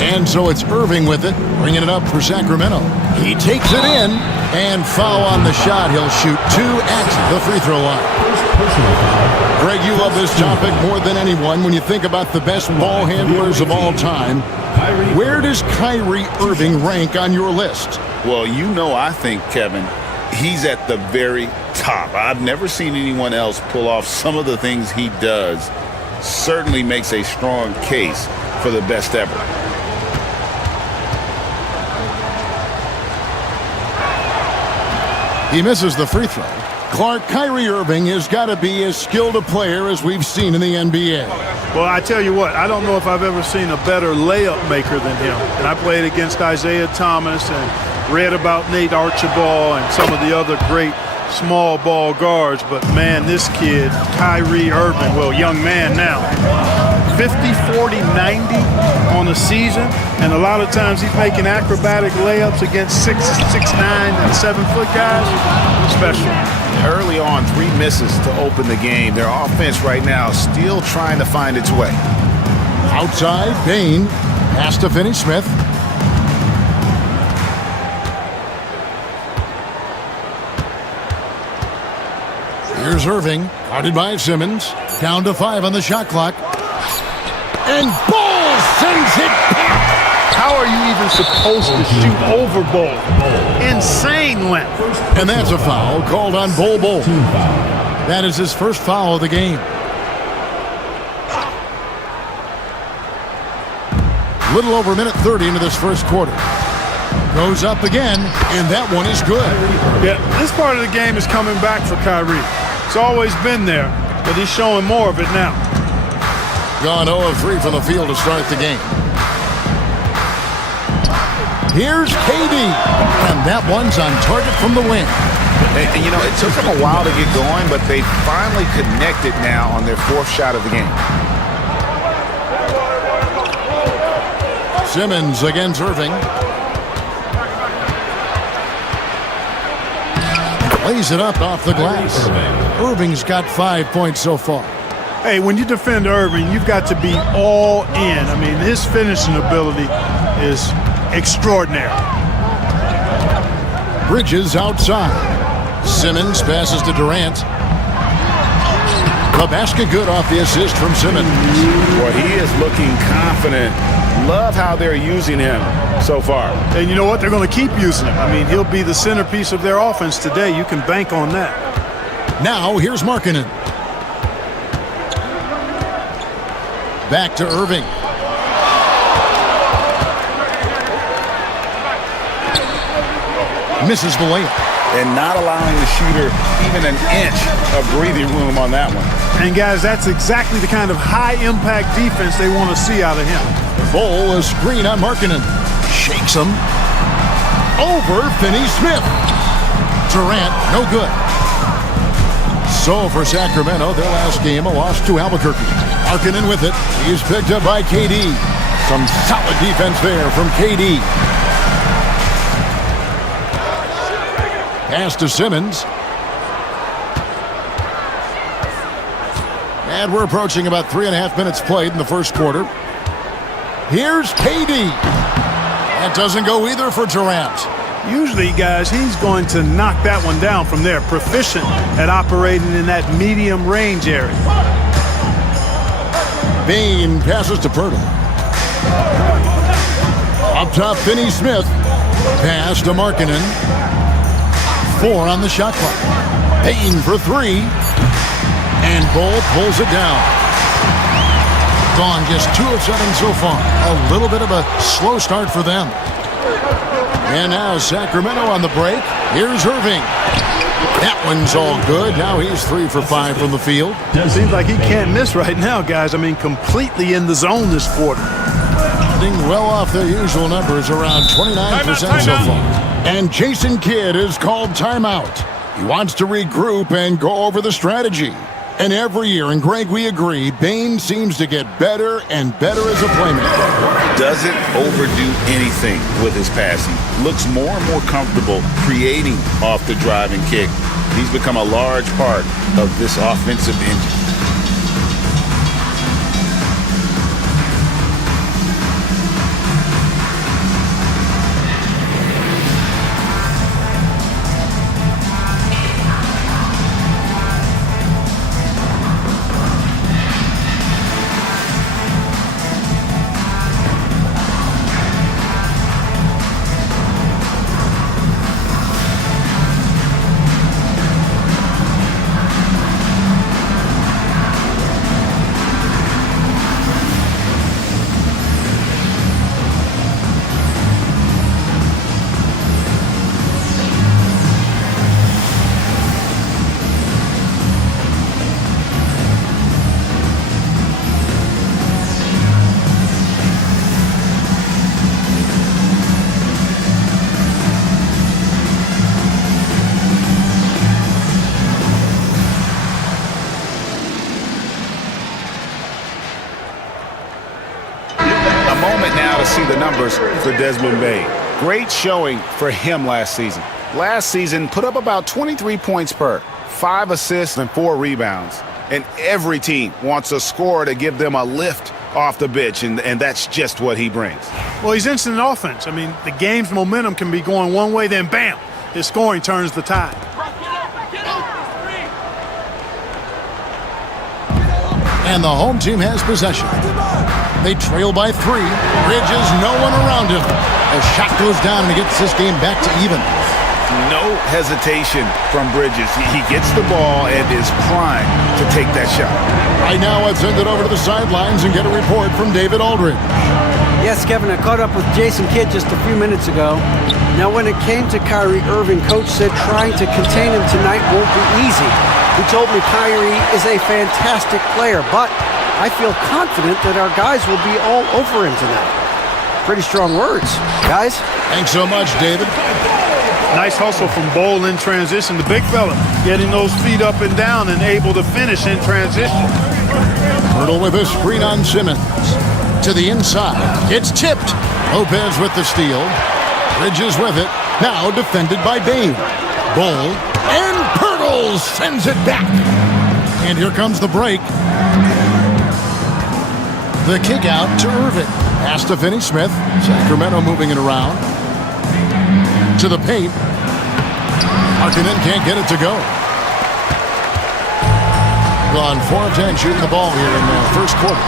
And so it's Irving with it, bringing it up for Sacramento. He takes it in, and foul on the shot. He'll shoot 2 at the free throw line. Greg, you love this topic more than anyone. When you think about the best ball handlers of all time, where does Kyrie Irving rank on your list? Well, you know, I think, Kevin, he's at the very top. I've never seen anyone else pull off some of the things he does. Certainly makes a strong case for the best ever. He misses the free throw. Clark, Kyrie Irving has got to be as skilled a player as we've seen in the NBA. Well, I tell you what, I don't know if I've ever seen a better layup maker than him. And I played against Isaiah Thomas and read about Nate Archibald and some of the other great small ball guards. But, man, this kid, Kyrie Irving, well, young man now, 50, 40, 90 on a season. And a lot of times he's making acrobatic layups against 6'9", and 7-foot guys. Special. Early on, 3 misses to open the game. Their offense right now still trying to find its way. Outside, Bain. Pass to Finney-Smith. Here's Irving, guarded by Simmons. Down to 5 on the shot clock. And Ball sends it back. How are you even supposed to shoot over Ball? Insane length. And that's a foul called on Bol. That is his first foul of the game. Little over a minute 30 into this first quarter. Goes up again, and that one is good. Yeah, this part of the game is coming back for Kyrie. It's always been there, but he's showing more of it now. Gone 0 of 3 from the field to start the game. Here's KD, and that one's on target from the wing. And you know, it took them a while to get going, but they finally connected now on their 4th shot of the game. Simmons against Irving. Lays it up off the glass. Irving's got 5 points so far. Hey, when you defend Irving, you've got to be all in. I mean, his finishing ability is extraordinary. Bridges outside. Simmons passes to Durant. The basket good off the assist from Simmons. Well, he is looking confident. Love how they're using him so far. And you know what? They're going to keep using him. I mean, he'll be the centerpiece of their offense today. You can bank on that. Now, here's Markkanen. Back to Irving. Misses the layup. And not allowing the shooter even an inch of breathing room on that one. And, guys, that's exactly the kind of high-impact defense they want to see out of him. Bol, a screen on Markkanen. Shakes him. Over Finney-Smith. Durant, no good. So for Sacramento, their last game, a loss to Albuquerque. Markkanen with it. He's picked up by KD. Some solid defense there from KD. Pass to Simmons. And we're approaching about 3.5 minutes played in the first quarter. Here's KD. That doesn't go either for Durant. Usually, guys, he's going to knock that one down from there. Proficient at operating in that medium range area. Bain passes to Pirtle. Up top, Finney-Smith. Pass to Markkanen. 4 on the shot clock. Bain for 3. And Bol pulls it down. Gone just 2 of 7 so far. A little bit of a slow start for them. And now Sacramento on the break. Here's Irving. That one's all good. Now he's 3 for 5 from the field. Seems like he can't miss right now, guys. I mean, completely in the zone this quarter. Well off their usual numbers, around 29% so far. And Jason Kidd is called timeout. He wants to regroup and go over the strategy. And every year, and Greg, we agree, Bain seems to get better and better as a playmaker. Doesn't overdo anything with his passing. Looks more and more comfortable creating off the driving kick. He's become a large part of this offensive engine. moment now to see the numbers for Desmond Bane. Great showing for him last season. Last season, put up about 23 points per, 5 assists and 4 rebounds. And every team wants a scorer to give them a lift off the bench, and that's just what he brings. Well, he's instant offense. I mean, the game's momentum can be going one way, then bam, his scoring turns the tide. And the home team has possession. They trail by 3. Bridges, no one around him. A shot goes down and he gets this game back to even. No hesitation from Bridges. He gets the ball and is primed to take that shot. Right now, let's send it over to the sidelines and get a report from David Aldridge. Yes, Kevin, I caught up with Jason Kidd just a few minutes ago. Now, when it came to Kyrie Irving, Coach said trying to contain him tonight won't be easy. He told me Kyrie is a fantastic player, but I feel confident that our guys will be all over him tonight. Pretty strong words, guys. Thanks so much, David. Nice hustle from Bol in transition. The big fella getting those feet up and down and able to finish in transition. Hurdle with a screen on Simmons. To the inside. It's tipped. Lopez with the steal. Bridges with it. Now defended by Bane. Bol and Pirtle sends it back. And here comes the break. The kick out to Irving. Pass to Finney-Smith. Sacramento moving it around. To the paint. Markkanen can't get it to go. Gone 4 of 10 shooting the ball here in the first quarter.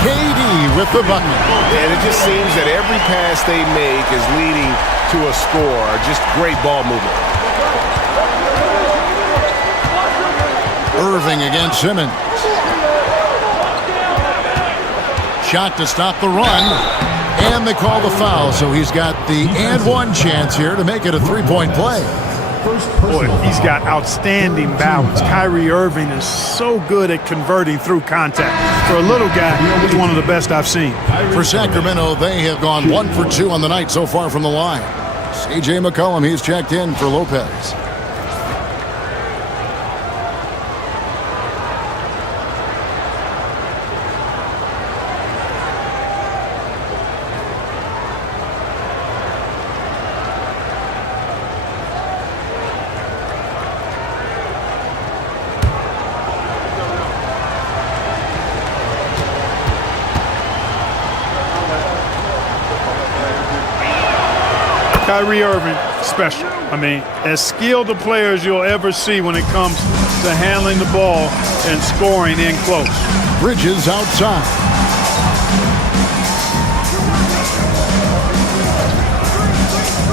KD with the bucket. And it just seems that every pass they make is leading to a score. Just great ball movement. Irving against Simmons. Shot to stop the run. And they call the foul, so he's got the and one chance here to make it a 3-point play. Boy, he's got outstanding balance. Kyrie Irving is so good at converting through contact. For a little guy, he's one of the best I've seen. For Sacramento, they have gone 1 for 2 on the night so far from the line. C.J. McCollum, he's checked in for Lopez. Kyrie Irving, special. I mean, as skilled a player as you'll ever see when it comes to handling the ball and scoring in close. Bridges outside.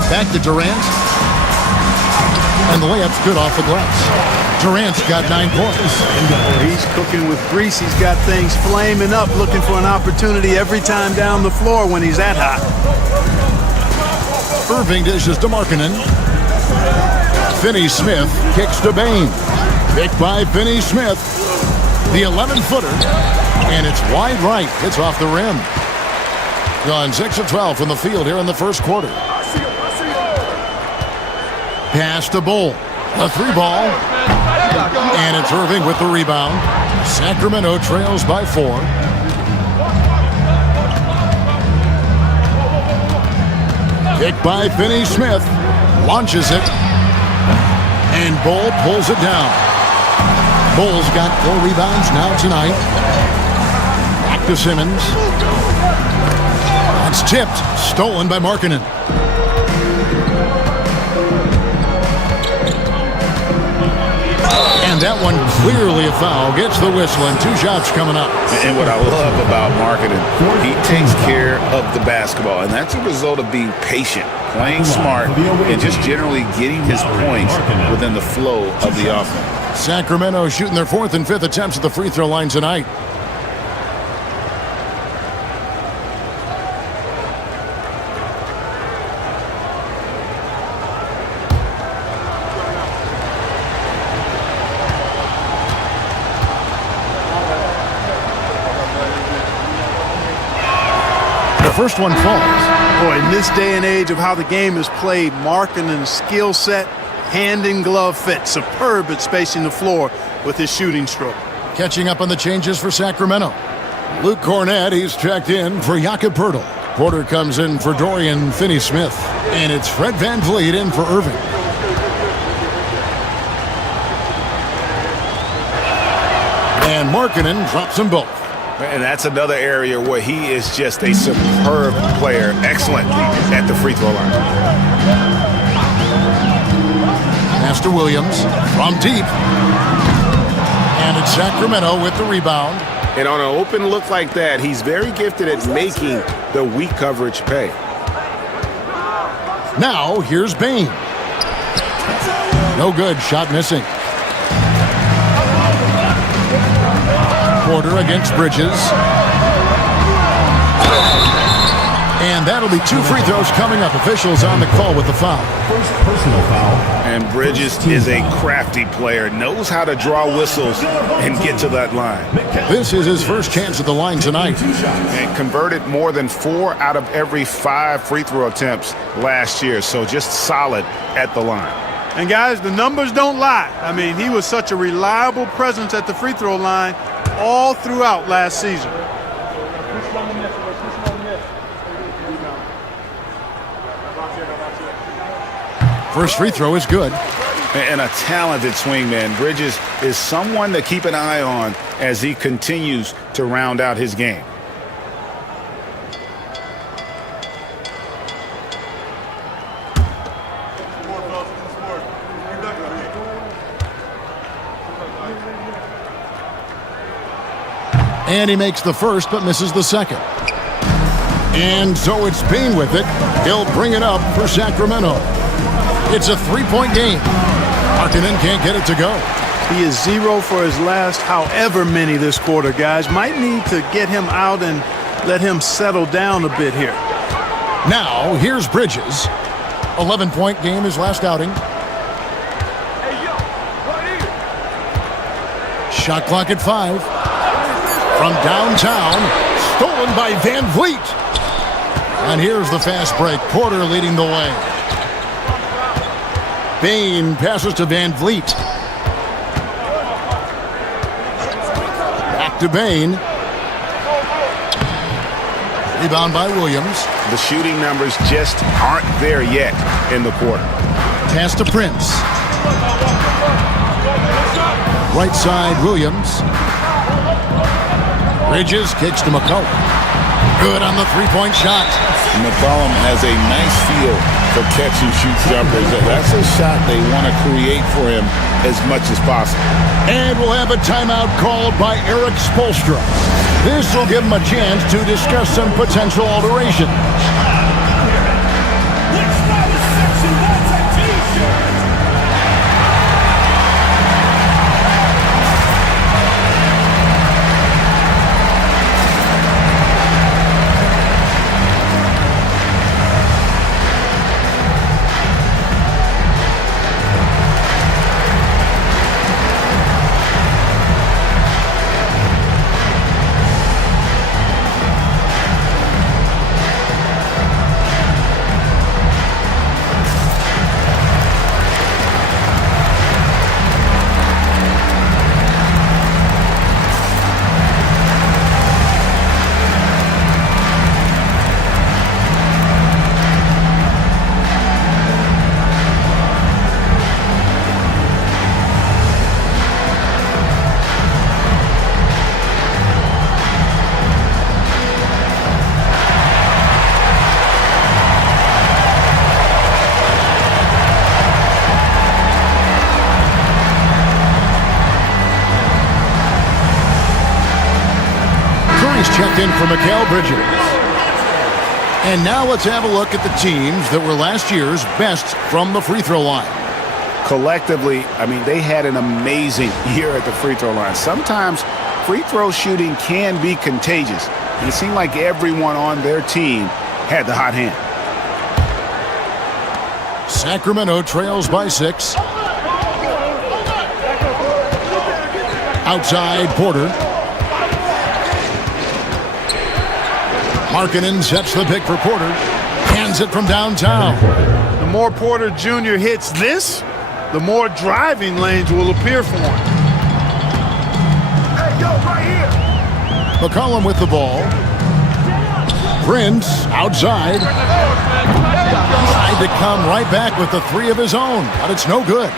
Back to Durant. And the layup's good off the glass. Durant's got 9 points. He's cooking with grease. He's got things flaming up, looking for an opportunity every time down the floor when he's that hot. Irving dishes to Markkanen. Finney-Smith kicks to Bane. Picked by Finney-Smith. The 11-footer. And it's wide right. It's off the rim. Gone 6 of 12 from the field here in the first quarter. Pass to Bol. A 3-ball. And it's Irving with the rebound. Sacramento trails by 4. Picked by Finney-Smith. Launches it. And Bol pulls it down. Bol's got 4 rebounds now tonight. Back to Simmons. It's tipped. Stolen by Markkanen. And that one clearly a foul. Gets the whistle and 2 shots coming up. And what I love about Markkanen, he takes care of the basketball. And that's a result of being patient, playing smart, and just generally getting his points within the flow of the offense. Sacramento shooting their 4th and 5th attempts at the free throw line tonight. First one falls. Boy, in this day and age of how the game is played, Markkanen's skill set, hand and glove fit, superb at spacing the floor with his shooting stroke. Catching up on the changes for Sacramento. Luke Cornett, he's checked in for Jakob Poeltl. Porter comes in for Dorian Finney-Smith. And it's Fred VanVleet in for Irving. And Markkanen drops them both. And that's another area where he is just a superb player. Excellent at the free throw line. Pass to Williams from deep. And it's Sacramento with the rebound. And on an open look like that, he's very gifted at making the weak coverage pay. Now, here's Bain. No good. Shot missing. Porter against Bridges. And that'll be 2 free throws coming up. Officials on the call with the foul. First personal foul. And Bridges is a crafty player, knows how to draw whistles and get to that line. This is his first chance at the line tonight. And converted more than 4 out of every 5 free throw attempts last year. So just solid at the line. And guys, the numbers don't lie. I mean, he was such a reliable presence at the free throw line all throughout last season. First free throw is good. And a talented swingman. Bridges is someone to keep an eye on as he continues to round out his game. And he makes the first but misses the second. And so it's Bain with it. He'll bring it up for Sacramento. It's a 3-point game. Markkanen can't get it to go. He is 0 for his last however many this quarter, guys. Might need to get him out and let him settle down a bit here. Now, here's Bridges. 11-point game his last outing. Shot clock at 5. From downtown, stolen by VanVleet. And here's the fast break. Porter leading the way. Bain passes to VanVleet. Back to Bain. Rebound by Williams. The shooting numbers just aren't there yet in the quarter. Pass to Prince. Right side, Williams. Bridges kicks to McCollum. Good on the three-point shot. McCollum has a nice feel for catch-and-shoot jumpers. That's a shot they want to create for him as much as possible. And we'll have a timeout called by Eric Spoelstra. This will give him a chance to discuss some potential alterations. Checked in for Mikal Bridges. And now let's have a look at the teams that were last year's best from the free throw line. Collectively, I mean, they had an amazing year at the free throw line. Sometimes free throw shooting can be contagious. And it seemed like everyone on their team had the hot hand. Sacramento trails by 6. Outside, Porter. Markkanen sets the pick for Porter. Hands it from downtown. The more Porter Jr. hits this, the more driving lanes will appear for him. Hey, yo, right here. McCollum with the ball. Prince outside. Tried to come right back with the three of his own, but it's no good.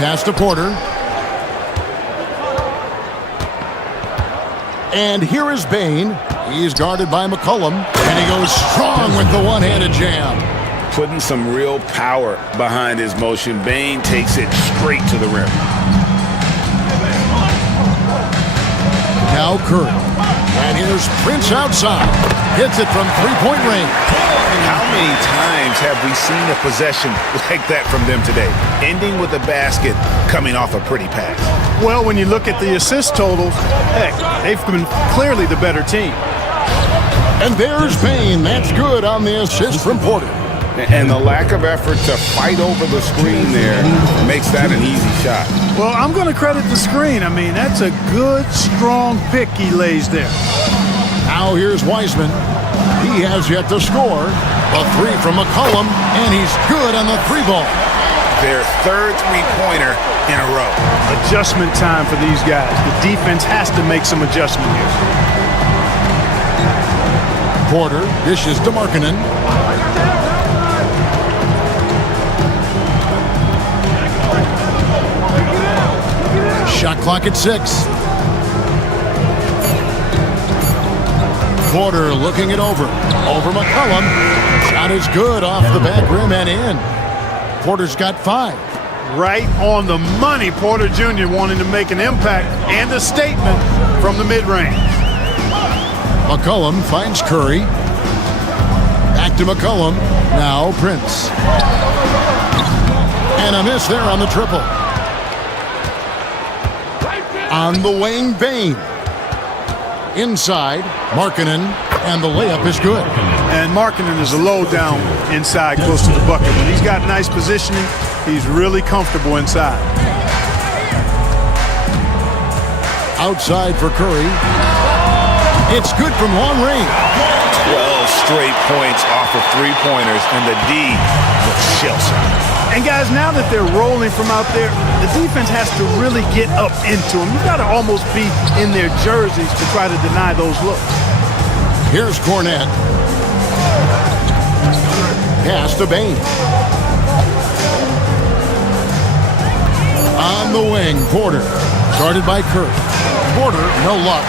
Pass to Porter. And here is Bain. He's guarded by McCollum, and he goes strong with the one-handed jam. Putting some real power behind his motion. Bain takes it straight to the rim. Now Curry. And here's Prince outside. Hits it from three-point range. How many times have we seen a possession like that from them today? Ending with a basket, coming off a pretty pass. Well, when you look at the assist totals, heck, they've been clearly the better team. And there's Bain. That's good on the assist from Porter. And the lack of effort to fight over the screen there makes that an easy shot. Well, I'm going to credit the screen. I mean, that's a good, strong pick he lays there. Now here's Wiseman. He has yet to score. A three from McCollum, and he's good on the three ball. Their third three-pointer in a row. Adjustment time for these guys. The defense has to make some adjustment here. Porter dishes to Markkanen. Shot clock at 6. Porter looking it over. Over McCollum. Shot is good off the back rim and in. Porter's got 5. Right on the money, Porter Jr. wanting to make an impact and a statement from the mid-range. McCollum finds Curry. Back to McCollum. Now Prince. And a miss there on the triple. On the wing, Bain. Inside, Markkanen, and the layup is good. And Markkanen is a low down inside close to the bucket. When he's got nice positioning, he's really comfortable inside. Outside for Curry. It's good from long range. 12 straight points off of three-pointers, and the D looks shell-shocked. And guys, now that they're rolling from out there, the defense has to really get up into them. You've got to almost be in their jerseys to try to deny those looks. Here's Cornette. Pass to Bain. On the wing, Porter. Started by Curry. Porter, no luck.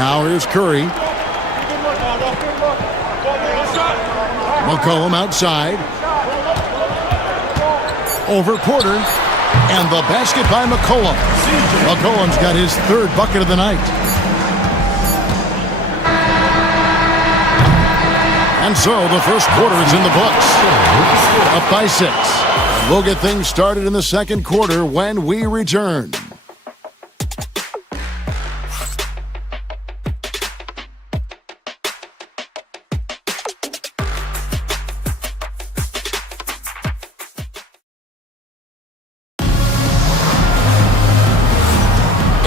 Now here's Curry. McCollum outside. Over Porter. And the basket by McCollum. McCollum's got his third bucket of the night. And so the first quarter is in the books. Up by 6. We'll get things started in the second quarter when we return.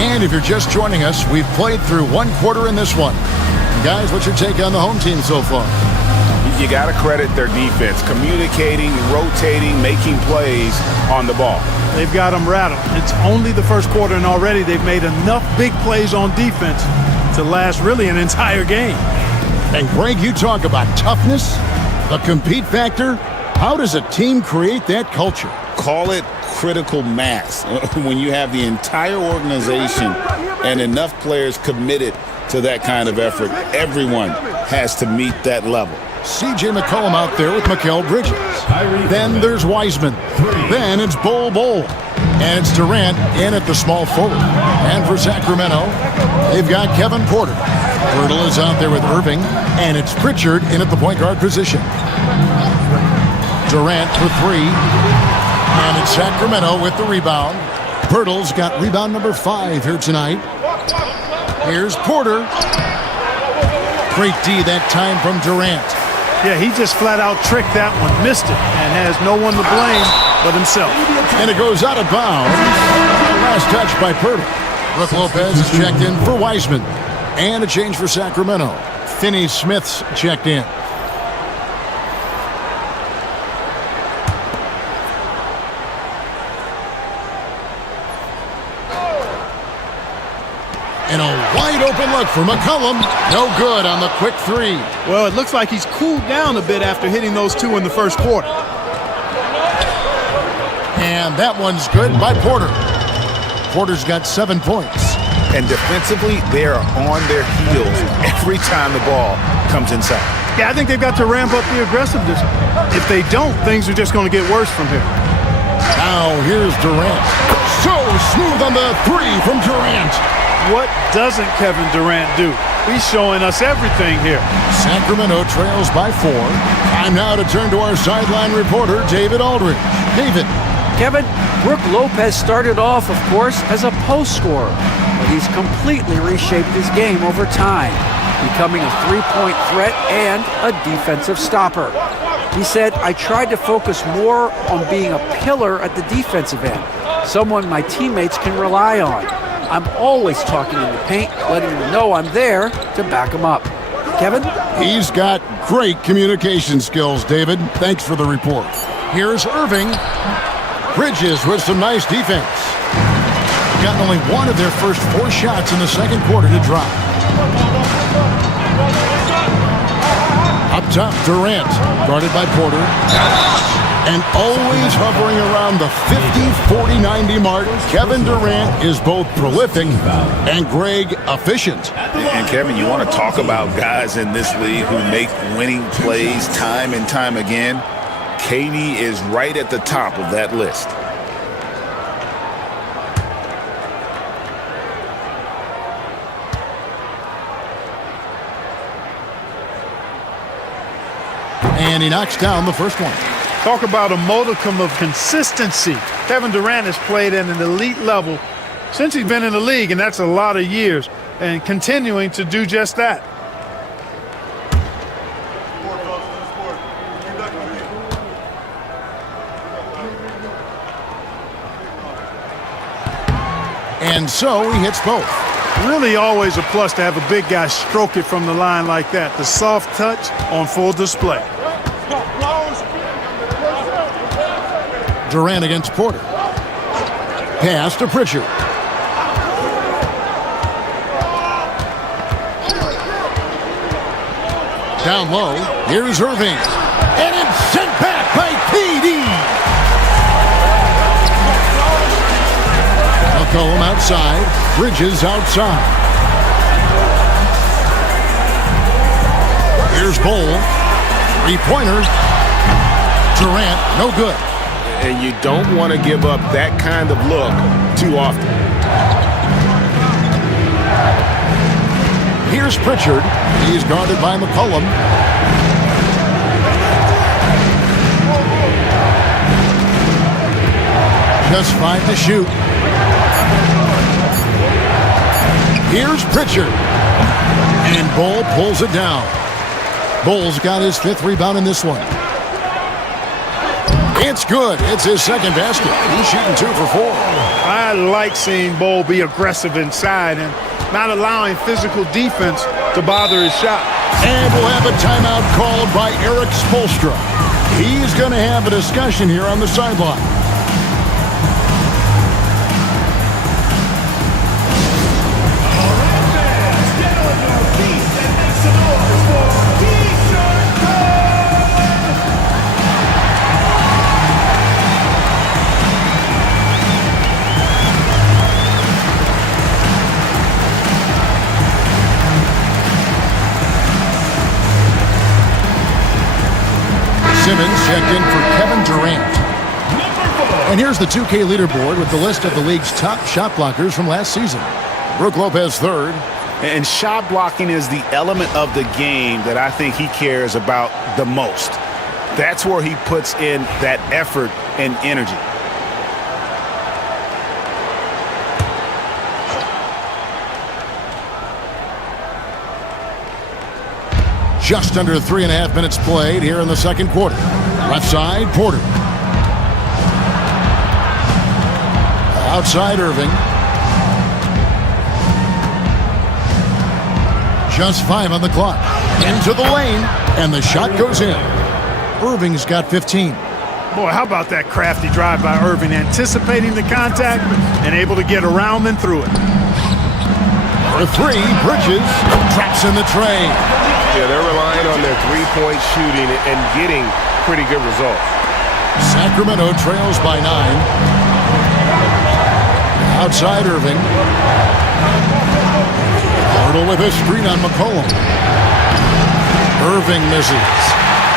And if you're just joining us, we've played through one quarter in this one. Guys, what's your take on the home team so far? You got to credit their defense, communicating, rotating, making plays on the ball. They've got them rattled. It's only the first quarter, and already they've made enough big plays on defense to last really an entire game. And Greg, you talk about toughness, the compete factor. How does a team create that culture? Call it critical mass. When you have the entire organization and enough players committed to that kind of effort, everyone has to meet that level. C.J. McCollum out there with Mikal Bridges. Then there's Wiseman. Then it's Bol. And it's Durant in at the small forward. And for Sacramento, they've got Kevin Porter. Pirtle is out there with Irving. And it's Pritchard in at the point guard position. Durant for 3. And it's Sacramento with the rebound. Pirtle's got rebound number 5 here tonight. Here's Porter. Great D that time from Durant. Yeah, he just flat out tricked that one, missed it, and has no one to blame but himself. And it goes out of bounds. Last touch by Pirtle. Brook Lopez is checked in for Wiseman. And a change for Sacramento. Finney Smith's checked in. And a wide open look for McCollum. No good on the quick three. Well, it looks like he's cooled down a bit after hitting those two in the first quarter. And that one's good by Porter. Porter's got 7 points. And defensively, they are on their heels every time the ball comes inside. Yeah, I think they've got to ramp up the aggressiveness. If they don't, things are just going to get worse from here. Now here's Durant. So smooth on the three from Durant. What doesn't Kevin Durant do? He's showing us everything here. Sacramento trails by 4. Time now to turn to our sideline reporter, David Aldridge. David. Kevin, Brook Lopez started off, of course, as a post scorer, but he's completely reshaped his game over time, becoming a three-point threat and a defensive stopper. He said, I tried to focus more on being a pillar at the defensive end, someone my teammates can rely on. I'm always talking in the paint, letting them know I'm there to back them up. Kevin? He's got great communication skills, David. Thanks for the report. Here's Irving. Bridges with some nice defense. Got only one of their first 4 shots in the second quarter to drop. Up top, Durant, guarded by Porter. And always hovering around the 50, 40, 90 mark, Kevin Durant is both prolific and, Greg, efficient. And Kevin, you want to talk about guys in this league who make winning plays time and time again? KD is right at the top of that list. And he knocks down the first one. Talk about a modicum of consistency. Kevin Durant has played at an elite level since he's been in the league, and that's a lot of years, and continuing to do just that. And so he hits both. Really always a plus to have a big guy stroke it from the line like that. The soft touch on full display. Durant against Porter. Pass to Pritchard. Down low, here's Irving. And it's sent back by KD. McCollum outside, Bridges outside. Here's Bol. 3-pointer. Durant, no good. And you don't want to give up that kind of look too often. Here's Pritchard. He's guarded by McCollum. Just 5 to shoot. Here's Pritchard. And Bol pulls it down. Bol's got his 5th rebound in this one. It's good. It's his second basket. He's shooting 2 for 4. I like seeing Bol be aggressive inside and not allowing physical defense to bother his shot. And we'll have a timeout called by Eric Spoelstra. He's going to have a discussion here on the sideline. Simmons checked in for Kevin Durant. And here's the 2K leaderboard with the list of the league's top shot blockers from last season. Brook Lopez 3rd. And shot blocking is the element of the game that I think he cares about the most. That's where he puts in that effort and energy. Just under 3.5 minutes played here in the second quarter. Left side, Porter. Outside, Irving. Just 5 on the clock. Into the lane, and the shot goes in. Irving's got 15. Boy, how about that crafty drive by Irving, anticipating the contact and able to get around and through it. For three, Bridges traps in the tray. Yeah, they're relying on their three-point shooting and getting pretty good results. Sacramento trails by 9. Outside Irving. Hurdle with a screen on McCollum. Irving misses.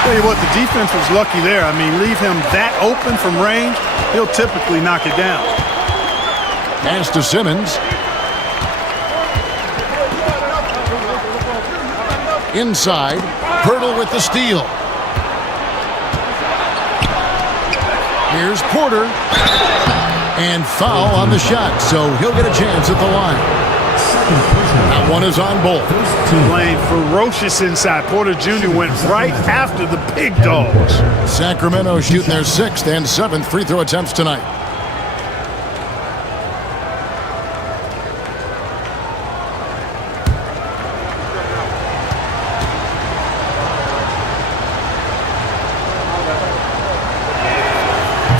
Tell you what, the defense was lucky there. I mean, leave him that open from range, he'll typically knock it down. Pass to Simmons. Inside, Hurdle with the steal. Here's Porter. And foul on the shot, so he'll get a chance at the line. That one is on Bull. Playing ferocious inside. Porter Jr. went right after the big dogs. Sacramento shooting their 6th and 7th free throw attempts tonight.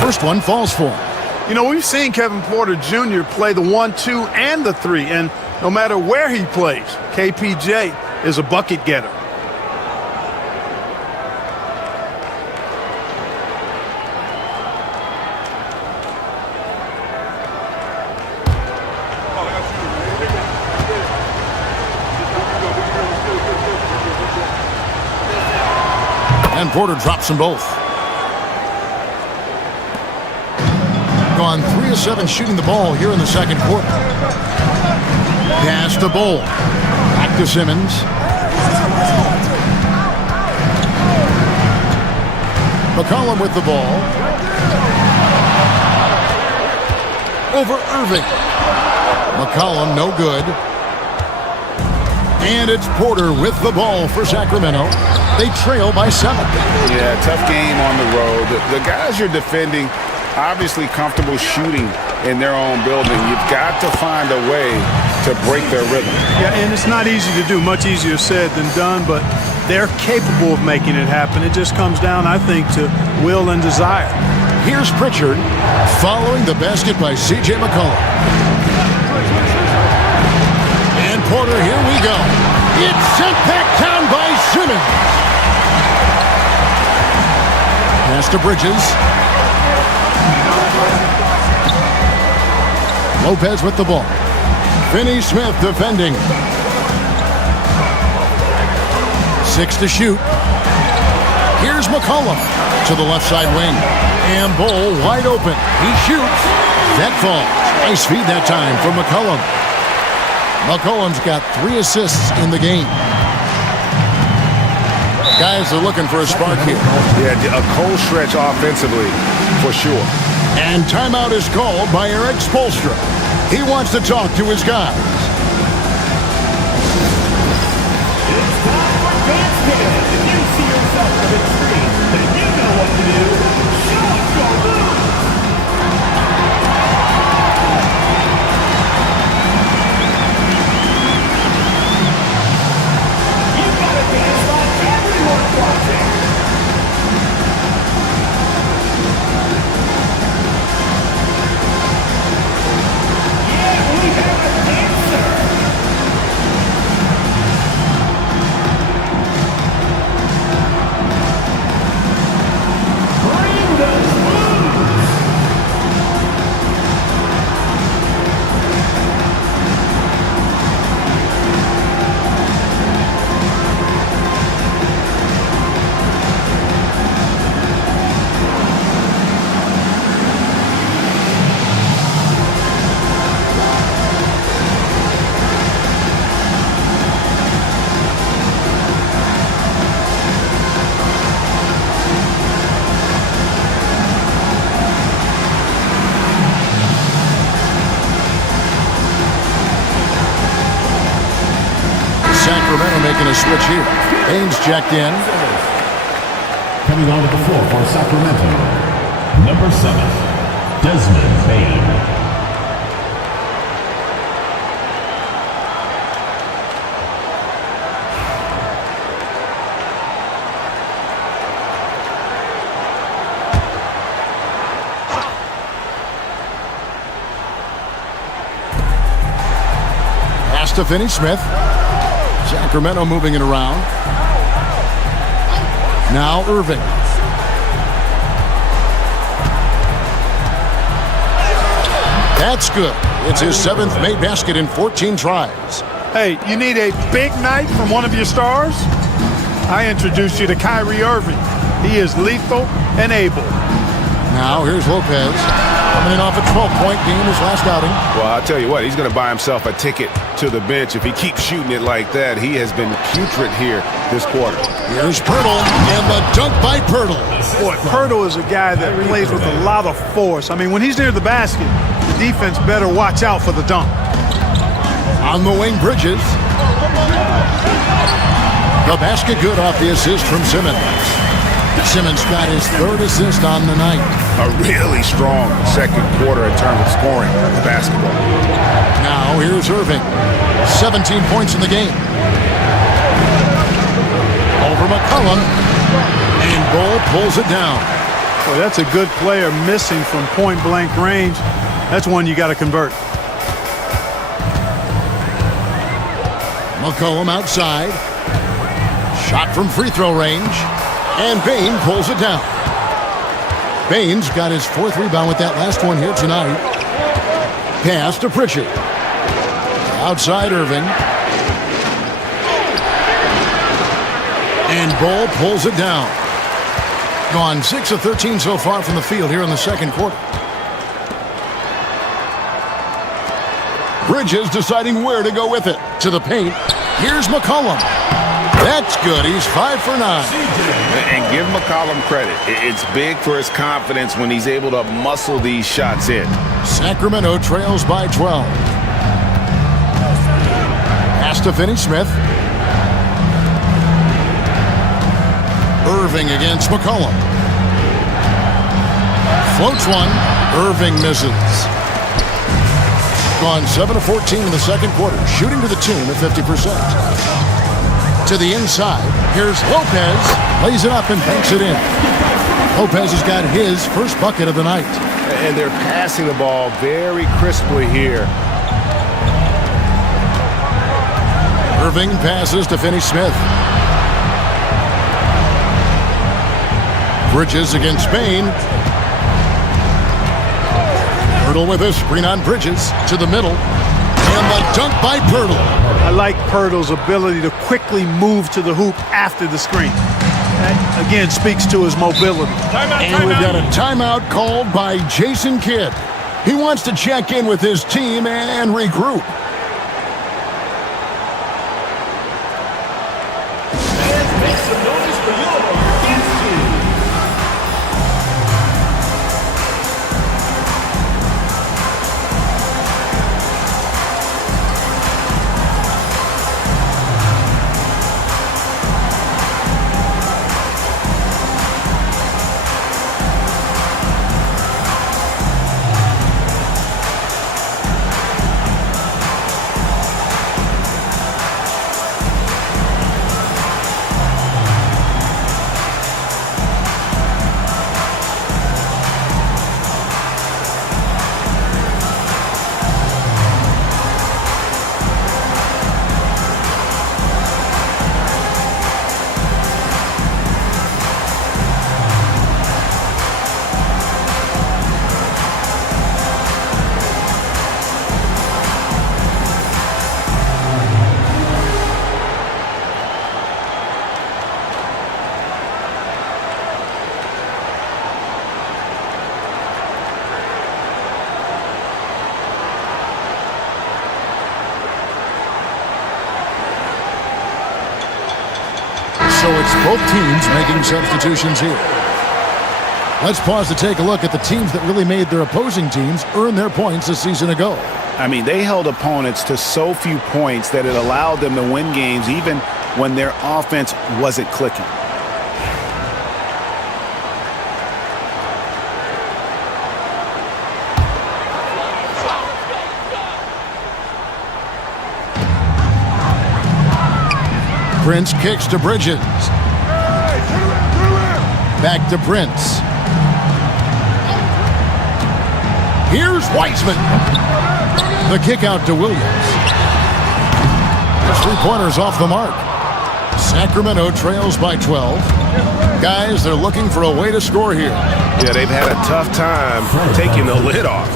First one falls for him. You know, we've seen Kevin Porter Jr. play the 1, 2, and the 3, and no matter where he plays, KPJ is a bucket getter. And Porter drops them both. Gone 3 of 7 shooting the ball here in the second quarter. Pass to Bull. Back to Simmons. McCollum with the ball. Over Irving. McCollum no good. And it's Porter with the ball for Sacramento. They trail by 7. Yeah, tough game on the road. The guys you're defending obviously comfortable shooting in their own building. You've got to find a way to break their rhythm. Yeah, and it's not easy to do. Much easier said than done, but they're capable of making it happen. It just comes down, I think, to will and desire. Here's Pritchard following the basket by C.J. McCollum. And Porter, here we go. It's sent back down by Simmons. Pass to Bridges. Lopez with the ball. Finney-Smith defending. 6 to shoot. Here's McCollum to the left side wing. And Bull wide open. He shoots. That falls. Nice feed that time for McCollum. McCollum's got 3 assists in the game. Guys are looking for a spark here. Yeah, a cold stretch offensively for sure. And timeout is called by Eric Spoelstra. He wants to talk to his guys. It's time for dance dance. If you see yourself on the screen, then you know what to do. Show us your moves. You gotta dance like everyone's watching. Sacramento making a switch here. Haynes checked in. Coming onto the floor for Sacramento, number 7, Desmond Bane. Pass to Finney-Smith. Sacramento moving it around. Now Irving. That's good. It's his 7th made basket in 14 tries. Hey, you need a big night from one of your stars? I introduce you to Kyrie Irving. He is lethal and able. Now here's Lopez. Coming in off a 12-point game his last outing. Well, I'll tell you what, he's going to buy himself a ticket to the bench. If he keeps shooting it like that, he has been putrid here this quarter. Here's Pirtle, and the dunk by Pirtle. Boy, Pirtle is a guy that plays with a lot of force. I mean, when he's near the basket, the defense better watch out for the dunk. On the wing, Bridges. The basket good off the assist from Simmons. Simmons got his 3rd assist on the night. A really strong second quarter in terms of scoring the basketball. Now here's Irving. 17 points in the game. Over McCollum. And Bull pulls it down. Boy, that's a good player missing from point-blank range. That's one you got to convert. McCollum outside. Shot from free throw range. And Bain pulls it down. Bain's got his 4th rebound with that last one here tonight. Pass to Pritchard. Outside Irving. And Bull pulls it down. Gone 6 of 13 so far from the field here in the second quarter. Bridges deciding where to go with it. To the paint. Here's McCollum. That's good. He's 5 for 9. And give McCollum credit. It's big for his confidence when he's able to muscle these shots in. Sacramento trails by 12. Pass to Finney-Smith. Irving against McCollum. Floats one. Irving misses. Gone 7 of 14 in the second quarter, shooting to the tune of 50%. To the inside, here's Lopez. Lays it up and banks it in. Lopez has got his first bucket of the night. And they're passing the ball very crisply here. Irving passes to Finney-Smith. Bridges against Bain. Pirtle with a screen on Bridges to the middle. And the dunk by Pirtle. I like Pirtle's ability to quickly move to the hoop after the screen. That, again, speaks to his mobility. And we've got a timeout called by Jason Kidd. He wants to check in with his team and regroup. Make some noise for your dance team. So it's both teams making substitutions here. Let's pause to take a look at the teams that really made their opposing teams earn their points a season ago. I mean, they held opponents to so few points that it allowed them to win games even when their offense wasn't clicking. Prince kicks to Bridges. Back to Prince. Here's Wiseman. The kick out to Williams. three-pointers off the mark. Sacramento trails by 12. Guys, they're looking for a way to score here. Yeah, they've had a tough time taking the lid off.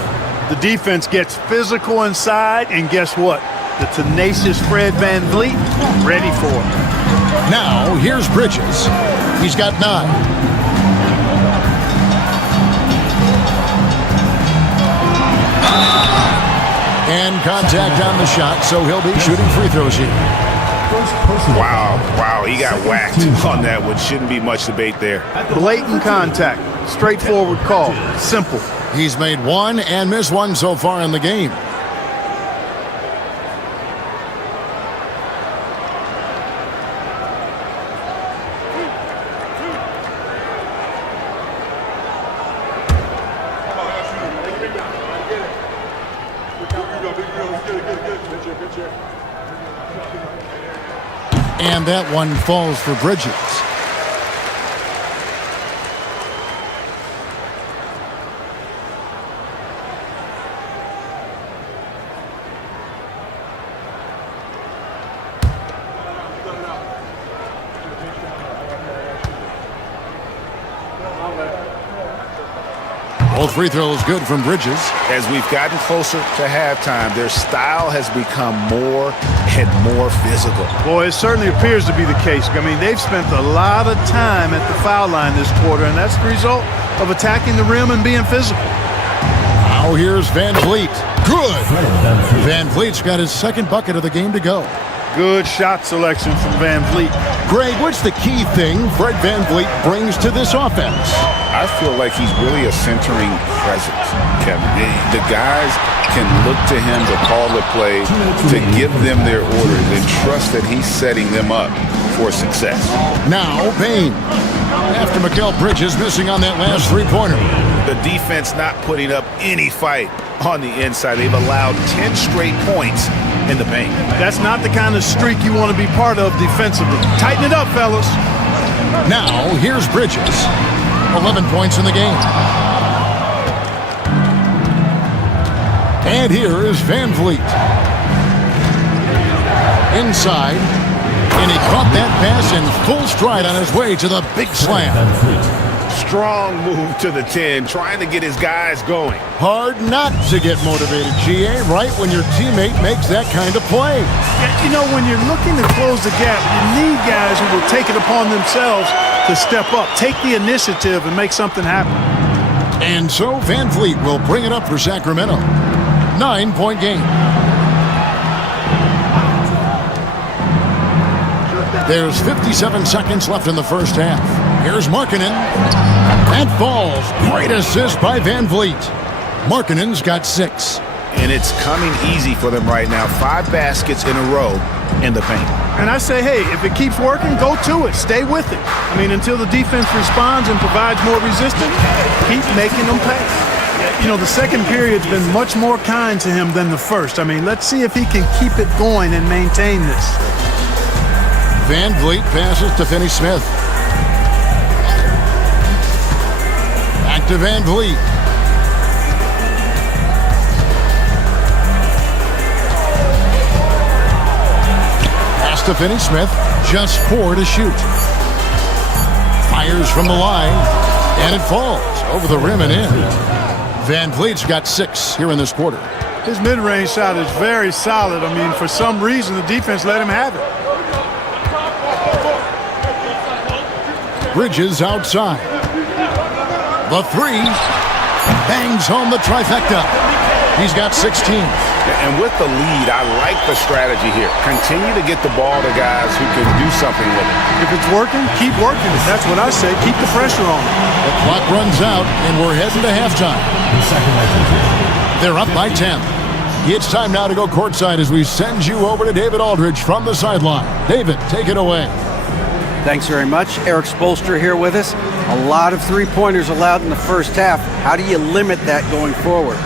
The defense gets physical inside, and guess what? The tenacious Fred VanVleet ready for it. Now, here's Bridges. He's got 9. And contact on the shot, so he'll be shooting free throws here. Wow, he got whacked on that one. Shouldn't be much debate there. Blatant contact. Straightforward call. Simple. He's made 1 and missed 1 so far in the game. And that one falls for Bridges. Both free throws good from Bridges. As we've gotten closer to halftime, their style has become more and more physical. Boy, it certainly appears to be the case. I mean, they've spent a lot of time at the foul line this quarter, and that's the result of attacking the rim and being physical. Now here's VanVleet. Good. VanVleet's got his second bucket of the game to go. Good shot selection from VanVleet. Greg, what's the key thing Fred VanVleet brings to this offense? I feel like he's really a centering presence, Kevin. The guys can look to him to call the play, to give them their orders, and trust that he's setting them up for success. Now, Payne. After Mikal Bridges missing on that last three-pointer. The defense not putting up any fight on the inside. They've allowed 10 straight points in the paint. That's not the kind of streak you want to be part of defensively. Tighten it up, fellas. Now, here's Bridges. 11 points in the game. And here is VanVleet. Inside. And he caught that pass in full stride on his way to the big slam. Strong move to the 10, trying to get his guys going. Hard not to get motivated, GA, right when your teammate makes that kind of play. Yeah, you know, when you're looking to close the gap, you need guys who will take it upon themselves to step up, take the initiative, and make something happen. And so VanVleet will bring it up for Sacramento. 9-point game. There's 57 seconds left in the first half. Here's Markkanen. That falls. Great assist by VanVleet. Markkanen's got 6. And it's coming easy for them right now. 5 baskets in a row in the paint. And I say, hey, if it keeps working, go to it. Stay with it. I mean, until the defense responds and provides more resistance, keep making them pay. You know, the second period's been much more kind to him than the first. I mean, let's see if he can keep it going and maintain this. VanVleet passes to Finney-Smith. Back to VanVleet. Pass to Finney-Smith. Just 4 to shoot. Fires from the line. And it falls over the rim and in. VanVleet's got 6 here in this quarter. His mid-range shot is very solid. I mean, for some reason, the defense let him have it. Bridges outside. The 3 bangs home the trifecta. He's got 16. And with the lead, I like the strategy here. Continue to get the ball to guys who can do something with it. If it's working, keep working it. That's what I say. Keep the pressure on. The clock runs out, and we're heading to halftime. They're up by 10. It's time now to go courtside as we send you over to David Aldridge from the sideline. David, take it away. Thanks very much. Eric Spoelstra here with us. A lot of three-pointers allowed in the first half. How do you limit that going forward?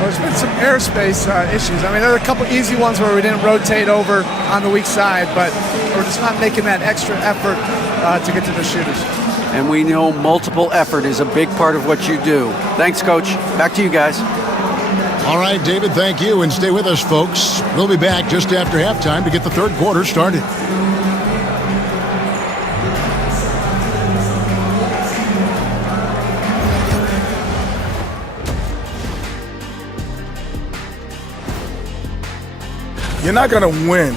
Well, there's been some airspace issues. I mean, there are a couple easy ones where we didn't rotate over on the weak side, but we're just not making that extra effort to get to the shooters. And we know multiple effort is a big part of what you do. Thanks, Coach. Back to you guys. All right, David, thank you, and stay with us, folks. We'll be back just after halftime to get the third quarter started. You're not going to win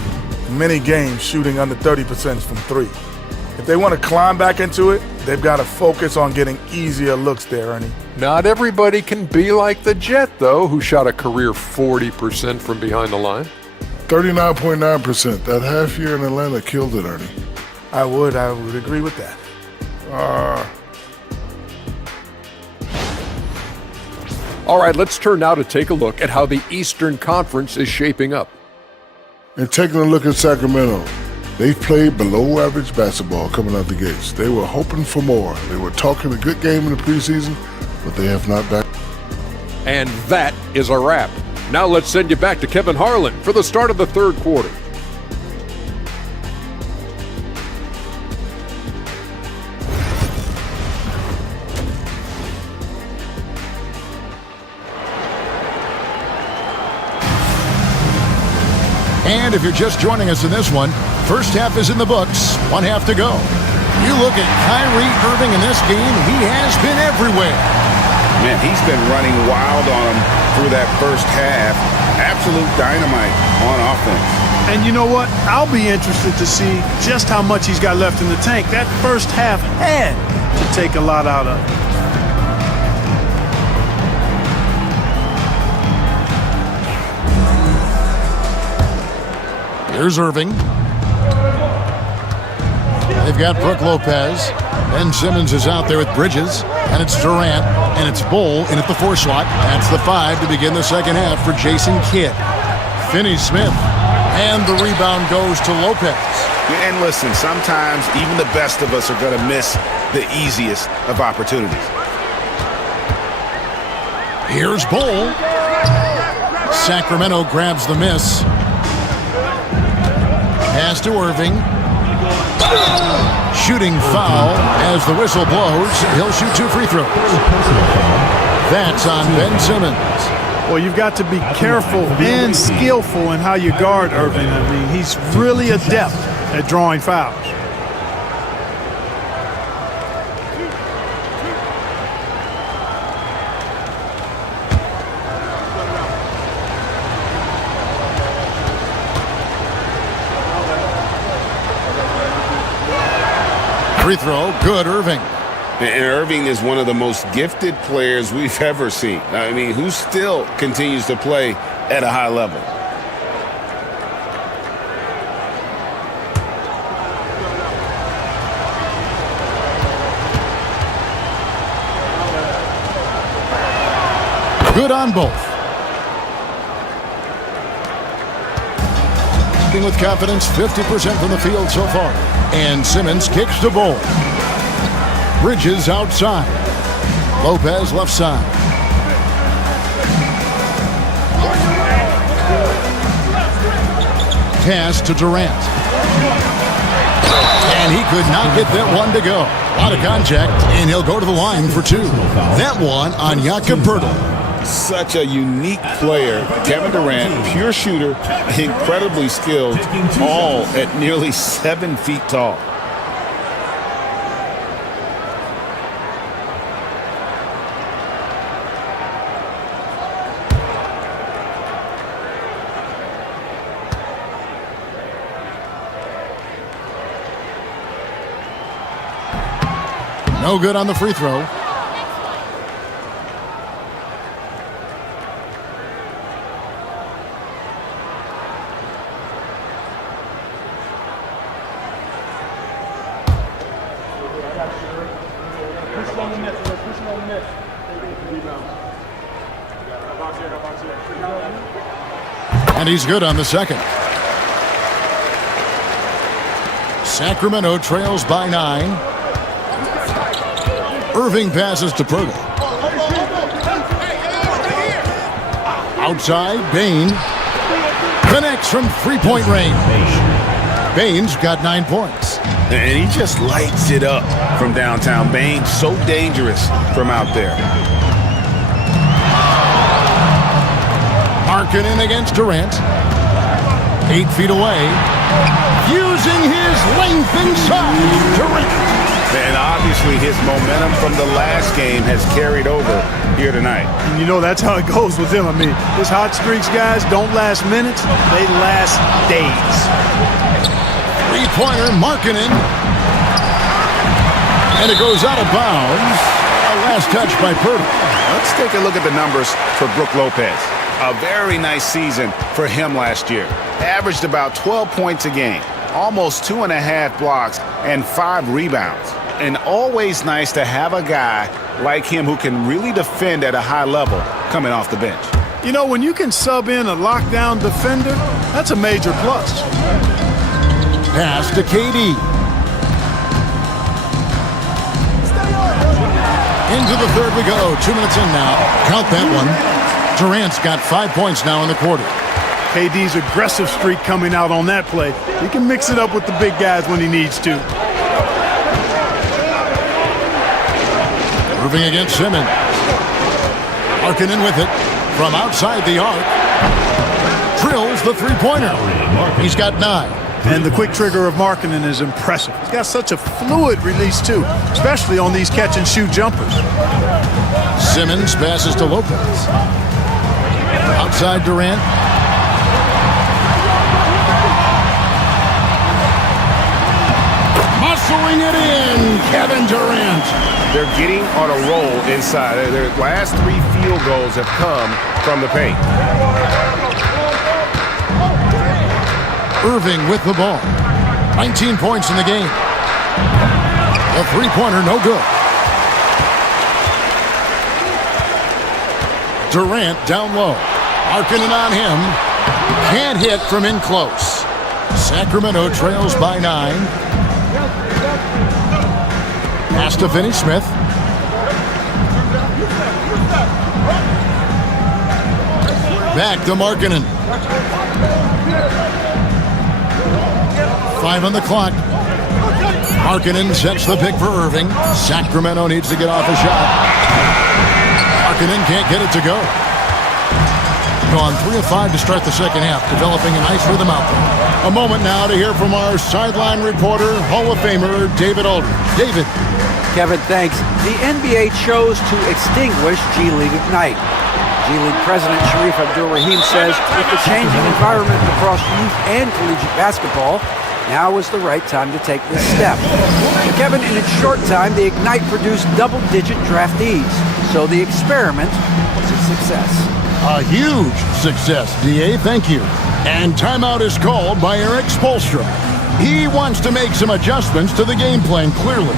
many games shooting under 30% from three. If they want to climb back into it, they've got to focus on getting easier looks there, Ernie. Not everybody can be like the Jet, though, who shot a career 40% from behind the line. 39.9%. That half year in Atlanta killed it, Ernie. I would agree with that. All right, let's turn now to take a look at how the Eastern Conference is shaping up. And taking a look at Sacramento, they've played below average basketball coming out the gates. They were hoping for more. They were talking a good game in the preseason, but they have not backed. And that is a wrap. Now let's send you back to Kevin Harlan for the start of the third quarter. And if you're just joining us in this one, first half is in the books, 1 half to go. You look at Kyrie Irving in this game, he has been everywhere. Man, he's been running wild on him through that first half. Absolute dynamite on offense. And you know what? I'll be interested to see just how much he's got left in the tank. That first half had to take a lot out of it. Here's Irving. They've got Brook Lopez. Ben Simmons is out there with Bridges. And it's Durant. And it's Bull in at the 4 slot. That's the 5 to begin the second half for Jason Kidd. Finney-Smith. And the rebound goes to Lopez. And listen, sometimes even the best of us are going to miss the easiest of opportunities. Here's Bull. Sacramento grabs the miss. Pass to Irving. Shooting foul as the whistle blows. He'll shoot 2 free throws. That's on Ben Simmons. Well, you've got to be careful and skillful in how you guard Irving. I mean, he's really adept at drawing fouls. Free throw, good, Irving. And Irving is one of the most gifted players we've ever seen. I mean, who still continues to play at a high level. Good on both. With confidence, 50% from the field so far. And Simmons kicks the ball. Bridges outside. Lopez left side. Pass to Durant. And he could not get that one to go. A lot of contact, and he'll go to the line for 2. That one on Jakob Poeltl. Such a unique player. Kevin Durant, pure shooter, incredibly skilled, all at nearly 7 feet tall. No good on the free throw. And he's good on the second. Sacramento trails by 9. Irving passes to Poeltl. Outside, Bain connects from 3-point range. Bain's got 9 points. And he just lights it up from downtown. Bain, so dangerous from out there. Markkanen against Durant. 8 feet away. Using his length inside. Durant. And obviously his momentum from the last game has carried over here tonight. And you know that's how it goes with him. I mean, his hot streaks, guys, don't last minutes. They last days. Three-pointer, Markkanen. And it goes out of bounds. A last touch by Purdy. Let's take a look at the numbers for Brook Lopez. A very nice season for him last year. Averaged about 12 points a game, almost 2.5 blocks, and 5 rebounds. And always nice to have a guy like him who can really defend at a high level coming off the bench. You know, when you can sub in a lockdown defender, that's a major plus. Pass to KD. Into the third we go. 2 minutes in now. Count that one. Durant's got 5 points now in the quarter. KD's aggressive streak coming out on that play. He can mix it up with the big guys when he needs to. Moving against Simmons. Markkanen with it from outside the arc. Drills the three-pointer. He's got 9. And the quick trigger of Markkanen is impressive. He's got such a fluid release, too, especially on these catch-and-shoot jumpers. Simmons passes to Lopez. Outside Durant. Muscling it in, Kevin Durant. They're getting on a roll inside. Their last 3 field goals have come from the paint. Irving with the ball. 19 points in the game. A three-pointer, no good. Durant down low. Markkanen on him. Can't hit from in close. Sacramento trails by 9. Pass to Finney-Smith. Back to Markkanen. 5 on the clock. Markkanen sets the pick for Irving. Sacramento needs to get off a shot. Markkanen can't get it to go. Gone 3 of 5 to start the second half, developing a nice rhythm out there. A moment now to hear from our sideline reporter, Hall of Famer David Aldridge. David. Kevin, thanks. The NBA chose to extinguish G League Ignite. G League President Sharif Abdul-Rahim says with the changing environment across youth and collegiate basketball, now is the right time to take this step. And Kevin, in its short time, the Ignite produced double-digit draftees, so the experiment was a success. A huge success, DA. Thank you. And timeout is called by Eric Spoelstra. He wants to make some adjustments to the game plan, clearly.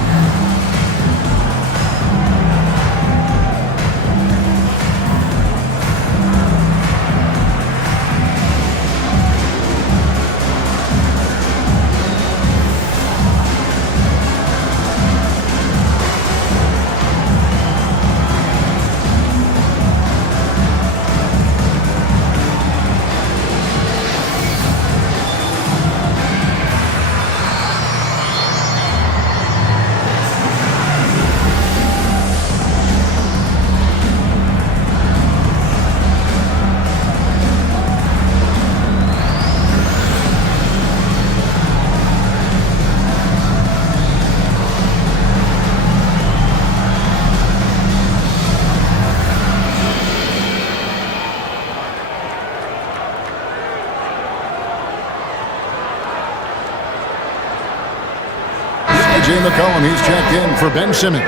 Jay McCollum, he's checked in for Ben Simmons.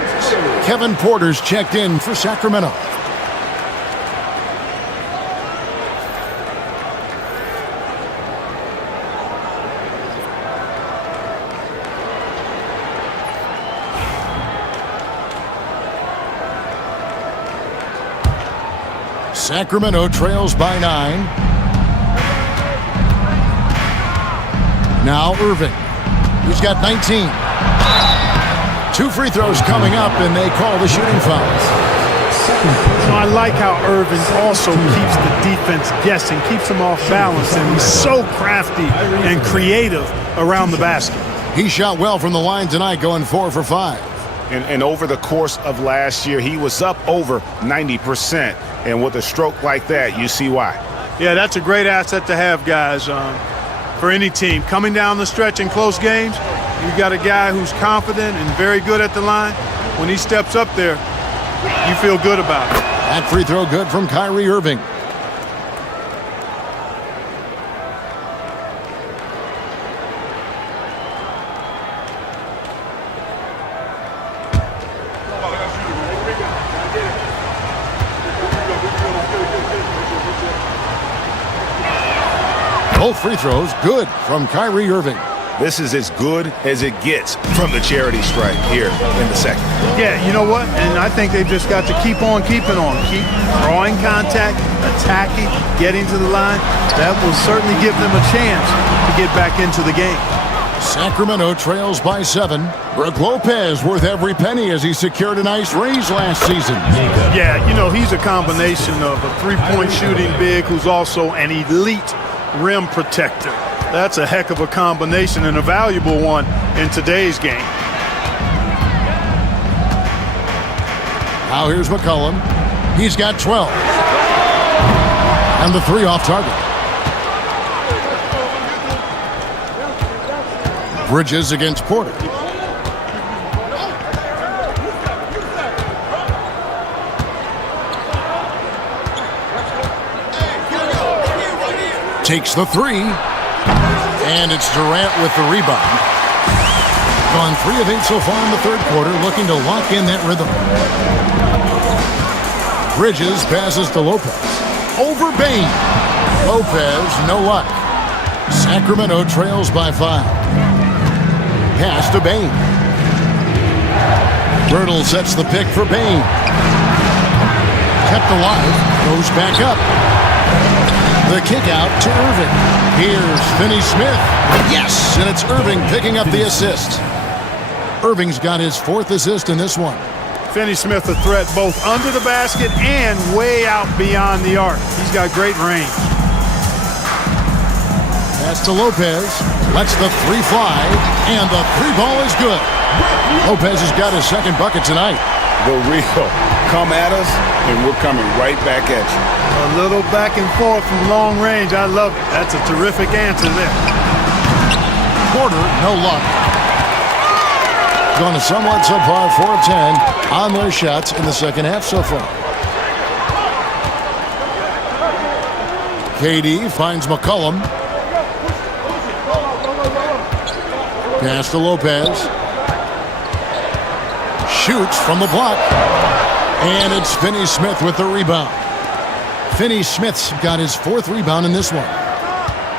Kevin Porter's checked in for Sacramento. Sacramento trails by 9. Now Irving. He's got 19. 2 free throws coming up, and they call the shooting foul. You know, I like how Irving also keeps the defense guessing, keeps them off balance, and he's so crafty and creative around the basket. He shot well from the line tonight, going 4 for 5. And over the course of last year, he was up over 90%. And with a stroke like that, you see why. Yeah, that's a great asset to have, guys, for any team. Coming down the stretch in close games, you got a guy who's confident and very good at the line. When he steps up there, you feel good about it. That free throw good from Kyrie Irving. Both free throws good from Kyrie Irving. This is as good as it gets from the charity stripe here in the second. Yeah, you know what? And I think they've just got to keep on keeping on. Keep drawing contact, attacking, getting to the line. That will certainly give them a chance to get back into the game. Sacramento trails by 7. Brook Lopez worth every penny as he secured a nice raise last season. Yeah, you know, he's a combination of a three-point shooting big who's also an elite rim protector. That's a heck of a combination and a valuable one in today's game. Now here's McCollum. He's got 12. And the 3 off target. Bridges against Porter. Takes the 3. And it's Durant with the rebound. Gone 3 of 8 so far in the third quarter, looking to lock in that rhythm. Bridges passes to Lopez. Over Bain. Lopez, no luck. Sacramento trails by 5. Pass to Bain. Birtle sets the pick for Bain. Kept alive, goes back up. The kick out to Irving. Here's Finney-Smith. Yes, and it's Irving picking up the assist. Irving's got his 4th assist in this one. Finney-Smith a threat both under the basket and way out beyond the arc. He's got great range. Pass to Lopez. Lets the 3 fly, and the 3 ball is good. Lopez has got his 2nd bucket tonight. The real. Come at us, and we're coming right back at you. A little back and forth from long range. I love it. That's a terrific answer there. Porter, no luck. Going to somewhat subpar 4 of 10 on their shots in the second half so far. KD finds McCollum. Pass to Lopez. Shoots from the block. And it's Finney-Smith with the rebound. Finney-Smith's got his 4th rebound in this one.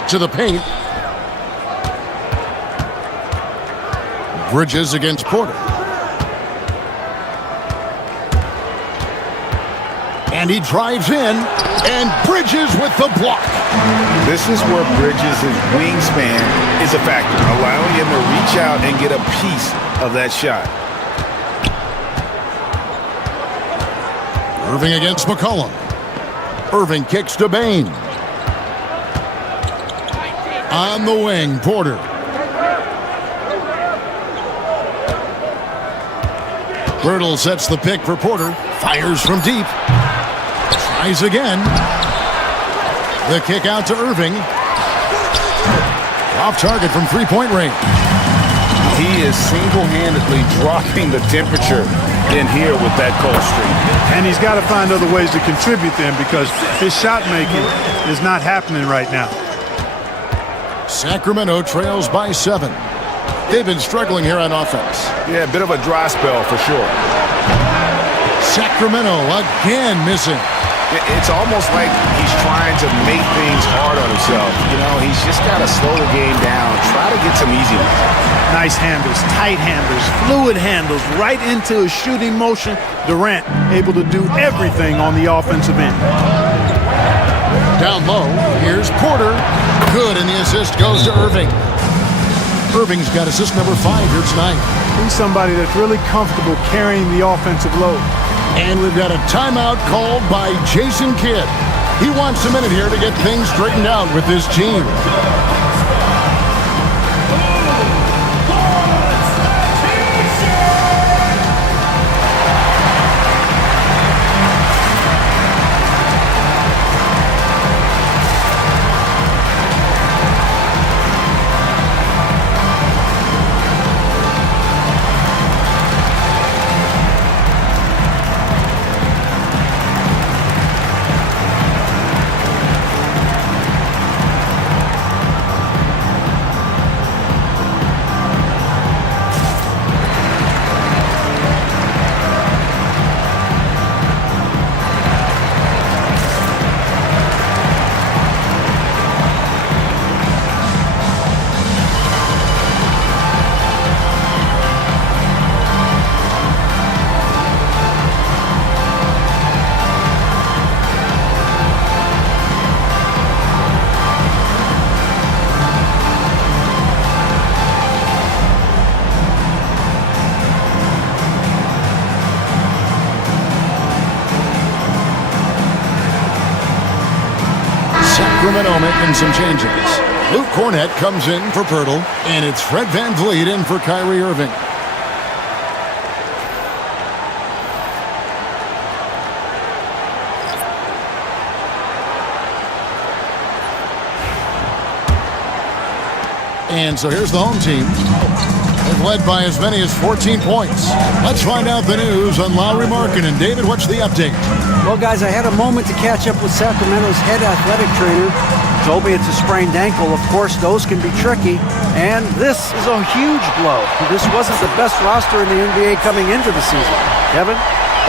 To the paint. Bridges against Porter. And he drives in, and Bridges with the block. This is where Bridges' wingspan is a factor, allowing him to reach out and get a piece of that shot. Irving against McCollum. Irving kicks to Bain. On the wing, Porter. Birtle sets the pick for Porter. Fires from deep. Tries again. The kick out to Irving. Off target from 3-point range. He is single-handedly dropping the temperature in here with that cold streak. And he's got to find other ways to contribute then because his shot making is not happening right now. Sacramento trails by 7. They've been struggling here on offense. Yeah, a bit of a dry spell for sure. Sacramento again missing. It's almost like he's trying to make things hard on himself. You know, he's just got to slow the game down, try to get some easy ones. Nice handles, tight handles, fluid handles, right into his shooting motion. Durant able to do everything on the offensive end. Down low, here's Porter. Good, and the assist goes to Irving. Irving's got assist number 5 here tonight. He's somebody that's really comfortable carrying the offensive load. And we've got a timeout called by Jason Kidd. He wants a minute here to get things straightened out with his team. Sacramento making some changes. Luke Cornett comes in for Pirtle, and it's Fred VanVleet in for Kyrie Irving. And so here's the home team. They've led by as many as 14 points. Let's find out the news on Lowry Markkanen. David, what's the update? Well, guys, I had a moment to catch up with Sacramento's head athletic trainer. Told me it's a sprained ankle. Of course, those can be tricky. And this is a huge blow. This wasn't the best roster in the NBA coming into the season. Kevin?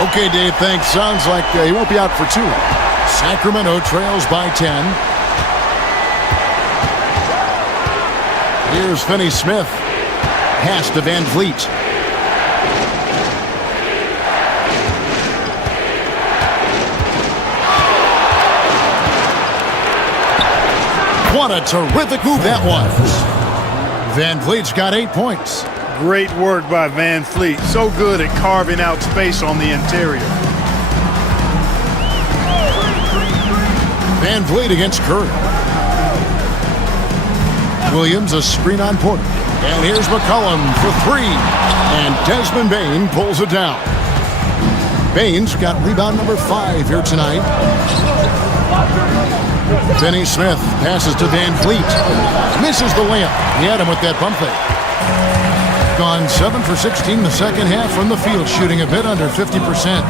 Okay, Dave, thanks. Sounds like he won't be out for too long. Sacramento trails by 10. Here's Finney-Smith. Pass to VanVleet. What a terrific move that was. VanVleet's got 8 points. Great work by VanVleet. So good at carving out space on the interior. VanVleet against Curry. Williams a screen on Porter. And here's McCollum for 3. And Desmond Bane pulls it down. Bane's got rebound number 5 here tonight. Finney-Smith passes to VanVleet. Misses the layup. He had him with that pump fake. Gone 7 for 16 the second half from the field, shooting a bit under 50%.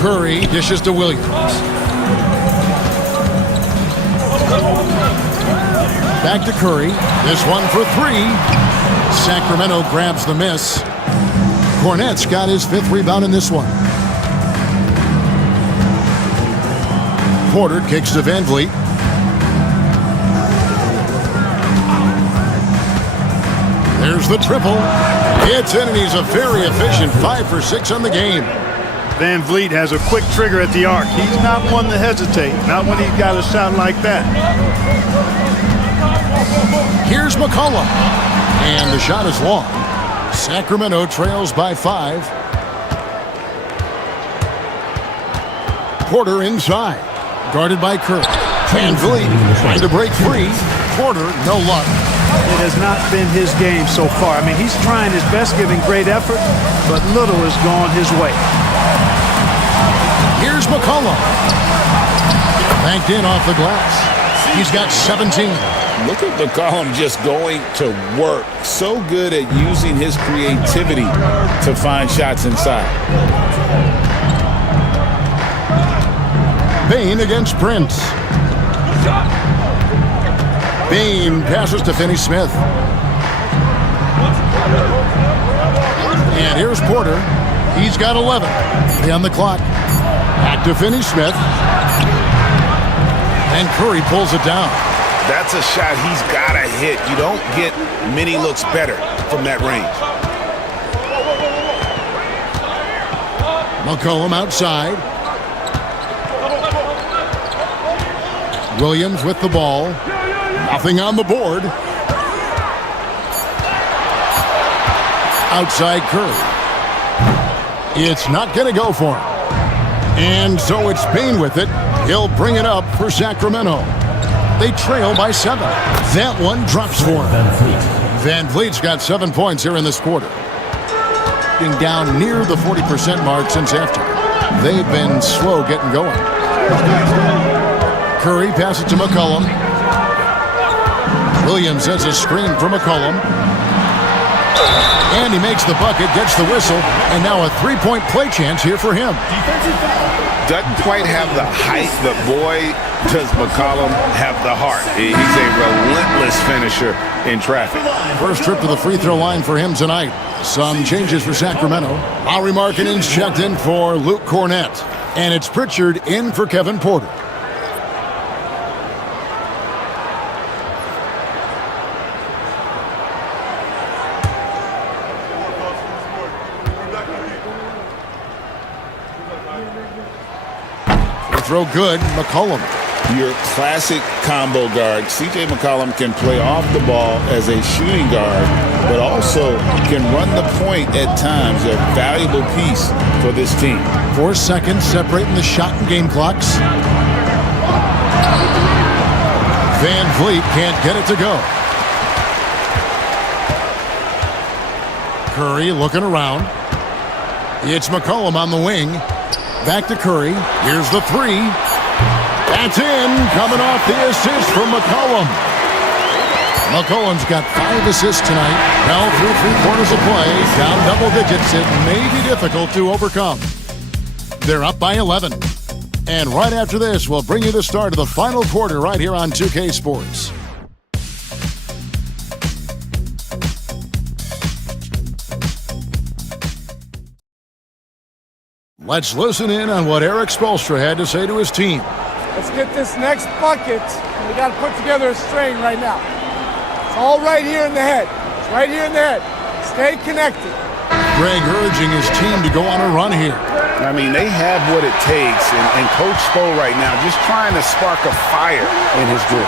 Curry dishes to Williams. Back to Curry. This one for 3. Sacramento grabs the miss. Cornett's got his 5th rebound in this one. Porter kicks to VanVleet. There's the triple. It's in, and he's a very efficient 5 for 6 on the game. VanVleet has a quick trigger at the arc. He's not one to hesitate, not when he's got a shot like that. Here's McCollum. And the shot is long. Sacramento trails by 5. Porter inside. Guarded by Curry. VanVleet trying to break free. Porter, no luck. It has not been his game so far. I mean, he's trying his best, giving great effort, but little has gone his way. Here's McCollum. Banked in off the glass. He's got 17. Look at McCollum just going to work. So good at using his creativity to find shots inside. Bane against Prince. Bane passes to Finney-Smith. And here's Porter. He's got 11. On the clock. Back to Finney-Smith. And Curry pulls it down. That's a shot he's got to hit. You don't get many looks better from that range. McCollum outside. Williams with the ball. Nothing on the board. Outside Curry. It's not going to go for him. And so it's Bane with it. He'll bring it up for Sacramento. They trail by 7. That one drops for him. VanVleet's got 7 points here in this quarter. Being down near the 40% mark since after. They've been slow getting going. Curry passes to McCollum. Williams has a screen for McCollum. And he makes the bucket, gets the whistle, and now a 3-point play chance here for him. Doesn't quite have the height, but boy, does McCollum have the heart. He's a relentless finisher in traffic. First trip to the free throw line for him tonight. Some changes for Sacramento. Lowry Markkanen's checked in for Luke Cornett. And it's Pritchard in for Kevin Porter. Throw good, McCollum. Your classic combo guard. C.J. McCollum can play off the ball as a shooting guard, but also can run the point at times. A valuable piece for this team. 4 seconds separating the shot and game clocks. Van Vliet can't get it to go. Curry looking around. It's McCollum on the wing. Back to Curry. Here's the three. That's in. Coming off the assist from McCollum. McCollum's got 5 assists tonight. Well, through 3 quarters of play, down double digits. It may be difficult to overcome. They're up by 11. And right after this, we'll bring you the start of the final quarter right here on 2K Sports. Let's listen in on what Eric Spoelstra had to say to his team. Let's get this next bucket. We got to put together a string right now. It's all right here in the head. It's right here in the head. Stay connected. Greg urging his team to go on a run here. I mean, they have what it takes, and Coach Spo right now just trying to spark a fire in his group.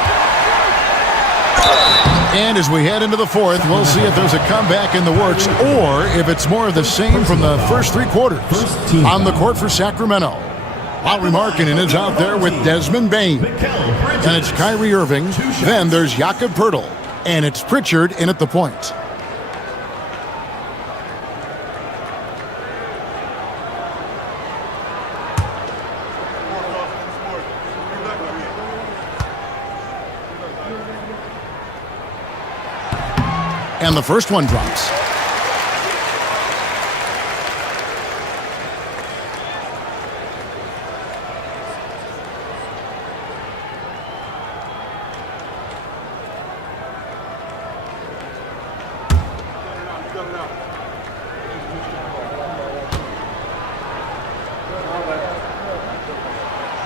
And as we head into the fourth, we'll see if there's a comeback in the works or if it's more of the same from the first 3 quarters. On the court for Sacramento, Lauri Markkanen is out there with Desmond Bane. And it's Kyrie Irving. Then there's Jakob Poeltl. And it's Pritchard in at the point. And the first one drops.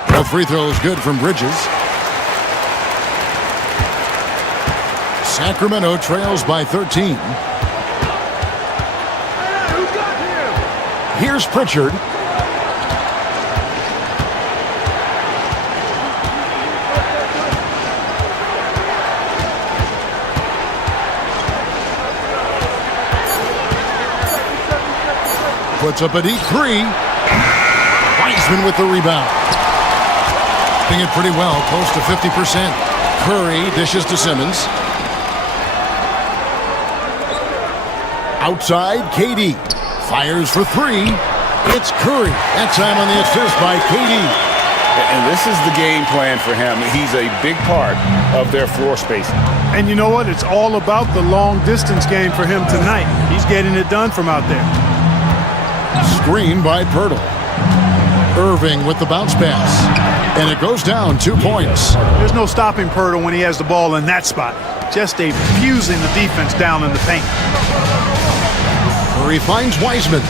Both free throws good from Bridges. Sacramento trails by 13. Here's Pritchard. Puts up a deep 3. Wiseman with the rebound. Doing it pretty well, close to 50%. Curry dishes to Simmons. Outside, KD fires for 3. It's Curry. That time on the assist by KD. And this is the game plan for him. He's a big part of their floor spacing. And you know what? It's all about the long distance game for him tonight. He's getting it done from out there. Screen by Poeltl. Irving with the bounce pass. And it goes down 2 points. There's no stopping Poeltl when he has the ball in that spot. Just abusing the defense down in the paint. Curry finds Wiseman.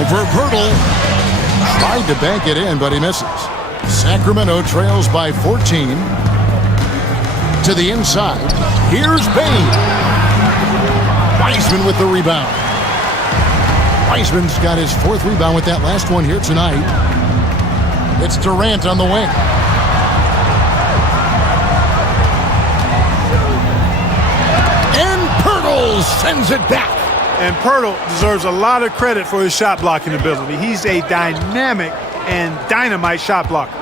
Over Poeltl. Tried to bank it in, but he misses. Sacramento trails by 14. To the inside. Here's Bane. Wiseman with the rebound. Wiseman's got his 4th rebound with that last one here tonight. It's Durant on the wing. Sends it back. And Poeltl deserves a lot of credit for his shot blocking ability. He's a dynamic and dynamite shot blocker.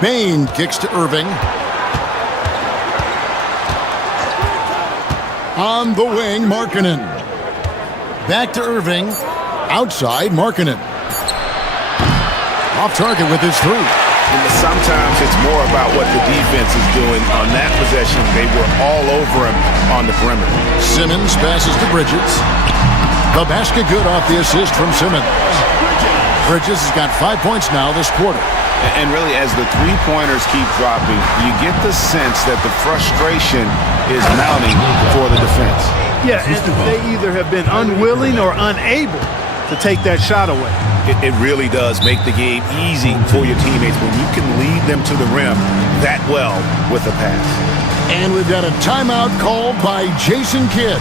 Bane kicks to Irving. On the wing, Markkanen. Back to Irving. Outside, Markkanen. Off target with his 3. Sometimes it's more about what the defense is doing. On that possession, they were all over him on the perimeter. Simmons passes to Bridges. The basket good off the assist from Simmons. Bridges has got 5 points now this quarter. And really, as the 3-pointers keep dropping, you get the sense that the frustration is mounting for the defense. Yeah, and they either have been unwilling or unable to take that shot away. It really does make the game easy for your teammates when you can lead them to the rim that well with a pass. And we've got a timeout called by Jason Kidd.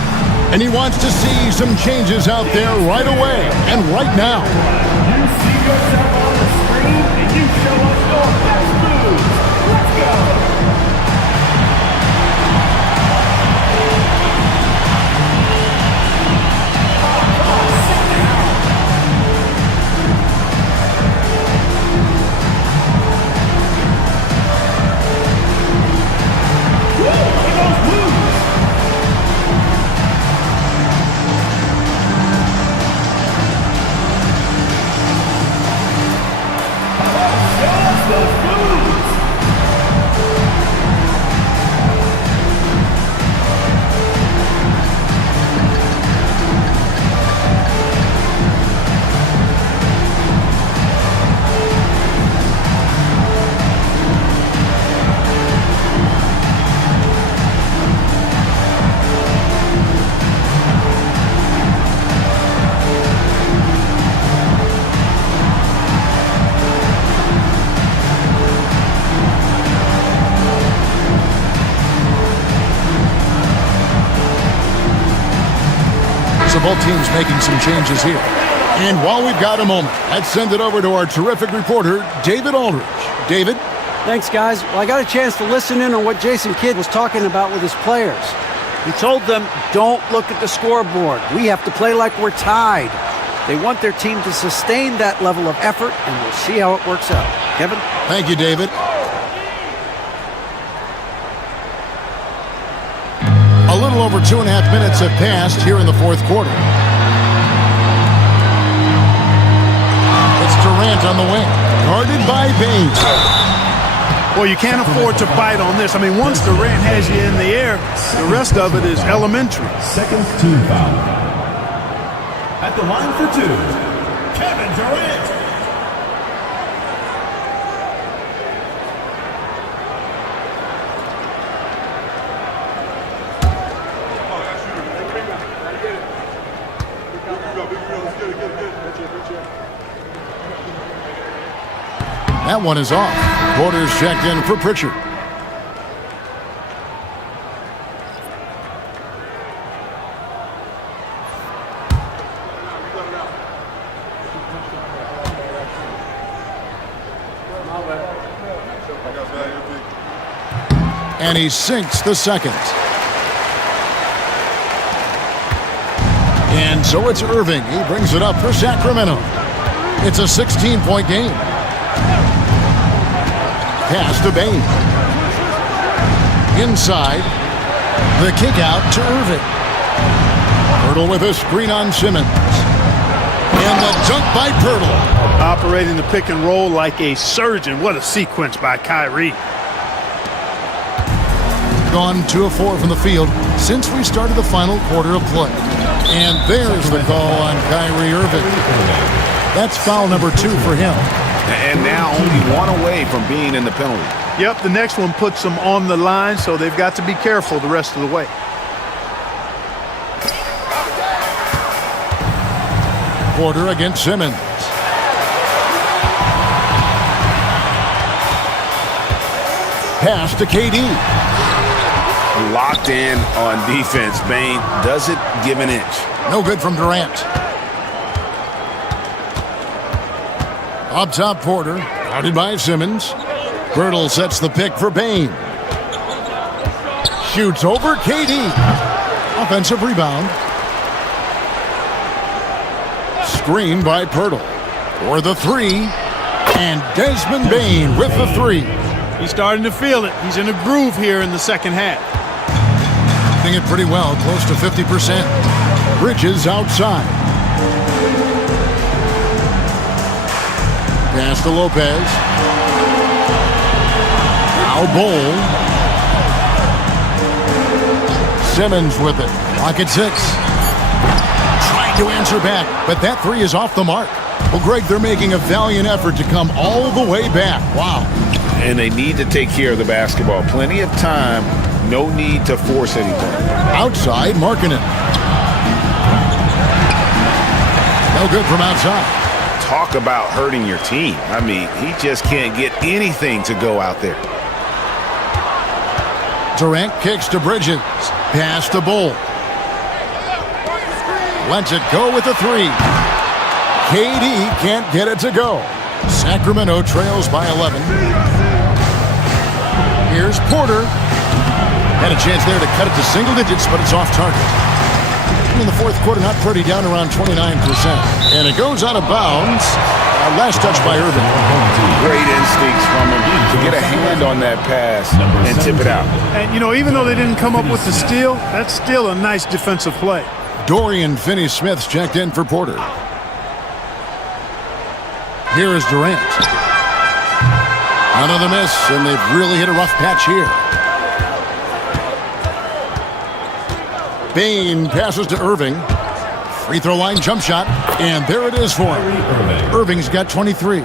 And he wants to see some changes out there right away and right now. You see yourself on the screen and you show us your best moves. Let's go. So both teams making some changes here. And while we've got a moment, let's send it over to our terrific reporter, David Aldridge. David? Thanks, guys. Well, I got a chance to listen in on what Jason Kidd was talking about with his players. He told them, don't look at the scoreboard. We have to play like we're tied. They want their team to sustain that level of effort, and we'll see how it works out. Kevin? Thank you, David. A little over 2.5 minutes have passed here in the fourth quarter. It's Durant on the wing, guarded by Baines. Well, you can't afford to bite on this. I mean, once Durant has you in the air, the rest of it is elementary. Second team foul. At the line for two, Kevin Durant. That one is off. Porter's checked in for Pritchard. And he sinks the second. And so it's Irving. He brings it up for Sacramento. It's a 16-point game. Pass to Bain. Inside. The kick out to Irving. Pirtle with a screen on Simmons. And the dunk by Pirtle. Operating the pick and roll like a surgeon. What a sequence by Kyrie. Gone 2 of 4 from the field since we started the final quarter of play. And there's the call on Kyrie Irving. That's foul number 2 for him. And now only one away from being in the penalty. Yep, the next one puts them on the line, so they've got to be careful the rest of the way. Porter against Simmons. Pass to KD. Locked in on defense. Bain doesn't give an inch. No good from Durant. Up top, Porter, guarded by Simmons. Pirtle sets the pick for Bain. Shoots over KD. Offensive rebound. Screen by Pirtle for the 3. And Desmond Bain with the 3. He's starting to feel it. He's in a groove here in the second half. It pretty well, close to 50%. Bridges outside. Pass to Lopez. Now Bol. Simmons with it. Clock at 6. Trying to answer back, but that 3 is off the mark. Well, Greg, they're making a valiant effort to come all the way back. Wow. And they need to take care of the basketball. Plenty of time. No need to force anything. Outside, Markkanen. No good from outside. Talk about hurting your team. I mean, he just can't get anything to go out there. Durant kicks to Bridges. Pass to Bol. Lets it go with the 3. KD can't get it to go. Sacramento trails by 11. Here's Porter. Had a chance there to cut it to single digits, but it's off target. In the fourth quarter, not pretty, down around 29%. And it goes out of bounds. Last touch by Irving. Great instincts from him to get a hand on that pass and tip it out. And, you know, even though they didn't come up with the steal, that's still a nice defensive play. Dorian Finney-Smith's checked in for Porter. Here is Durant. Another miss, and they've really hit a rough patch here. Bain passes to Irving. Free throw line jump shot, and there it is for him. Irving's got 23.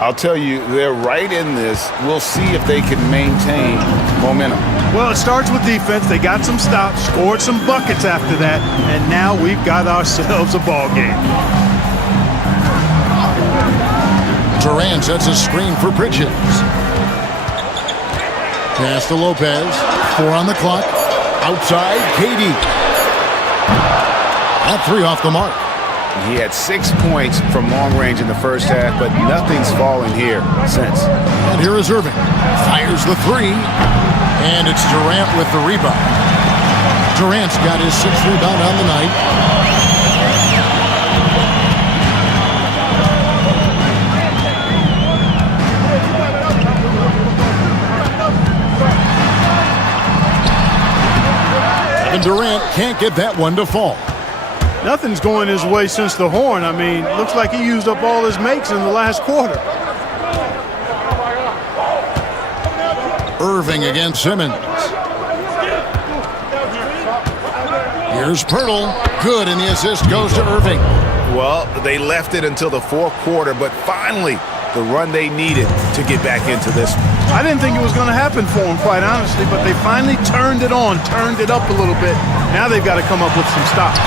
I'll tell you, they're right in this. We'll see if they can maintain momentum. Well, it starts with defense. They got some stops, scored some buckets after that, and now we've got ourselves a ball game. Durant sets a screen for Bridges. Pass to Lopez. 4 on the clock. Outside, KD. That 3 off the mark. He had 6 points from long range in the first half, but nothing's fallen here since. And here is Irving. Fires the 3. And it's Durant with the rebound. Durant's got his 6th rebound on the night. And Durant can't get that one to fall. Nothing's going his way since the horn. I mean, looks like he used up all his makes in the last quarter. Irving against Simmons. Here's Pirtle. Good, and the assist goes to Irving. Well, they left it until the fourth quarter, but finally the run they needed to get back into this. I didn't think it was going to happen for him, quite honestly, but they finally turned it on, turned it up a little bit. Now they've got to come up with some stops.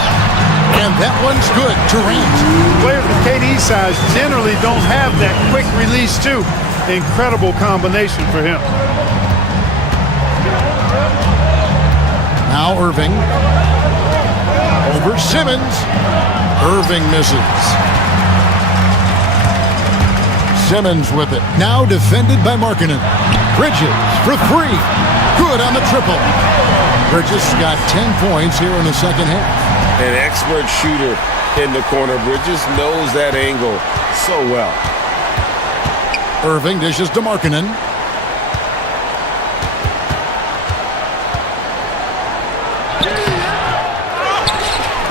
And that one's good. Durant. Players with KD's size generally don't have that quick release, too. Incredible combination for him. Now Irving. Over Simmons. Irving misses. Simmons with it. Now defended by Markkanen. Bridges for 3. Good on the triple. Bridges got 10 points here in the second half. An expert shooter in the corner. Bridges knows that angle so well. Irving dishes to Markkanen.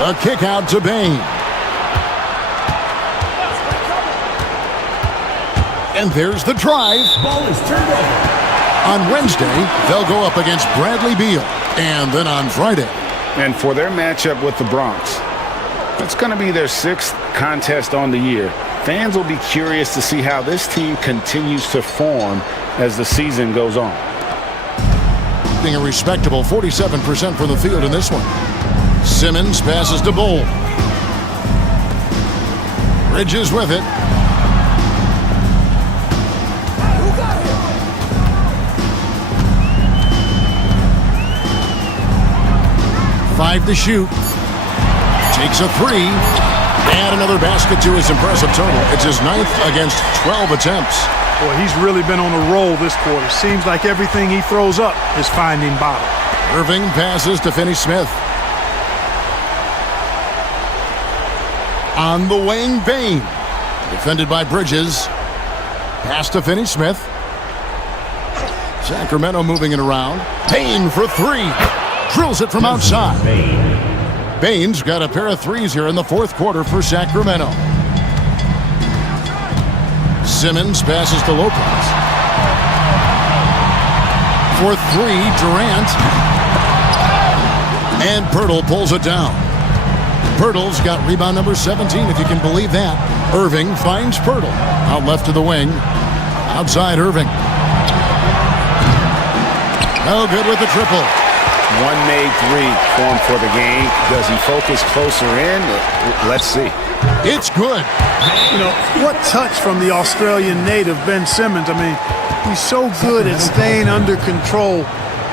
A kick out to Bain. And there's the drive. Ball is turned over. On Wednesday, they'll go up against Bradley Beal. And then on Friday. And for their matchup with the Bronx, it's going to be their 6th contest on the year. Fans will be curious to see how this team continues to form as the season goes on. Being a respectable 47% from the field in this one. Simmons passes to Bull. Bridges with it. Five to shoot. Takes a 3. And another basket to his impressive total. It's his 9th against 12 attempts. Boy, he's really been on a roll this quarter. Seems like everything he throws up is finding bottom. Irving passes to Finney-Smith. On the wing, Bain. Defended by Bridges. Pass to Finney-Smith. Sacramento moving it around. Bain for 3. Drills it from outside. Bain's got a pair of 3s here in the fourth quarter for Sacramento. Simmons passes to Lopez. For 3, Durant. And Pirtle pulls it down. Pirtle's got rebound number 17, if you can believe that. Irving finds Pirtle. Out left to the wing. Outside Irving. No good with the triple. One made 3 formed for the game. Does he focus closer in? Let's see. It's good. You know, what touch from the Australian native, Ben Simmons. I mean, he's so good at staying under control,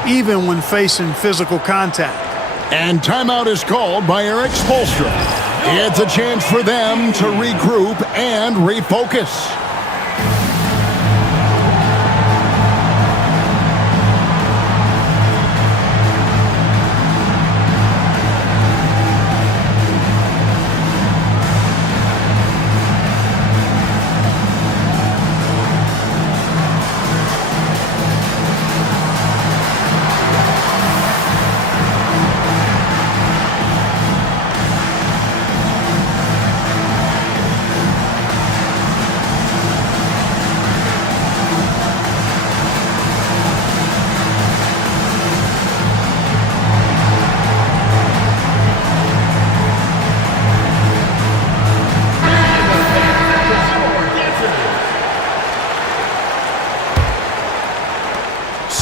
even when facing physical contact. And timeout is called by Eric Spoelstra. It's a chance for them to regroup and refocus.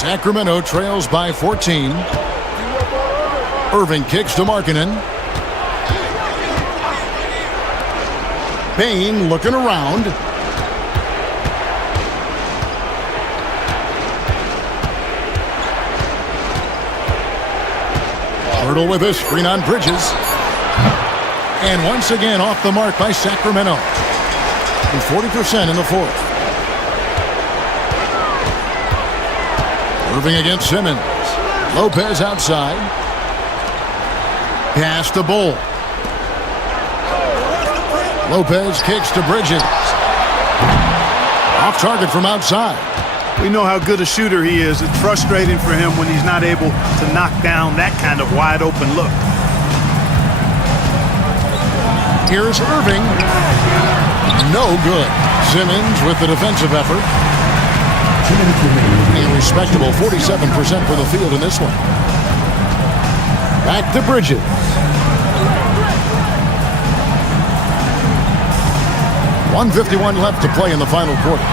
Sacramento trails by 14. Irving kicks to Markkanen. Bain looking around. Hurdle with a screen on Bridges. And once again off the mark by Sacramento. And 40% in the fourth. Irving against Simmons. Lopez outside. Pass to Bull. Lopez kicks to Bridges. Off target from outside. We know how good a shooter he is. It's frustrating for him when he's not able to knock down that kind of wide open look. Here's Irving. No good. Simmons with the defensive effort. A respectable 47% for the field in this one. Back to Bridges. .151 left to play in the final quarter.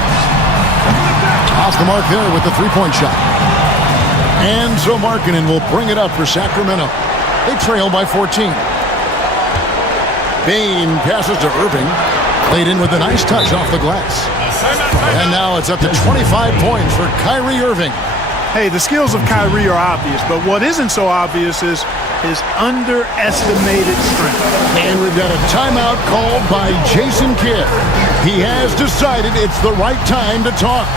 Off the mark there with the three-point shot. And so Markkanen will bring it up for Sacramento. They trail by 14. Bain passes to Irving. Played in with a nice touch off the glass. And now it's up to 25 points for Kyrie Irving. Hey, the skills of Kyrie are obvious, but what isn't so obvious is his underestimated strength. And we've got a timeout called by Jason Kidd. He has decided it's the right time to talk.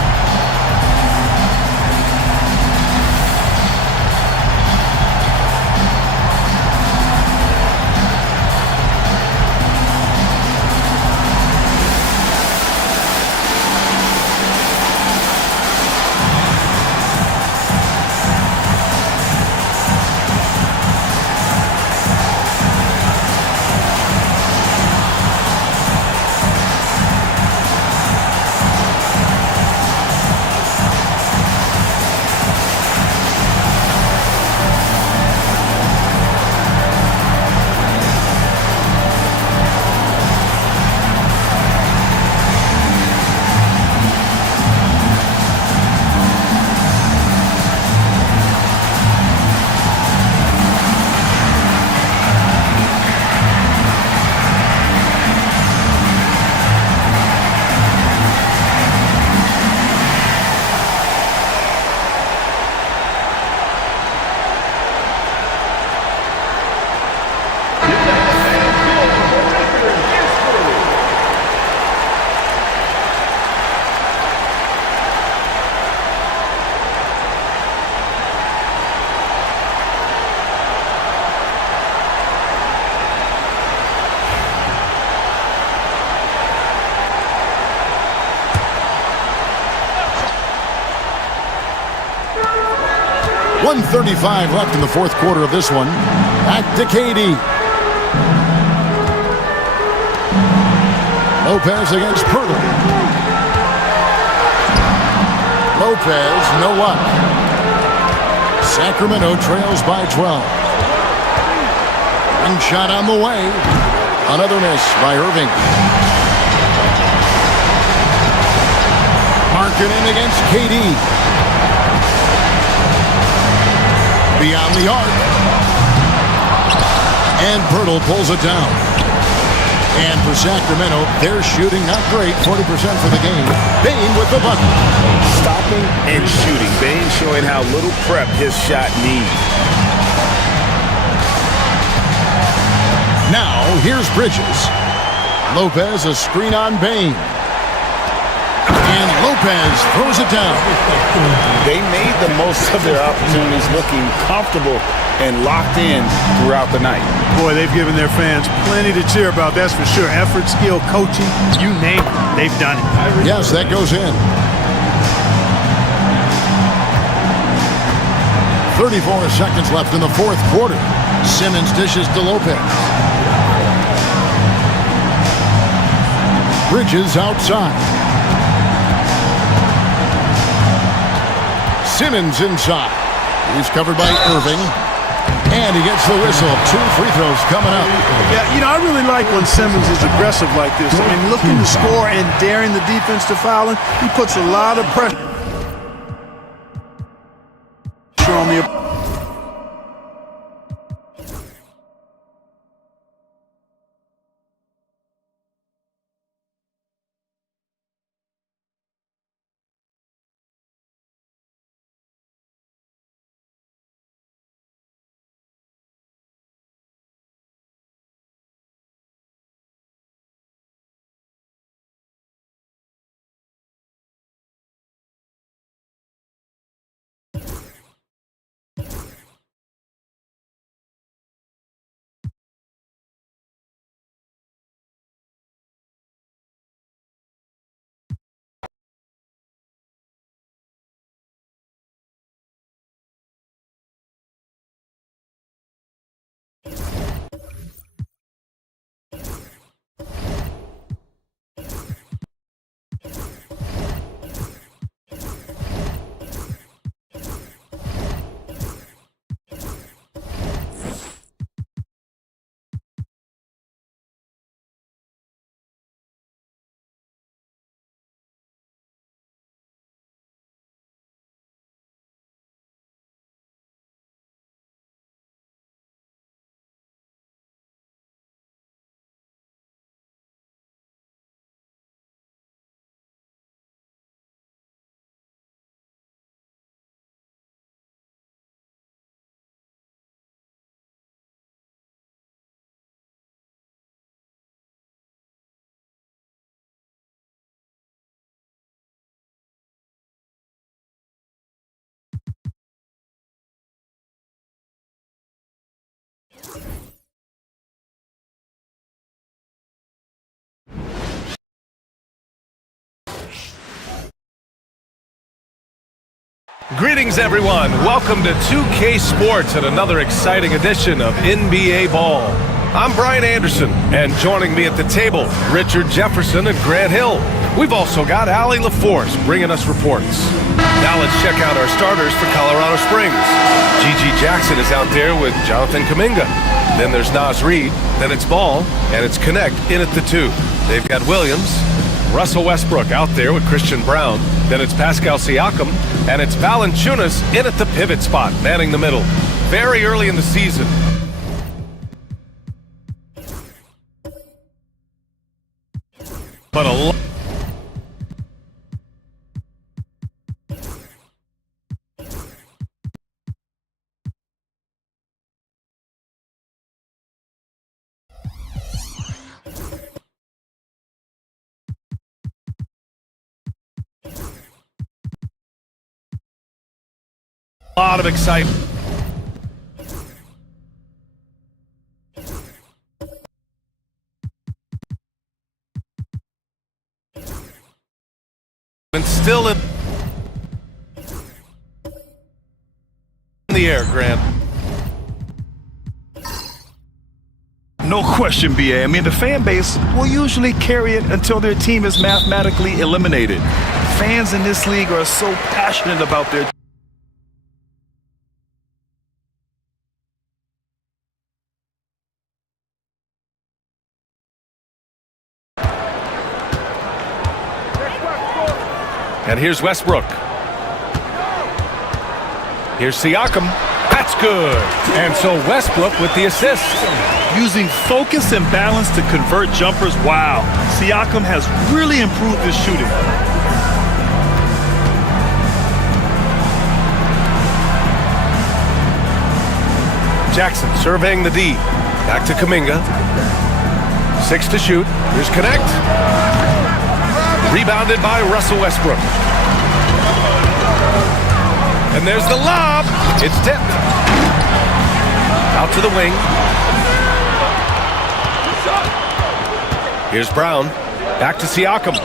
.135 left in the fourth quarter of this one. Back to KD. Lopez against Pirtle. Lopez, no luck. Sacramento trails by 12. One shot on the way. Another miss by Irving. Markkanen against KD. Beyond the arc. And Pirtle pulls it down. And for Sacramento, they're shooting not great, 40% for the game. Bain with the bucket. Stopping and shooting. Bain showing how little prep his shot needs. Now, here's Bridges. Lopez, a screen on Bain. And Lopez throws it down. They made the most of their opportunities, looking comfortable and locked in throughout the night. Boy, they've given their fans plenty to cheer about, that's for sure. Effort, skill, coaching, you name it, they've done it. Yes, that goes in. 34 seconds left in the fourth quarter. Simmons dishes to Lopez. Bridges outside. Simmons inside. He's covered by Irving. And he gets the whistle. 2 free throws coming up. Yeah, you know, I really like when Simmons is aggressive like this. I mean, looking to score and daring the defense to foul him, he puts a lot of pressure. Greetings, everyone. Welcome to 2K Sports and another exciting edition of NBA Ball. I'm Brian Anderson, and joining me at the table, Richard Jefferson and Grant Hill. We've also got Allie LaForce bringing us reports. Now let's check out our starters for Colorado Springs. Gigi Jackson is out there with Jonathan Kuminga. Then there's Naz Reid. Then it's Ball, and it's Connect in at the 2. They've got Williams, Russell Westbrook out there with Christian Brown. Then it's Pascal Siakam, and it's Valanciunas in at the pivot spot, manning the middle. Very early in the season. But a lot of excitement. And still in the air, Grant. No question, BA. I mean, the fan base will usually carry it until their team is mathematically eliminated. Fans in this league are so passionate about their And here's Westbrook. Here's Siakam. That's good. And so Westbrook with the assist. using focus and balance to convert jumpers. Wow. Siakam has really improved his shooting. Jackson surveying the D. Back to Kuminga. 6 to shoot. Here's Connect. Rebounded by Russell Westbrook. And there's the lob. It's tipped. Out to the wing. Here's Brown. Back to Siakam.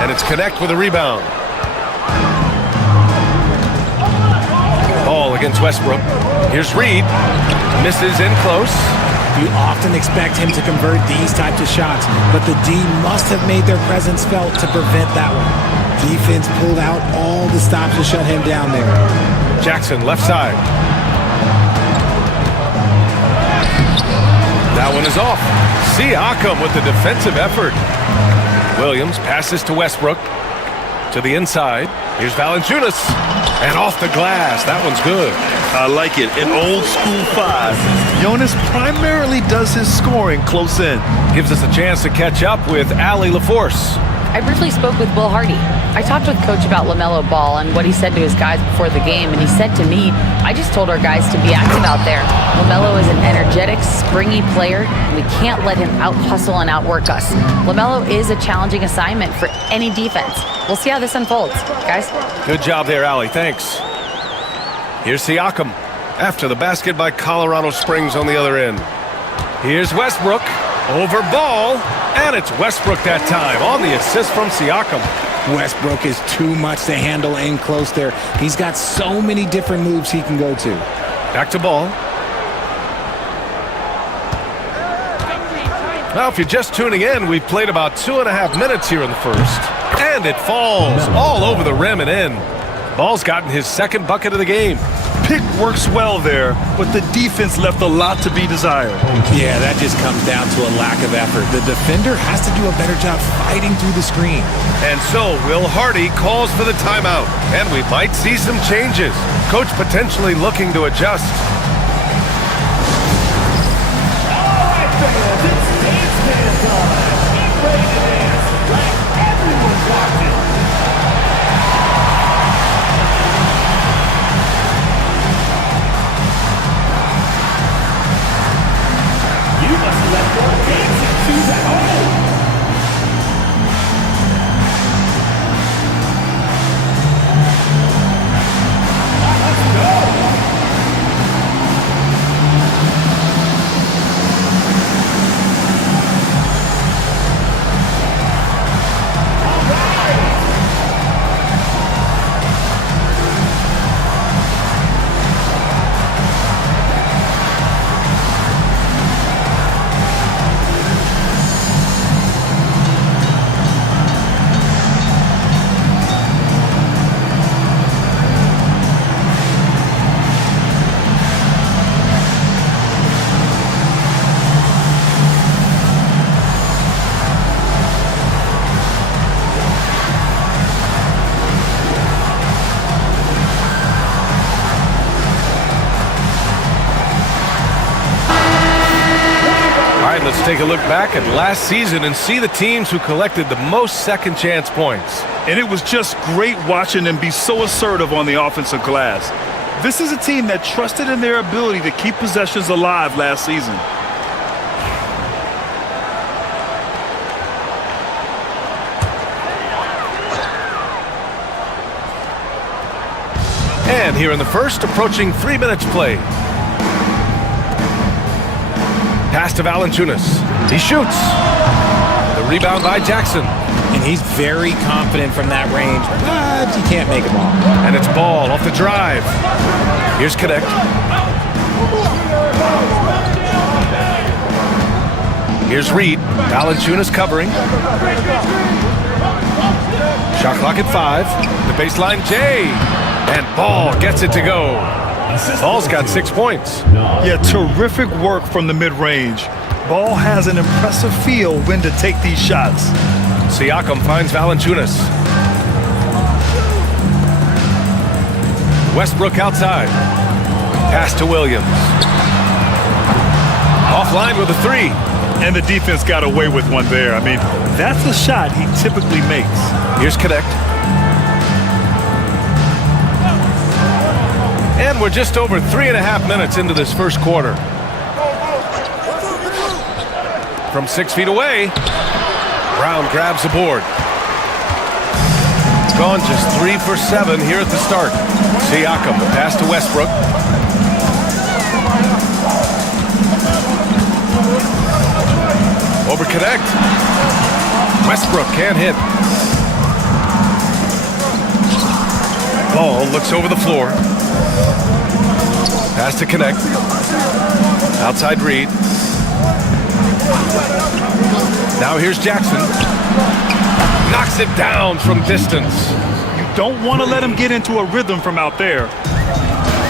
And it's Connect with a rebound. Ball against Westbrook. Here's Reid. Misses in close. You often expect him to convert these types of shots, but the D must have made their presence felt to prevent that one. Defense pulled out all the stops to shut him down there. Jackson, left side. That one is off. Siakam with the defensive effort. Williams passes to Westbrook. To the inside. Here's Valanciunas. And off the glass. That one's good. I like it. An old school 5. Jonas primarily does his scoring close in. Gives us a chance to catch up with Allie LaForce. I briefly spoke with Will Hardy. I talked with Coach about LaMelo Ball and what he said to his guys before the game, and he said to me, I just told our guys to be active out there. LaMelo is an energetic, springy player, and we can't let him out-hustle and outwork us. LaMelo is a challenging assignment for any defense. We'll see how this unfolds. Guys? Good job there, Allie. Thanks. Here's Siakam. After the basket by Colorado Springs on the other end. Here's Westbrook. Over Ball. And it's Westbrook that time on the assist from Siakam. Westbrook is too much to handle in close there. He's got so many different moves he can go to. Back to Ball. Now, if you're just tuning in, we've played about 2.5 minutes here in the first. And it falls all over the rim and in. Ball's gotten his second bucket of the game. Pick works well there, but the defense left a lot to be desired. Yeah, that just comes down to a lack of effort. The defender has to do a better job fighting through the screen. And so Will Hardy calls for the timeout, and we might see some changes. Coach potentially looking to adjust. All right, fans, it's dance time. Get ready to dance like everyone's watching. You must let your dancing shoes at home. Let's go. let's take a look back at last season and see the teams who collected the most second chance points. And it was just great watching them be so assertive on the offensive glass. This is a team that trusted in their ability to keep possessions alive last season. And here in the first, approaching 3 minutes played. Pass to Valanciunas. He shoots. The rebound by Jackson. And he's very confident from that range, but he can't make them all. And it's Ball off the drive. Here's Connect. Here's Reed. Valanciunas covering. Shot clock at 5. The baseline, Jay. And Ball gets it to go. Ball's got 6 points. Yeah, terrific work from the mid-range. Ball has an impressive feel when to take these shots. Siakam finds Valanciunas. Westbrook outside. Pass to Williams. Offline with a 3. And the defense got away with one there. I mean, that's the shot he typically makes. Here's Connect. And we're just over 3.5 minutes into this first quarter. From 6 feet away, Brown grabs the board. Gone just 3 for 7 here at the start. Siakam, pass to Westbrook. Over Connect. Westbrook can't hit. Ball looks over the floor. Pass to Connect. Outside Reed. Now here's Jackson. Knocks it down from distance. You don't want to let him get into a rhythm from out there.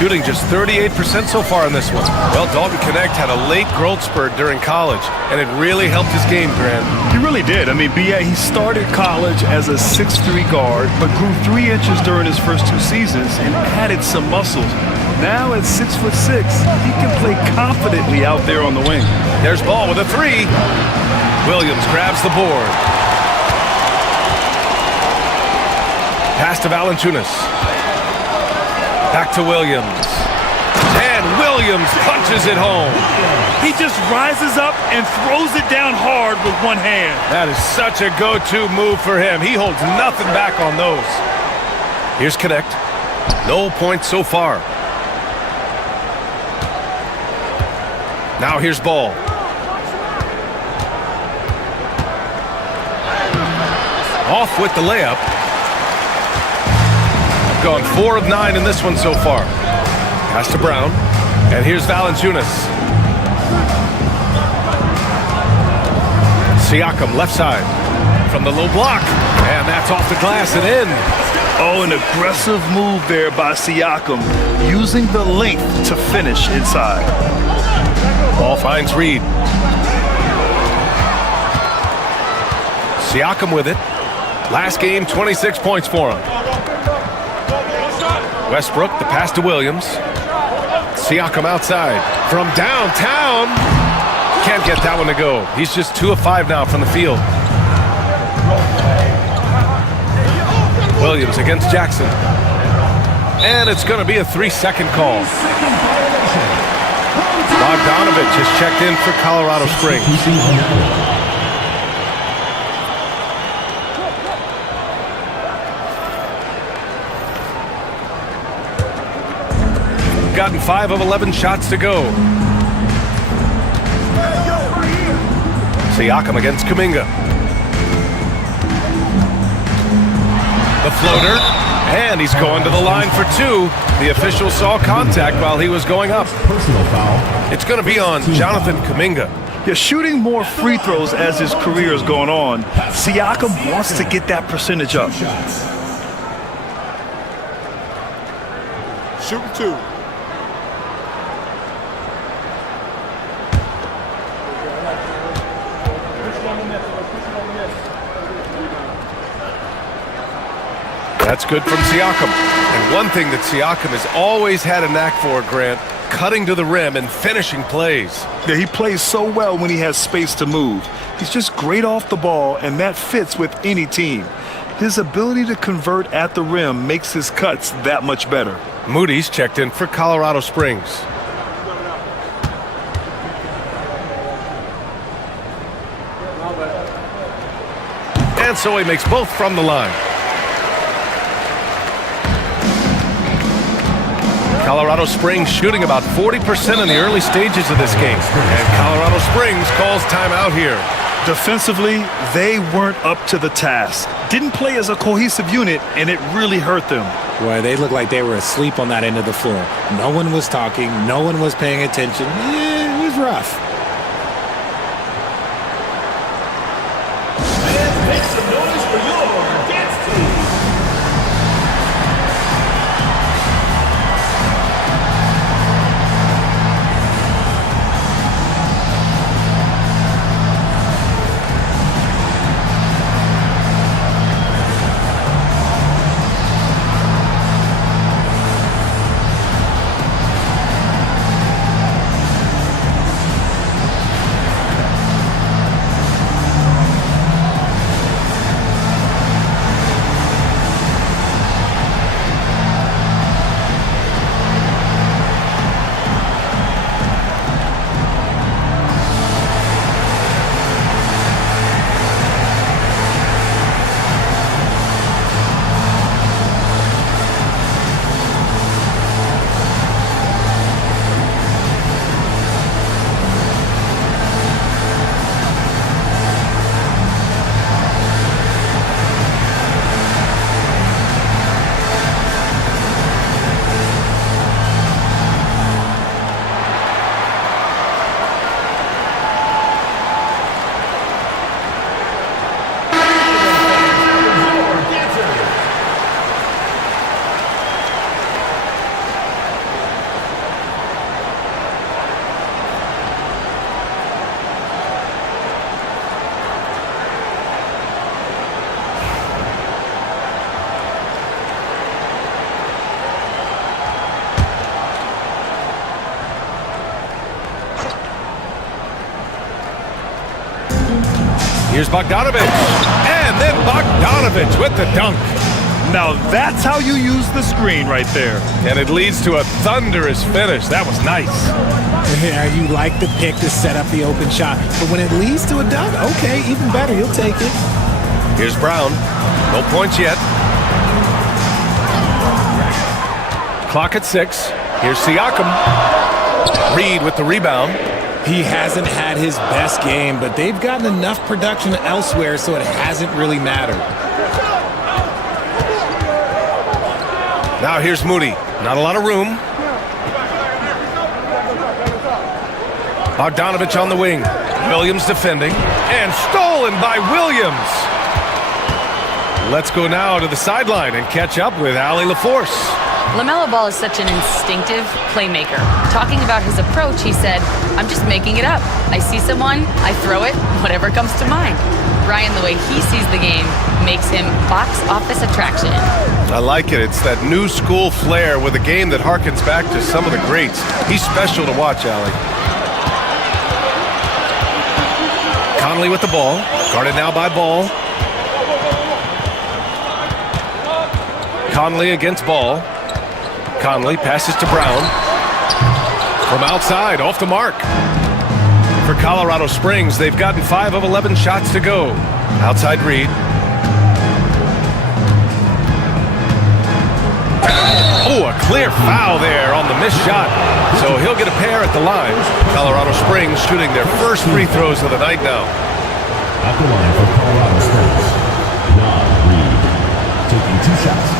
Shooting just 38% so far in this one. Well, Dalton Connect had a late growth spurt during college, and it really helped his game, Grant. He really did. I mean, B.A., he started college as a 6'3" guard, but grew 3 inches during his first 2 seasons and added some muscles. Now at 6'6", he can play confidently out there on the wing. There's Ball with a 3. Williams grabs the board. Pass to Valanciunas. Back to Williams. And Williams punches it home. He just rises up and throws it down hard with one hand. That is such a go-to move for him. He holds nothing back on those. Here's Connect. No points so far. Now here's Ball. Off with the layup. Gone 4 of 9 in this one so far. Pass to Brown. And here's Valanciunas. Siakam left side. From the low block. And that's off the glass and in. Oh, an aggressive move there by Siakam, using the length to finish inside. Ball finds Reed. Siakam with it. Last game, 26 points for him. Westbrook, the pass to Williams. Siakam outside. From downtown. Can't get that one to go. He's just 2 of 5 now from the field. Williams against Jackson. And it's going to be a 3-second call. Bogdanovich has checked in for Colorado Springs. Gotten 5 of 11 shots to go. Siakam against Kuminga. The floater, and he's going to the line for 2. The official saw contact while he was going up. Personal foul. It's going to be on Jonathan Kuminga. Yeah, shooting more free throws as his career is going on. Siakam wants to get that percentage up. Shooting 2. That's good from Siakam. And one thing that Siakam has always had a knack for, Grant, cutting to the rim and finishing plays. Yeah, he plays so well when he has space to move. He's just great off the ball, and that fits with any team. His ability to convert at the rim makes his cuts that much better. Moody's checked in for Colorado Springs. And so he makes both from the line. Colorado Springs shooting about 40% in the early stages of this game. And Colorado Springs calls timeout here. Defensively, they weren't up to the task. Didn't play as a cohesive unit, and it really hurt them. Boy, they looked like they were asleep on that end of the floor. No one was talking. No one was paying attention. Yeah, it was rough. Make some noise for your dance team. Here's Bogdanovich. And then Bogdanovich with the dunk. Now that's how you use the screen right there. And it leads to a thunderous finish. That was nice. Yeah, you like the pick to set up the open shot. But when it leads to a dunk, okay, even better. You'll take it. Here's Brown. No points yet. Clock at 6. Here's Siakam. Reed with the rebound. He hasn't had his best game, but they've gotten enough production elsewhere, so it hasn't really mattered. Now here's Moody. Not a lot of room. Bogdanovich on the wing. Williams defending. And stolen by Williams. Let's go now to the sideline and catch up with Allie LaForce. LaMelo Ball is such an instinctive playmaker. Talking about his approach, he said, "I'm just making it up. I see someone, I throw it, whatever comes to mind." Brian, the way he sees the game makes him box office attraction. I like it. It's that new school flair with a game that harkens back to some of the greats. He's special to watch, Allie. Conley with the ball. Guarded now by Ball. Conley against Ball. Conley passes to Brown. From outside, off the mark. For Colorado Springs, they've gotten 5 of 11 shots to go. Outside Reed. Oh, a clear foul there on the missed shot. So he'll get a pair at the line. Colorado Springs shooting their first free throws of the night now. At the line for Colorado Springs, Reed, taking 2 shots.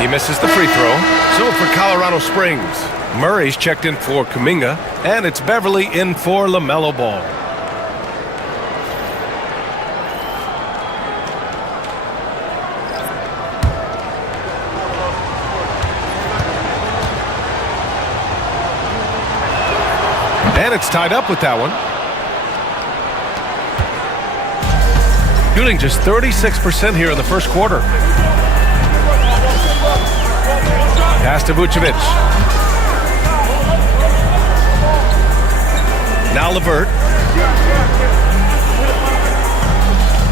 He misses the free throw. So for Colorado Springs, Murray's checked in for Kuminga, and it's Beverly in for LaMelo Ball. And it's tied up with that one. Shooting just 36% here in the first quarter. Pass to Vucevic. Now LeVert.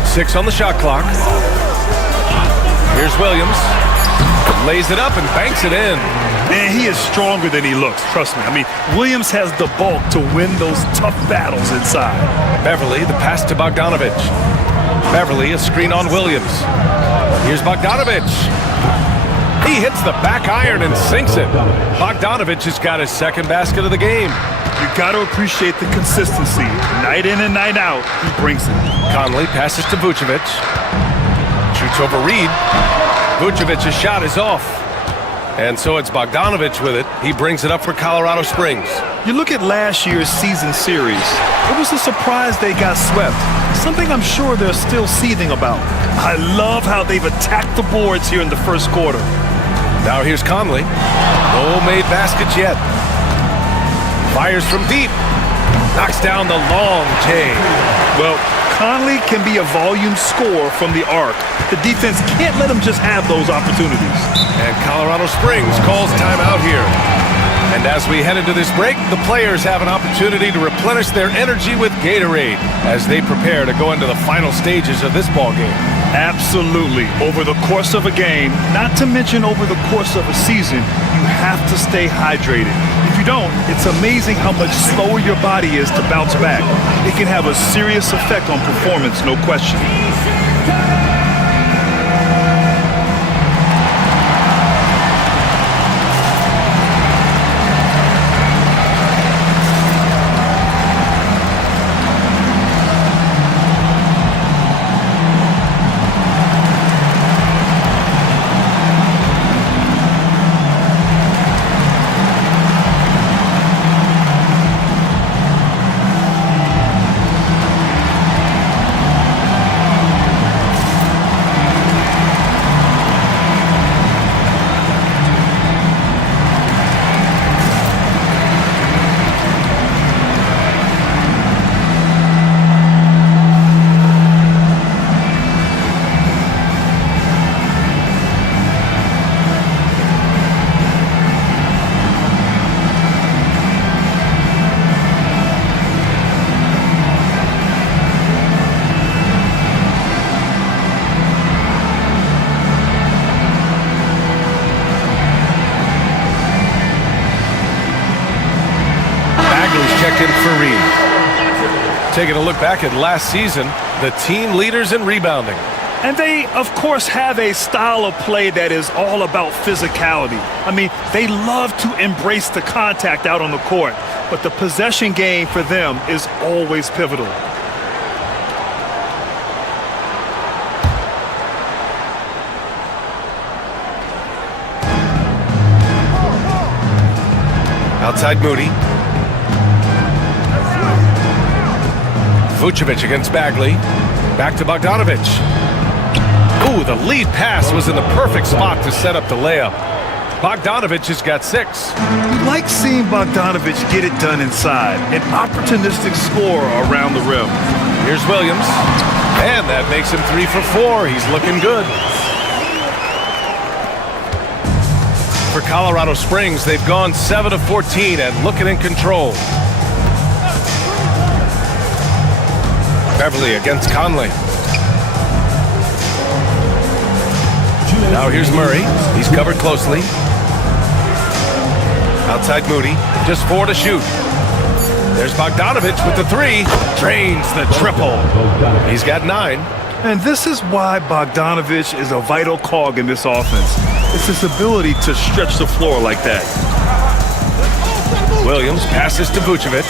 6 on the shot clock. Here's Williams. Lays it up and banks it in. Man, he is stronger than he looks, trust me. I mean, Williams has the bulk to win those tough battles inside. Beverly, the pass to Bogdanovic. Beverly, a screen on Williams. Here's Bogdanovic. He hits the back iron and sinks it. Bogdanovic has got his second basket of the game. You got to appreciate the consistency. Night in and night out, he brings it. Conley passes to Vucevic. Shoots over Reed. Vucevic's shot is off. And so it's Bogdanovic with it. He brings it up for Colorado Springs. You look at last year's season series. It was a surprise they got swept. Something I'm sure they're still seething about. I love how they've attacked the boards here in the first quarter. Now here's Conley. No made baskets yet. Fires from deep. Knocks down the long J. Well, Conley can be a volume scorer from the arc. The defense can't let him just have those opportunities. And Colorado Springs calls timeout here. And as we head into this break, the players have an opportunity to replenish their energy with Gatorade as they prepare to go into the final stages of this ball game. Absolutely. Over the course of a game, not to mention over the course of a season, you have to stay hydrated. If you don't, it's amazing how much slower your body is to bounce back. It can have a serious effect on performance, no question. Taking a look back at last season, the team leaders in rebounding. And they, of course, have a style of play that is all about physicality. I mean, they love to embrace the contact out on the court, but the possession game for them is always pivotal. Outside Moody. Vucevic against Bagley. Back to Bogdanovic. Ooh, the lead pass was in the perfect spot to set up the layup. Bogdanovic has got 6. You like seeing Bogdanovic get it done inside. An opportunistic scorer around the rim. Here's Williams. And that makes him 3 for 4. He's looking good. For Colorado Springs, they've gone 7 of 14 and looking in control. Beverly against Conley. Now here's Murray. He's covered closely. Outside Moody. Just 4 to shoot. There's Bogdanovic with the 3. Drains the triple. He's got 9. And this is why Bogdanovic is a vital cog in this offense. It's his ability to stretch the floor like that. Williams passes to Vucevic.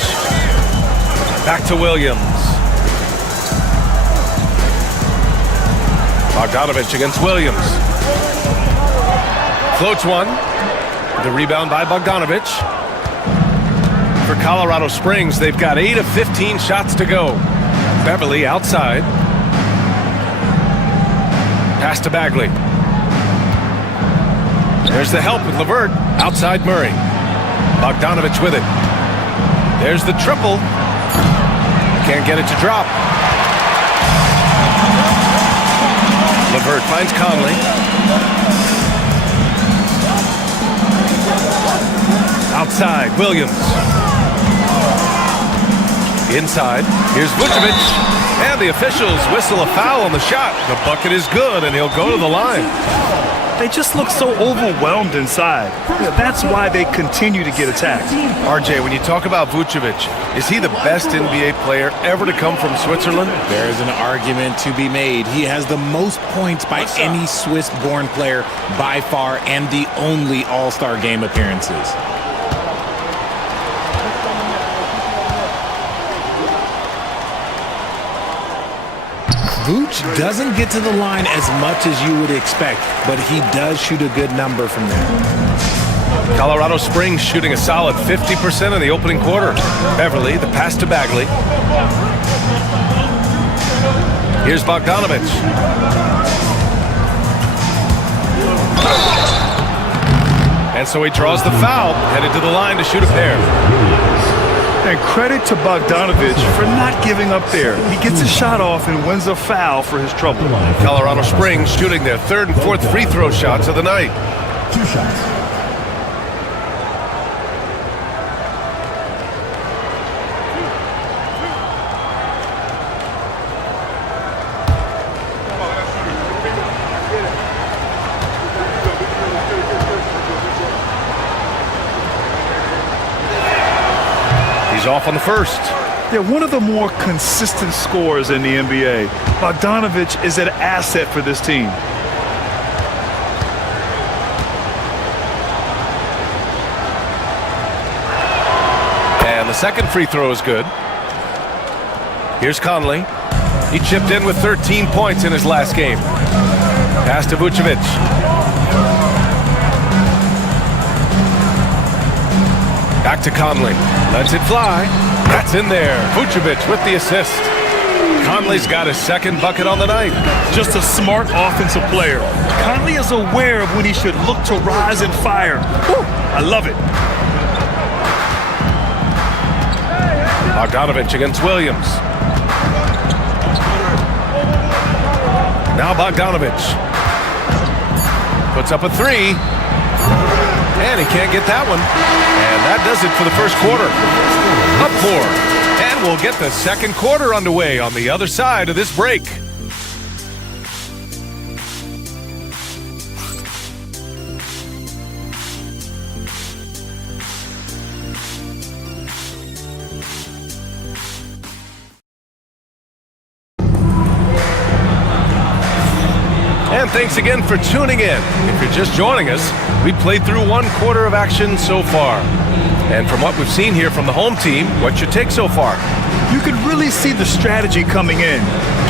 Back to Williams. Bogdanovic against Williams. Floats one. The rebound by Bogdanovic. For Colorado Springs, they've got 8 of 15 shots to go. Beverly outside. Pass to Bagley. There's the help with LeVert. Outside Murray. Bogdanovic with it. There's the triple. Can't get it to drop. LeVert finds Conley. Outside, Williams. Inside, here's Vucevic. And the officials whistle a foul on the shot. The bucket is good, and he'll go to the line. They just look so overwhelmed inside. That's why they continue to get attacked. RJ, when you talk about Vucevic, is he the best NBA player ever to come from Switzerland? There is an argument to be made. He has the most points by any Swiss-born player by far and the only All-Star game appearances. Vooch doesn't get to the line as much as you would expect, but he does shoot a good number from there. Colorado Springs shooting a solid 50% in the opening quarter. Beverly, the pass to Bagley. Here's Bogdanovic. And so he draws the foul, headed to the line to shoot a pair. And credit to Bogdanovic for not giving up there. He gets a shot off and wins a foul for his trouble. Colorado Springs shooting their third and fourth free throw shots of the night. 2 shots. He's off on the first. Yeah, one of the more consistent scorers in the NBA. Bogdanovic is an asset for this team. And the second free throw is good. Here's Conley. He chipped in with 13 points in his last game. Pass to Vucevic. Back to Conley. Lets it fly. That's in there. Vucevic with the assist. Conley's got his second bucket on the night. Just a smart offensive player. Conley is aware of when he should look to rise and fire. Woo, I love it. Bogdanovic against Williams. Now Bogdanovic. Puts up a three. And he can't get that one. And that does it for the first quarter. Up 4. And we'll get the second quarter underway on the other side of this break. And thanks again for tuning in. If you're just joining us, we played through 1 quarter of action so far. And from what we've seen here from the home team, what's your take so far? You can really see the strategy coming in.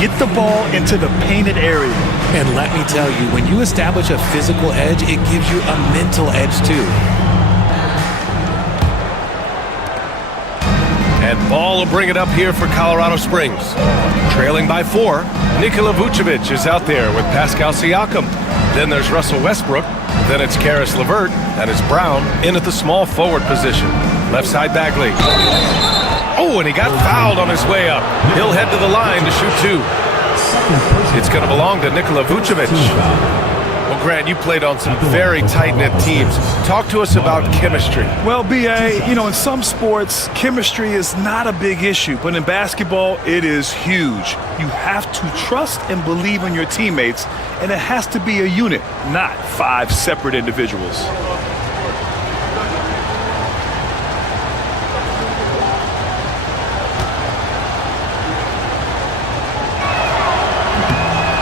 Get the ball into the painted area. And let me tell you, when you establish a physical edge, it gives you a mental edge too. And Ball will bring it up here for Colorado Springs. Trailing by 4, Nikola Vucevic is out there with Pascal Siakam. Then there's Russell Westbrook. Then it's Karis LeVert, and it's Brown in at the small forward position. Left side Bagley. Oh, and he got fouled on his way up. He'll head to the line to shoot 2. It's going to belong to Nikola Vucevic. Well, Grant, you played on some very tight-knit teams. Talk to us about chemistry. Well, B.A., you know, in some sports, chemistry is not a big issue, but in basketball, it is huge. You have to trust and believe in your teammates, and it has to be a unit, not 5 separate individuals.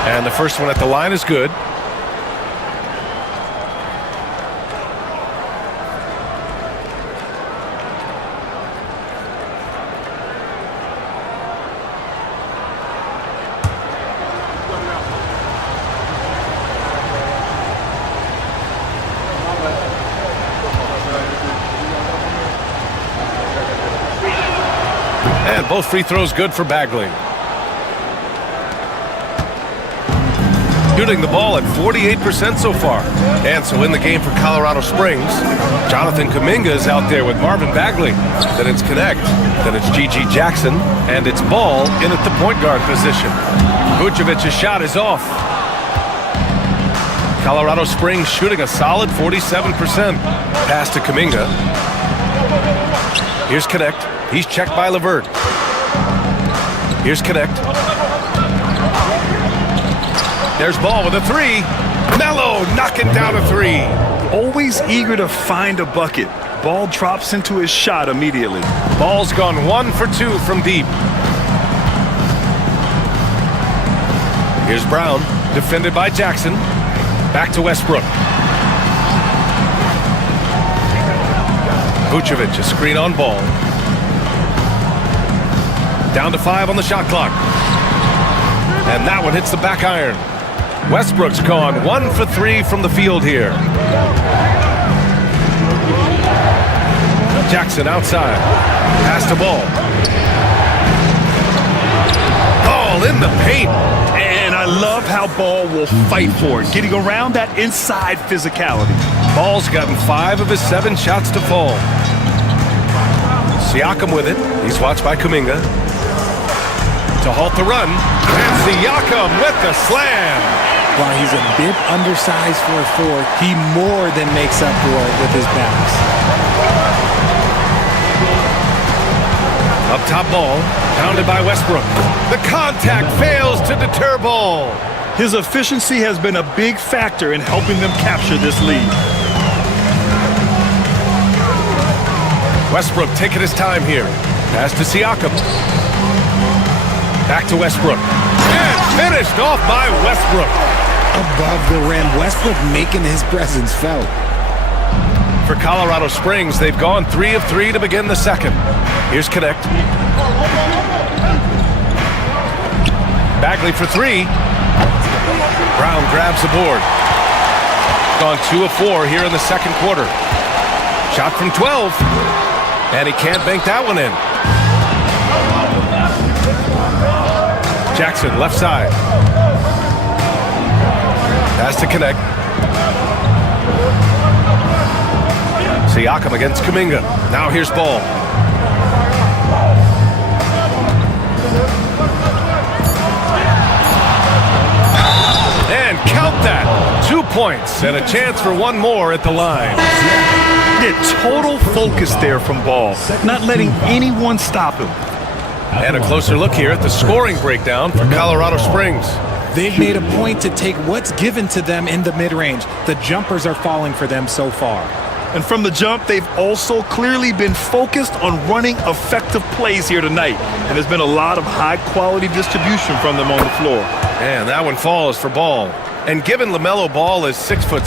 And the first one at the line is good. And both free throws good for Bagley. shooting the ball at 48% so far. And so in the game for Colorado Springs, Jonathan Kuminga is out there with Marvin Bagley. Then it's Connect. Then it's G.G. Jackson. And it's Ball in at the point guard position. Vucevic's shot is off. Colorado Springs shooting a solid 47%. Pass to Kuminga. Here's Connect. He's checked by LeVert. Here's Connect. There's Ball with a three. Melo knocking down a three. Always eager to find a bucket. Ball drops into his shot immediately. Ball's gone 1 for 2 from deep. Here's Brown, defended by Jackson. Back to Westbrook. Vucevic, a screen on Ball. Down to 5 on the shot clock. And that one hits the back iron. Westbrook's gone 1 for 3 from the field here. Jackson outside. Pass to Ball. Ball in the paint. And I love how Ball will fight for it, getting around that inside physicality. Ball's gotten 5 of his 7 shots to fall. Siakam with it. He's watched by Kuminga. To halt the run. And Siakam with the slam. While he's a bit undersized for a 4, he more than makes up for it with his bounce. Up top Ball, pounded by Westbrook. The contact fails to deter Ball. His efficiency has been a big factor in helping them capture this lead. Westbrook taking his time here. Pass to Siakam. Back to Westbrook. And finished off by Westbrook. Above the rim, Westbrook making his presence felt. For Colorado Springs, they've gone 3 of 3 to begin the second. Here's Connect. Bagley for 3. Brown grabs the board. Gone 2 of 4 here in the second quarter. Shot from 12. And he can't bank that one in. Jackson, left side. Pass to Connect. Siakam against Kuminga. Now here's Ball. And count that. 2 points and a chance for one more at the line. The total focus there from Ball, not letting anyone stop him. And a closer look here at the scoring breakdown for Colorado Springs. They've made a point to take what's given to them in the mid-range. The jumpers are falling for them so far. And from the jump, they've also clearly been focused on running effective plays here tonight. And there's been a lot of high-quality distribution from them on the floor. And that one falls for Ball. And given LaMelo Ball is 6'7",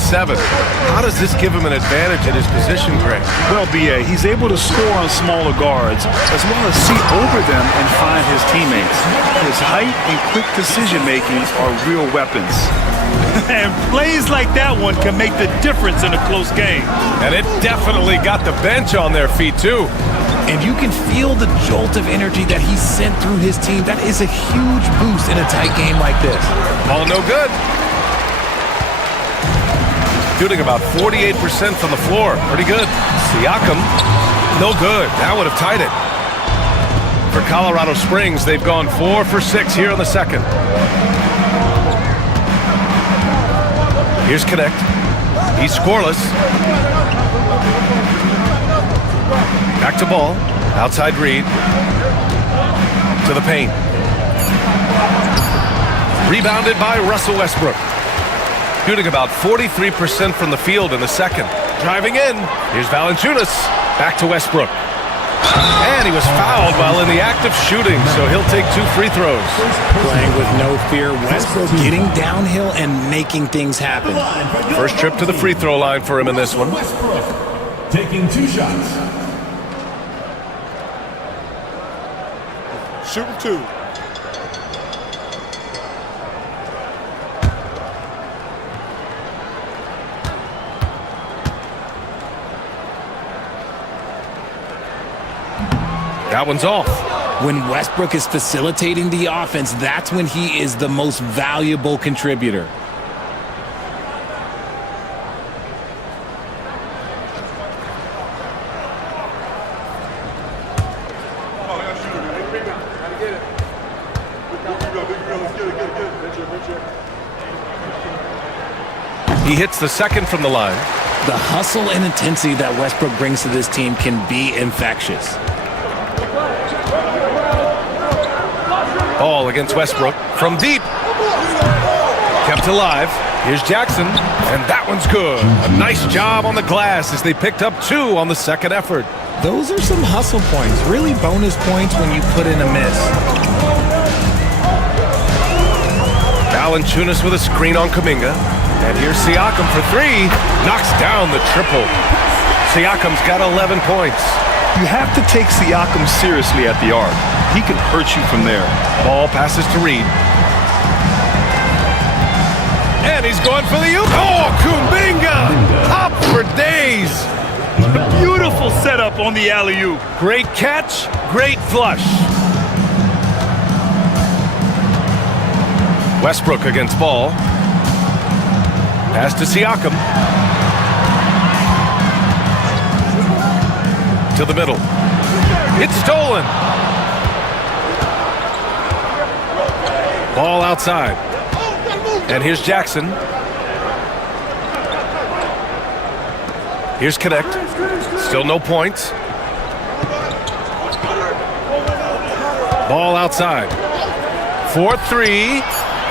how does this give him an advantage at his position, Greg? Well, B.A., he's able to score on smaller guards, as well as see over them and find his teammates. His height and quick decision-making are real weapons. And plays like that one can make the difference in a close game. And it definitely got the bench on their feet, too. And you can feel the jolt of energy that he sent through his team. That is a huge boost in a tight game like this. Ball no good. Shooting about 48% from the floor. Pretty good. Siakam, no good. That would have tied it. For Colorado Springs, they've gone 4 for 6 here in the second. Here's Connect. He's scoreless. Back to Ball. Outside Reed. To the paint. Rebounded by Russell Westbrook. Shooting about 43% from the field in the second. Driving in. Here's Valanciunas. Back to Westbrook. And he was fouled while in the act of shooting, so he'll take 2 free throws. Playing with no fear. Westbrook getting downhill and making things happen. First trip to the free throw line for him in this one. Westbrook taking 2 shots. Shooting 2. That one's off. When Westbrook is facilitating the offense, that's when he is the most valuable contributor. He hits the second from the line. The hustle and intensity that Westbrook brings to this team can be infectious. Ball against Westbrook from deep. Kept alive. Here's Jackson, and that one's good. A nice job on the glass as they picked up 2 on the second effort. Those are some hustle points, really bonus points when you put in a miss. Valanciunas with a screen on Kuminga. And here's Siakam for 3. Knocks down the triple. Siakam's got 11 points. You have to take Siakam seriously at the arc. He can hurt you from there. Ball passes to Reed. And he's going for the oop. Oh, Kuminga! Up for days. Beautiful setup on the alley-oop. Great catch, great flush. Westbrook against Ball. Pass to Siakam. To the middle. It's stolen. Ball outside. And here's Jackson. Here's Connect. Still no points. Ball outside. 4-3.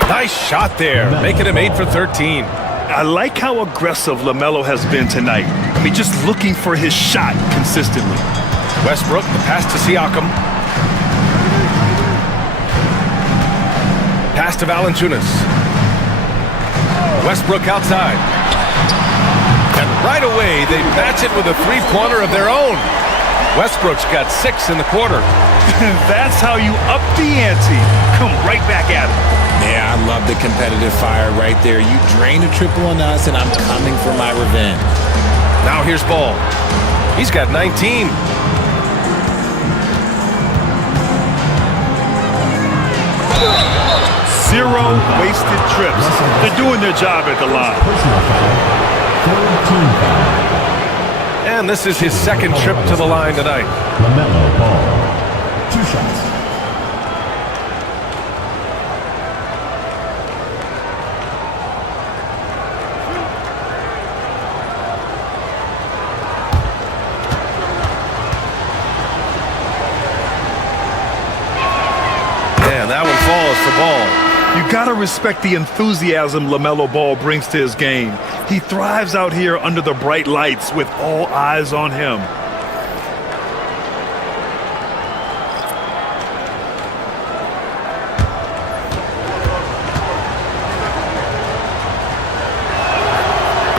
Nice shot there, making him 8 for 13. I like how aggressive LaMelo has been tonight. I mean, just looking for his shot consistently. Westbrook, the pass to Siakam. Pass to Valanciunas. Westbrook outside. And right away, they match it with a three-pointer of their own. Westbrook's got 6 in the quarter. That's how you up the ante. Come right back at it. Yeah, I love the competitive fire right there. You drain a triple on us, and I'm coming for my revenge. Now here's Ball. He's got 19. Zero wasted trips. They're doing their job at the line. And this is his second trip to the line tonight. LaMelo Ball. 2 shots. And that one falls for Ball. You gotta respect the enthusiasm LaMelo Ball brings to his game. He thrives out here under the bright lights with all eyes on him.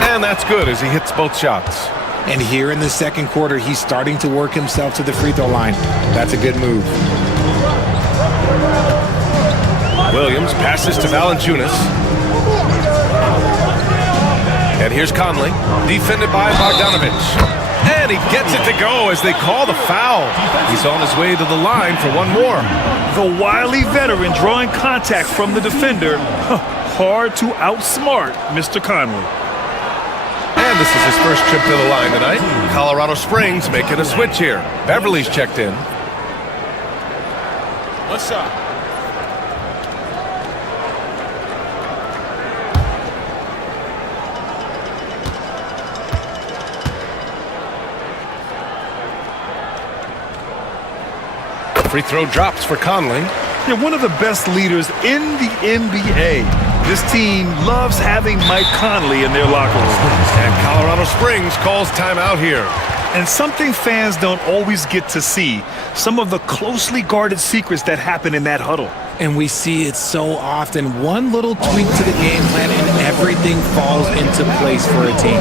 And that's good as he hits both shots. And here in the second quarter, he's starting to work himself to the free throw line. That's a good move. Williams passes to Valanciunas. And here's Conley, defended by Bogdanovich. And he gets it to go as they call the foul. He's on his way to the line for one more. The wily veteran drawing contact from the defender. Hard to outsmart Mr. Conley. And this is his first trip to the line tonight. Colorado Springs making a switch here. Beverly's checked in. What's up? Free throw drops for Conley. They're one of the best leaders in the NBA. This team loves having Mike Conley in their locker room. And Colorado Springs calls timeout here. And something fans don't always get to see, some of the closely guarded secrets that happen in that huddle. And we see it so often. One little tweak to the game plan and everything falls into place for a team.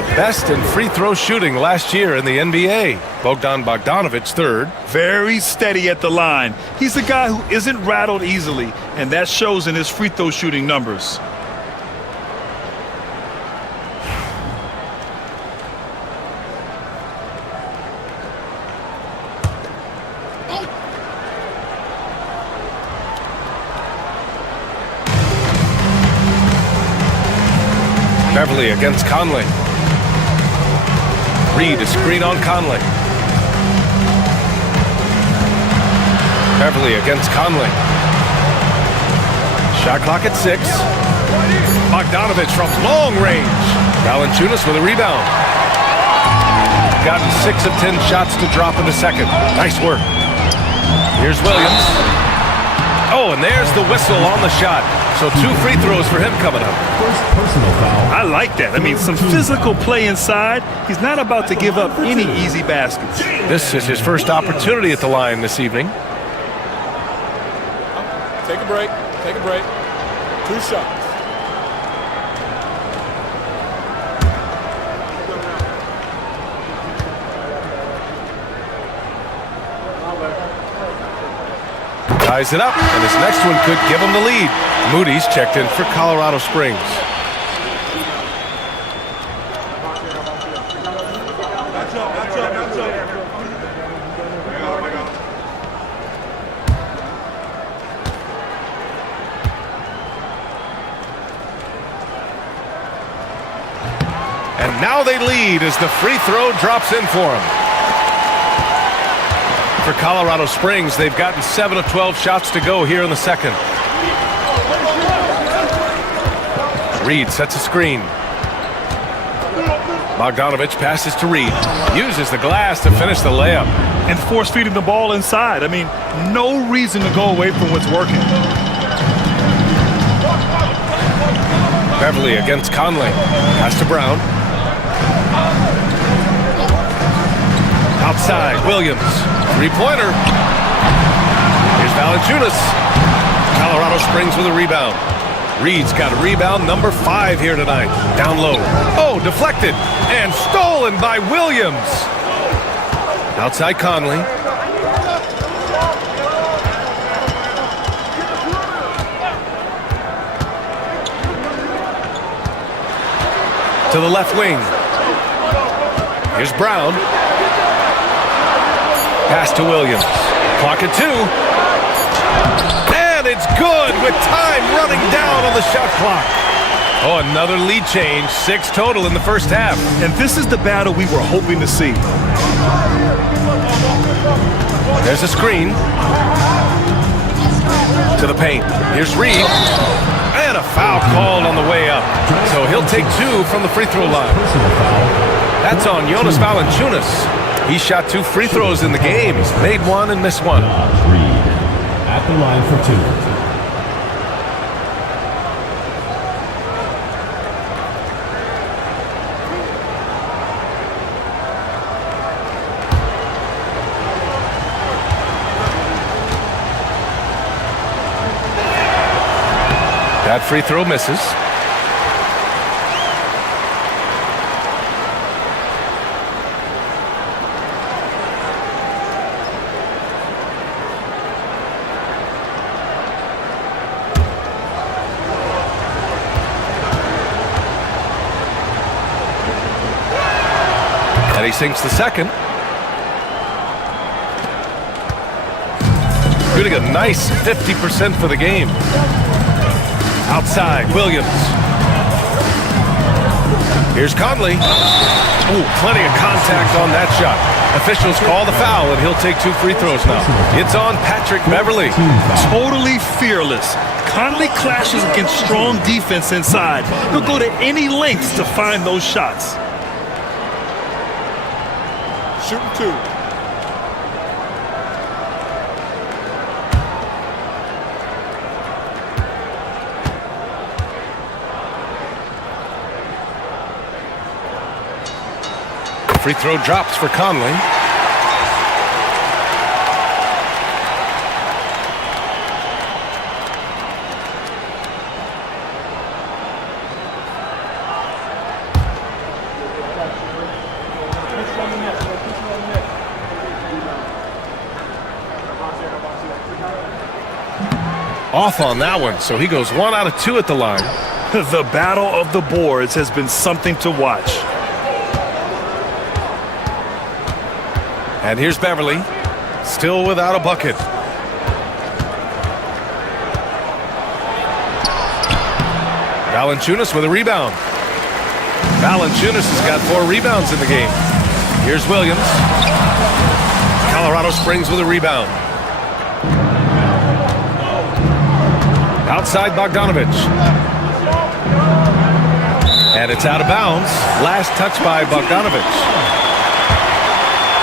the best in free throw shooting last year in the NBA. Bogdan Bogdanovic third. Very steady at the line. He's a guy who isn't rattled easily, and that shows in his free throw shooting numbers. Beverly against Conley. Reed a screen on Conley. Beverly against Conley. Shot clock at 6. Bogdanovic from long range. Valanciunas with a rebound. Gotten 6 of 10 shots to drop in the second. Nice work. Here's Williams. Oh, and there's the whistle on the shot. So 2 free throws for him coming up. First personal foul. I like that. I mean, some physical play inside. He's not about to give up any easy baskets. This is his first opportunity at the line this evening. Take a break. Take a break. 2 shots. Ties it up, and his next one could give him the lead. Moody's checked in for Colorado Springs. And now they lead as the free throw drops in for him. For Colorado Springs, they've gotten 7 of 12 shots to go here in the second. Reed sets a screen. Bogdanovic passes to Reed. Uses the glass to finish the layup. And force feeding the ball inside. I mean, no reason to go away from what's working. Beverly against Conley. Pass to Brown. Outside, Williams. Three-pointer. Here's Valanciunas. Colorado Springs with a rebound. Reed's got a rebound number 5 here tonight. Down low. Oh, deflected. And stolen by Williams. Outside Conley. To the left wing. Here's Brown. Pass to Williams. Clock at 2. And it's good with time running down on the shot clock. Oh, another lead change. 6 total in the first half. And this is the battle we were hoping to see. There's a screen. To the paint. Here's Reed. And a foul called on the way up. So he'll take 2 from the free throw line. That's on Jonas Valanciunas. He shot 2 free throws in the game. He's made 1 and missed 1. Reed at the line for 2. That free throw misses. And he sinks the second. Shooting a nice 50% for the game. Outside, Williams. Here's Conley. Ooh, plenty of contact on that shot. Officials call the foul, and he'll take 2 free throws now. It's on Patrick Beverly. Totally fearless. Conley clashes against strong defense inside. He'll go to any lengths to find those shots. Shooting 2. Free throw drops for Conley. Off on that one, so he goes 1 out of 2 at the line. The battle of the boards has been something to watch. And here's Beverly, still without a bucket. Valanciunas with a rebound. Valanciunas has got 4 rebounds in the game. Here's Williams. Colorado Springs with a rebound. Outside Bogdanovich. And it's out of bounds. Last touch by Bogdanovich.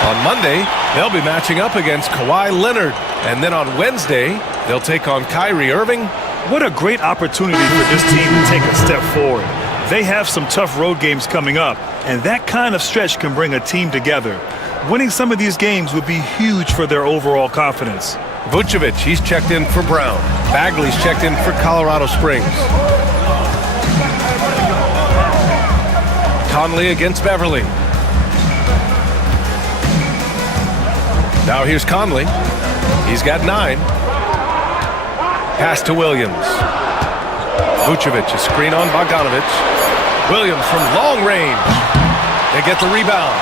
On Monday, they'll be matching up against Kawhi Leonard. And then on Wednesday, they'll take on Kyrie Irving. What a great opportunity for this team to take a step forward. They have some tough road games coming up, and that kind of stretch can bring a team together. Winning some of these games would be huge for their overall confidence. Vucevic, he's checked in for Brown. Bagley's checked in for Colorado Springs. Conley against Beverly. Now here's Conley. He's got 9. Pass to Williams. Vucevic, a screen on Bogdanovich. Williams from long range. They get the rebound.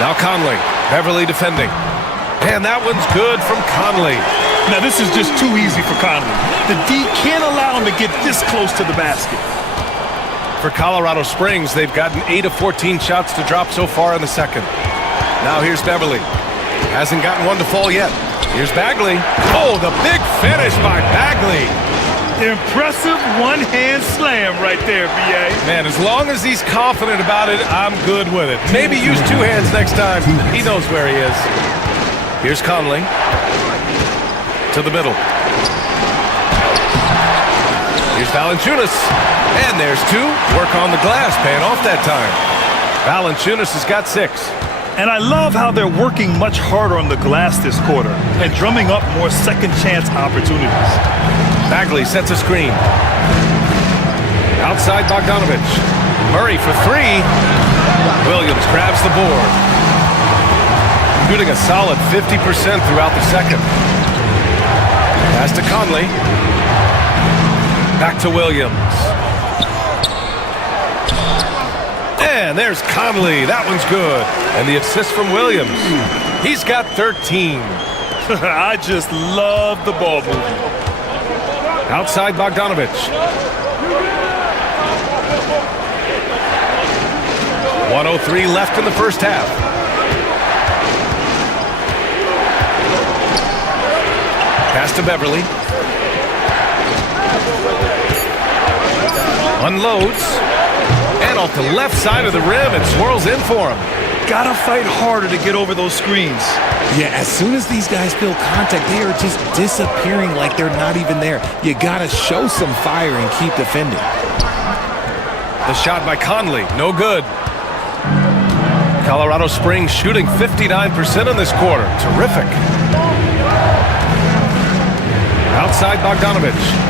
Now Conley. Beverly defending. And that one's good from Conley. Now this is just too easy for Conley. The D can't allow him to get this close to the basket. For Colorado Springs, they've gotten 8 of 14 shots to drop so far in the second. Now here's Beverly. Hasn't gotten one to fall yet. Here's Bagley. Oh, the big finish by Bagley. Impressive one-hand slam right there, B.A. Man, as long as he's confident about it, I'm good with it. Maybe use 2 hands next time. He knows where he is. Here's Conley. To the middle. Here's Valanciunas. And there's 2. Work on the glass, paying off that time. Valanciunas has got 6. And I love how they're working much harder on the glass this quarter and drumming up more second chance opportunities. Bagley sets a screen. Outside Bogdanovich. Murray for 3. Williams grabs the board. Shooting a solid 50% throughout the second. Pass to Conley. Back to Williams. And there's Conley. That one's good. And the assist from Williams. He's got 13. I just love the ball movement. Outside Bogdanovich. 1:03 left in the first half. Pass to Beverly. Unloads. And off the left side of the rim, it swirls in for him. Gotta fight harder to get over those screens. Yeah, as soon as these guys feel contact, they are just disappearing like they're not even there. You gotta show some fire and keep defending. The shot by Conley, no good. Colorado Springs shooting 59% in this quarter. Terrific. Outside Bogdanovich.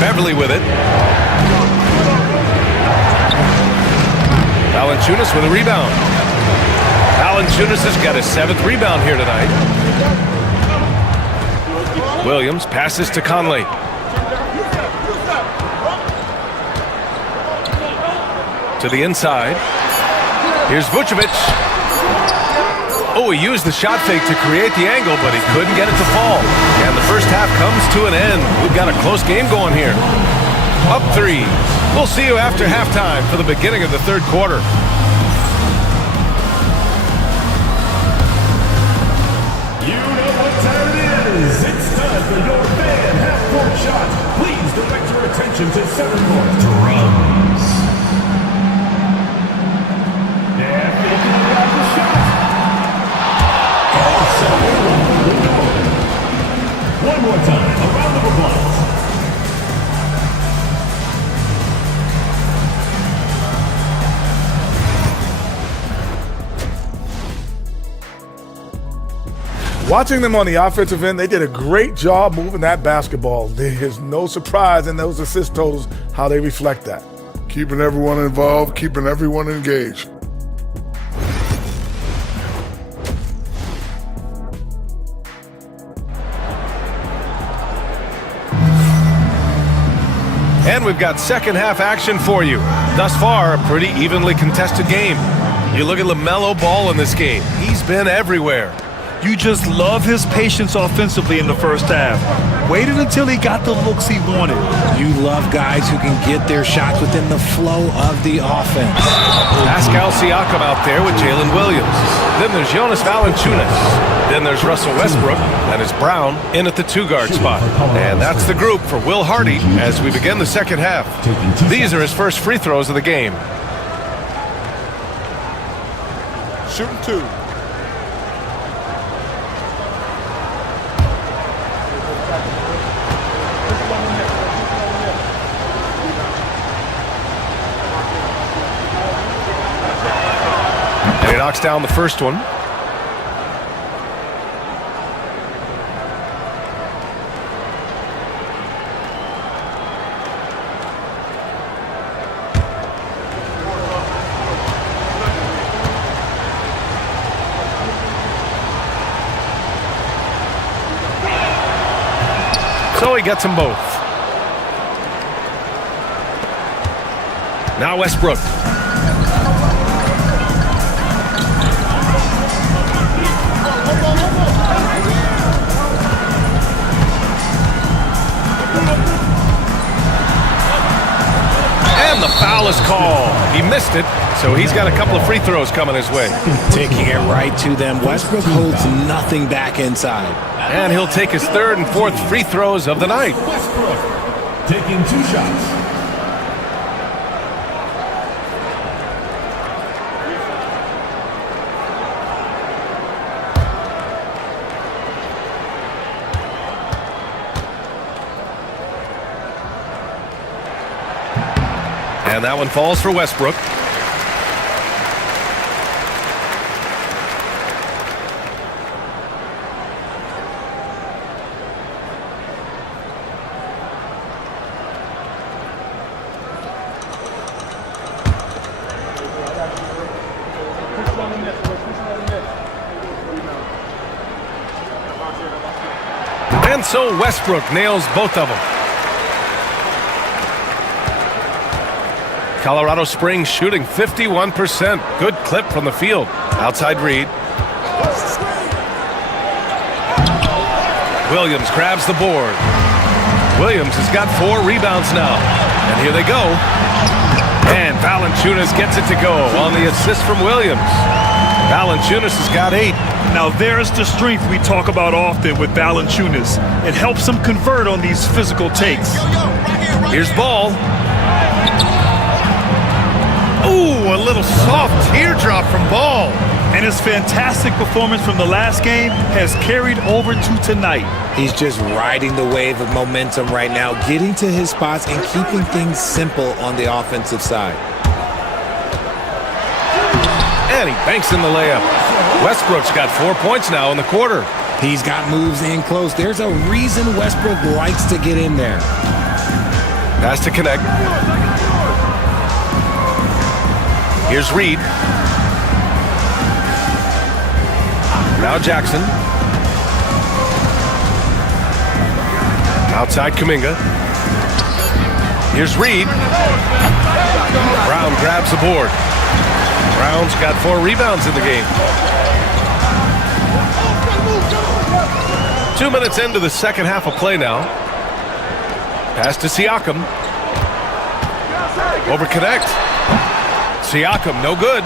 Beverly with it. Valanciunas with a rebound. Valanciunas has got his 7th rebound here tonight. Williams passes to Conley. To the inside. Here's Vucevic. Oh, he used the shot fake to create the angle, but he couldn't get it to fall. And the first half comes to an end. We've got a close game going here. Up 3. We'll see you after halftime for the beginning of the third quarter. You know what time it is. It's time for your fan half-court shot. Please direct your attention to center court. Drums. And making the shot. One more time, a round of applause. Watching them on the offensive end, they did a great job moving that basketball. There's no surprise in those assist totals how they reflect that. Keeping everyone involved, keeping everyone engaged. we've got second half action for you. Thus far, a pretty evenly contested game. You look at LaMelo Ball in this game. He's been everywhere. You just love his patience offensively in the first half. Waited until he got the looks he wanted. You love guys who can get their shots within the flow of the offense. Pascal Siakam out there with Jalen Williams. Then there's Jonas Valanciunas. Then there's Russell Westbrook. And it's Brown in at the 2-guard spot. And that's the group for Will Hardy as we begin the second half. These are his first free throws of the game. Shooting 2. And he knocks down the first one. So he gets them both. Now Westbrook. And the foul is called. He missed it, so he's got a couple of free throws coming his way. Taking it right to them. Westbrook holds nothing back inside. And he'll take his third and fourth free throws of the night. Westbrook taking 2 shots. And that one falls for Westbrook. And so Westbrook nails both of them. Colorado Springs shooting 51%. Good clip from the field. Outside Reed. Williams grabs the board. Williams has got 4 rebounds now. And here they go. And Valanciunas gets it to go on the assist from Williams. Valanciunas has got 8. Now there's the strength we talk about often with Valanciunas. It helps him convert on these physical takes. Here's Ball. Ooh, a little soft teardrop from Ball. And his fantastic performance from the last game has carried over to tonight. He's just riding the wave of momentum right now, getting to his spots and keeping things simple on the offensive side. And he banks in the layup. Westbrook's got 4 points now in the quarter. He's got moves in close. There's a reason Westbrook likes to get in there. Pass to connect. Here's Reed. Now Jackson. Outside Kuminga. Here's Reed. Brown grabs the board. Brown's got 4 rebounds in the game. 2 minutes into the second half of play now. Pass to Siakam. Over connect. Siakam, no good.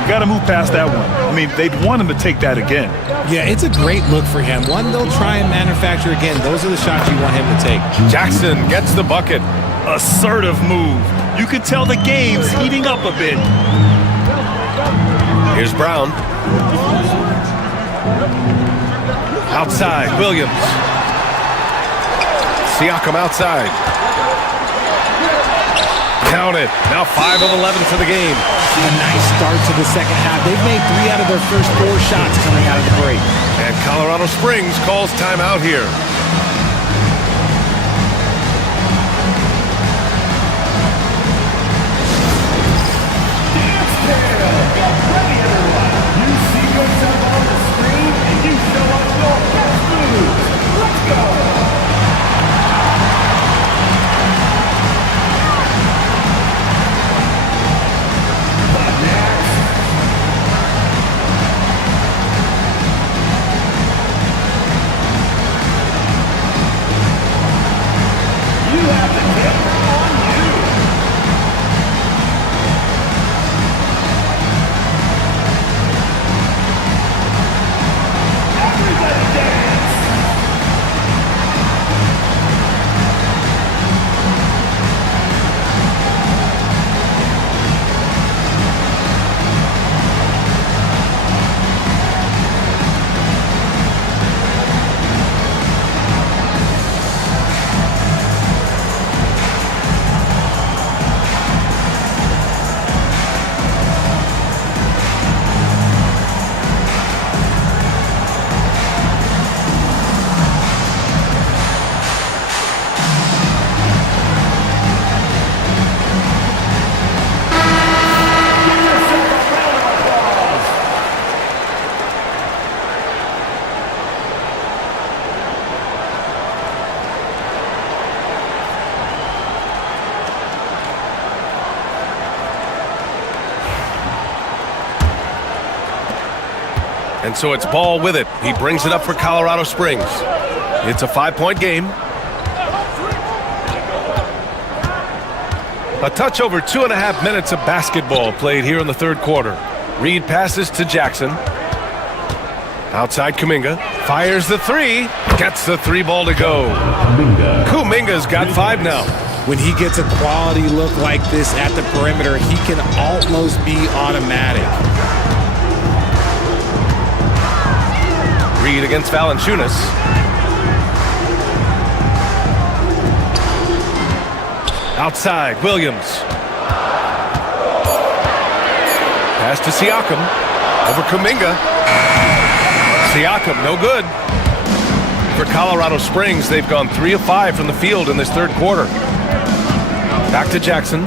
You got to move past that one. I mean, they'd want him to take that again. Yeah, it's a great look for him. One they'll try and manufacture again. Those are the shots you want him to take. Jackson gets the bucket. Assertive move. You can tell the game's heating up a bit. Here's Brown. Outside, Williams. Siakam outside. Count it. Now 5 of 11 for the game. A nice start to the second half. They've made 3 out of their first 4 shots coming out of the break. And Colorado Springs calls timeout here. And so it's Ball with it. He brings it up for Colorado Springs. It's a 5-point game. A touch over 2.5 minutes of basketball played here in the third quarter. Reed passes to Jackson. Outside Kuminga. Fires the three. Gets the three ball to go. Kuminga's got 5 now. When he gets a quality look like this at the perimeter, he can almost be automatic. Reed against Valanciunas. Outside, Williams. Pass to Siakam. Over Kuminga. Siakam, no good. For Colorado Springs, they've gone 3 of 5 from the field in this third quarter. Back to Jackson.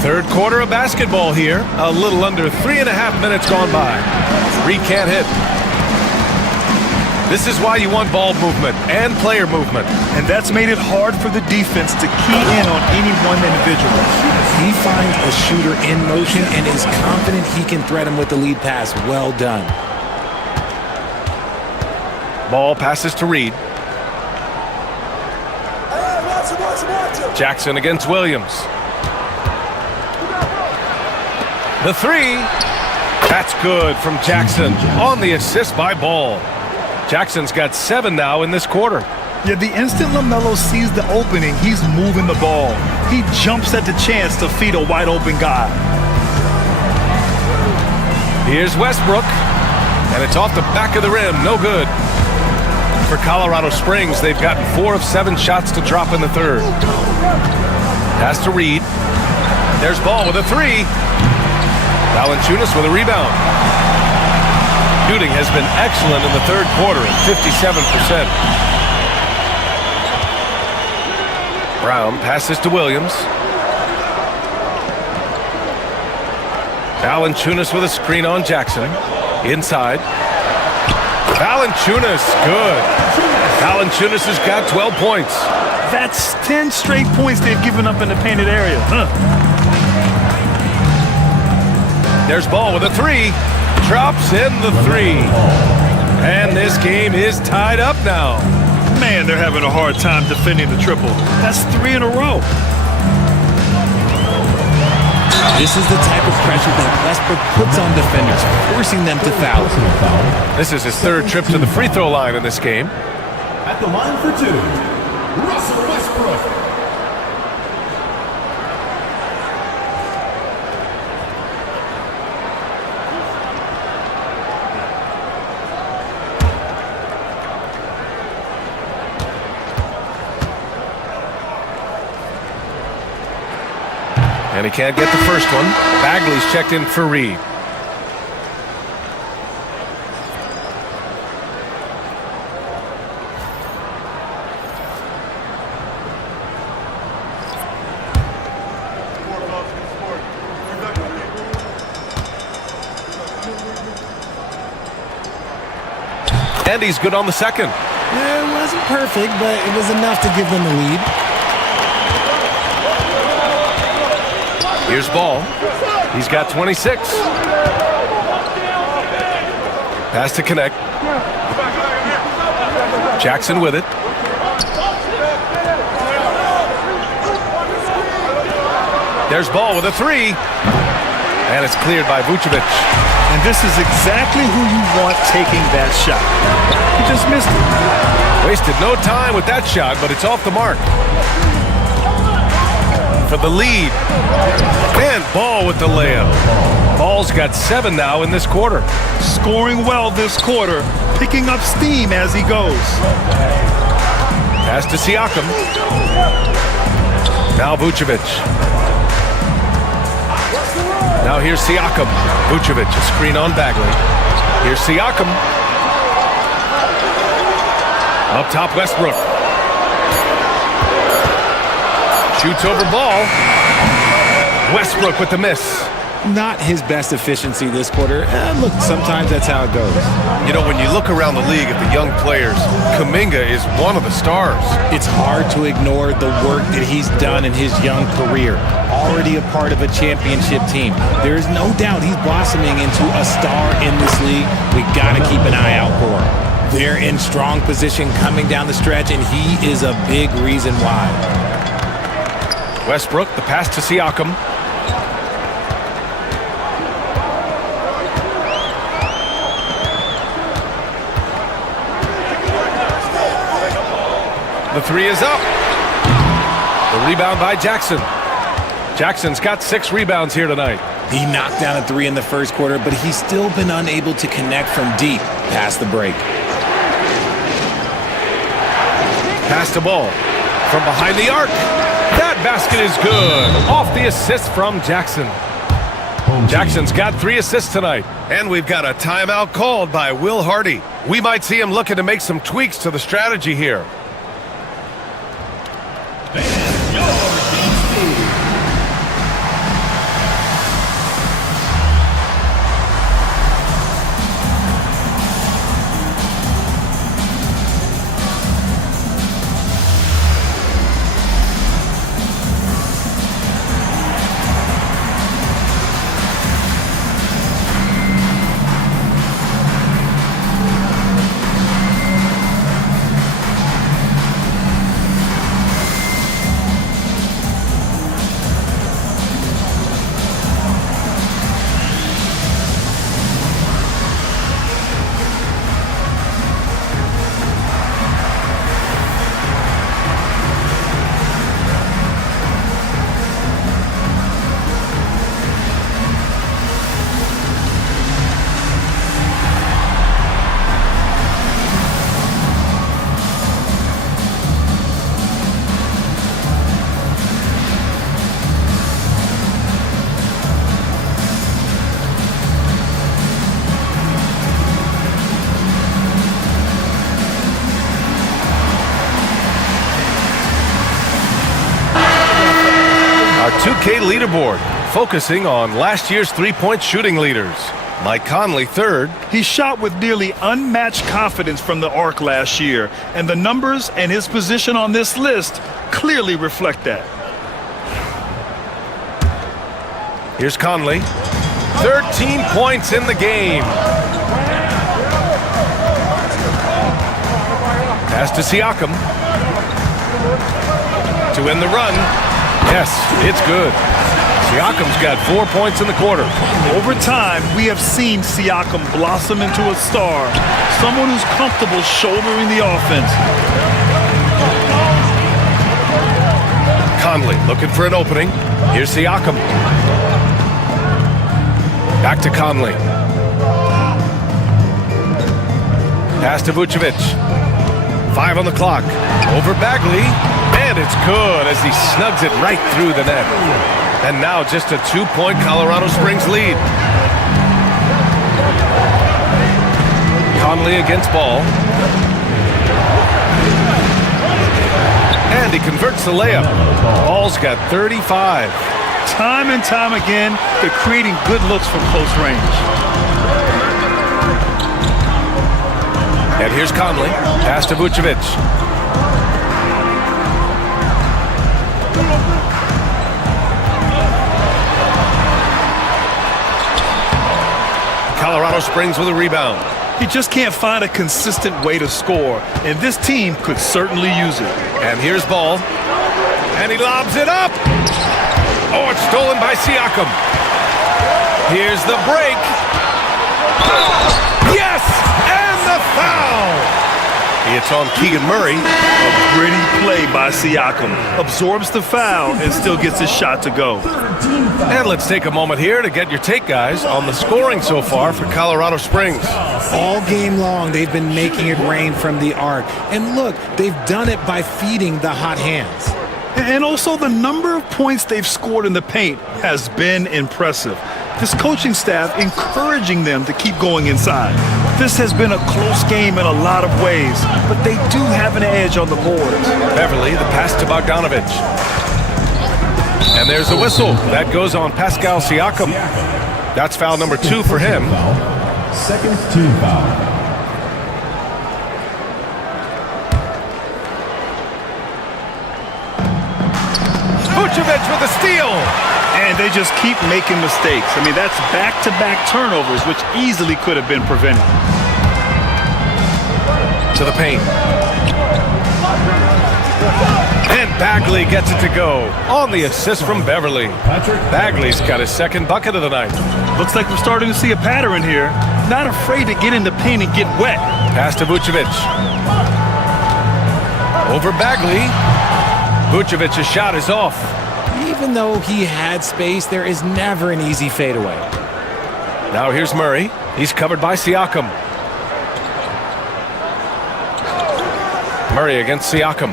Third quarter of basketball here. A little under 3.5 minutes gone by. Reed can't hit. This is why you want ball movement and player movement. And that's made it hard for the defense to key in on any one individual. He finds a shooter in motion and is confident he can threat him with the lead pass. Well done. Ball passes to Reed. Jackson against Williams. The three. That's good from Jackson on the assist by Ball. Jackson's got 7 now in this quarter. Yeah, the instant LaMelo sees the opening, he's moving the ball. He jumps at the chance to feed a wide open guy. Here's Westbrook, and it's off the back of the rim. No good. For Colorado Springs, they've gotten 4 of 7 shots to drop in the third. Pass to Reed. There's Ball with a 3. Valanciunas with a rebound. Shooting has been excellent in the third quarter at 57%. Brown passes to Williams. Valanciunas with a screen on Jackson. Inside. Valanciunas, good. Valanciunas has got 12 points. That's 10 straight points they've given up in the painted area. There's Ball with a 3. Drops in the 3. And this game is tied up now. Man, they're having a hard time defending the triple. That's 3 in a row. This is the type of pressure that Westbrook puts on defenders, forcing them to foul. This is his 3rd trip to the free throw line in this game. At the line for 2, Russell Westbrook. And he can't get the first one. Bagley's checked in for Reed. And he's good on the second. It wasn't perfect, but it was enough to give them the lead. Here's Ball. He's got 26. Pass to connect. Jackson with it. There's Ball with a 3. And it's cleared by Vucevic. And this is exactly who you want taking that shot. He just missed it. Wasted no time with that shot, but it's off the mark. For the lead. And Ball with the layup. Ball's got 7 now in this quarter. Scoring well this quarter. Picking up steam as he goes. Pass to Siakam. Now Vucevic. Now here's Siakam. Vucevic, a screen on Bagley. Here's Siakam. Up top, Westbrook. Shoots over Ball. Westbrook with the miss. Not his best efficiency this quarter. Look, sometimes that's how it goes. You know, when you look around the league at the young players, Kuminga is one of the stars. It's hard to ignore the work that he's done in his young career. Already a part of a championship team. There is no doubt he's blossoming into a star in this league. We got to keep an eye out for him. They're in strong position coming down the stretch, and he is a big reason why. Westbrook, the pass to Siakam. The three is up. The rebound by Jackson. Jackson's got 6 rebounds here tonight. He knocked down a 3 in the first quarter, but he's still been unable to connect from deep past the break. Pass the ball from behind the arc. That basket is good. Off the assist from Jackson. Jackson's got 3 assists tonight. And we've got a timeout called by Will Hardy. We might see him looking to make some tweaks to the strategy here. Our 2K leaderboard, focusing on last year's three-point shooting leaders. Mike Conley, third. He shot with nearly unmatched confidence from the arc last year, and the numbers and his position on this list clearly reflect that. Here's Conley. 13 points in the game. Pass to Siakam. To end the run. Yes, it's good. Siakam's got 4 points in the quarter. Over time, we have seen Siakam blossom into a star, someone who's comfortable shouldering the offense. Conley looking for an opening. Here's Siakam. Back to Conley. Pass to Vucevic. 5 on the clock. Over Bagley. And it's good as he snugs it right through the net. And now just a 2-point Colorado Springs lead. Conley against Ball. And he converts the layup. Ball's got 35. Time and time again, they're creating good looks from close range. And here's Conley. Pass to Vucevic. Colorado Springs with a rebound. He just can't find a consistent way to score, and this team could certainly use it. And here's Ball. And he lobs it up. Oh, it's stolen by Siakam. Here's the break. Yes! And the foul! It's on Keegan Murray. A gritty play by Siakam. Absorbs the foul and still gets his shot to go. And let's take a moment here to get your take, guys, on the scoring so far for Colorado Springs. All game long, they've been making it rain from the arc. And look, they've done it by feeding the hot hands. And also the number of points they've scored in the paint has been impressive. This coaching staff encouraging them to keep going inside. This has been a close game in a lot of ways, but they do have an edge on the boards. Beverly, the pass to Bogdanovich. And there's the whistle. That goes on Pascal Siakam. That's foul number 2 for him. Second team foul. Vucevic with a steal. And they just keep making mistakes. I mean, that's back-to-back turnovers, which easily could have been prevented. To the paint. And Bagley gets it to go on the assist from Beverly. Bagley's got his second bucket of the night. Looks like we're starting to see a pattern here. Not afraid to get in the paint and get wet. Pass to Vucevic. Over Bagley. Vucevic's shot is off. Even though he had space, there is never an easy fadeaway. Now here's Murray. He's covered by Siakam. Murray against Siakam.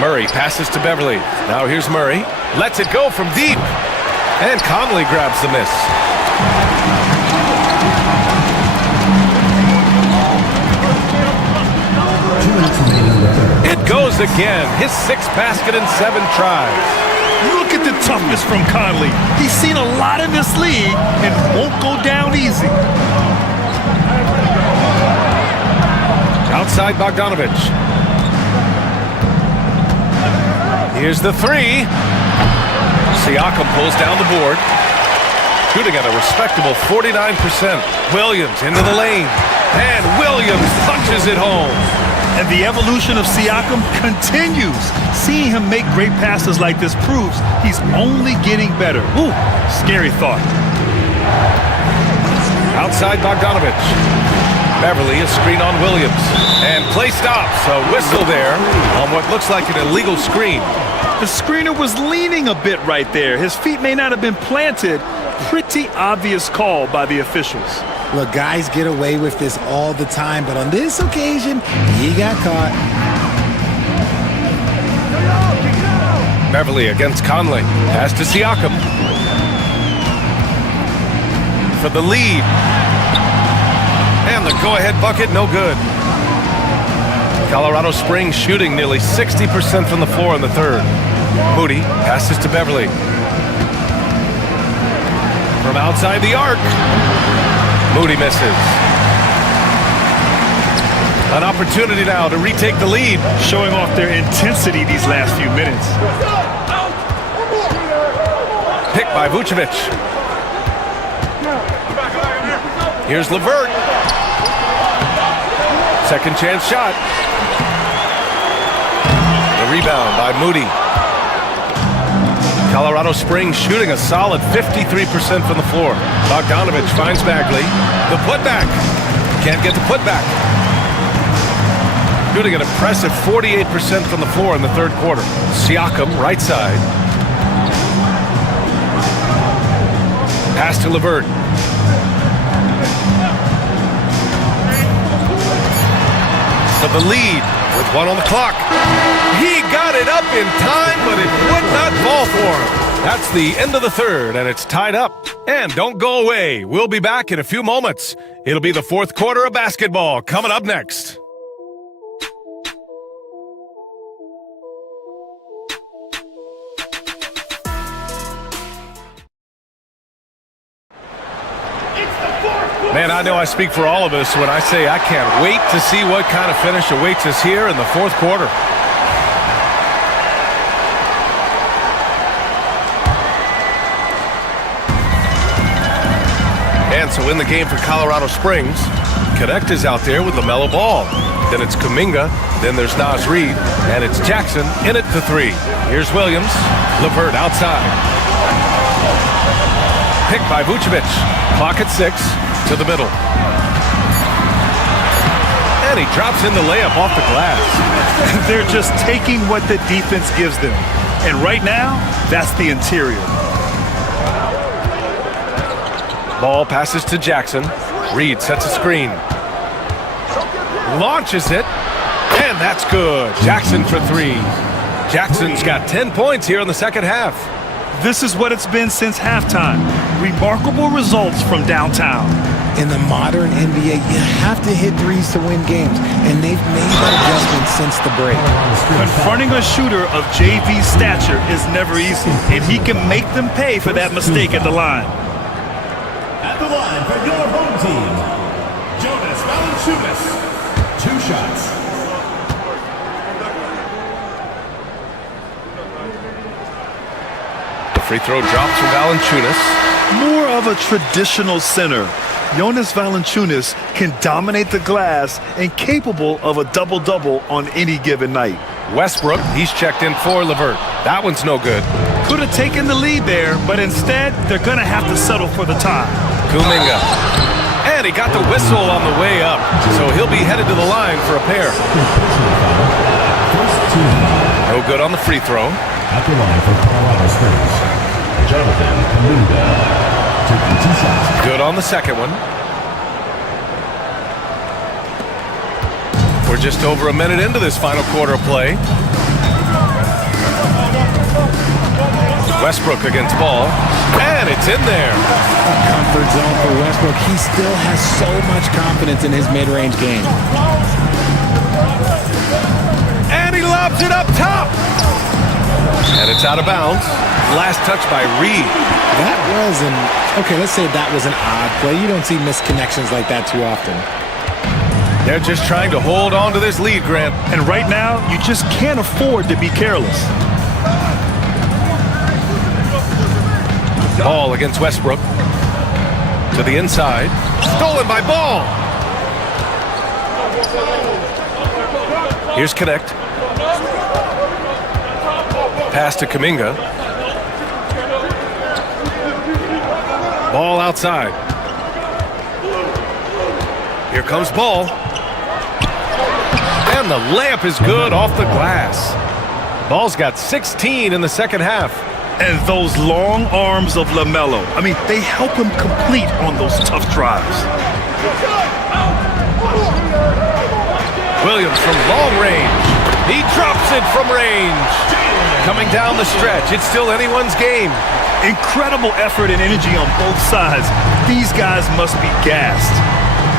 Murray passes to Beverly. Now here's Murray. Lets it go from deep. And Conley grabs the miss. It goes again. His 6th basket in 7 tries. Look at the toughness from Conley. He's seen a lot in this league and won't go down easy. Outside Bogdanovic. Here's the 3. Siakam pulls down the board. Shooting at a respectable 49%. Williams into the lane. And Williams punches it home. And the evolution of Siakam continues. Seeing him make great passes like this proves he's only getting better. Ooh, scary thought. Outside Bogdanovic. Beverly, a screen on Williams. And play stops. A whistle there on what looks like an illegal screen. The screener was leaning a bit right there. His feet may not have been planted. Pretty obvious call by the officials. Look, guys get away with this all the time, but on this occasion, he got caught. Beverly against Conley. Pass to Siakam. For the lead. And the go-ahead bucket, no good. Colorado Springs shooting nearly 60% from the floor in the 3rd. Moody passes to Beverly. From outside the arc. Moody misses. An opportunity now to retake the lead. Showing off their intensity these last few minutes. Picked by Vucevic. Here's LeVert. Second chance shot. The rebound by Moody. Colorado Springs shooting a solid 53% from the floor. Bogdanovic finds Bagley. The putback. Can't get the putback. Shooting an impressive 48% from the floor in the 3rd quarter. Siakam, right side. Pass to LeVert. For the lead with 1 on the clock. He got it up in time, but it would not fall for him. That's the end of the 3rd, and it's tied up. And don't go away. We'll be back in a few moments. It'll be the 4th quarter of basketball coming up next. Man, I know I speak for all of us when I say I can't wait to see what kind of finish awaits us here in the 4th quarter. And so in the game for Colorado Springs, Connect is out there with LaMelo Ball. Then it's Kuminga, then there's Naz Reid, and it's Jackson in it to 3. Here's Williams, LeVert outside. Picked by Vucevic. Clock at 6. To the middle. And he drops in the layup off the glass. They're just taking what the defense gives them. And right now, that's the interior. Ball passes to Jackson. Reid sets a screen. Launches it. And that's good. Jackson for 3. Jackson's got 10 points here in the 2nd half. This is what it's been since halftime. Remarkable results from downtown. in the modern NBA, you have to hit threes to win games, and they've made that adjustment since the break. Confronting a shooter of JV stature is never easy, and he can make them pay for that mistake at the line. At the line for your home team, Jonas Valanciunas. 2 shots. The free throw drops from Valanciunas. More of a traditional center, Jonas Valanciunas can dominate the glass and capable of a double-double on any given night. Westbrook, he's checked in for LeVert. That one's no good. Could have taken the lead there, but instead, they're going to have to settle for the tie. Kuminga. And he got the whistle on the way up, so he'll be headed to the line for a pair. No good on the free throw. At the line for Colorado Springs, Jonathan Kuminga. Taking 2 shots. Good on the second one. We're just over a minute into this final quarter of play. Westbrook against ball, and it's in there. A comfort zone for Westbrook. He still has so much confidence in his mid-range game. And he lobs it up top. And it's out of bounds. Last touch by Reed. That was okay, let's say that was an odd play. You don't see misconnections like that too often. They're just trying to hold on to this lead, Grant. And right now, you just can't afford to be careless. Ball against Westbrook. To the inside. Stolen by Ball. Here's Connect. Pass to Kuminga. Ball outside. Here comes Ball. And the layup is good off the glass. Ball's got 16 in the second half. And those long arms of LaMelo, I mean, they help him complete on those tough drives. Williams from long range. He drops it from range. Coming down the stretch, it's still anyone's game. Incredible effort and energy on both sides. These guys must be gassed.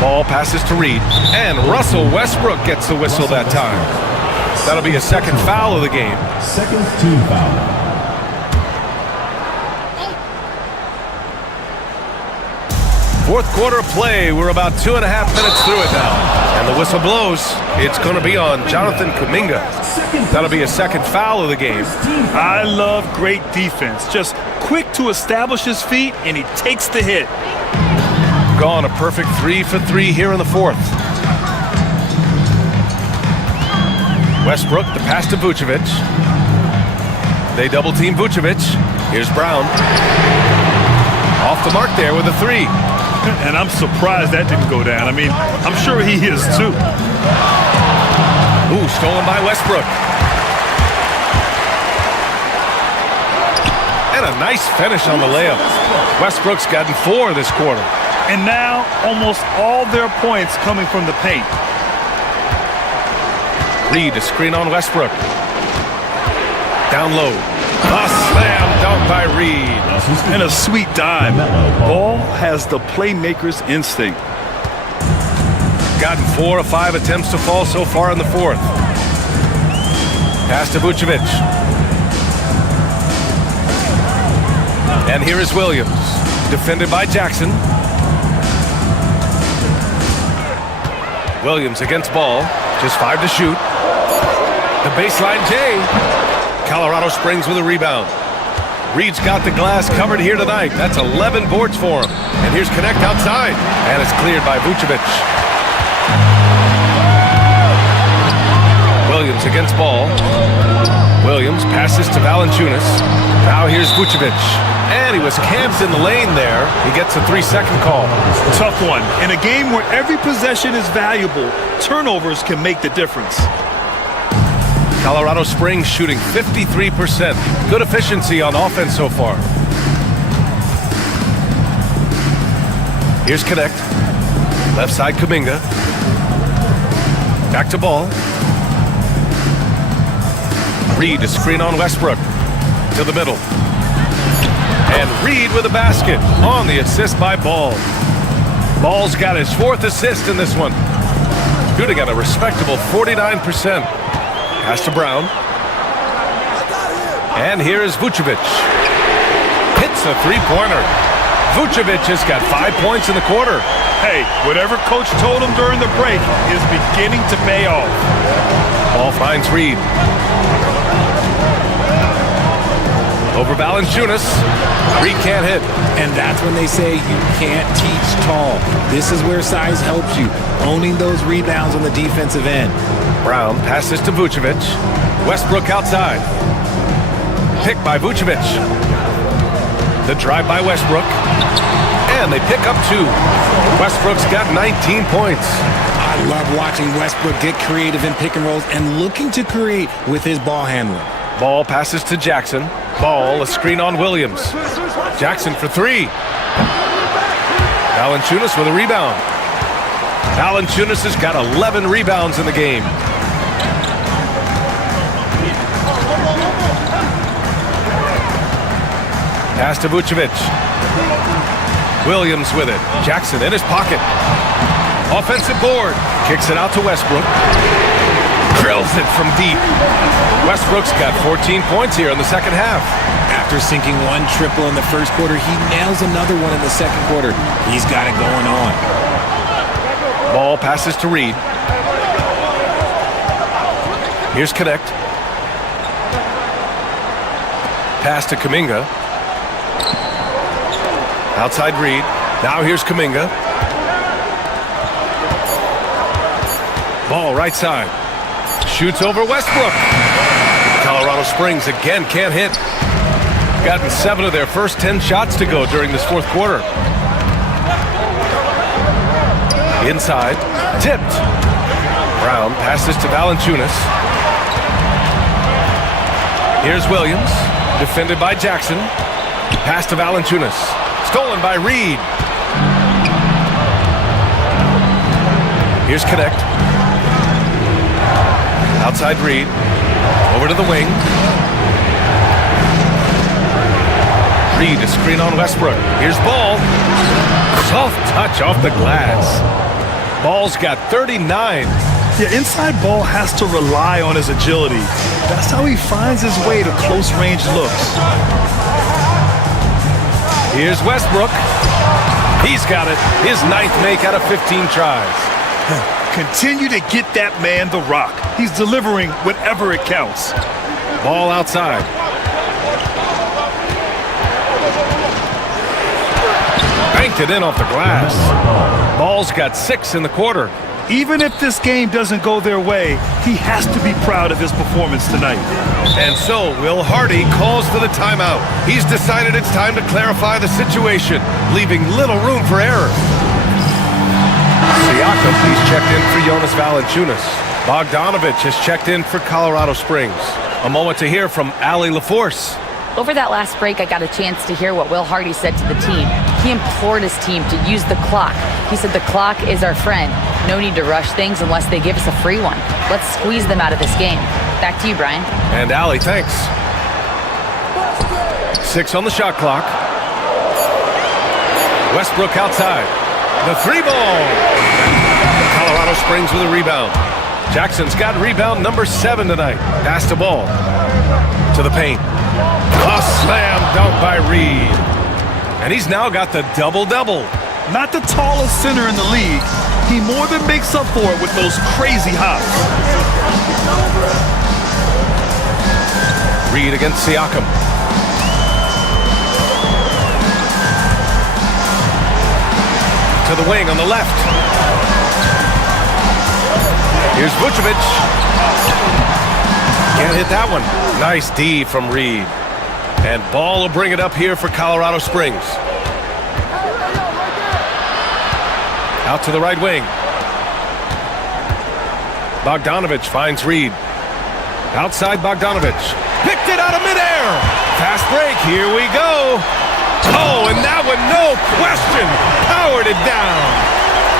Ball passes to Reed, and Russell Westbrook gets the whistle that time. That'll be a second foul of the game. Second team foul. Fourth quarter of play. We're about 2.5 minutes through it now. And the whistle blows. It's going to be on Jonathan Kuminga. That'll be a second foul of the game. I love great defense. Just quick to establish his feet, and he takes the hit. Gone a perfect 3 for 3 here in the fourth. Westbrook, the pass to Vucevic. They double team Vucevic. Here's Brown. Off the mark there with a 3. And I'm surprised that didn't go down. I mean, I'm sure he is too. Ooh, stolen by Westbrook. And a nice finish on the layup. Westbrook's gotten 4 this quarter. And now, almost all their points coming from the paint. Reed to screen on Westbrook. Down low. A slam dunk by Reed. And a sweet dime. Ball has the playmaker's instinct. Gotten 4 of 5 attempts to fall so far in the fourth. Pass to Vucevic. And here is Williams. Defended by Jackson. Williams against Ball. Just 5 to shoot. The baseline J. Colorado Springs with a rebound. Reed's got the glass covered here tonight. That's 11 boards for him. And here's Connect outside. And it's cleared by Vucevic. Williams against Ball. Williams passes to Valanciunas. Now here's Vucevic. And he was camped in the lane there. He gets a 3-second call. Tough one. In a game where every possession is valuable, turnovers can make the difference. Colorado Springs shooting 53%. Good efficiency on offense so far. Here's Connect. Left side Kuminga. Back to Ball. Reed to screen on Westbrook. To the middle. And Reed with a basket on the assist by Ball. Ball's got his 4th assist in this one. Shooting at a respectable 49%. Pass to Brown. And here is Vucevic. Hits a three-pointer. Vucevic has got 5 points in the quarter. Hey, whatever coach told him during the break is beginning to pay off. Ball finds Reed. Over Valanciunas. Reed can't hit. And that's when they say you can't teach tall. This is where size helps you. Owning those rebounds on the defensive end. Brown passes to Vucevic. Westbrook outside. Picked by Vucevic. The drive by Westbrook. And they pick up 2. Westbrook's got 19 points. I love watching Westbrook get creative in pick and rolls and looking to create with his ball handling. Ball passes to Jackson. Ball, a screen on Williams. Jackson for 3. Valanciunas with a rebound. Valanciunas has got 11 rebounds in the game. Pass to Vucevic. Williams with it. Jackson in his pocket. Offensive board. Kicks it out to Westbrook. Drills it from deep. Westbrook's got 14 points here in the second half. After sinking 1 triple in the first quarter, he nails another one in the second quarter. He's got it going on. Ball passes to Reed. Here's Connect. Pass to Kuminga. Outside Reed. Now here's Kuminga. Ball right side. Shoots over Westbrook. Colorado Springs again can't hit. Gotten 7 of their first 10 shots to go during this fourth quarter. Inside. Tipped. Brown passes to Valanciunas. Here's Williams. Defended by Jackson. Pass to Valanciunas. Stolen by Reed. Here's Connect. Outside Reed. Over to the wing. Reed, a screen on Westbrook. Here's Ball. Soft touch off the glass. Ball's got 39. Yeah, inside Ball has to rely on his agility. That's how he finds his way to close-range looks. Here's Westbrook. He's got it. His 9th make out of 15 tries. Continue to get that man the rock. He's delivering whenever it counts. Ball outside. Banked it in off the glass. Ball's got 6 in the quarter. Even if this game doesn't go their way, he has to be proud of his performance tonight. And so Will Hardy calls for the timeout. He's decided it's time to clarify the situation, leaving little room for error. Siakam, he's checked in for Jonas Valanciunas. Bogdanovich has checked in for Colorado Springs. A moment to hear from Allie LaForce. Over that last break, I got a chance to hear what Will Hardy said to the team. He implored his team to use the clock. He said the clock is our friend. No need to rush things unless they give us a free one. Let's squeeze them out of this game. Back to you, Brian. And Allie, thanks. 6 on the shot clock. Westbrook outside. The 3 ball. Colorado Springs with a rebound. Jackson's got rebound number 7 tonight. Pass the ball to the paint. A slam dunk by Reed. And he's now got the double-double. Not the tallest center in the league. He more than makes up for it with those crazy hops. Reed against Siakam. To the wing on the left. Here's Vucevic. Can't hit that one. Nice D from Reed. And Ball will bring it up here for Colorado Springs. Out to the right wing. Bogdanovich finds Reed. Outside Bogdanovich. Picked it out of midair. Fast break. Here we go. Oh, and that one, no question, powered it down.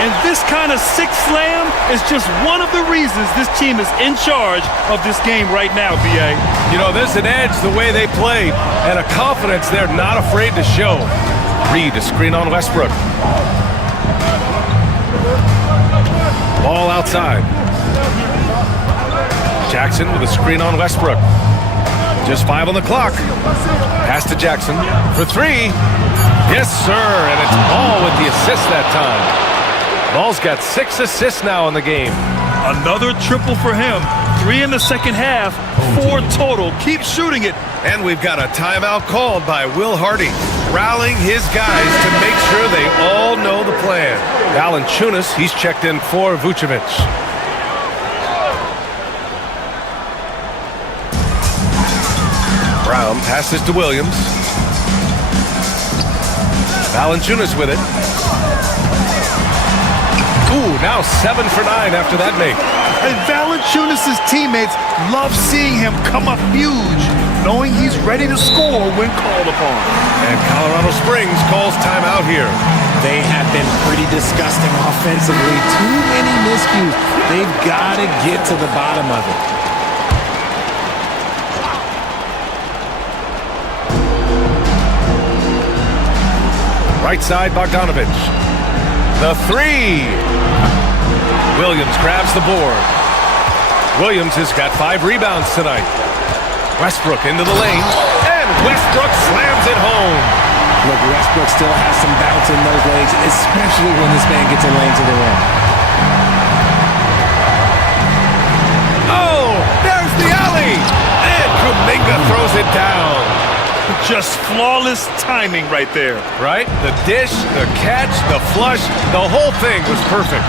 And this kind of sick slam is just one of the reasons this team is in charge of this game right now, B.A. You know, there's an edge the way they play and a confidence they're not afraid to show. Reed, a screen on Westbrook. Ball outside. Jackson with a screen on Westbrook. Just 5 on the clock. Pass to Jackson for 3. Yes, sir, and it's Ball with the assist that time. Ball's got 6 assists now in the game. Another triple for him. 3 in the second half, 4 total. Keep shooting it. And we've got a timeout called by Will Hardy, rallying his guys to make sure they all know the plan. Valanciunas, he's checked in for Vucevic. Brown passes to Williams. Valanciunas with it. Ooh, now 7 for 9 after that make. And Valanciunas' teammates love seeing him come up huge, knowing he's ready to score when called upon. And Colorado Springs calls timeout here. They have been pretty disgusting offensively. Too many miscues. They've got to get to the bottom of it. Right side, Bogdanovich. The 3. Williams grabs the board. Williams has got 5 rebounds tonight. Westbrook into the lane. And Westbrook slams it home. Look, Westbrook still has some bounce in those legs, especially when this man gets a lane to the rim. Oh, there's the alley. And Kuminga throws it down. Just flawless timing right there. Right? The dish, the catch, the flush, the whole thing was perfect.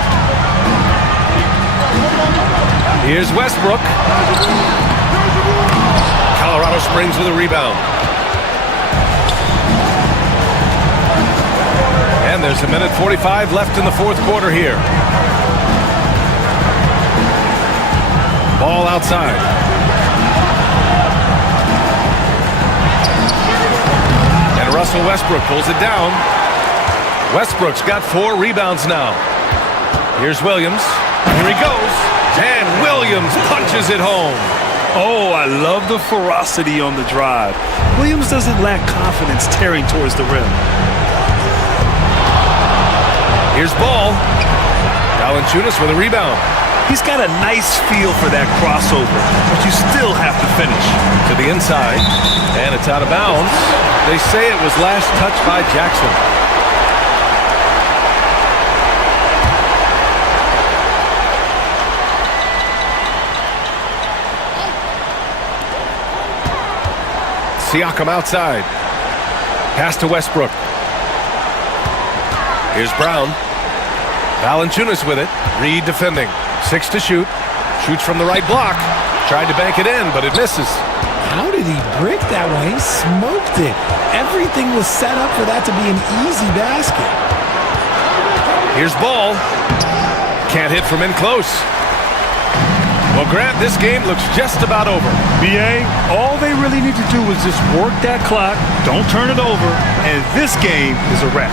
Here's Westbrook. Colorado Springs with a rebound. And there's 1:45 left in the fourth quarter here. Ball outside. And Russell Westbrook pulls it down. Westbrook's got 4 rebounds now. Here's Williams. Here he goes. And Williams punches it home. Oh, I love the ferocity on the drive. Williams doesn't lack confidence tearing towards the rim. Here's Ball. Valanciunas with a rebound. He's got a nice feel for that crossover, but you still have to finish. To the inside, and it's out of bounds. They say it was last touched by Jackson. Siakam outside. Pass to Westbrook. Here's Brown. Valanciunas with it. Reed defending. 6 to shoot. Shoots from the right block. Tried to bank it in, but it misses. How did he brick that one? He smoked it. Everything was set up for that to be an easy basket. Here's Ball. Can't hit from in close. Well, Grant, this game looks just about over. BA, all they really need to do is just work that clock, don't turn it over, and this game is a wrap.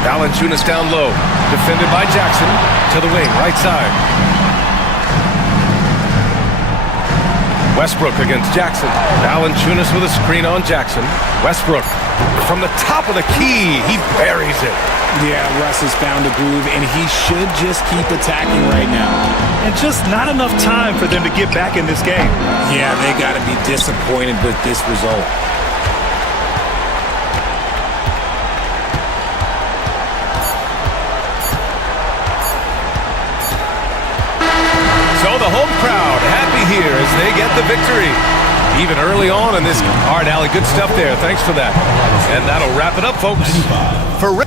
Valanciunas down low. Defended by Jackson. To the wing, right side. Westbrook against Jackson. Valanciunas with a screen on Jackson. Westbrook from the top of the key. He buries it. Yeah, Russ has found a groove, and he should just keep attacking right now. And just not enough time for them to get back in this game. Yeah, they got to be disappointed with this result. So the home crowd happy here as they get the victory. Even early on in this. All right, Allie, good stuff there. Thanks for that. And that'll wrap it up, folks. For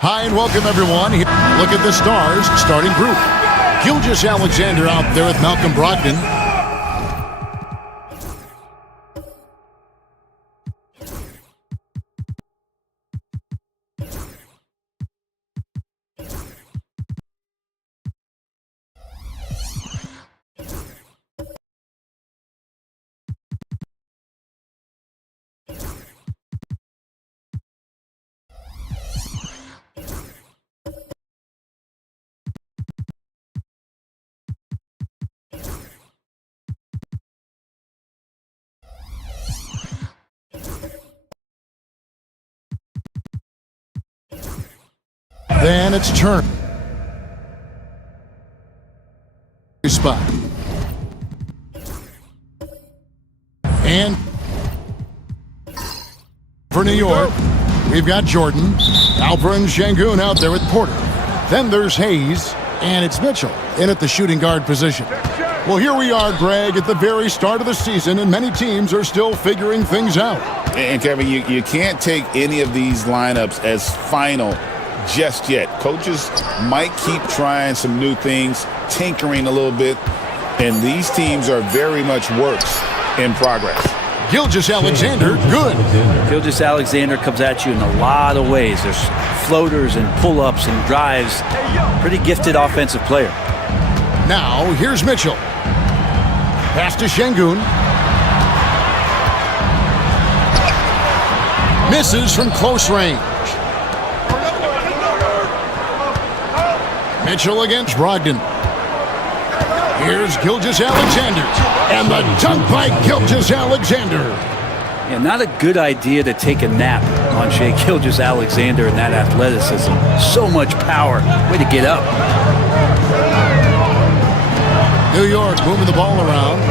Hi, and welcome, everyone. Look at the Stars starting group. Gilgeous-Alexander out there with Malcolm Brogdon. Then it's Turner. Spot. And for New York, we've got Jordan, Alperen Sengun out there with Porter. Then there's Hayes, and it's Mitchell in at the shooting guard position. Well, here we are, Greg, at the very start of the season, and many teams are still figuring things out. And, Kevin, you can't take any of these lineups as final just yet. Coaches might keep trying some new things, tinkering a little bit, and these teams are very much works in progress. Gilgeous-Alexander, good. Gilgeous-Alexander comes at you in a lot of ways. There's floaters and pull-ups and drives. Pretty gifted offensive player. Now, here's Mitchell. Pass to Sengun. Misses from close range. Mitchell against Brogdon. Here's Gilgeous-Alexander. And the dunk by Gilgeous-Alexander. Yeah, not a good idea to take a nap on Shai Gilgeous-Alexander and that athleticism. So much power. Way to get up. New York moving the ball around.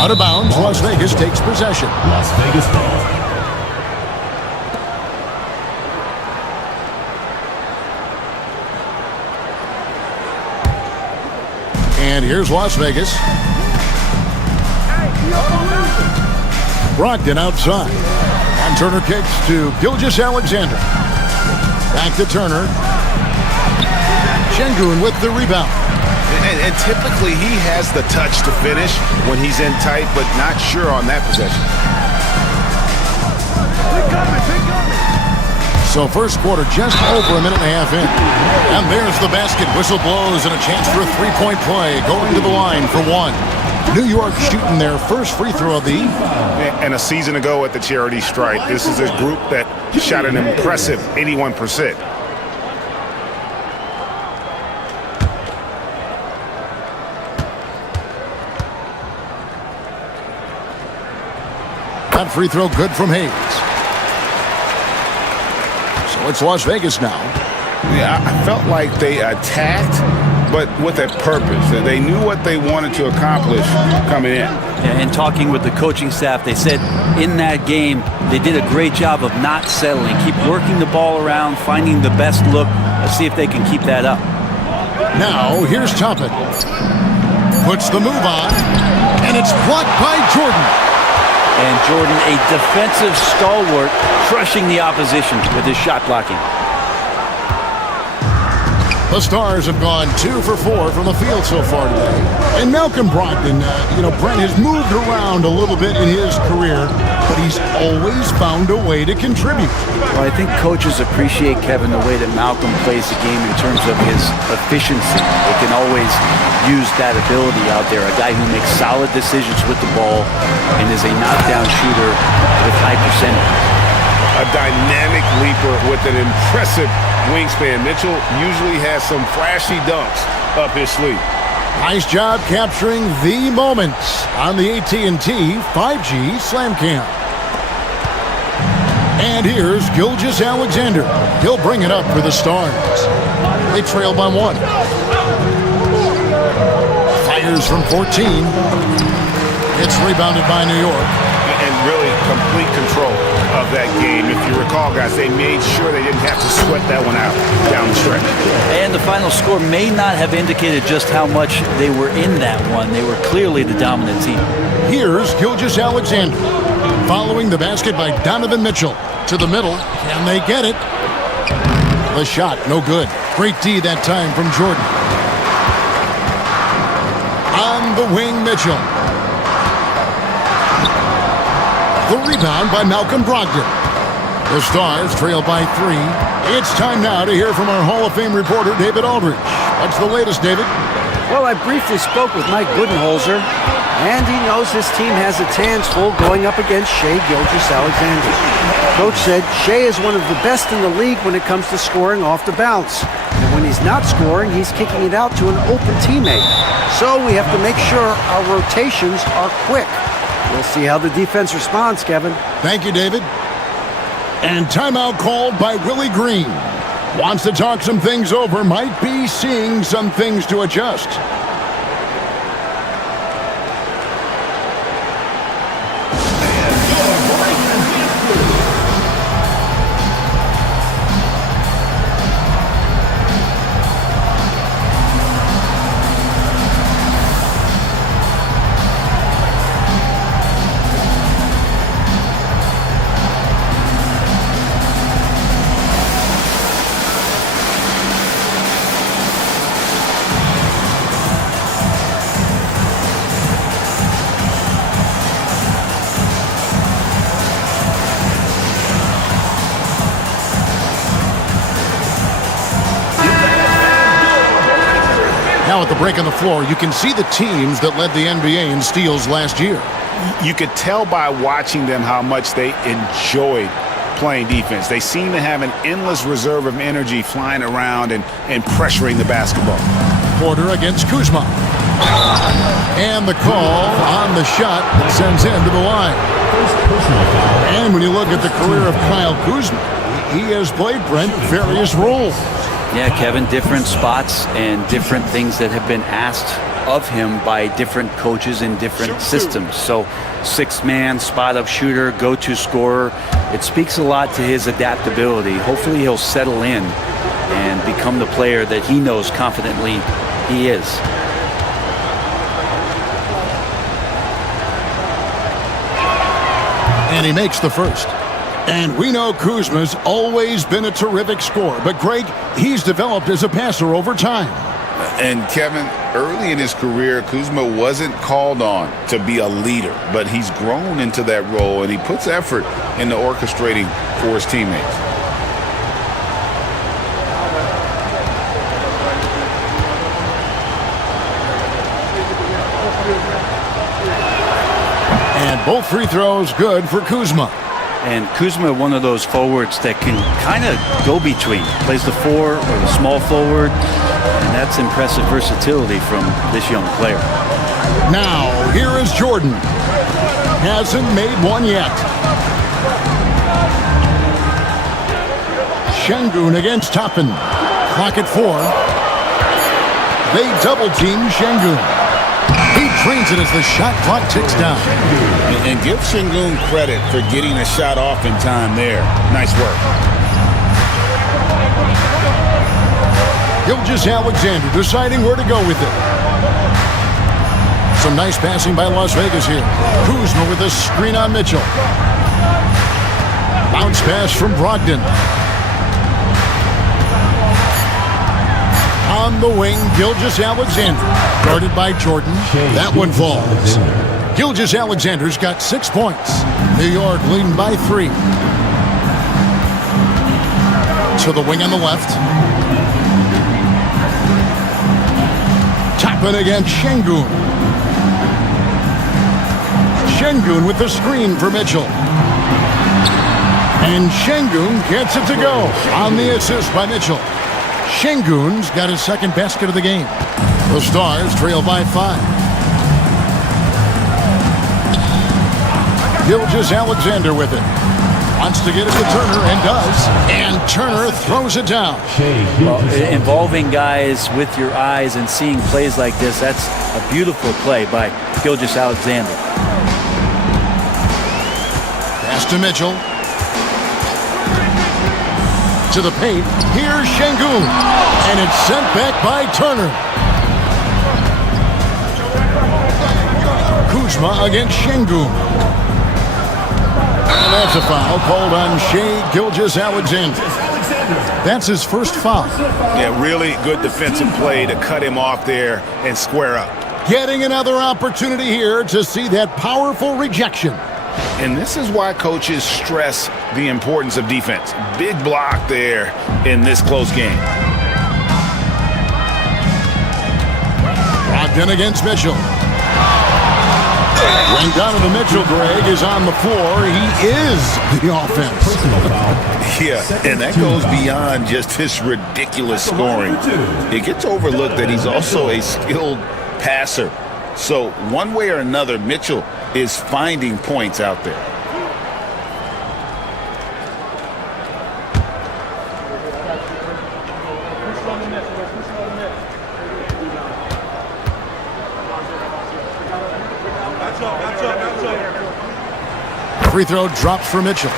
Out of bounds, Las Vegas takes possession. Las Vegas ball. And here's Las Vegas. Brogdon outside. And Turner kicks to Gilgeous-Alexander. Back to Turner. Sengun with the rebound. And typically he has the touch to finish when he's in tight, but not sure on that possession. So first quarter just over a minute and a half in. And there's the basket. Whistle blows and a chance for a three-point play. Going to the line for one. New York shooting their first free throw of the evening. And a season ago at the charity stripe, this is a group that shot an impressive 81%. That free throw good from Hayes. So it's Las Vegas now. Yeah, I felt like they attacked, but with a purpose. They knew what they wanted to accomplish coming in. Yeah, and talking with the coaching staff, they said in that game they did a great job of not settling. Keep working the ball around, finding the best look. Let's see if they can keep that up. Now, here's Toppin. Puts the move on, and it's blocked by Jordan. And Jordan, a defensive stalwart, crushing the opposition with his shot blocking. The Stars have gone 2 for 4 from the field so far today. And Malcolm Brogdon, Brent has moved around a little bit in his career, but he's always found a way to contribute. Well, I think coaches appreciate, Kevin, the way that Malcolm plays the game in terms of his efficiency. They can always use that ability out there. A guy who makes solid decisions with the ball and is a knockdown shooter with high percentage. A dynamic leaper with an impressive wingspan. Mitchell usually has some flashy dunks up his sleeve. Nice job capturing the moments on the AT&T 5G Slam Cam. And here's Gilgeous-Alexander. He'll bring it up for the Stars. They trail by 1. Fires from 14. It's rebounded by New York. And really complete control of that game. If you recall, guys, they made sure they didn't have to sweat that one out down the stretch. And the final score may not have indicated just how much they were in that one. They were clearly the dominant team. Here's Gilgeous-Alexander. Following the basket by Donovan Mitchell. To the middle. Can they get it? The shot, no good. Great D that time from Jordan. On the wing, Mitchell. The rebound by Malcolm Brogdon. The Stars trail by 3. It's time now to hear from our Hall of Fame reporter, David Aldridge. What's the latest, David? Well, I briefly spoke with Mike Budenholzer, and he knows his team has its hands full going up against Shai Gilgeous-Alexander. Coach said Shai is one of the best in the league when it comes to scoring off the bounce. And when he's not scoring, he's kicking it out to an open teammate. So we have to make sure our rotations are quick. We'll see how the defense responds, Kevin. Thank you, David. And timeout called by Willie Green. Wants to talk some things over, might be seeing some things to adjust. Now at the break on the floor, you can see the teams that led the NBA in steals last year. You could tell by watching them how much they enjoyed playing defense. They seem to have an endless reserve of energy flying around and pressuring the basketball. Porter against Kuzma. And the call on the shot that sends him to the line. And when you look at the career of Kyle Kuzma, he has played, Brent, various roles. Yeah, Kevin, different spots and different things that have been asked of him by different coaches in different systems. So 6-man, spot-up shooter, go-to scorer. It speaks a lot to his adaptability. Hopefully he'll settle in and become the player that he knows confidently he is. And he makes the first. And we know Kuzma's always been a terrific scorer. But, Greg, he's developed as a passer over time. And, Kevin, early in his career, Kuzma wasn't called on to be a leader. But he's grown into that role, and he puts effort into orchestrating for his teammates. And both free throws good for Kuzma. And Kuzma, one of those forwards that can kind of go between. Plays the 4 or the small forward. And that's impressive versatility from this young player. Now, here is Jordan. Hasn't made one yet. Şengün against Toppin. Clock at 4. They double-team Şengün. He trains it as the shot clock ticks down. And give Şengün credit for getting a shot off in time there. Nice work. Gilgeous-Alexander deciding where to go with it. Some nice passing by Las Vegas here. Kuzma with a screen on Mitchell. Bounce pass from Brogdon. On the wing, Gilgeous-Alexander. Guarded by Jordan. That one falls. Gilgeous-Alexander's got 6 points. New York leading by 3. To the wing on the left. Toppin against Şengün. Şengün with the screen for Mitchell. And Şengün gets it to go on the assist by Mitchell. Şengün's got his second basket of the game. The Stars trail by 5. Gilgeous-Alexander with it. Wants to get it to Turner and does. And Turner throws it down. Well, involving guys with your eyes and seeing plays like this, that's a beautiful play by Gilgeous-Alexander. Pass to Mitchell. To the paint. Here's Şengün. And it's sent back by Turner. Kuzma against Şengün. And that's a foul called on Shai Gilgeous-Alexander. That's his first foul. Yeah, really good defensive play to cut him off there and square up. Getting another opportunity here to see that powerful rejection. And this is why coaches stress the importance of defense. Big block there in this close game. Brogdon against Mitchell. When Donovan Mitchell, Greg, is on the floor, he is the offense. Yeah, and that goes beyond just his ridiculous scoring. It gets overlooked that he's also a skilled passer. So one way or another, Mitchell is finding points out there. Free throw drops for Mitchell.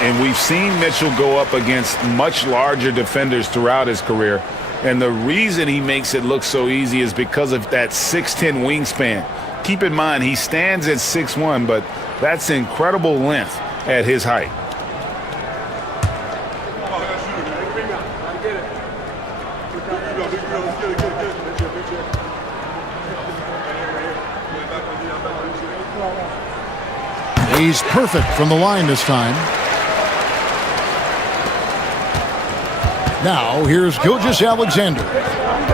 And we've seen Mitchell go up against much larger defenders throughout his career. And the reason he makes it look so easy is because of that 6'10" wingspan. Keep in mind, he stands at 6'1", but that's incredible length at his height. He's perfect from the line this time. Now, here's Gilgeous-Alexander.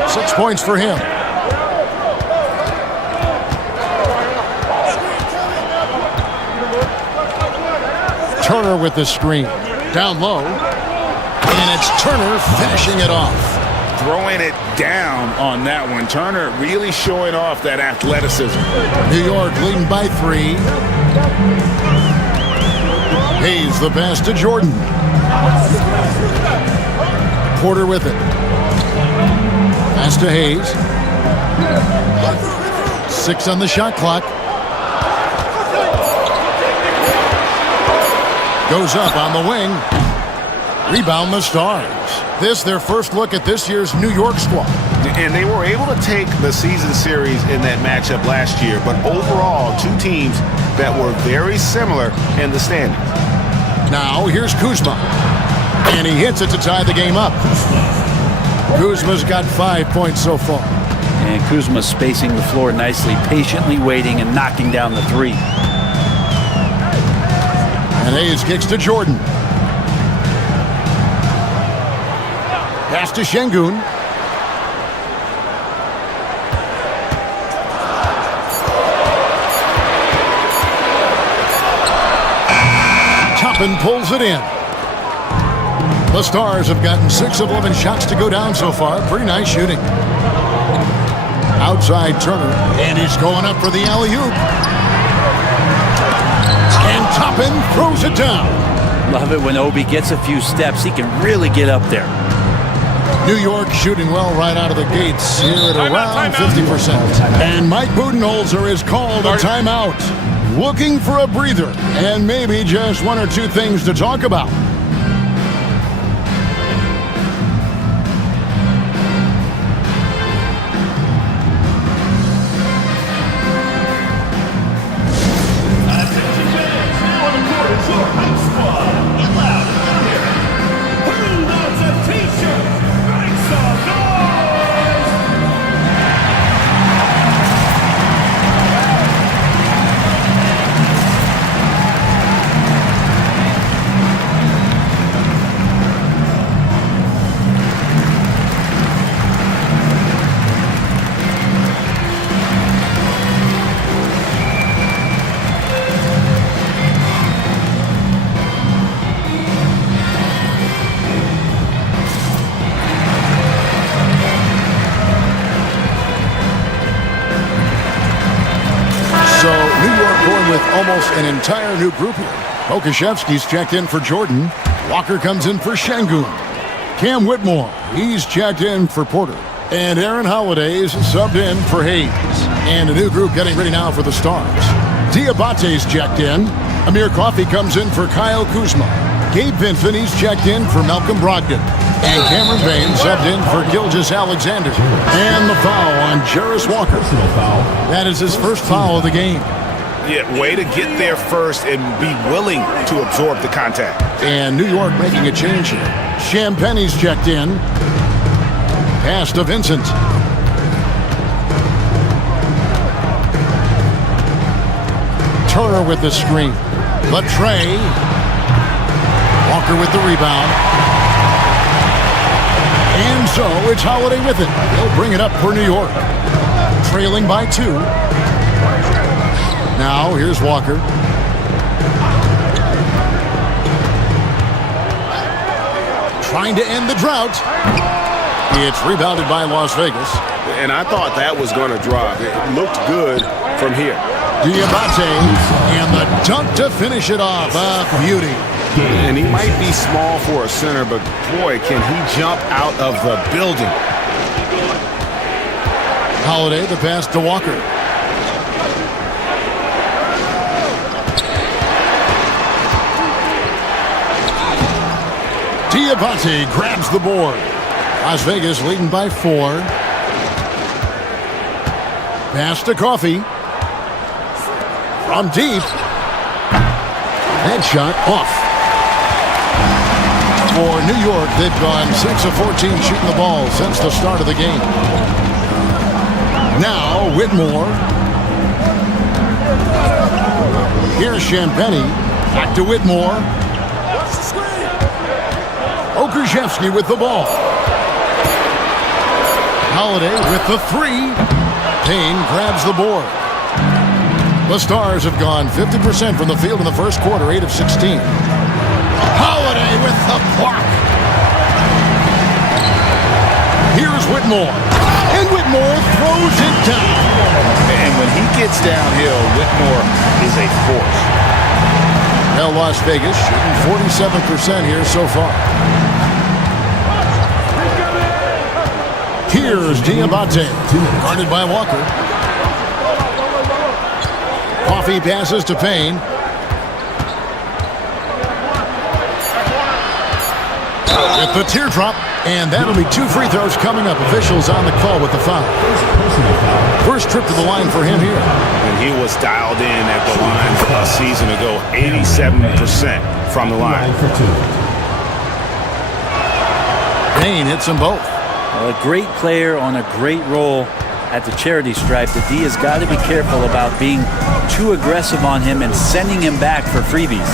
6 points for him. Turner with the screen. Down low. And it's Turner finishing it off. Throwing it down on that one. Turner really showing off that athleticism. New York leading by 3. Hayes the pass to Jordan. Porter with it. Pass to Hayes. 6 on the shot clock. Goes up on the wing. Rebound the Stars. This their first look at this year's New York squad. And they were able to take the season series in that matchup last year, but overall, two teams that were very similar in the standings. Now, here's Kuzma. And he hits it to tie the game up. Kuzma's got 5 points so far. And Kuzma spacing the floor nicely, patiently waiting and knocking down the 3. And Hayes kicks to Jordan. Pass to Şengün. Toppin pulls it in. The Stars have gotten 6 of 11 shots to go down so far. Pretty nice shooting. Outside Turner. And he's going up for the alley-oop. And Toppin throws it down. Love it when Obi gets a few steps. He can really get up there. New York shooting well right out of the gates here at around 50%. And Mike Budenholzer is called a timeout. Looking for a breather and maybe just 1 or 2 things to talk about. With almost an entire new group here. Okashevsky's checked in for Jordan. Walker comes in for Şengün. Cam Whitmore, he's checked in for Porter. And Aaron Holiday's subbed in for Hayes. And a new group getting ready now for the Stars. Diabate's checked in. Amir Coffey comes in for Kyle Kuzma. Gabe Vincent, he's checked in for Malcolm Brogdon. And Cameron Payne subbed in for Gilgeous-Alexander. And the foul on Jarris Walker. That is his first foul of the game. Yeah, way to get there first and be willing to absorb the contact. And New York making a change here. Champagne's checked in. Pass to Vincent. Turner with the screen. Latre. Walker with the rebound. And so it's Holiday with it. He'll bring it up for New York. Trailing by 2. Now here's Walker. Trying to end the drought. It's rebounded by Las Vegas. And I thought that was going to drop. It looked good from here. Diabate, and the dunk to finish it off. A beauty. And he might be small for a center, but boy, can he jump out of the building. Holiday, the pass to Walker. Diabate grabs the board. Las Vegas leading by 4. Pass to Coffee. From deep. Headshot off. For New York, they've gone 6 of 14 shooting the ball since the start of the game. Now Whitmore. Here's Champagnie. Back to Whitmore. Okrzyjewski with the ball. Holiday with the 3. Payne grabs the board. The Stars have gone 50% from the field in the first quarter, 8 of 16. Holiday with the block. Here's Whitmore. And Whitmore throws it down. And when he gets downhill, Whitmore is a force. Now Las Vegas shooting 47% here so far. Here's Diabate, guarded by Walker. Coffee passes to Payne. With the teardrop, and that'll be 2 free throws coming up. Officials on the call with the foul. First trip to the line for him here. And he was dialed in at the line a season ago, 87% from the line. Payne hits them both. A great player on a great role at the charity stripe. The D has got to be careful about being too aggressive on him and sending him back for freebies.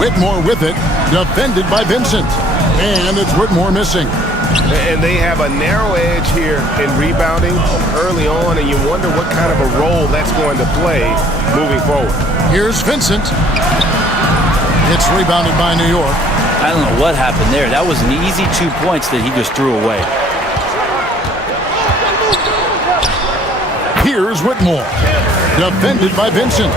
Whitmore with it, defended by Vincent. And it's Whitmore missing. And they have a narrow edge here in rebounding early on, and you wonder what kind of a role that's going to play moving forward. Here's Vincent. It's rebounded by New York. I don't know what happened there. That was an easy 2 points that he just threw away. Here's Whitmore. Defended by Vincent.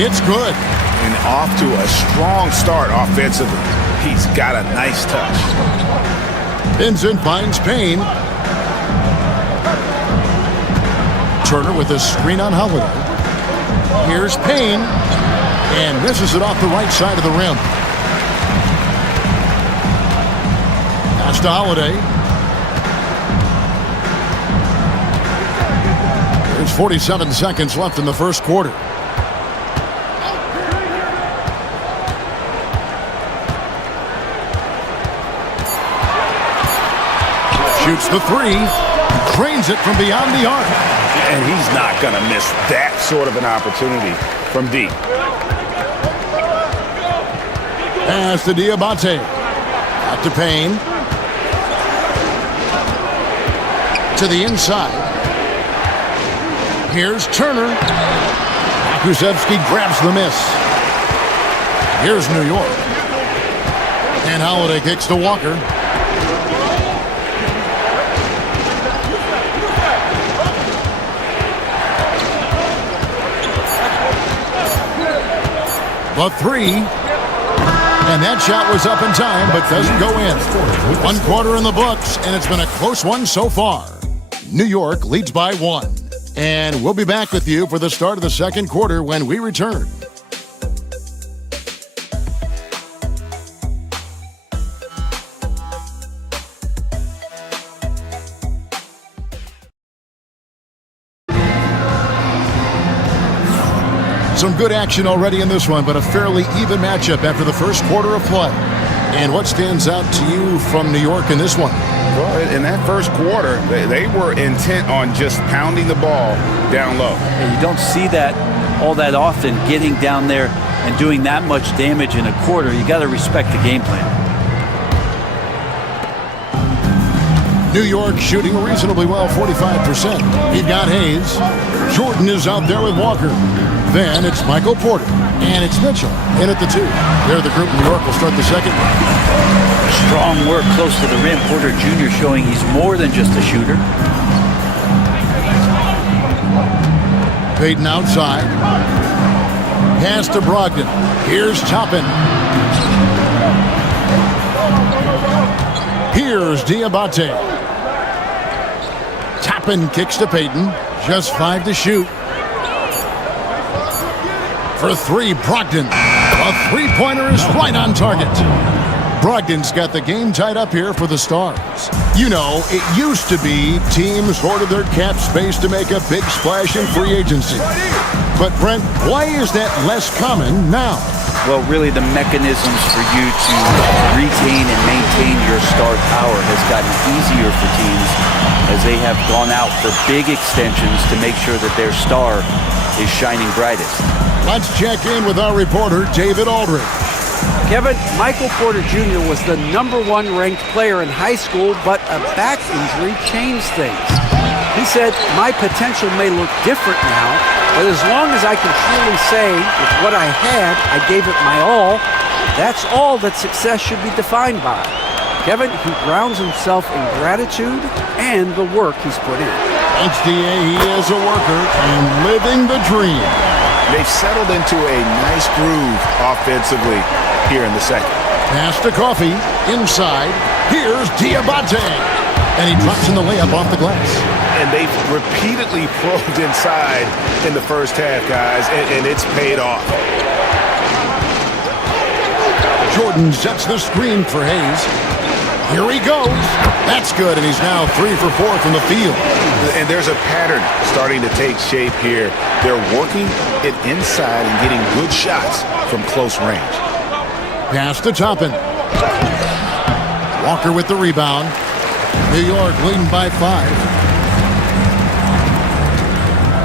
It's good. And off to a strong start offensively. He's got a nice touch. Vincent finds Payne. Turner with a screen on Holiday. Here's Payne. And misses it off the right side of the rim. Pass to Holiday. There's 47 seconds left in the first quarter. Shoots the 3. Drains it from beyond the arc. And he's not going to miss that sort of an opportunity from deep. Pass to Diabate. Out to Payne. To the inside. Here's Turner. Okrzyjewski grabs the miss. Here's New York. And Holiday kicks to Walker. The 3. And that shot was up in time, but doesn't go in. 1 quarter in the books, and it's been a close one so far. New York leads by 1. And we'll be back with you for the start of the second quarter when we return. Some good action already in this one, but a fairly even matchup after the first quarter of play. And what stands out to you from New York in this one? Well, in that first quarter, they were intent on just pounding the ball down low. And you don't see that all that often, getting down there and doing that much damage in a quarter. You got to respect the game plan. New York shooting reasonably well, 45%. He's got Hayes. Jordan is out there with Walker. Then it's Michael Porter. And it's Mitchell in at the 2. There the group. New York will start the second. Strong work close to the rim. Porter Jr. showing he's more than just a shooter. Payton outside. Pass to Brogdon. Here's Toppin. Here's Diabate. Toppin kicks to Payton. Just 5 to shoot. For 3, Brogdon. A three-pointer is right on target. Brogdon's got the game tied up here for the Stars. You know, it used to be teams hoarded their cap space to make a big splash in free agency. But, Brent, why is that less common now? Well, really, the mechanisms for you to retain and maintain your star power has gotten easier for teams as they have gone out for big extensions to make sure that their star is shining brightest. Let's check in with our reporter, David Aldridge. Kevin, Michael Porter Jr. was the #1 ranked player in high school, but a back injury changed things. He said, "My potential may look different now, but as long as I can truly say with what I had, I gave it my all, that's all that success should be defined by." Kevin, he grounds himself in gratitude and the work he's put in. HDA, he is a worker and living the dream. They've settled into a nice groove offensively here in the second. Pass to Coffee. Inside. Here's Diabate. And he drops in the layup off the glass. And they've repeatedly probed inside in the first half, guys, and it's paid off. Jordan sets the screen for Hayes. Here he goes. That's good, and he's now 3 for 4 from the field. And there's a pattern starting to take shape here. They're working it inside and getting good shots from close range. Pass to Toppin. Walker with the rebound. New York leading by 5.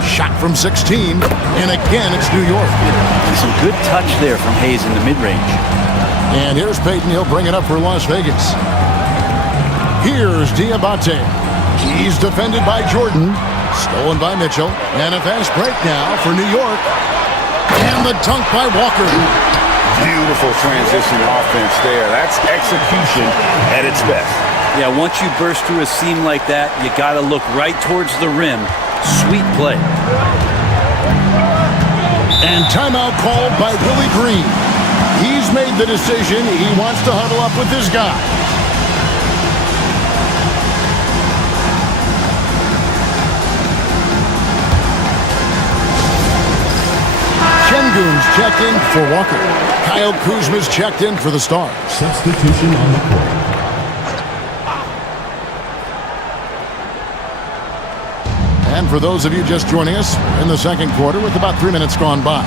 Shot from 16, and again it's New York. Some good touch there from Hayes in the mid-range. And here's Payton. He'll bring it up for Las Vegas. Here's Diabate. He's defended by Jordan. Stolen by Mitchell. And a fast break now for New York. And the dunk by Walker. Beautiful transition offense there. That's execution at its best. Yeah, once you burst through a seam like that, you got to look right towards the rim. Sweet play. And timeout called by Willie Green. He's made the decision. He wants to huddle up with his guy. Şengün's checked in for Walker. Kyle Kuzma's checked in for the Stars. Substitution on the court. And for those of you just joining us, in the second quarter with about 3 minutes gone by.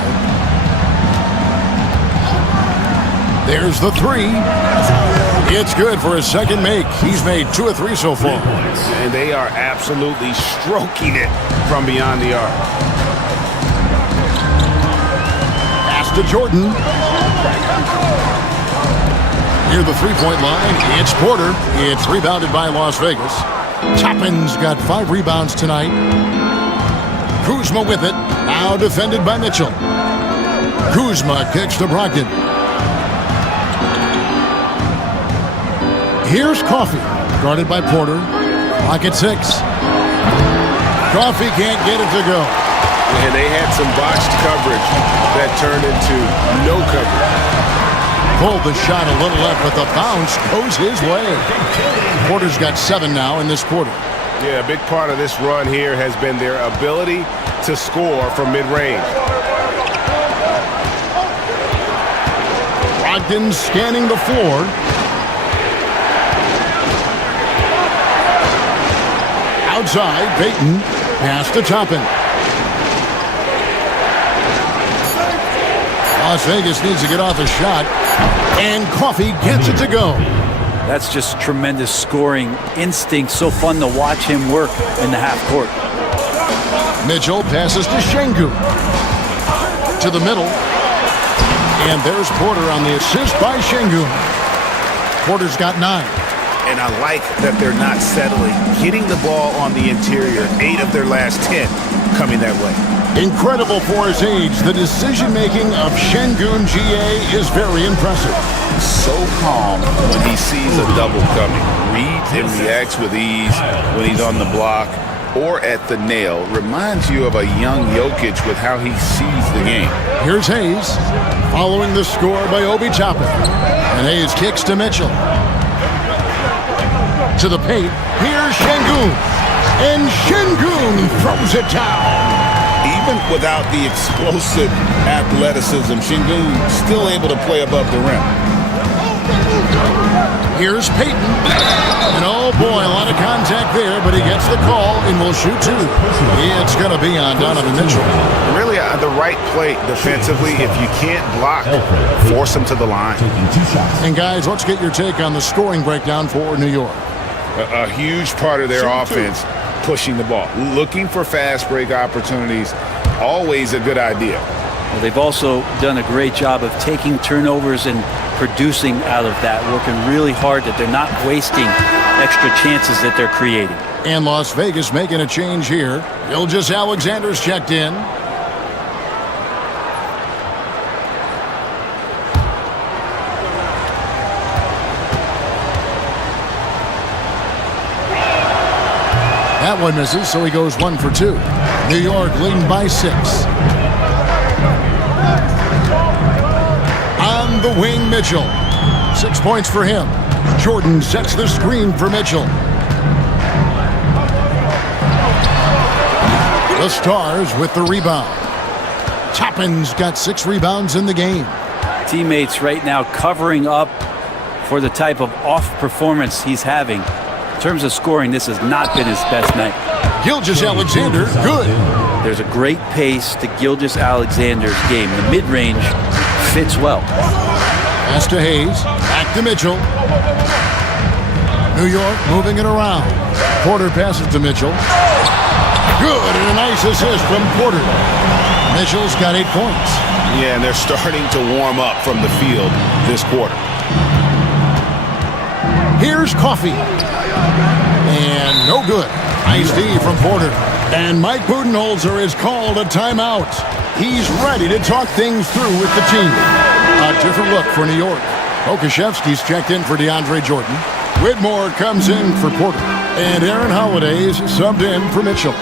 There's the 3. It's good for his second make. He's made 2 of 3 so far. And they are absolutely stroking it from beyond the arc. Pass to Jordan. Near the three-point line, it's Porter. It's rebounded by Las Vegas. Toppin's got 5 rebounds tonight. Kuzma with it. Now defended by Mitchell. Kuzma kicks to Brogdon. Here's Coffee. Guarded by Porter. Clock at 6. Coffee can't get it to go. And they had some botched coverage that turned into no coverage. Pulled the shot a little left, but the bounce goes his way. Porter's got 7 now in this quarter. Yeah, a big part of this run here has been their ability to score from mid-range. Brogdon scanning the floor. Outside, Payton. Pass to Toppin. Las Vegas needs to get off a shot. And Coffee gets it to go. That's just tremendous scoring instinct. So fun to watch him work in the half court. Mitchell passes to Şengün. To the middle. And there's Porter on the assist by Şengün. Porter's got 9. And I like that they're not settling. Getting the ball on the interior, 8 of their last 10 coming that way. Incredible for his age. The decision-making of Şengün GA is very impressive. So calm when he sees a double coming. Reads and reacts with ease when he's on the block or at the nail. Reminds you of a young Jokic with how he sees the game. Here's Hayes following the score by Obi Toppin. And Hayes kicks to Mitchell. To the paint. Here's Şengün. And Şengün throws it down. Even without the explosive athleticism, Şengün still able to play above the rim. Here's Payton. And oh boy, a lot of contact there, but he gets the call and will shoot 2. It's going to be on Donovan Mitchell. Really the right play defensively. If you can't block, force him to the line. And guys, let's get your take on the scoring breakdown for New York. A huge part of their offense, pushing the ball. Looking for fast break opportunities, always a good idea. Well, they've also done a great job of taking turnovers and producing out of that, working really hard that they're not wasting extra chances that they're creating. And Las Vegas making a change here. Gilgeous-Alexander's checked in. That one misses, so he goes 1 for 2. New York leading by 6. On the wing, Mitchell. 6 points for him. Jordan sets the screen for Mitchell. The Stars with the rebound. Toppin's got 6 rebounds in the game. Teammates right now covering up for the type of off performance he's having. In terms of scoring, this has not been his best night. Gilgeous-Alexander, good. There's a great pace to Gilgeous-Alexander's game. The mid-range fits well. Pass to Hayes, back to Mitchell. New York moving it around. Porter passes to Mitchell. Good, and a nice assist from Porter. Mitchell's got 8 points. Yeah, and they're starting to warm up from the field this quarter. Here's Coffee. And no good. Nice D from Porter. And Mike Budenholzer has called a timeout. He's ready to talk things through with the team. A different look for New York. Okashevsky's checked in for DeAndre Jordan. Whitmore comes in for Porter. And Aaron Holiday's subbed in for Mitchell.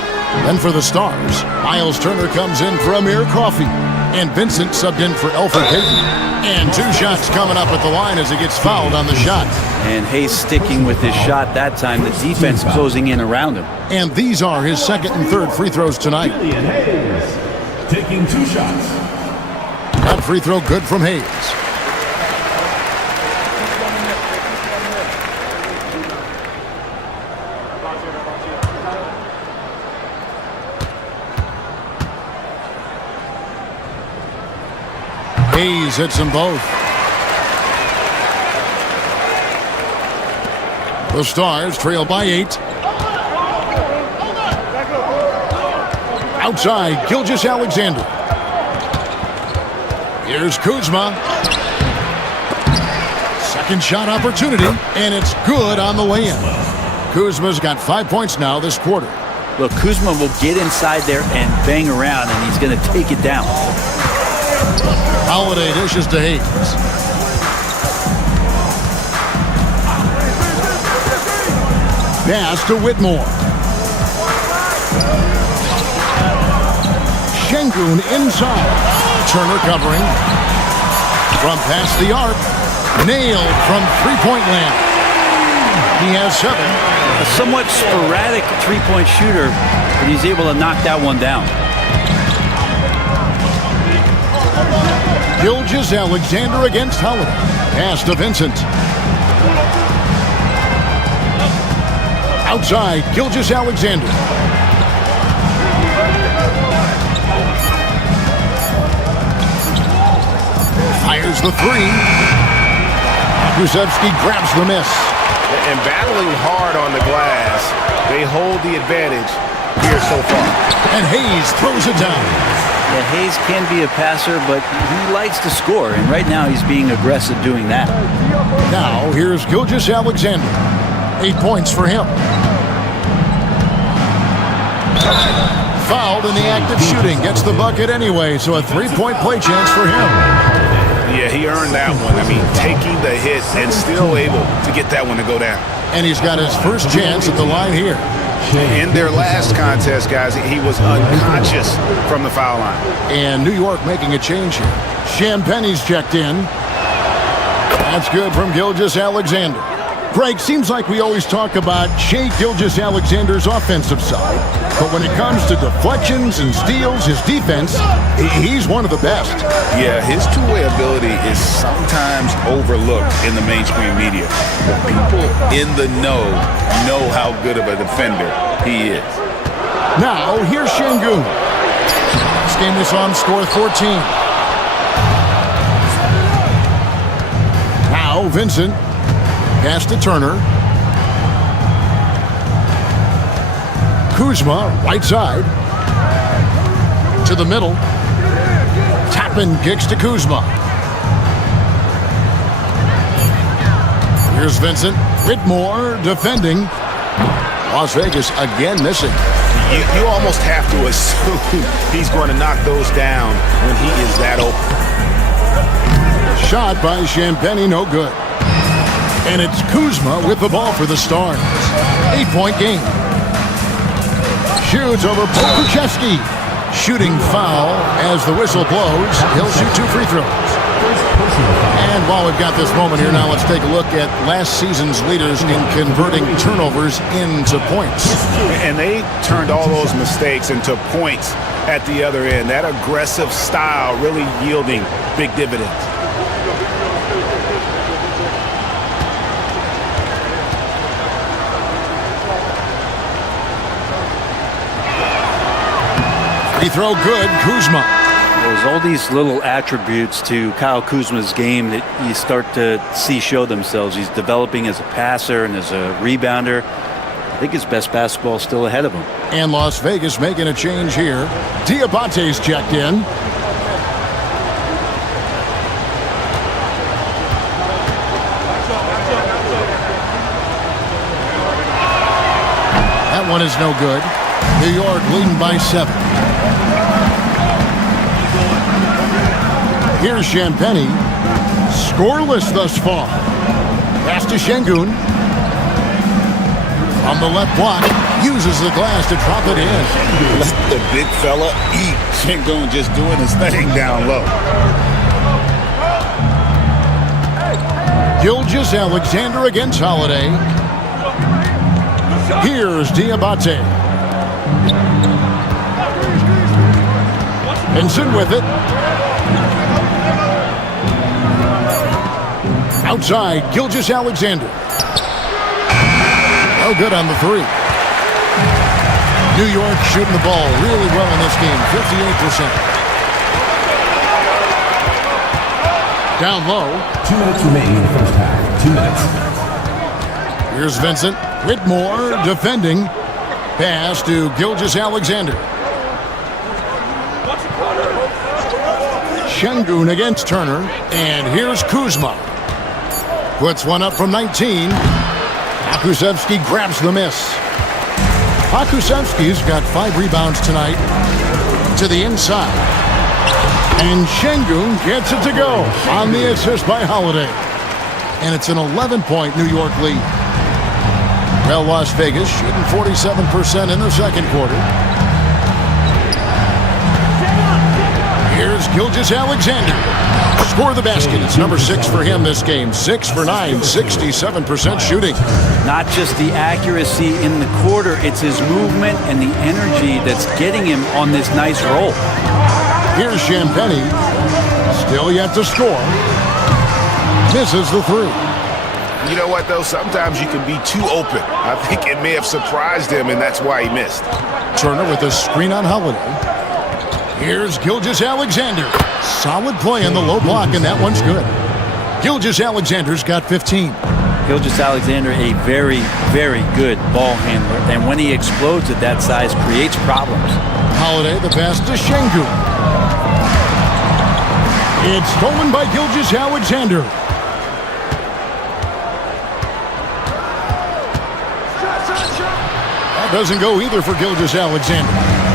Then for the Stars, Miles Turner comes in for Amir Coffey. And Vincent subbed in for Elfrid Payton. And 2 shots coming up at the line as he gets fouled on the shot. And Hayes sticking with his shot that time. The defense closing in around him. And these are his 2nd and 3rd free throws tonight. Hayes taking 2 shots. That free throw good from Hayes. Hayes hits them both. The Stars trail by 8. Outside, Gilgeous-Alexander. Here's Kuzma. Second shot opportunity, and it's good on the way in. Kuzma's got 5 points now this quarter. Look, Kuzma will get inside there and bang around, and he's going to take it down. Holiday dishes to Hayes. Pass to Whitmore. Şengün inside. Turner covering. From past the arc. Nailed from three-point land. He has 7. A somewhat sporadic three-point shooter, but he's able to knock that one down. Gilgeous-Alexander against Holiday. Pass to Vincent. Outside, Gilgeous-Alexander. Fires the 3. Pokusevski grabs the miss. And battling hard on the glass, they hold the advantage here so far. And Hayes throws it down. Yeah, Hayes can be a passer, but he likes to score, and right now he's being aggressive doing that. Now, here's Gilgeous-Alexander. 8 points for him. Fouled in the act of shooting. Gets the bucket anyway, so a 3-point play chance for him. Yeah, he earned that one. I mean, taking the hit and still able to get that one to go down. And he's got his first chance at the line here. In their last contest, guys, he was unconscious from the foul line. And New York making a change here. Champagne's checked in. That's good from Gilgeous-Alexander. Greg, seems like we always talk about Shai Gilgeous-Alexander's offensive side, but when it comes to deflections and steals, his defense, he's one of the best. Yeah, his two-way ability is sometimes overlooked in the mainstream media. But people in the know how good of a defender he is. Now, here's Şengün. This game is on score 14. Now, Vincent. Pass to Turner. Kuzma, right side. To the middle. Tappin kicks to Kuzma. Here's Vincent. Whitmore defending. Las Vegas again missing. You almost have to assume he's going to knock those down when he is that open. Shot by Champagnie, no good. And it's Kuzma with the ball for the Stars. 8-point game. Shoots over Pokusevski. Shooting foul as the whistle blows. He'll shoot 2 free throws. And while we've got this moment here, now let's take a look at last season's leaders in converting turnovers into points. And they turned all those mistakes into points at the other end. That aggressive style really yielding big dividends. Free throw good, Kuzma. There's all these little attributes to Kyle Kuzma's game that you start to see show themselves. He's developing as a passer and as a rebounder. I think his best basketball is still ahead of him. And Las Vegas making a change here. Diabate's checked in. That one is no good. New York leading by 7. Here's Champagnie. Scoreless thus far. Pass to Şengün. On the left block. Uses the glass to drop it in. Let the big fella eat. Şengün just doing his thing down low. Gilgeous-Alexander against Holiday. Here's Diabate. Vincent with it. Outside, Gilgeous-Alexander. No good on the 3. New York shooting the ball really well in this game, 58%. Down low. 2 minutes remaining in the first half. 2 minutes. Here's Vincent. Whitmore defending. Pass to Gilgeous-Alexander. Şengün against Turner. And here's Kuzma. Puts one up from 19. Pokusevski grabs the miss. Pokusevski's got 5 rebounds tonight. To the inside. And Şengün gets it to go on the assist by Holiday. And it's an 11-point New York lead. Well, Las Vegas shooting 47% in the second quarter. Here's Gilgeous-Alexander. Score the basket. It's number 6 for him this game. 6 for 9, 67% shooting. Not just the accuracy in the quarter, it's his movement and the energy that's getting him on this nice roll. Here's Champagnie. Still yet to score. Misses the 3. You know what, though? Sometimes you can be too open. I think it may have surprised him, and that's why he missed. Turner with a screen on Holiday. Here's Gilgeous-Alexander. Solid play in the low block, and that one's good. Gilgeous-Alexander's got 15. Gilgeous-Alexander, a very, very good ball handler. And when he explodes at that size, creates problems. Holiday, the pass to Şengün. It's stolen by Gilgeous-Alexander. That doesn't go either for Gilgeous-Alexander.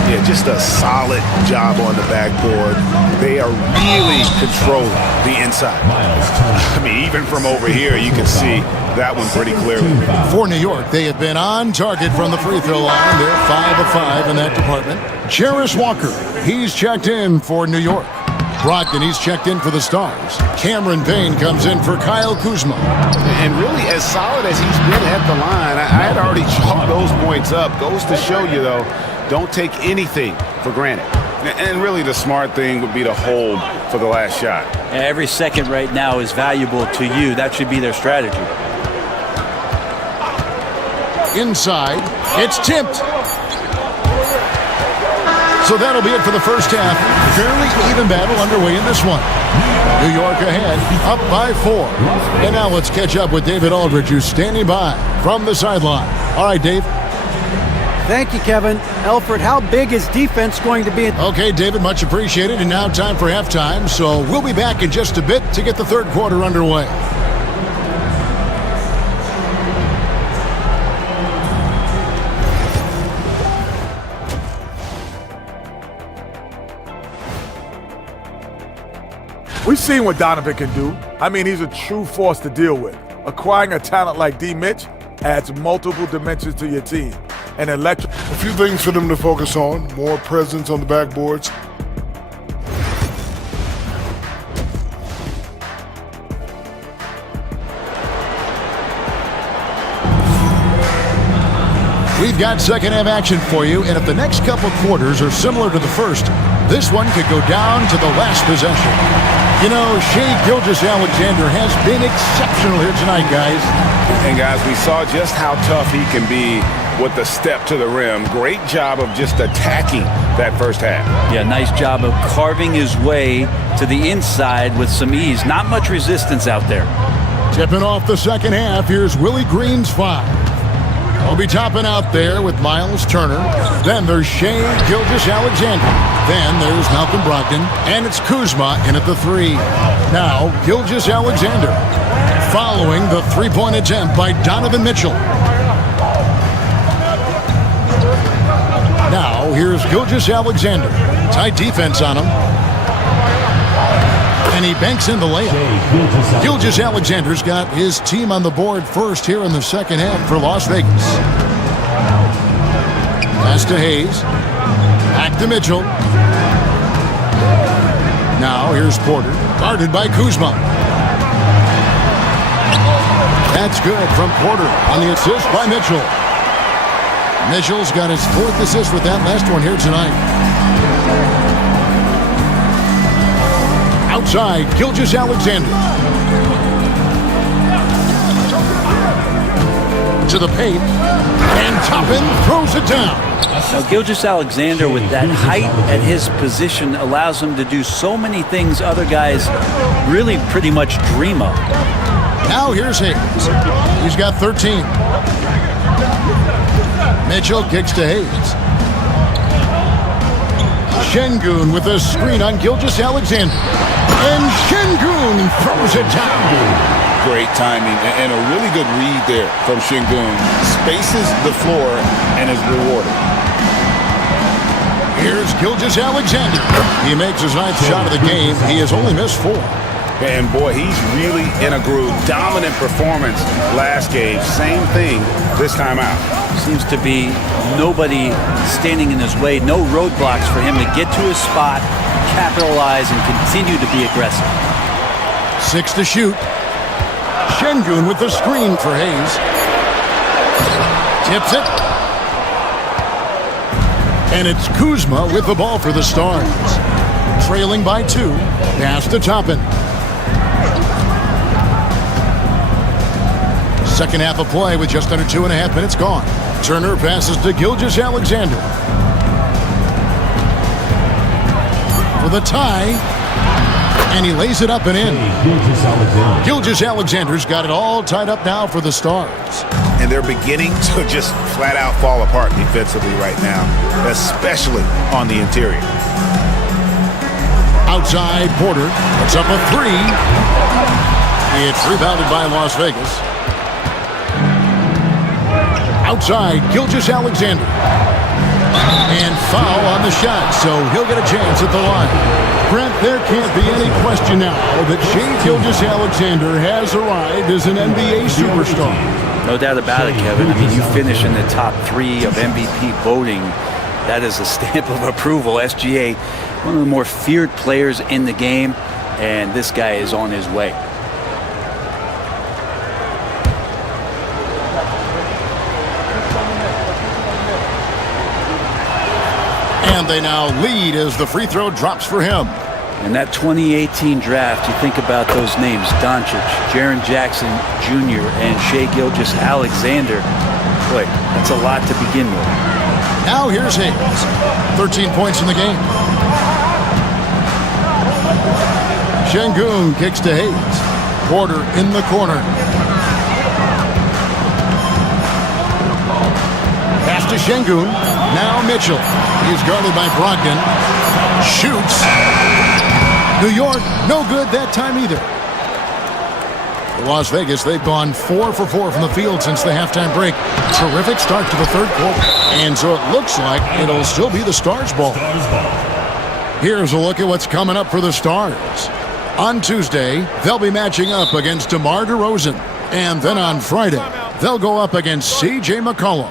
Yeah, just a solid job on the backboard. They are really controlling the inside. I mean, even from over here, you can see that one pretty clearly. For New York, they have been on target from the free throw line. They're 5 of 5 in that department. Jarris Walker, he's checked in for New York. Brogdon, he's checked in for the Stars. Cameron Payne comes in for Kyle Kuzma. And really, as solid as he's been at the line, I had already chalked those points up. Goes to show you, though, don't take anything for granted. And really, the smart thing would be to hold for the last shot. Every second right now is valuable to you. That should be their strategy. Inside, it's tipped. So that'll be it for the first half. Fairly even battle underway in this one. New York ahead, up by 4. And now let's catch up with David Aldridge, who's standing by from the sideline. All right, Dave. Thank you, Kevin. Alfred, how big is defense going to be? Okay, David, much appreciated. And now time for halftime. So we'll be back in just a bit to get the third quarter underway. We've seen what Donovan can do. I mean, he's a true force to deal with. Acquiring a talent like D. Mitch adds multiple dimensions to your team. And electric. A few things for them to focus on. More presence on the backboards. We've got second half action for you, and if the next couple quarters are similar to the first, this one could go down to the last possession. You know, Shai Gilgeous-Alexander has been exceptional here tonight, guys. And guys, we saw just how tough he can be with the step to the rim. Great job of just attacking that first half. Yeah, nice job of carving his way to the inside with some ease. Not much resistance out there. Tipping off the second half, here's Willie Green's 5. He'll be topping out there with Miles Turner. Then there's Shai Gilgeous-Alexander. Then there's Malcolm Brogdon. And it's Kuzma in at the 3. Now, Gilgeous-Alexander following the three-point attempt by Donovan Mitchell. Now, here's Gilgeous-Alexander. Tight defense on him. And he banks in the layup. Gilgeous-Alexander's got his team on the board first here in the second half for Las Vegas. Pass to Hayes. Back to Mitchell. Now here's Porter. Guarded by Kuzma. That's good from Porter on the assist by Mitchell. Mitchell's got his 4th assist with that last one here tonight. Outside, Gilgeous-Alexander. To the paint. And Toppin throws it down. Now, Gilgeous-Alexander, with that height at his position, allows him to do so many things other guys really pretty much dream of. Now here's Hayes. He's got 13. Mitchell kicks to Hayes. Şengün with a screen on Gilgeous-Alexander. And Şengün throws it down. Great timing and a really good read there from Şengün. Spaces the floor and is rewarded. Here's Gilgeous-Alexander. He makes his 9th shot of the game. He has only missed 4. And boy, he's really in a groove. Dominant performance last game. Same thing this time out. Seems to be nobody standing in his way. No roadblocks for him to get to his spot, capitalize, and continue to be aggressive. 6 to shoot. Şengün with the screen for Hayes. Tips it. And it's Kuzma with the ball for the Stars. Trailing by 2. Pass to Toppin. Second half of play with just under 2.5 minutes gone. Turner passes to Gilgeous-Alexander. For the tie. And he lays it up and in. Gilgeous-Alexander's got it all tied up now for the Stars. And they're beginning to just flat out fall apart defensively right now, especially on the interior. Outside, Porter puts up a three. It's rebounded by Las Vegas. Outside, Gilgeous-Alexander. And foul on the shot, so he'll get a chance at the line. Brent, there can't be any question now that Shai Gilgeous-Alexander has arrived as an NBA superstar. No doubt about it, Kevin. I mean, you finish in the top 3 of MVP voting. That is a stamp of approval. SGA, one of the more feared players in the game, and this guy is on his way. And they now lead as the free throw drops for him. In that 2018 draft, you think about those names, Doncic, Jaren Jackson Jr., and Shai Gilgeous-Alexander. Boy, that's a lot to begin with. Now here's Hayes. 13 points in the game. Şengün kicks to Hayes. Porter in the corner. Pass to Şengün. Now Mitchell. He's guarded by Brogdon. Shoots. New York, no good that time either. Las Vegas, they've gone 4 for 4 from the field since the halftime break. Terrific start to the third quarter. And so it looks like it'll still be the Stars' ball. Here's a look at what's coming up for the Stars. On Tuesday, they'll be matching up against DeMar DeRozan. And then on Friday, they'll go up against C.J. McCollum.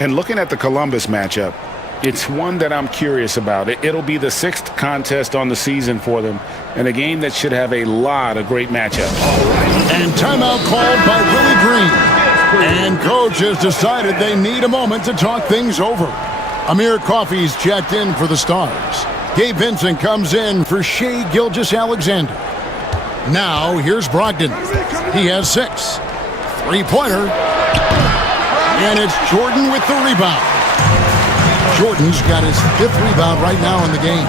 And looking at the Columbus matchup, it's one that I'm curious about. It'll be the 6th contest on the season for them, and a game that should have a lot of great matchups. And timeout called by Willie Green. And coach has decided they need a moment to talk things over. Amir Coffey's checked in for the Stars. Gabe Vincent comes in for Shai Gilgeous-Alexander. Now here's Brogdon. He has 6. Three-pointer. And it's Jordan with the rebound. Jordan's got his 5th rebound right now in the game.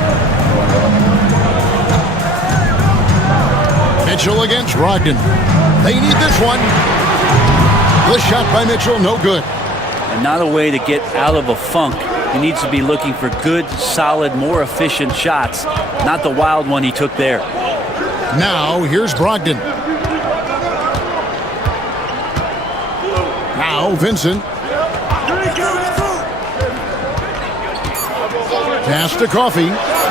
Mitchell against Brogdon. They need this one. The shot by Mitchell, no good. And not a way to get out of a funk. He needs to be looking for good, solid, more efficient shots, not the wild one he took there. Now here's Brogdon. Now Vincent. Pass to Coffey.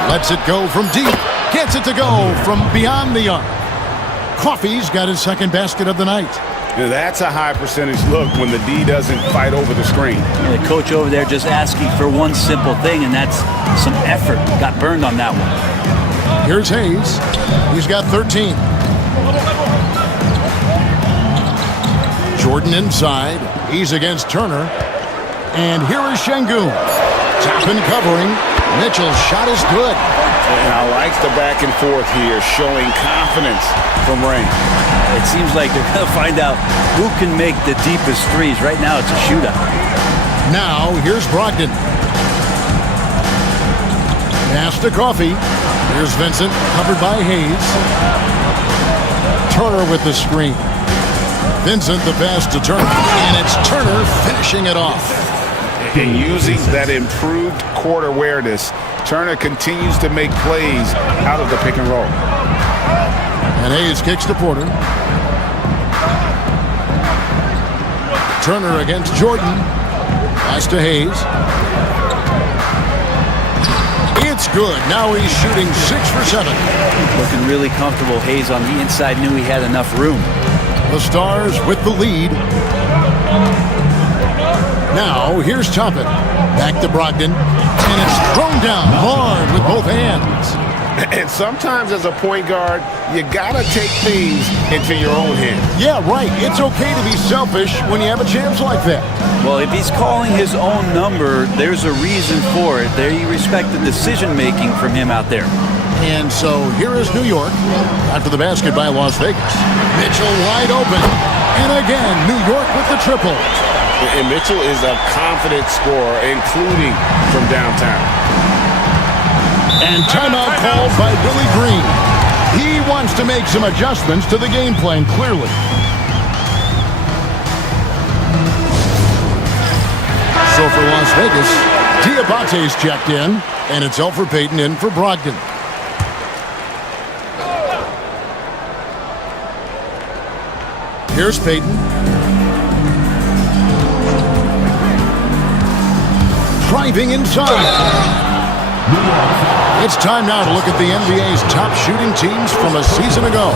Lets it go from deep. Gets it to go from beyond the arc. Coffey's got his 2nd basket of the night. Now that's a high percentage look when the D doesn't fight over the screen. The coach over there just asking for one simple thing, and that's some effort. Got burned on that one. Here's Hayes. He's got 13. Jordan inside. He's against Turner. And here is Şengün. Top and covering. Mitchell's shot is good. And I like the back and forth here, showing confidence from range. It seems like they're going to find out who can make the deepest threes. Right now, it's a shootout. Now, here's Brogdon. Pass to Coffey. Here's Vincent, covered by Hayes. Turner with the screen. Vincent the pass to Turner, and it's Turner finishing it off. And using that improved court awareness, Turner continues to make plays out of the pick and roll. And Hayes kicks to Porter. Turner against Jordan. Pass to Hayes. It's good. Now he's shooting 6 for 7. Looking really comfortable. Hayes on the inside knew he had enough room. The Stars with the lead. Now here's Toppin. Back to Brogdon. And it's thrown down hard with both hands. And sometimes as a point guard, you gotta take things into your own hands. Yeah, right. It's okay to be selfish when you have a chance like that. Well, if he's calling his own number, there's a reason for it. There you respect the decision-making from him out there. And so here is New York. After the basket by Las Vegas. Mitchell wide open. And again, New York with the triple. And Mitchell is a confident scorer, including from downtown. And timeout called by Willie Green. He wants to make some adjustments to the game plan, clearly. So for Las Vegas, Diabate's checked in, and it's Elfrid Payton in for Brogdon. Here's Payton. Driving inside. It's time now to look at the NBA's top shooting teams from a season ago.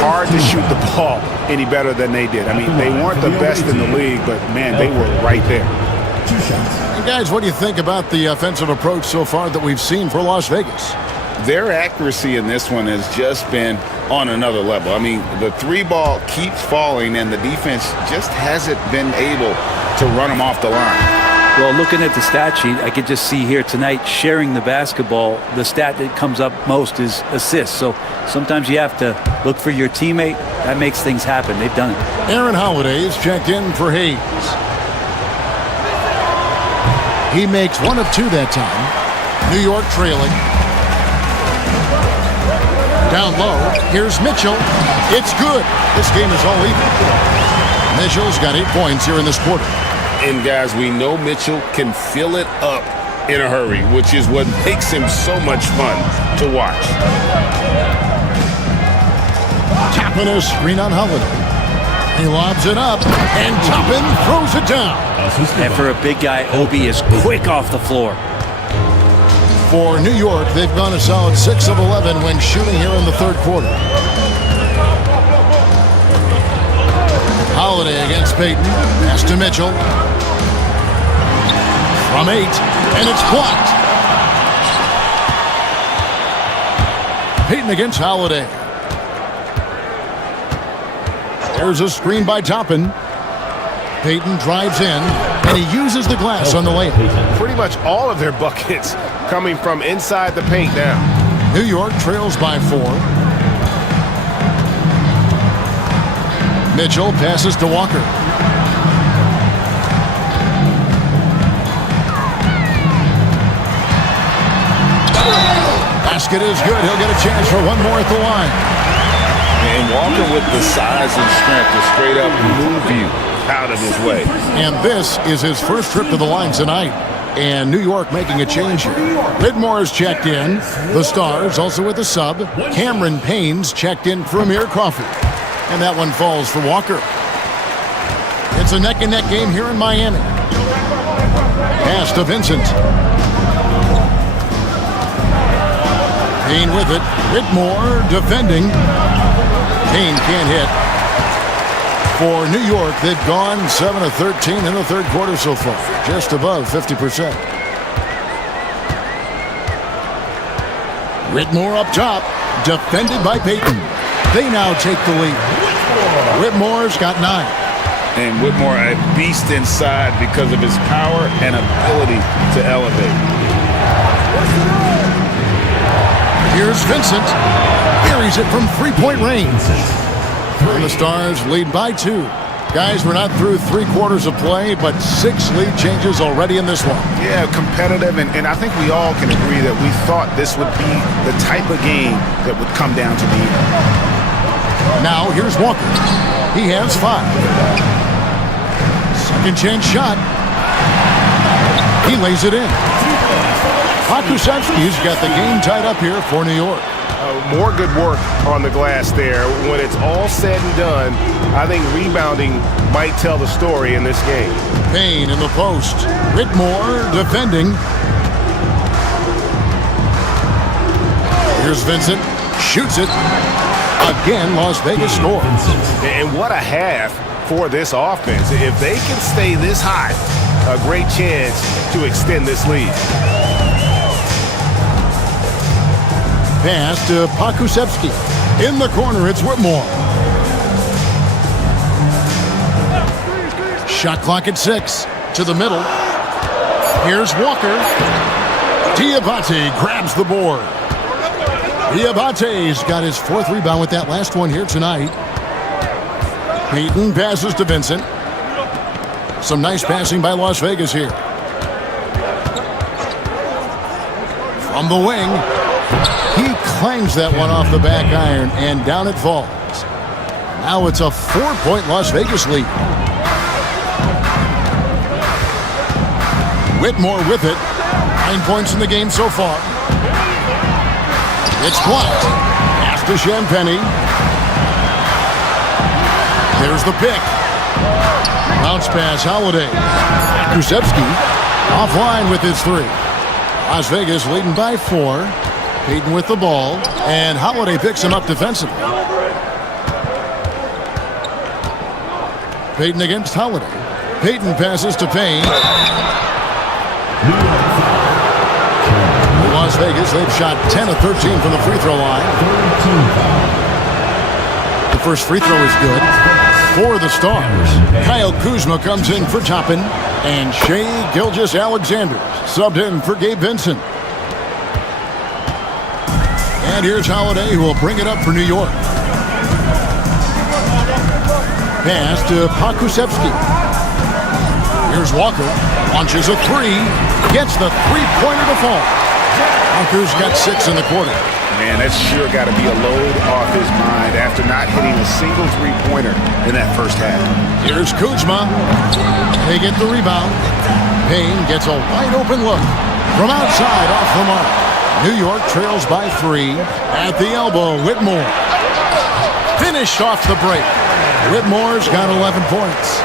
Hard to shoot the ball any better than they did. I mean, they weren't the best in the league, but, man, they were right there. And guys, what do you think about the offensive approach so far that we've seen for Las Vegas? Their accuracy in this one has just been on another level. I mean, the three ball keeps falling, and the defense just hasn't been able to run them off the line. Well, looking at the stat sheet, I could just see here tonight sharing the basketball. The stat that comes up most is assists. So sometimes you have to look for your teammate. That makes things happen. They've done it. Aaron Holiday is checked in for Hayes. He makes 1 of 2 that time. New York trailing. Down low, here's Mitchell. It's good. This game is all even. Mitchell's got 8 points here in this quarter. And guys, we know Mitchell can fill it up in a hurry, which is what makes him so much fun to watch. Tapping a screen on Holiday. He lobs it up, and Toppin throws it down. And for a big guy, Obi is quick off the floor. For New York, they've gone a solid 6 of 11 when shooting here in the third quarter. Holiday against Payton. Pass to Mitchell. From 8, and it's blocked. Payton against Holiday. There's a screen by Toppin. Payton drives in, and he uses the glass on the layup. Pretty much all of their buckets coming from inside the paint now. New York trails by 4. Mitchell passes to Walker. Basket is good. He'll get a chance for one more at the line. And Walker with the size and strength to straight up move you out of his way. And this is his first trip to the line tonight. And New York making a change here. Whitmore is checked in. The Stars also with a sub. Cameron Payne's checked in for Amir Coffey. And that one falls for Walker. It's a neck-and-neck game here in Miami. Pass to Vincent. Payne with it. Whitmore defending. Payne can't hit. For New York, they've gone 7 of 13 in the third quarter so far. Just above 50%. Whitmore up top. Defended by Payton. They now take the lead. Whitmore's got 9. And Whitmore a beast inside because of his power and ability to elevate. Here's Vincent. Buries it from three-point range. And the Stars lead by 2. Guys, we're not through 3 quarters of play, but 6 lead changes already in this one. Yeah, competitive, and I think we all can agree that we thought this would be the type of game that would come down to the end. Now, here's Walker. He has 5. Second chance shot. He lays it in. Pakusevski's got the game tied up here for New York. More good work on the glass there. When it's all said and done, I think rebounding might tell the story in this game. Payne in the post. Whitmore defending. Here's Vincent. Shoots it. Again, Las Vegas scores. And what a half for this offense. If they can stay this hot, a great chance to extend this lead. Pass to Pakusevski. In the corner, it's Whitmore. Shot clock at 6. To the middle. Here's Walker. Diabate grabs the board. Diabate's got his 4th rebound with that last one here tonight. Payton passes to Vincent. Some nice passing by Las Vegas here. From the wing. He clangs that one off the back iron, and down it falls. Now it's a 4-point Las Vegas lead. Whitmore with it. 9 points in the game so far. It's blocked. Pass to Champagny. There's the pick. Bounce pass, Holiday. Krusevsky offline with his 3. Las Vegas leading by 4. Payton with the ball, and Holiday picks him up defensively. Payton against Holiday. Payton passes to Payne. Las Vegas, they've shot 10 of 13 from the free throw line. The first free throw is good for the Stars. Kyle Kuzma comes in for Toppin, and Shai Gilgeous-Alexander subbed in for Gabe Vincent. And here's Holiday, who will bring it up for New York. Pass to Pakusevsky. Here's Walker. Launches a 3. Gets the three-pointer to fall. Walker's got 6 in the quarter. Man, that's sure got to be a load off his mind after not hitting a single three-pointer in that first half. Here's Kuzma. They get the rebound. Payne gets a wide-open look from outside off the mark. New York trails by 3. At the elbow, Whitmore. Finished off the break. Whitmore's got 11 points.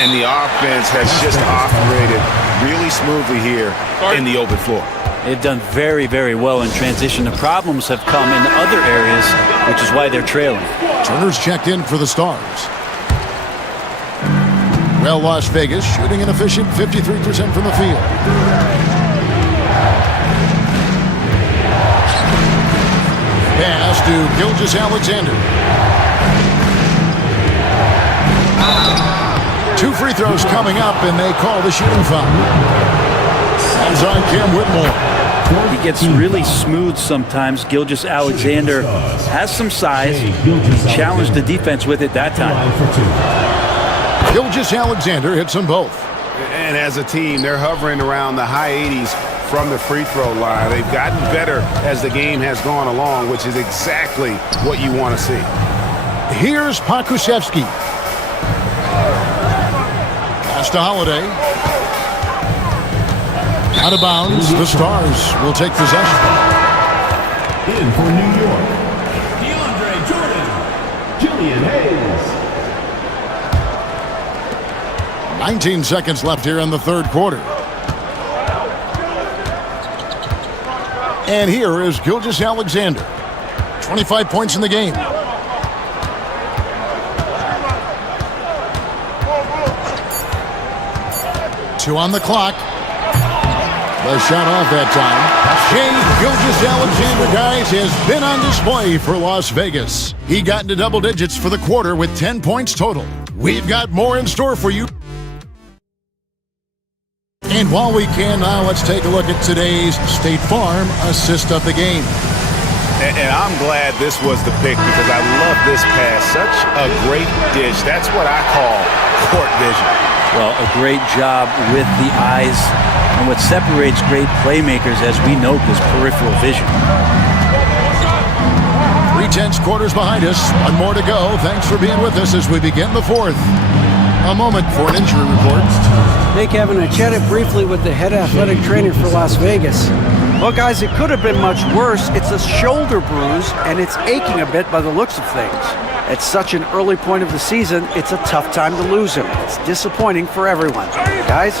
And the offense has just operated really smoothly here in the open floor. They've done very, very well in transition. The problems have come in other areas, which is why they're trailing. Turner's checked in for the Stars. Well, Las Vegas shooting an efficient 53% from the field. Pass to Gilgeous-Alexander. 2 free throws coming up, and they call the shooting foul. Hands on Cam Whitmore. He gets really smooth sometimes. Gilgeous-Alexander has some size. He challenged the defense with it that time. Gilgeous-Alexander hits them both. And as a team, they're hovering around the high 80s from the free throw line. They've gotten better as the game has gone along, which is exactly what you want to see. Here's Pakusevsky. Pass to Holiday. Out of bounds, the Stars will take possession. In for New York, DeAndre Jordan, Julian Hayes. 19 seconds left here in the third quarter. And here is Gilgeous-Alexander. 25 points in the game. Two on the clock. The shot off that time. Shai Gilgeous-Alexander, guys, has been on display for Las Vegas. He got into double digits for the quarter with 10 points total. We've got more in store for you. And while we can now, let's take a look at today's State Farm assist of the game. And I'm glad this was the pick because I love this pass. Such a great dish. That's what I call court vision. Well, a great job with the eyes. And what separates great playmakers, as we note, is peripheral vision. 3/10 quarters behind us. One more to go. Thanks for being with us as we begin the fourth. A moment for an injury report. Hey, Kevin, I chatted briefly with the head athletic trainer for Las Vegas. Well, guys, it could have been much worse. It's a shoulder bruise, and it's aching a bit by the looks of things. At such an early point of the season, it's a tough time to lose him. It's disappointing for everyone. Guys?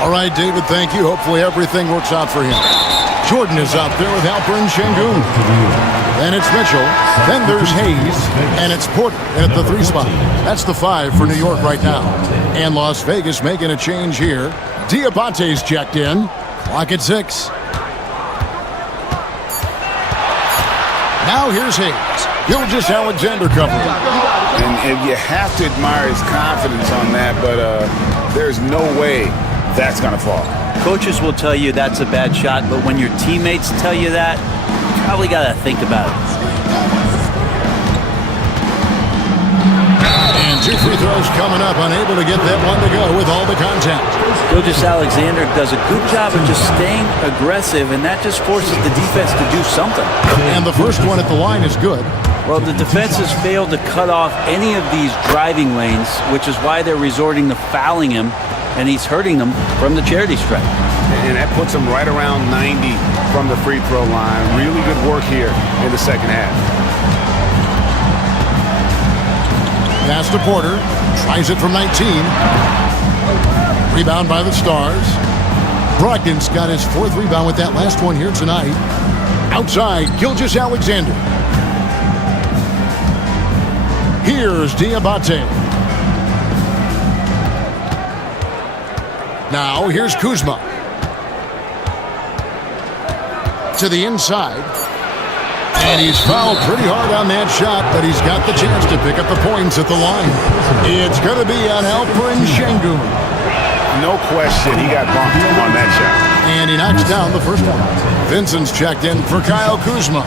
All right, David, thank you. Hopefully everything works out for him. Jordan is out there with Alperin Şengün. Then it's Mitchell. Then there's Hayes. And it's Porter at the 3 spot. That's the 5 for New York right now. And Las Vegas making a change here. Diabate's checked in. Clock at 6. Now here's Hayes. Gilgeous-Alexander covering. And you have to admire his confidence on that, but there's no way that's going to fall. Coaches will tell you that's a bad shot, but when your teammates tell you that, you probably got to think about it. And 2 free throws coming up, unable to get that one to go with all the contact. Gilgeous-Alexander does a good job of just staying aggressive, and that just forces the defense to do something. And the first one at the line is good. Well, the defense has failed to cut off any of these driving lanes, which is why they're resorting to fouling him, and he's hurting them from the charity stripe. And that puts him right around 90 from the free throw line. Really good work here in the second half. Pass to Porter. Tries it from 19. Rebound by the Stars. Brogdon's got his 4th rebound with that last one here tonight. Outside, Gilgeous-Alexander. Here's Diabate. Now, here's Kuzma. To the inside. And he's fouled pretty hard on that shot, but he's got the chance to pick up the points at the line. It's going to be on Alperen Şengün. No question, he got bumped on that shot. And he knocks down the first one. Vincent's checked in for Kyle Kuzma.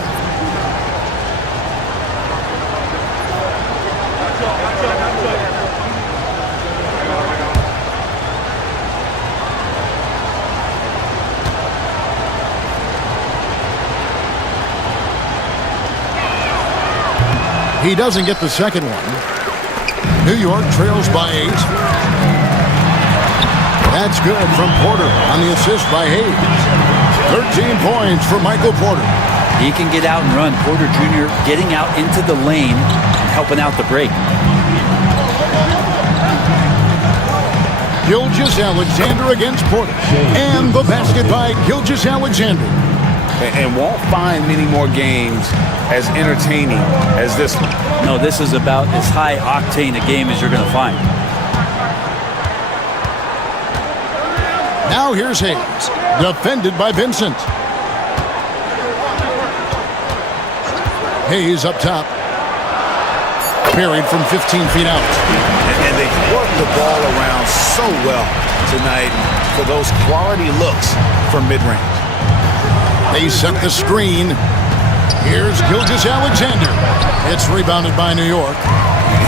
He doesn't get the second one. New York trails by 8. That's good from Porter on the assist by Hayes. 13 points for Michael Porter. He can get out and run. Porter Jr. getting out into the lane, helping out the break. Gilgeous-Alexander against Porter. And the basket by Gilgeous-Alexander. And won't find many more games as entertaining as this one. No, this is about as high octane a game as you're going to find. Now here's Hayes, defended by Vincent. Hayes up top. Buried from 15 feet out. And they work the ball around so well tonight for those quality looks from mid-range. They set the screen. Here's Gilgeous-Alexander. It's rebounded by New York.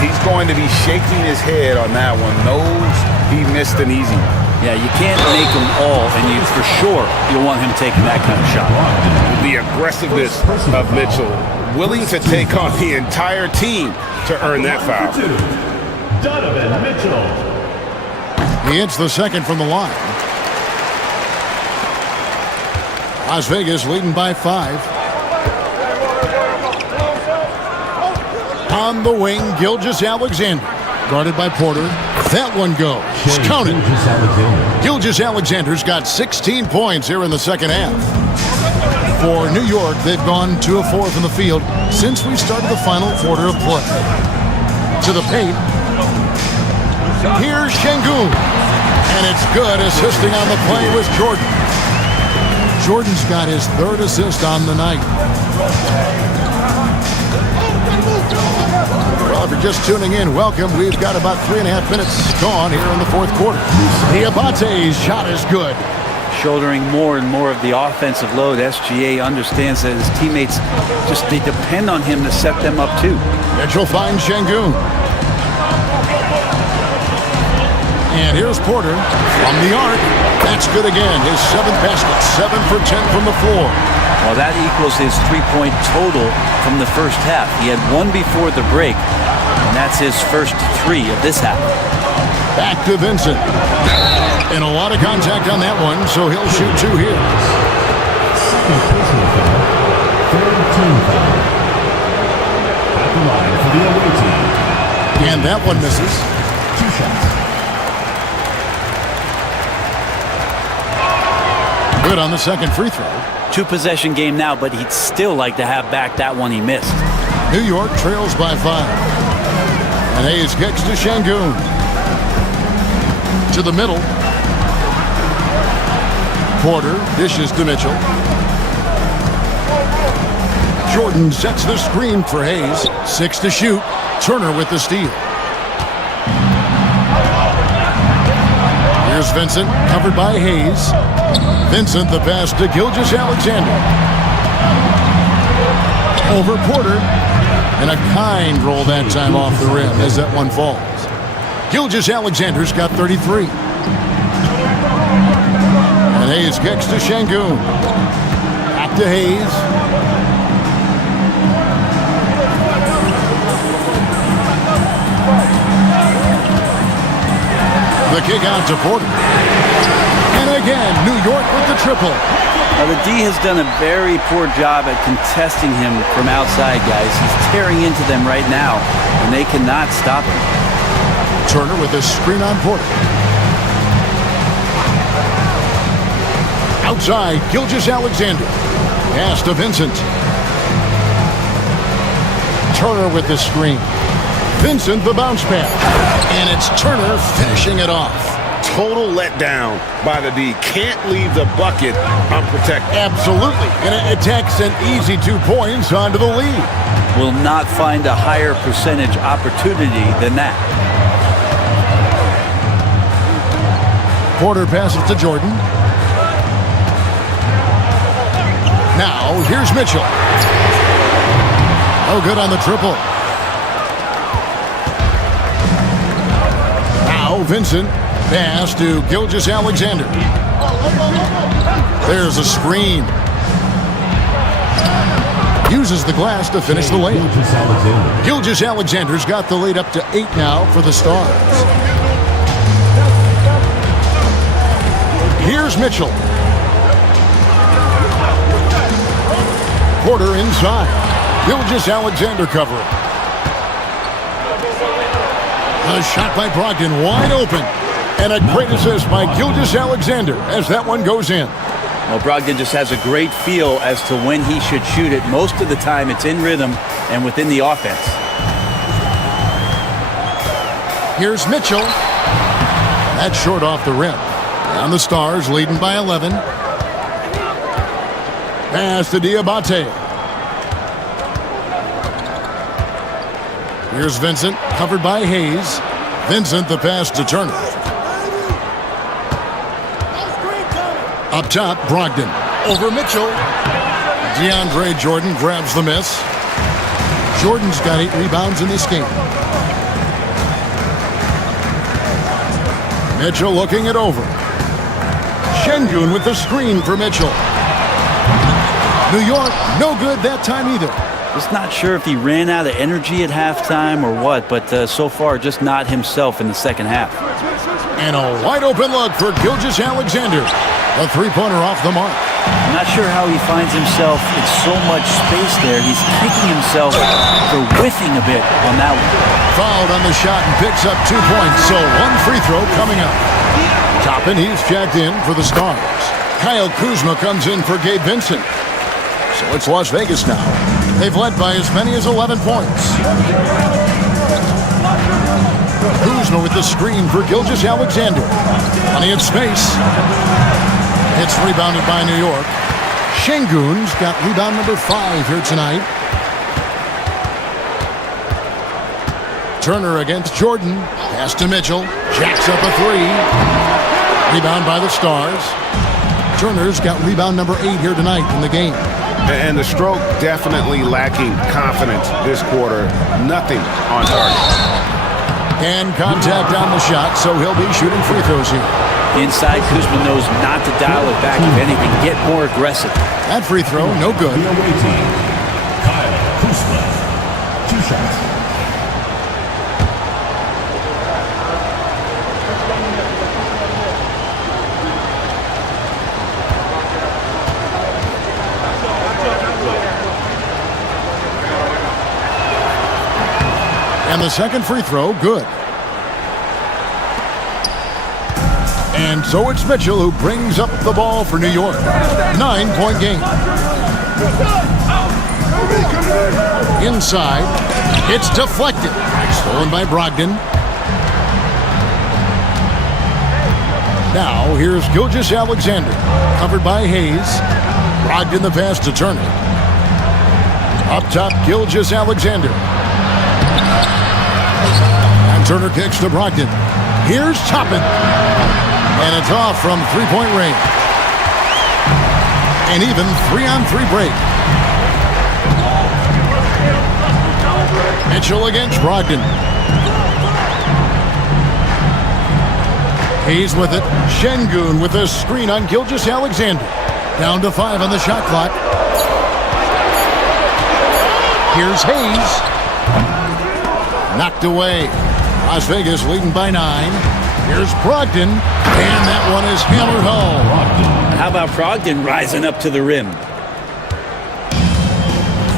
He's going to be shaking his head on that one. Knows he missed an easy one. Yeah, you can't make them all, and you for sure you'll want him taking that kind of shot. The aggressiveness of Mitchell, willing to take on the entire team to earn that foul. Donovan Mitchell. He hits the second from the line. Las Vegas leading by 5. On the wing, Gilgeous-Alexander. Guarded by Porter. That one goes. Count it. Gilgeous-Alexander's got 16 points here in the second half. For New York, they've gone 2 of 4 from the field since we started the final quarter of play. To the paint. Here's Şengün. And it's good, assisting on the play with Jordan. Jordan's got his 3rd assist on the night. Well, if you're just tuning in, welcome. We've got about 3.5 minutes gone here in the 4th quarter. Diabate's shot is good. Shouldering more and more of the offensive load, SGA understands that his teammates they depend on him to set them up too. Mitchell finds Şengün. And here's Porter from the arc. That's good again. His 7th basket, 7 for 10 from the floor. Well, that equals his 3-point total from the first half. He had 1 before the break, and that's his first 3 of this half. Back to Vincent. And a lot of contact on that one, so he'll shoot 2 here. At the line for the away team. And that one misses. 2 shots. Good on the second free throw. 2-possession game now, but he'd still like to have back that one he missed. New York trails by 5. And Hayes kicks to Şengün. To the middle. Porter dishes to Mitchell. Jordan sets the screen for Hayes. 6 to shoot. Turner with the steal. Here's Vincent, covered by Hayes. Vincent, the pass to Gilgeous-Alexander. Over Porter. And a kind roll that time off the rim as that one falls. Gilgeous-Alexander's got 33. And Hayes kicks to Şengün. Back to Hayes. The kick out to Porter. And again, New York with the triple. Now, the D has done a very poor job at contesting him from outside, guys. He's tearing into them right now, and they cannot stop him. Turner with a screen on Porter. Outside, Gilgeous-Alexander. Pass to Vincent. Turner with the screen. Vincent the bounce pass. And it's Turner finishing it off. Total letdown by the D. Can't leave the bucket unprotected. Absolutely. And it takes an easy 2 points onto the lead. Will not find a higher percentage opportunity than that. Porter passes to Jordan. Now, here's Mitchell. Oh, good on the triple. Now, Vincent. Pass to Gilgeous-Alexander. There's a screen. Uses the glass to finish the layup. Gilgeous-Alexander's got the lead up to 8 now for the Stars. Here's Mitchell. Porter inside. Gilgeous-Alexander covering. A shot by Brogdon wide open. And a great assist by Gilgeous-Alexander as that one goes in. Well, Brogdon just has a great feel as to when he should shoot it. Most of the time it's in rhythm and within the offense. Here's Mitchell. That's short off the rim. And the Stars leading by 11. Pass to Diabate. Here's Vincent, covered by Hayes. Vincent the pass to Turner. Up top, Brogdon. Over Mitchell. DeAndre Jordan grabs the miss. Jordan's got 8 rebounds in this game. Mitchell looking it over. Şengün with the screen for Mitchell. New York, no good that time either. Just not sure if he ran out of energy at halftime or what, but so far just not himself in the second half. And a wide open look for Gilgeous-Alexander. A 3-pointer off the mark. I'm not sure how he finds himself in so much space there. He's kicking himself for whiffing a bit on that one. Fouled on the shot and picks up 2 points, so 1 free throw coming up. Toppin, he's checked in for the Stars. Kyle Kuzma comes in for Gabe Vincent. So it's Las Vegas now. They've led by as many as 11 points. Kuzma with the screen for Gilgeous-Alexander. Plenty of space. It's rebounded by New York. Şengün's got rebound number 5 here tonight. Turner against Jordan. Pass to Mitchell. Jacks up a 3. Rebound by the Stars. Turner's got rebound number 8 here tonight in the game. And the stroke definitely lacking confidence this quarter. Nothing on target. And contact on the shot, so he'll be shooting free throws here. Inside, Kuzma knows not to dial it back. If anything, get more aggressive. That free throw, no good. The away team, Kyle Kuzma, 2 shots. And the second free throw, good. And so it's Mitchell who brings up the ball for New York. 9-point game. Inside, it's deflected. Stolen by Brogdon. Now here's Gilgeous-Alexander, covered by Hayes. Brogdon the pass to Turner. Up top, Gilgeous-Alexander. And Turner kicks to Brogdon. Here's Toppin. And it's off from 3-point range. An even 3-on-3 break. Mitchell against Brogdon. He's with it. Şengün with a screen on Gilgeous-Alexander. Down to 5 on the shot clock. Here's Hayes. Knocked away. Las Vegas leading by 9. Here's Brogdon. And that one is hammered home. How about Brogdon rising up to the rim?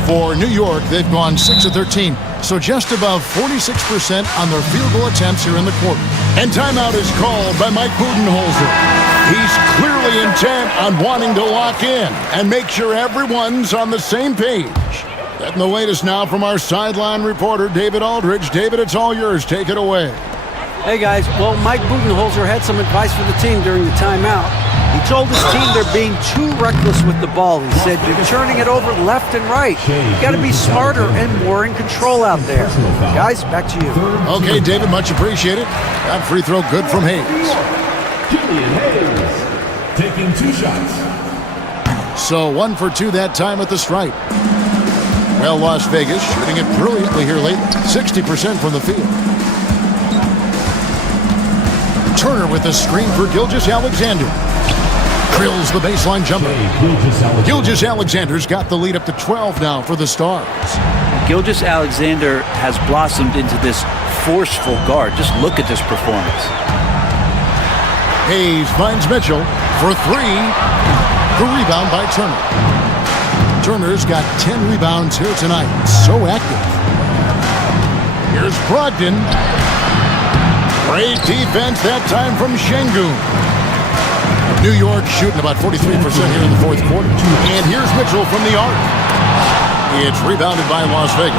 For New York, they've gone 6 of 13. So just above 46% on their field goal attempts here in the quarter. And timeout is called by Mike Budenholzer. He's clearly intent on wanting to lock in and make sure everyone's on the same page. Getting the latest now from our sideline reporter, David Aldridge. David, it's all yours. Take it away. Hey, guys. Well, Mike Budenholzer had some advice for the team during the timeout. He told his team they're being too reckless with the ball. He said, you're turning it over left and right. You got to be smarter and more in control out there. Guys, back to you. Okay, David, much appreciated. That free throw good from Hayes. Julian Hayes taking 2 shots. So 1 for 2 that time at the stripe. Well, Las Vegas shooting it brilliantly here late. 60% from the field. Turner with a screen for Gilgeous-Alexander. Drills the baseline jumper. Gilgeous-Alexander's got the lead up to 12 now for the Stars. Gilgeous-Alexander has blossomed into this forceful guard. Just look at this performance. Hayes finds Mitchell for 3. The rebound by Turner. Turner's got 10 rebounds here tonight. So active. Here's Brogdon. Great defense that time from Şengün. New York shooting about 43% here in the fourth quarter. And here's Mitchell from the arc. It's rebounded by Las Vegas.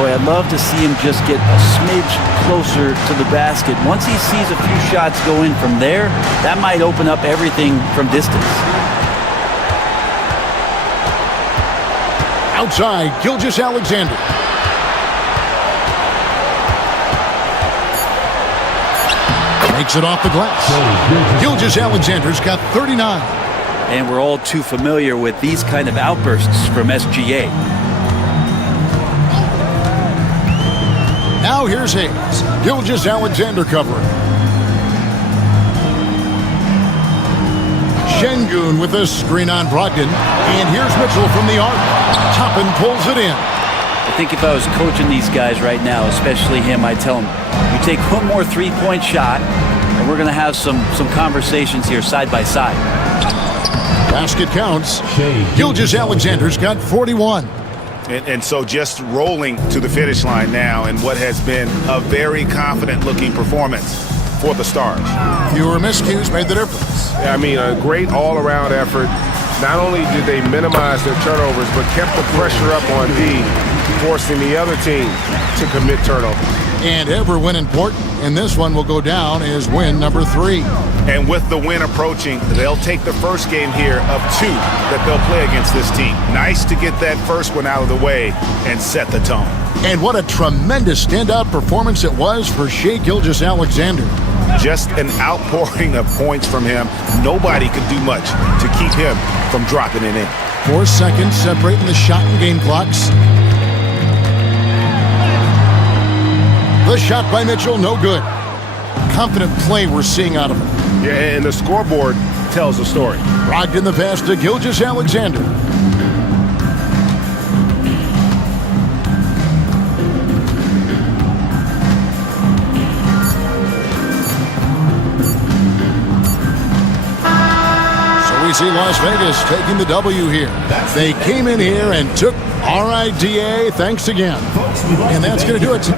Boy, I'd love to see him just get a smidge closer to the basket. Once he sees a few shots go in from there, that might open up everything from distance. Outside, Gilgeous-Alexander. Makes it off the glass. Gilgeous-Alexander's got 39. And we're all too familiar with these kind of outbursts from SGA. Now here's Hayes. Gilgeous-Alexander covering. Şengün with a screen on Brogdon. And here's Mitchell from the arc. Toppin pulls it in. I think if I was coaching these guys right now, especially him, I'd tell him, you take one more three-point shot, and we're going to have some conversations here side by side. Basket counts. Gilgeous-Alexander's got 41. And so just rolling to the finish line now in what has been a very confident-looking performance for the Stars. Fewer miscues made the difference. Yeah, I mean, a great all-around effort. Not only did they minimize their turnovers, but kept the pressure up on D, forcing the other team to commit turnovers. And every win important, and this one will go down as win number 3. And with the win approaching, they'll take the first game here of 2 that they'll play against this team. Nice to get that first one out of the way and set the tone. And what a tremendous standout performance it was for Shai Gilgeous-Alexander. Just an outpouring of points from him. Nobody could do much to keep him from dropping it in. 4 seconds separating the shot and game clocks. The shot by Mitchell, no good. Confident play we're seeing out of him. Yeah, and the scoreboard tells the story. Brogdon the pass to Gilgeous-Alexander. So we see Las Vegas taking the W here. They came in here and took RIDA. Thanks again. And that's going to do it.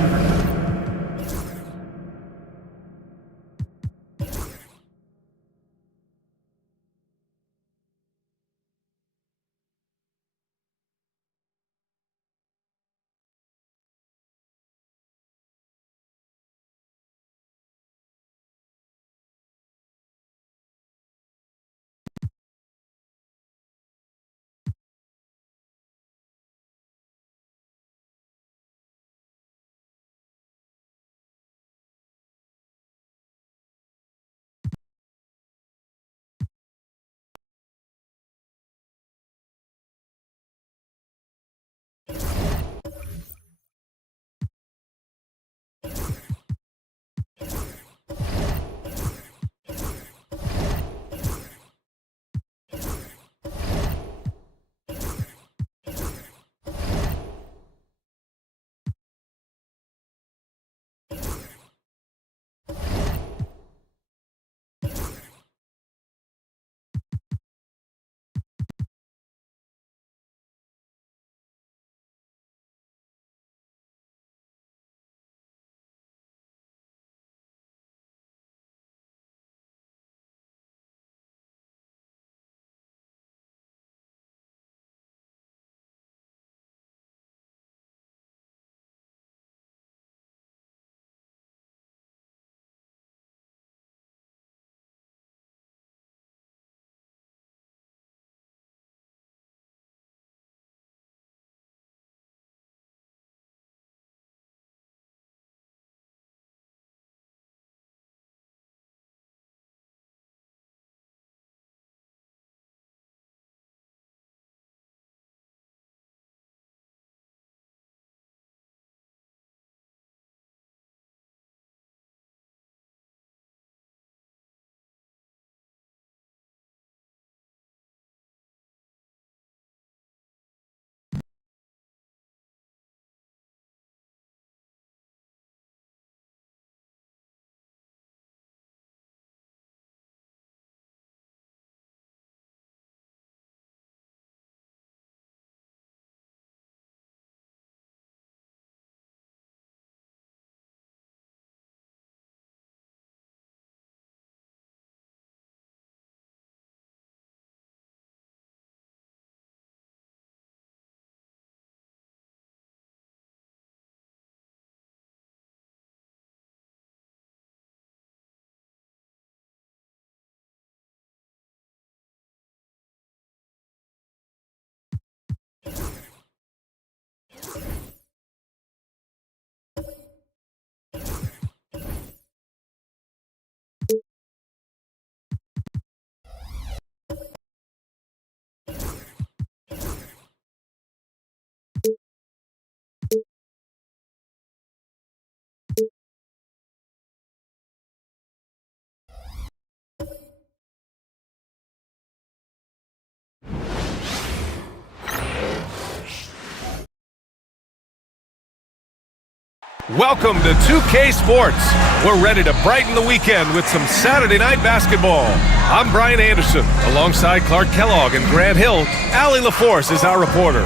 Welcome to 2K Sports. We're ready to brighten the weekend with some Saturday night basketball. I'm Brian Anderson. Alongside Clark Kellogg and Grant Hill, Allie LaForce is our reporter.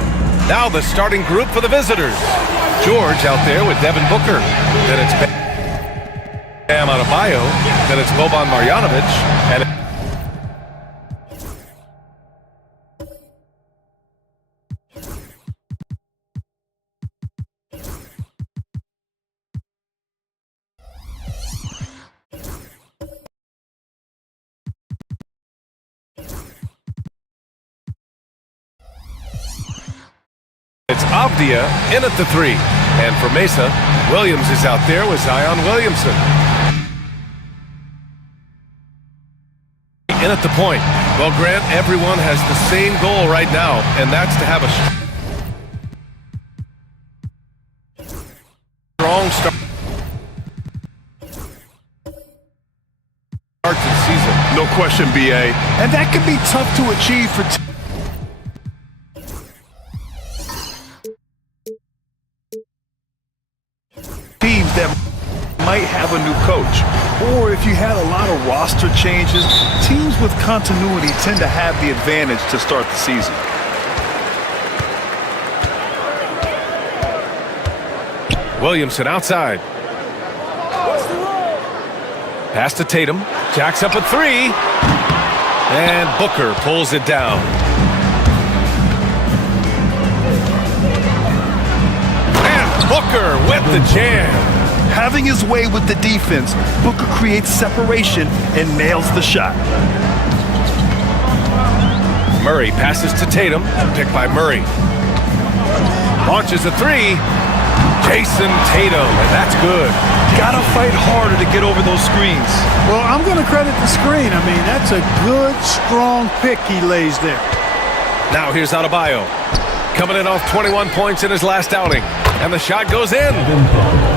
Now the starting group for the visitors. George out there with Devin Booker. Then it's Bam Adebayo. Then it's Boban Marjanovic. And it's Avdia in at the 3. And for Mesa, Williams is out there with Zion Williamson. In at the point. Well, Grant, everyone has the same goal right now, and that's to have a strong start to the season. No question, BA. And that can be tough to achieve for teams that might have a new coach. Or if you had a lot of roster changes, teams with continuity tend to have the advantage to start the season. Williamson outside. Pass to Tatum. Jacks up a 3. And Booker pulls it down. And Booker with the jam. Having his way with the defense, Booker creates separation and nails the shot. Murray passes to Tatum. Picked by Murray. Launches a 3. Jason Tatum, and that's good. Gotta fight harder to get over those screens. Well, I'm going to credit the screen. I mean, that's a good, strong pick he lays there. Now here's Adebayo. Coming in off 21 points in his last outing. And the shot goes in.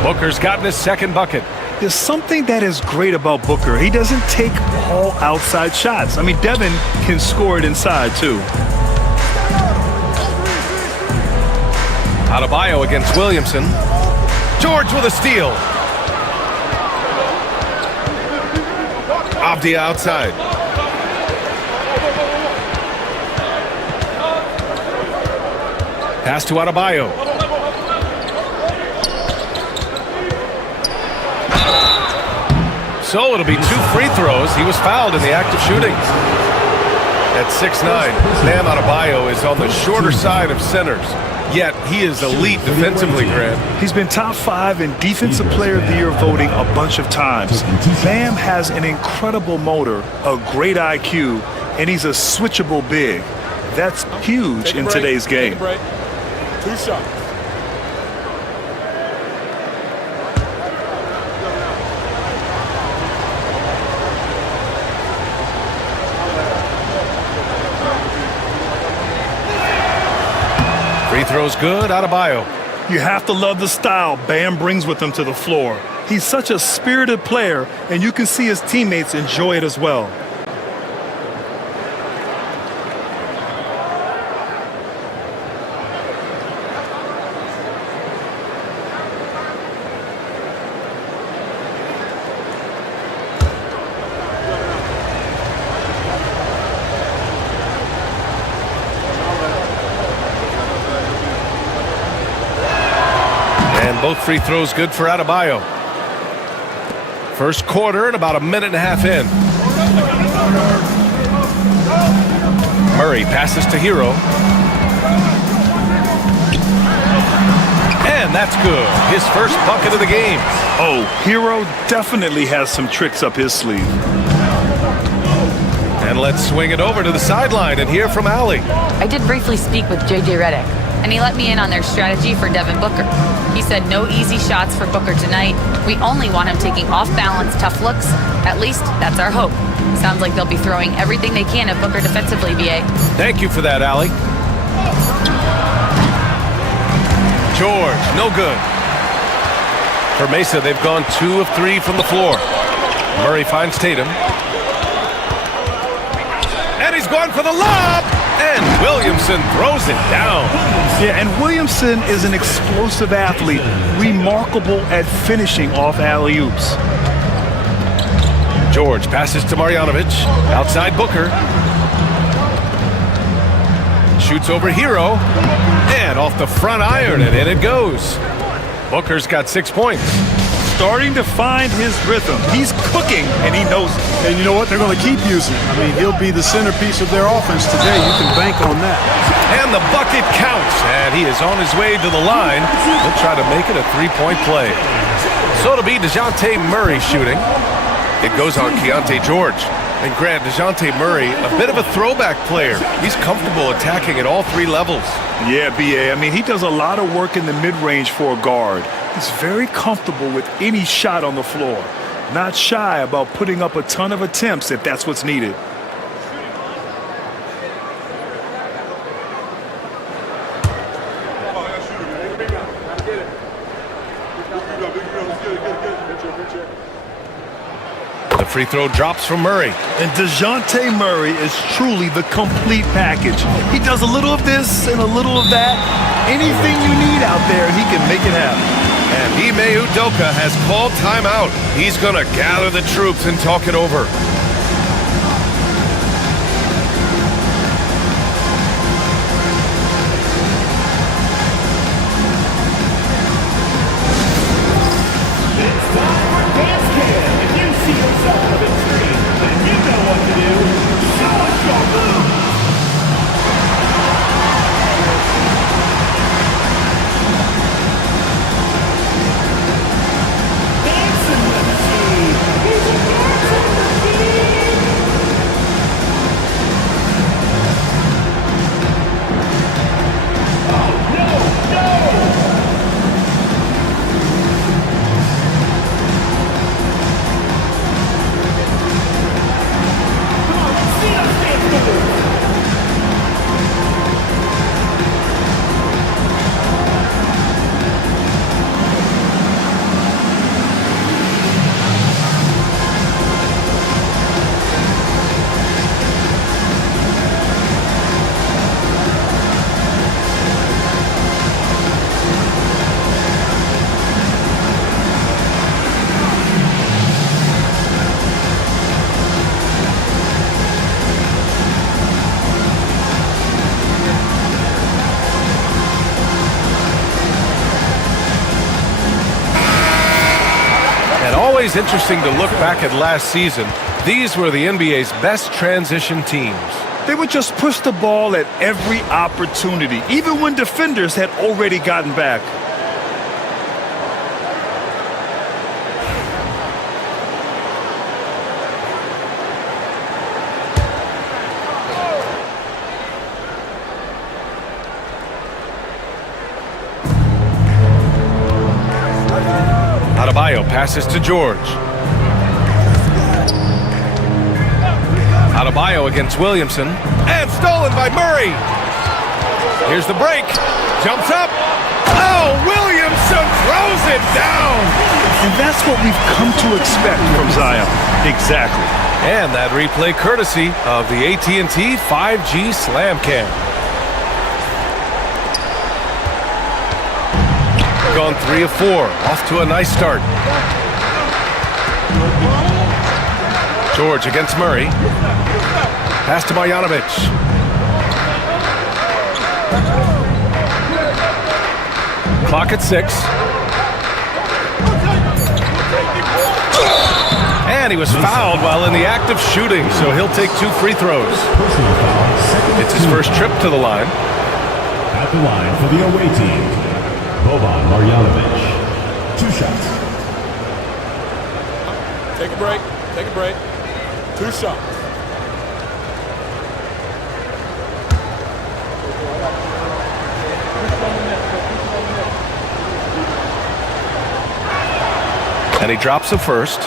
Booker's gotten his second bucket. There's something that is great about Booker. He doesn't take all outside shots. I mean, Devin can score it inside, too. Adebayo against Williamson. George with a steal. Avdia outside. Pass to Adebayo. So it'll be 2 free throws. He was fouled in the act of shooting. At 6'9", Bam Adebayo is on the shorter side of centers. Yet he is elite defensively, Grant. He's been top 5 in Defensive Player of the Year voting a bunch of times. Bam has an incredible motor, a great IQ, and he's a switchable big. That's huge in today's game. 2 shots. Free throw's good, Adebayo. You have to love the style Bam brings with him to the floor. He's such a spirited player, and you can see his teammates enjoy it as well. Both free throws good for Adebayo. First quarter and about a minute and a half in. Murray passes to Hero. And that's good. His first bucket of the game. Oh, Hero definitely has some tricks up his sleeve. And let's swing it over to the sideline and hear from Allie. I did briefly speak with J.J. Redick, and he let me in on their strategy for Devin Booker. He said no easy shots for Booker tonight. We only want him taking off-balance, tough looks. At least, that's our hope. Sounds like they'll be throwing everything they can at Booker defensively, B.A. Thank you for that, Allie. George, no good. For Mesa, they've gone 2 of 3 from the floor. Murray finds Tatum. And he's going for the lob! And Williamson throws it down. Yeah, and Williamson is an explosive athlete, remarkable at finishing off alley-oops. George passes to Marjanovic. Outside Booker. Shoots over Hero. And off the front iron, and in it goes. Booker's got 6 points. Starting to find his rhythm. He's cooking, and he knows it. And you know what? They're going to keep using him. I mean, he'll be the centerpiece of their offense today. You can bank on that. And the bucket counts, and he is on his way to the line. He'll try to make it a three-point play. So it'll be DeJounte Murray shooting. It goes on Keontae George. And Grant, DeJounte Murray, a bit of a throwback player. He's comfortable attacking at all three levels. Yeah, B.A. I mean, he does a lot of work in the mid-range for a guard. He's very comfortable with any shot on the floor. Not shy about putting up a ton of attempts if that's what's needed. The free throw drops from Murray. And DeJounte Murray is truly the complete package. He does a little of this and a little of that. Anything you need out there, he can make it happen. And Ime Udoka has called timeout. He's going to gather the troops and talk it over. It's time for Dance Kid. If you see yourself on the big screen, then you know what to do. Show us your moves. Dancing machine. He's a dancing machine. Oh, no, no. Always interesting to look back at last season. These were the NBA's best transition teams. They would just push the ball at every opportunity, even when defenders had already gotten back. Adebayo passes to George. Adebayo against Williamson. And stolen by Murray. Here's the break. Jumps up. Oh, Williamson throws it down. And that's what we've come to expect from Zion. Exactly. And that replay courtesy of the AT&T 5G Slam Cam. Gone 3 of 4. Off to a nice start. George against Murray. Pass to Marjanovic. Clock at 6. And he was fouled while in the act of shooting, so he'll take 2 free throws. It's his first trip to the line. At the line for the away team, Boban Marjanovic. 2 shots. Take a break. Take a break. 2 shots. And he drops the first.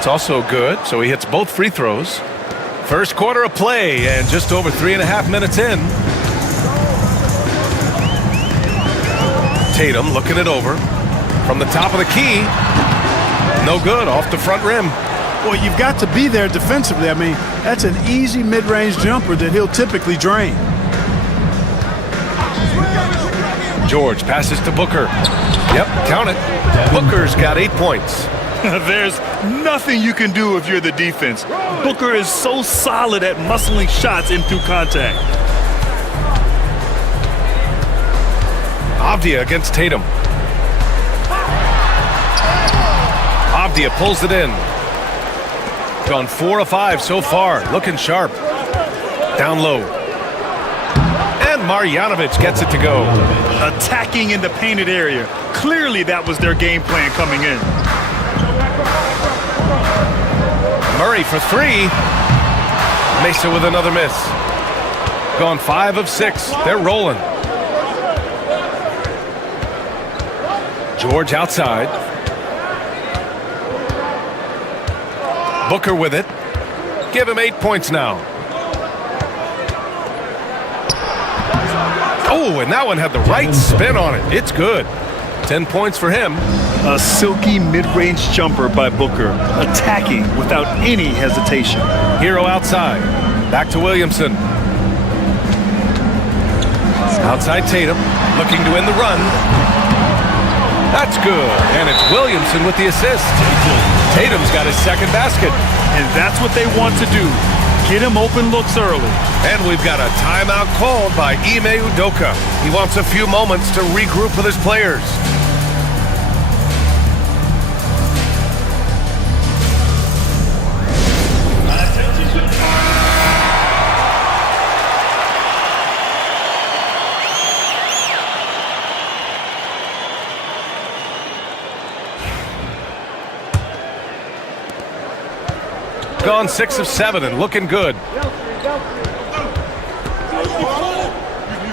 That's also good, so he hits both free throws. First quarter of play, and just over 3.5 minutes in. Tatum looking it over. From the top of the key. No good, off the front rim. Well, you've got to be there defensively. I mean, that's an easy mid-range jumper that he'll typically drain. George passes to Booker. Yep, count it. Booker's got 8 points. There's nothing you can do if you're the defense. Booker is so solid at muscling shots in through contact. Avdia against Tatum. Avdia pulls it in. Gone 4 of 5 so far. Looking sharp. Down low. And Marjanovic gets it to go. Attacking in the painted area. Clearly that was their game plan coming in. Murray for 3. Mesa with another miss. Gone 5 of 6. They're rolling. George outside. Booker with it. Give him 8 points now. Oh, and that one had the right spin on it. It's good. 10 points for him. A silky mid-range jumper by Booker, attacking without any hesitation. Hero outside. Back to Williamson. Outside Tatum, looking to end the run. That's good, and it's Williamson with the assist. Tatum's got his second basket. And that's what they want to do. Get him open looks early. And we've got a timeout called by Ime Udoka. He wants a few moments to regroup with his players. Gone 6 of 7 and looking good.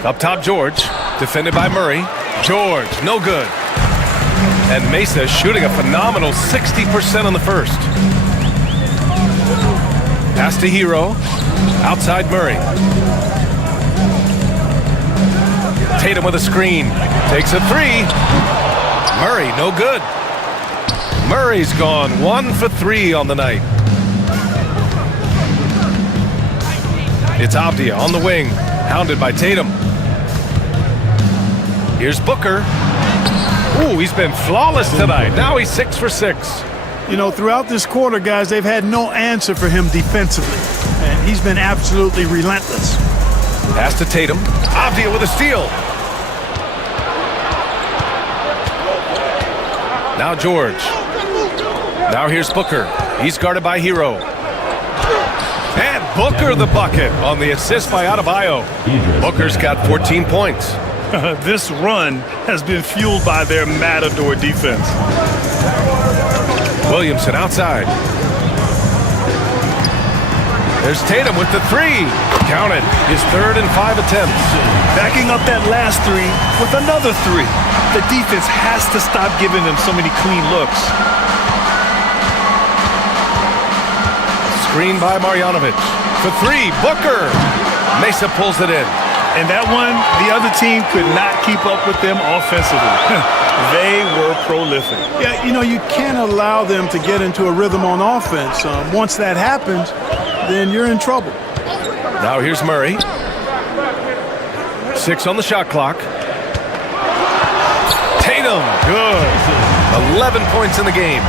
Up top, George. Defended by Murray. George, no good. And Mesa shooting a phenomenal 60% on the first. Pass to Hero. Outside Murray. Tatum with a screen. Takes a 3. Murray, no good. Murray's gone 1 for 3 on the night. It's Avdia on the wing, hounded by Tatum. Here's Booker. Ooh, he's been flawless tonight. Now he's 6 for 6. You know, throughout this quarter, guys, they've had no answer for him defensively. And he's been absolutely relentless. Pass to Tatum. Avdia with a steal. Now George. Now here's Booker. He's guarded by Hero. And Booker the bucket on the assist by Adebayo. Booker's got 14 points. This run has been fueled by their matador defense. Williamson outside. There's Tatum with the 3. Count it. His 3rd and 5 attempts. Backing up that last 3 with another 3. The defense has to stop giving them so many clean looks. Screen by Marjanovic. For 3, Booker. Mesa pulls it in. And that one, the other team could not keep up with them offensively. They were prolific. Yeah, you know, you can't allow them to get into a rhythm on offense. Once that happens, then you're in trouble. Now here's Murray. 6 on the shot clock. Tatum, good. 11 points in the game.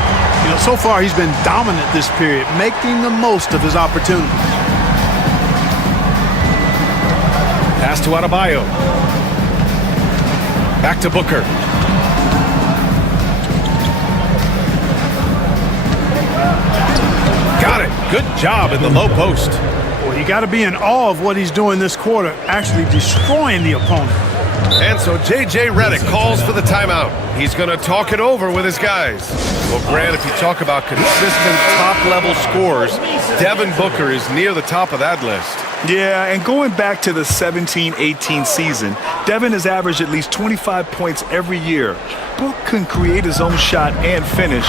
You know, so far he's been dominant this period, making the most of his opportunity. Pass to Adebayo. Back to Booker. Got it. Good job in the low post. Well, you got to be in awe of what he's doing this quarter, actually destroying the opponent. And so J.J. Redick calls for the timeout. He's going to talk it over with his guys. Well, Grant, if you talk about consistent top-level scores, Devin Booker is near the top of that list. Yeah, and going back to the 17-18 season, Devin has averaged at least 25 points every year. Book can create his own shot and finish.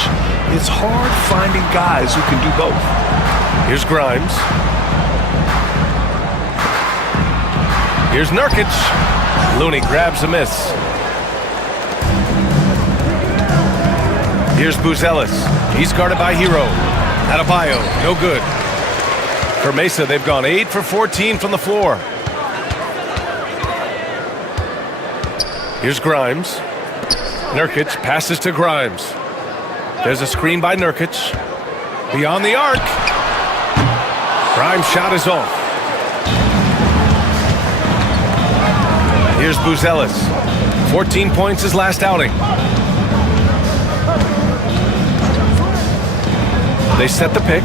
It's hard finding guys who can do both. Here's Grimes. Here's Nurkic. Looney grabs a miss. Here's Buzelis. He's guarded by Hero. Adebayo, no good. For Mesa, they've gone 8 for 14 from the floor. Here's Grimes. Nurkic passes to Grimes. There's a screen by Nurkic. Beyond the arc. Grimes' shot is off. Here's Buzelis. 14 points his last outing. They set the pick.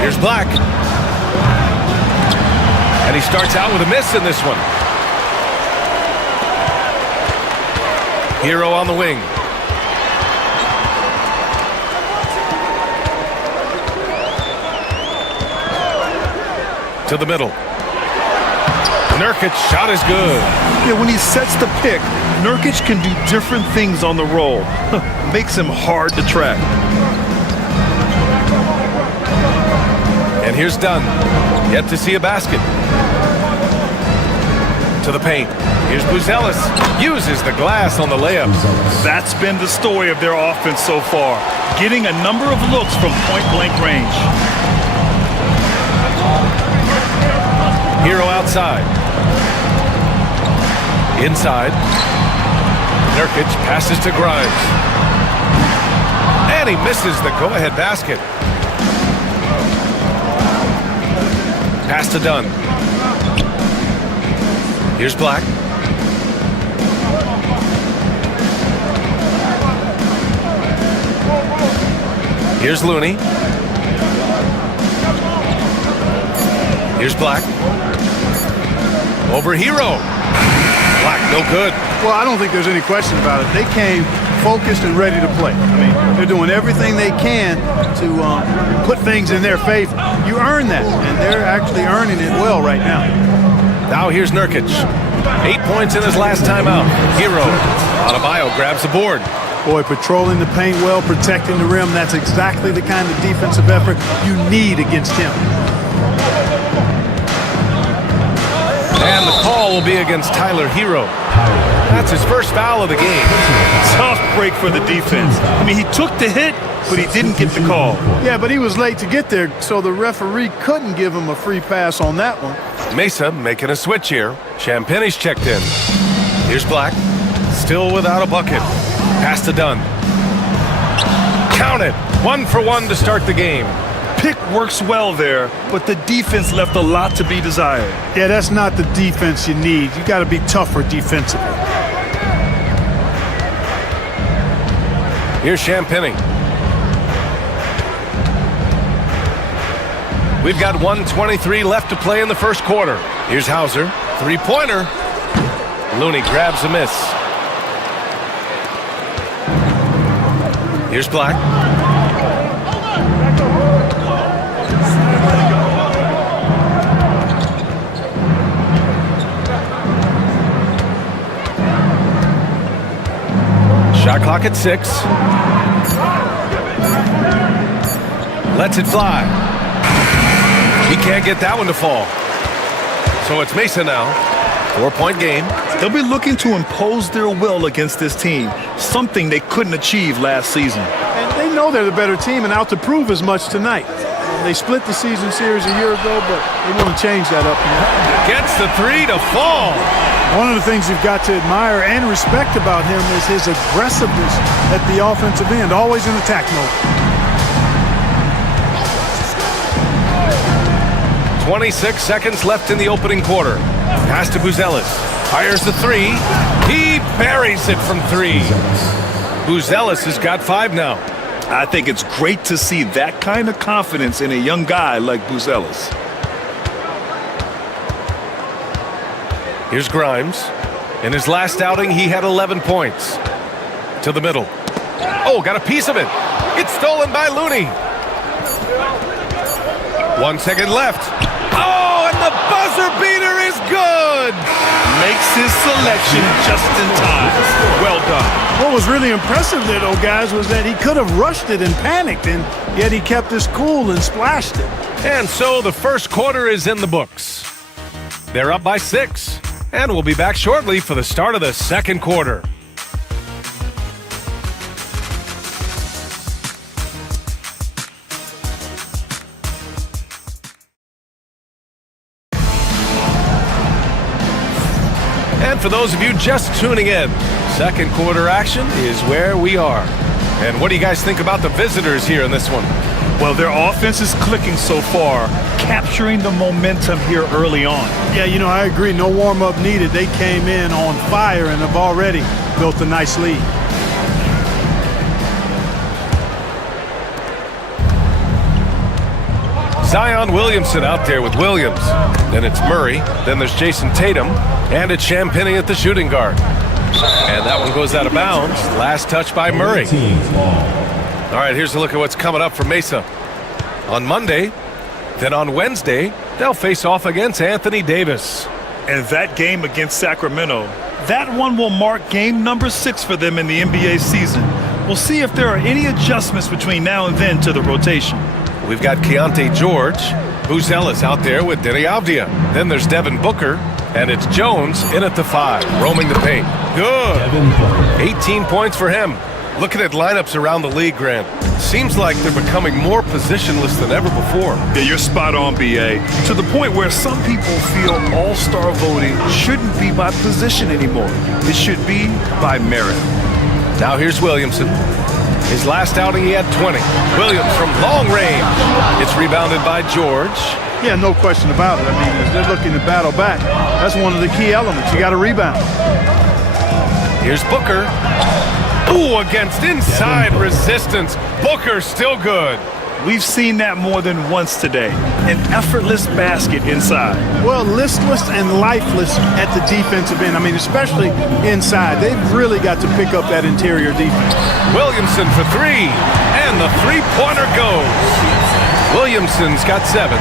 Here's Black. And he starts out with a miss in this one. Hero on the wing. To the middle. Nurkic shot is good. Yeah, when he sets the pick, Nurkic can do different things on the roll. Makes him hard to track. And here's Dunn. Yet to see a basket. To the paint. Here's Buzelis. Uses the glass on the layup. That's been the story of their offense so far. Getting a number of looks from point-blank range. Hero outside. Inside. Nurkic passes to Grimes. And he misses the go-ahead basket. Pass to Dunn. Here's Black. Here's Looney. Here's Black. Over Hero. Black, no good. Well, I don't think there's any question about it. They came focused and ready to play. I mean, they're doing everything they can to put things in their favor. You earn that, and they're actually earning it well right now. Now here's Nurkic. 8 points in his last time out. Hero. Adebayo grabs the board. Boy, patrolling the paint well, protecting the rim, that's exactly the kind of defensive effort you need against him. And the call will be against Tyler Hero. That's his first foul of the game. Tough break for the defense. I mean, he took the hit, but he didn't get the call. Yeah, but he was late to get there, so the referee couldn't give him a free pass on that one. Mesa making a switch here. Champagne's checked in. Here's Black. Still without a bucket. Pass to Dunn. Count it. 1 for 1 to start the game. Pick works well there, but the defense left a lot to be desired. Yeah, that's not the defense you need. You got to be tougher defensively. Here's Champagne. We've got 1:23 left to play in the first quarter. Here's Hauser. Three-pointer. Looney grabs a miss. Here's Black. Shot clock at 6. Lets it fly. He can't get that one to fall. So it's Mesa now. 4-point game. They'll be looking to impose their will against this team, something they couldn't achieve last season. And they know they're the better team and out to prove as much tonight. They split the season series a year ago, but they want to change that up now. Gets the 3 to fall. One of the things you've got to admire and respect about him is his aggressiveness at the offensive end, always in attack mode. 26 seconds left in the opening quarter. Pass to Buzelis. Fires the 3. He buries it from 3. Buzelis has got 5 now. I think it's great to see that kind of confidence in a young guy like Buzelis. Here's Grimes. In his last outing, he had 11 points. To the middle. Oh, got a piece of it. It's stolen by Looney. 1 second left. Oh! buzzer beater is good. Makes his selection just in time. Well done. What was really impressive there, though, guys, was that he could have rushed it and panicked, and yet he kept his cool and splashed it. And so the first quarter is in the books. They're up by 6, and we'll be back shortly for the start of the second quarter. And for those of you just tuning in, second quarter action is where we are. And what do you guys think about the visitors here in this one? Well, their offense is clicking so far, capturing the momentum here early on. Yeah, you know, I agree. No warm-up needed. They came in on fire and have already built a nice lead. Zion Williamson out there with Williams. Then it's Murray. Then there's Jason Tatum. And it's Champagnie at the shooting guard. And that one goes out of bounds. Last touch by Murray. All right, here's a look at what's coming up for Mesa. On Monday, then on Wednesday, they'll face off against Anthony Davis. And that game against Sacramento, that one will mark game number 6 for them in the NBA season. We'll see if there are any adjustments between now and then to the rotation. We've got Keontae George. Buzelis out there with Denny Avdia. Then there's Devin Booker. And it's Jones in at the 5, roaming the paint. Good. 18 points for him. Looking at lineups around the league, Grant, seems like they're becoming more positionless than ever before. Yeah, you're spot on, B.A. To the point where some people feel all-star voting shouldn't be by position anymore. It should be by merit. Now here's Williamson. His last outing, he had 20. Williams from long range. It's rebounded by George. Yeah, no question about it. I mean, as they're looking to battle back, that's one of the key elements. You got to rebound. Here's Booker. Ooh, against inside resistance. Booker still good. We've seen that more than once today. An effortless basket inside. Well, listless and lifeless at the defensive end. I mean, especially inside. They've really got to pick up that interior defense. Williamson for 3. And the three-pointer goes. Williamson's got 7.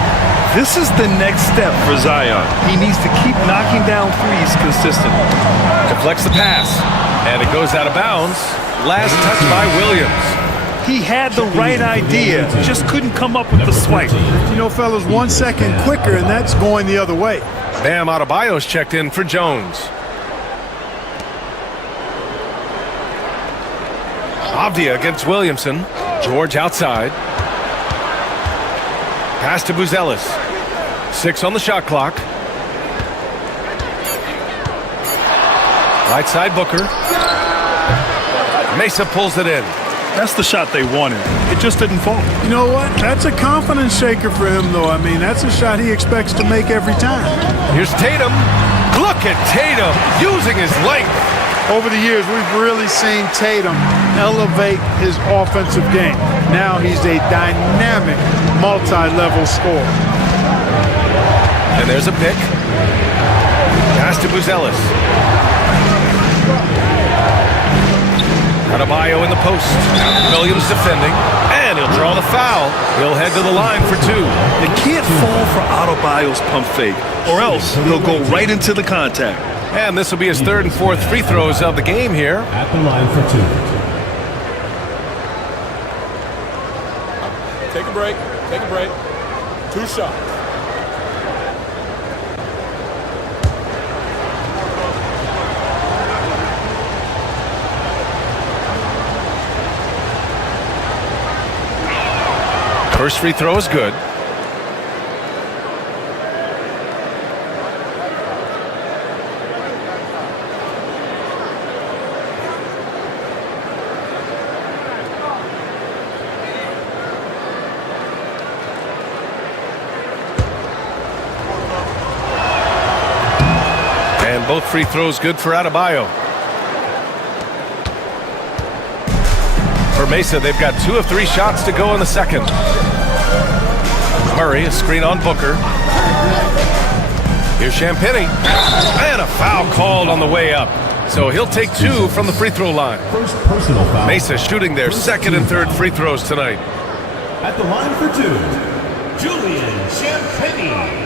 This is the next step for Zion. He needs to keep knocking down threes consistently. Deflects the pass. And it goes out of bounds. Last touch by Williams. He had the right idea, just couldn't come up with the swipe. You know, fellas, 1 second quicker, and that's going the other way. Bam Adebayo's checked in for Jones. Avdia against Williamson. George outside. Pass to Buzelis. 6 on the shot clock. Right side Booker. Mesa pulls it in. That's the shot they wanted. It just didn't fall. You know what? That's a confidence shaker for him, though. I mean, that's a shot he expects to make every time. Here's Tatum. Look at Tatum using his length. Over the years, we've really seen Tatum elevate his offensive game. Now he's a dynamic, multi-level scorer. And there's a pick. Pass to Buzelis. Adebayo in the post. Williams defending. And he'll draw the foul. He'll head to the line for 2. You can't fall for Adebayo's pump fake, or else he'll go right into the contact. And this will be his 3rd and 4th free throws of the game here. At the line for 2. Take a break. Take a break. 2 shots. First free throw is good. And both free throws good for Adebayo. For Mesa, they've got 2 of 3 shots to go in the second. Murray, a screen on Booker. Here's Champagnie. And a foul called on the way up. So he'll take 2 from the free throw line. First personal foul. Mesa shooting their 2nd and 3rd free throws tonight. At the line for 2, Julian Champagnie.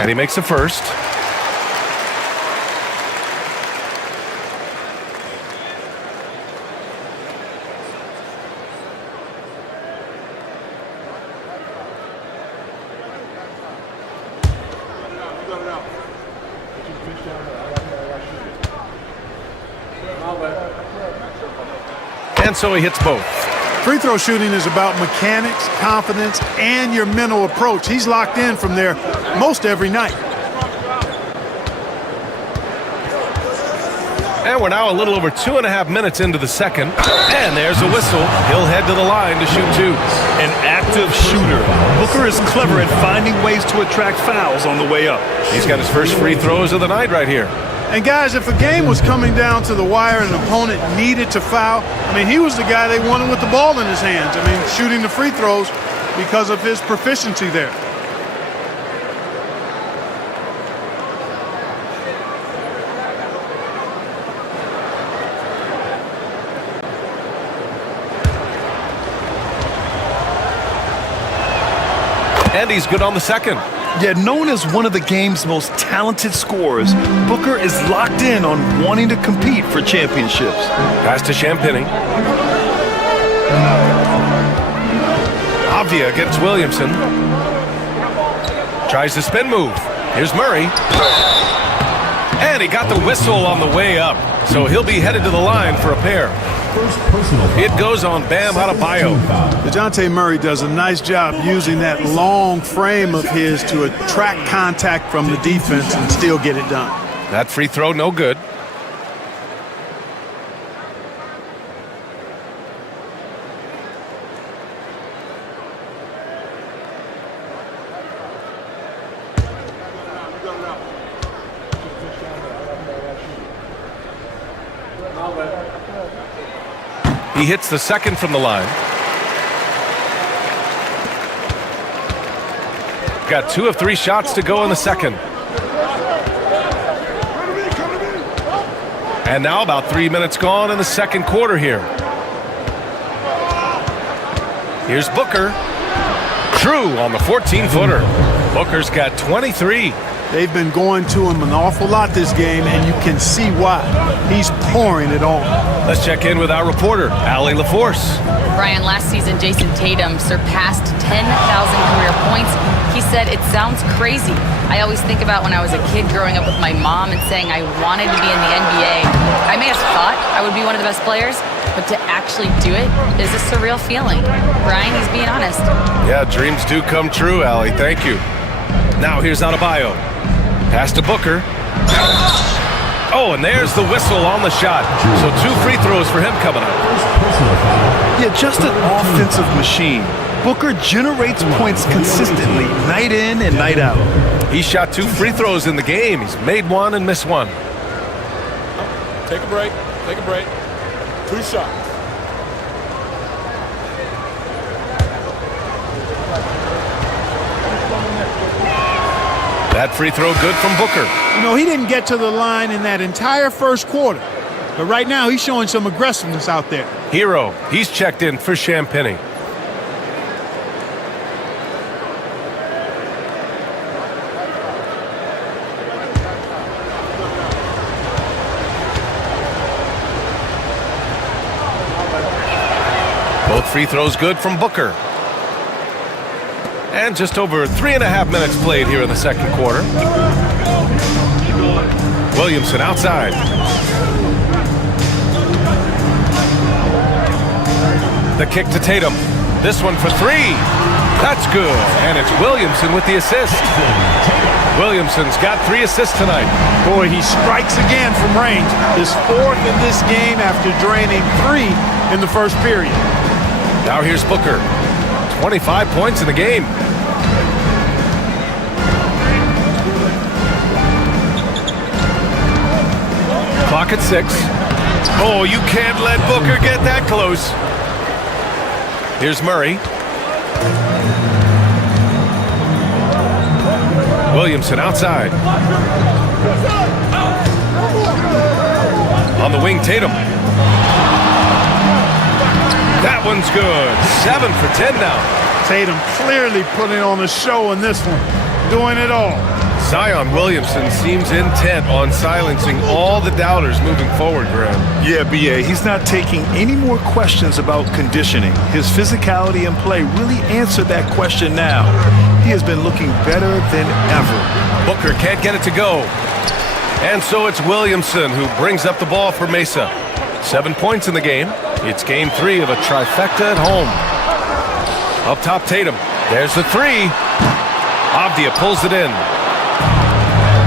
And he makes the first. And so he hits both. Free throw shooting is about mechanics, confidence, and your mental approach. He's locked in from there most every night. And we're now a little over 2.5 minutes into the second. And there's a whistle. He'll head to the line to shoot two. An active shooter. Booker is clever at finding ways to attract fouls on the way up. He's got his first free throws of the night right here. And guys, if a game was coming down to the wire and an opponent needed to foul, I mean, he was the guy they wanted with the ball in his hands. I mean, shooting the free throws because of his proficiency there. And he's good on the second. Yet known as one of the game's most talented scorers, Booker is locked in on wanting to compete for championships. Pass to Champagny. Avdia gets Williamson. Tries the spin move. Here's Murray. And he got the whistle on the way up. So he'll be headed to the line for a pair. It goes on Bam Adebayo. DeJounte Murray does a nice job using that long frame of his to attract contact from the defense and still get it done. That free throw, no good. He hits the second from the line. Got 2 of 3 shots to go in the second. And now about 3 minutes gone in the second quarter here. Here's Booker. True on the 14-footer. Booker's got 23. They've been going to him an awful lot this game, and you can see why. He's pouring it on. Let's check in with our reporter, Allie LaForce. Brian, last season, Jason Tatum surpassed 10,000 career points. He said, it sounds crazy. I always think about when I was a kid growing up with my mom and saying I wanted to be in the NBA. I may have thought I would be one of the best players, but to actually do it is a surreal feeling. Brian, he's being honest. Yeah, dreams do come true, Allie. Thank you. Now here's Adebayo. Pass to Booker. Oh, and there's the whistle on the shot. So 2 free throws for him coming up. Yeah, just an offensive machine. Booker generates points consistently, night in and night out. He shot 2 free throws in the game. He's made 1 and missed 1. Take a break. Take a break. 2 shots. That free throw good from Booker. You know, he didn't get to the line in that entire first quarter. But right now, he's showing some aggressiveness out there. Hero, he's checked in for Champagny. Both free throws good from Booker. And just over 3.5 minutes played here in the second quarter. Williamson outside. The kick to Tatum. This one for 3. That's good. And it's Williamson with the assist. Williamson's got 3 assists tonight. Boy, he strikes again from range. His 4th in this game after draining 3 in the first period. Now here's Booker. 25 points in the game. Clock at 6. Oh, you can't let Booker get that close. Here's Murray. Williamson outside. On the wing, Tatum. That one's good. 7 for 10 now. Tatum clearly putting on a show in this one, doing it all. Zion Williamson seems intent on silencing all the doubters moving forward, Graham. Yeah, B.A., he's not taking any more questions about conditioning. His physicality and play really answered that question now. He has been looking better than ever. Booker can't get it to go. And so it's Williamson who brings up the ball for Mesa. 7 points in the game. It's game 3 of a trifecta at home. Up top, Tatum. There's the 3. Avdia pulls it in.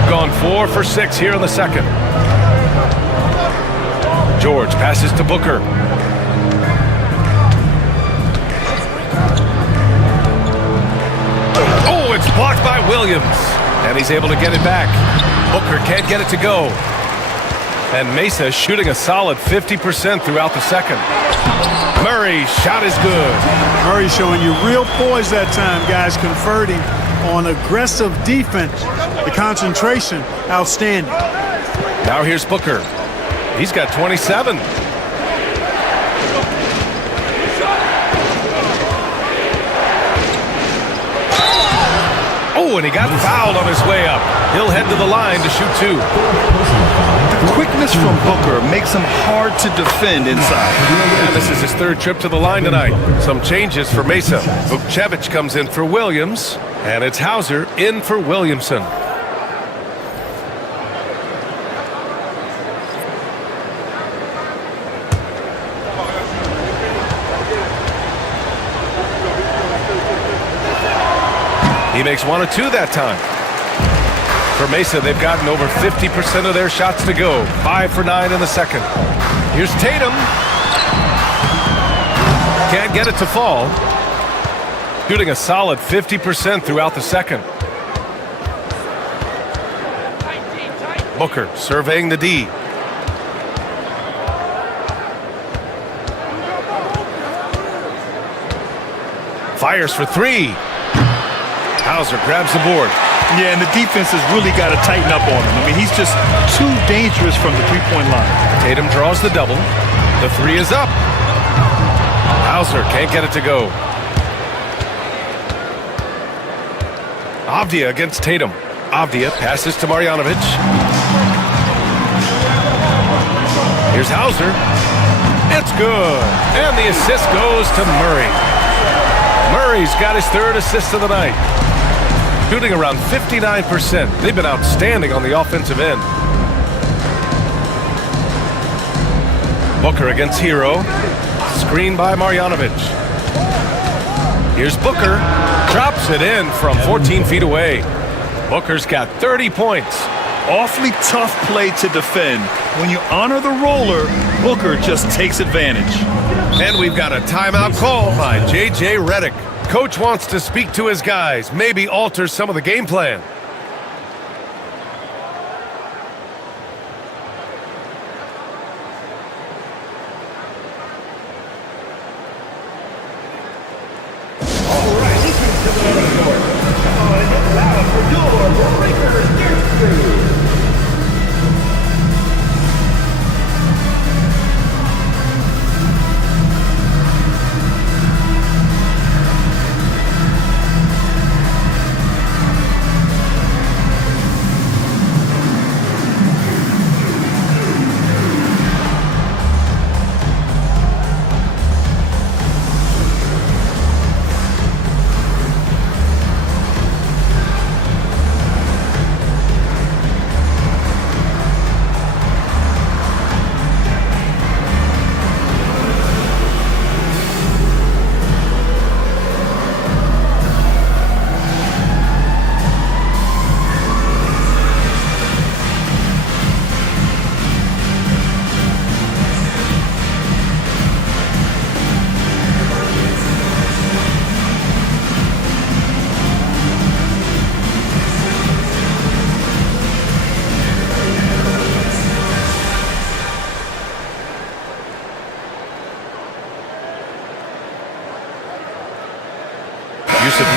Gone 4 for 6 here in the second. George passes to Booker. Oh, it's blocked by Williams. And he's able to get it back. Booker can't get it to go. And Mesa shooting a solid 50% throughout the second. Murray's shot is good. Murray showing you real poise that time, guys, converting on aggressive defense. The concentration, outstanding. Now here's Booker. He's got 27. Oh, and he got fouled on his way up. He'll head to the line to shoot 2. The quickness from Booker makes him hard to defend inside. And this is his 3rd trip to the line tonight. Some changes for Mesa. Vukcevic comes in for Williams, and it's Hauser in for Williamson. He makes 1 or 2 that time. For Mesa, they've gotten over 50% of their shots to go. 5 for 9 in the second. Here's Tatum. Can't get it to fall. Shooting a solid 50% throughout the second. Booker surveying the D. Fires for 3. Hauser grabs the board. Yeah, and the defense has really got to tighten up on him. I mean, he's just too dangerous from the three-point line. Tatum draws the double. The 3 is up. Hauser can't get it to go. Avdia against Tatum. Avdia passes to Marjanovic. Here's Hauser. It's good. And the assist goes to Murray. Murray's got his 3rd assist of the night. Shooting around 59%. They've been outstanding on the offensive end. Booker against Hero. Screen by Marjanovic. Here's Booker. Drops it in from 14 feet away. Booker's got 30 points. Awfully tough play to defend. When you honor the roller, Booker just takes advantage. And we've got a timeout call by J.J. Redick. Coach wants to speak to his guys, maybe alter some of the game plan. All right, listen to the North. Now for your Breakers Dance Crew.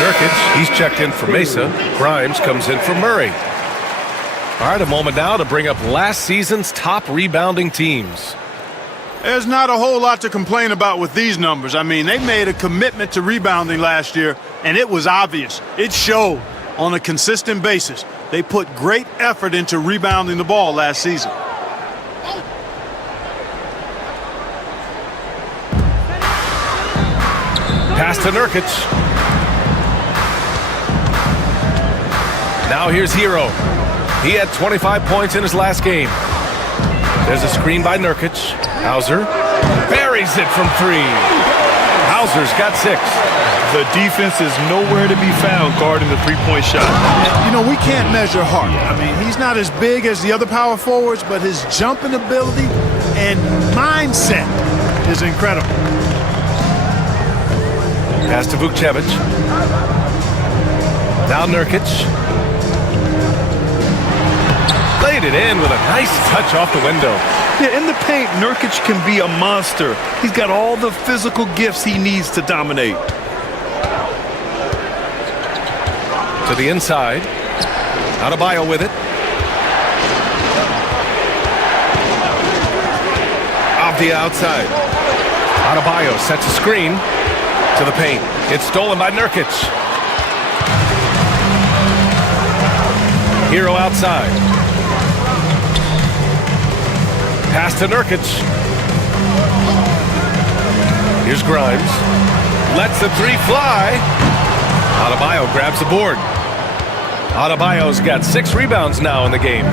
Nurkic, he's checked in for Mesa. Grimes comes in for Murray. All right, a moment now to bring up last season's top rebounding teams. There's not a whole lot to complain about with these numbers. I mean, they made a commitment to rebounding last year, and it was obvious. It showed on a consistent basis. They put great effort into rebounding the ball last season. Pass to Nurkic. Now here's Hero. He had 25 points in his last game. There's a screen by Nurkic. Hauser buries it from 3. Hauser's got 6. The defense is nowhere to be found guarding the three-point shot. You know, we can't measure Hart. I mean, he's not as big as the other power forwards, but his jumping ability and mindset is incredible. Pass to Vukcevic. Now Nurkic. Laid it in with a nice touch off the window. Yeah, in the paint, Nurkic can be a monster. He's got all the physical gifts he needs to dominate. To the inside. Adebayo with it. Avdia outside. Adebayo sets a screen to the paint. It's stolen by Nurkic. Hero outside. Pass to Nurkic. Here's Grimes. Lets the 3 fly. Adebayo grabs the board. Adebayo's got 6 rebounds now in the game.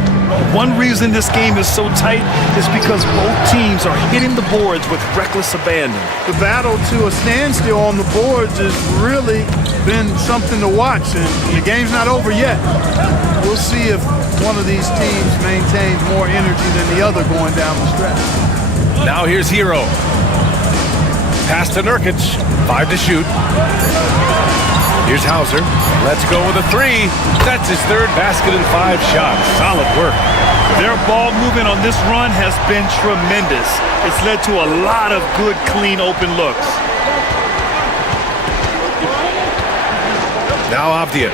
One reason this game is so tight is because both teams are hitting the boards with reckless abandon. The battle to a standstill on the boards has really been something to watch, and the game's not over yet. We'll see if one of these teams maintains more energy than the other going down the stretch. Now here's Hero. Pass to Nurkic. 5 to shoot. Here's Hauser. Let's go with a 3. That's his 3rd basket in 5 shots. Solid work. Their ball movement on this run has been tremendous. It's led to a lot of good, clean, open looks. Now Avdia.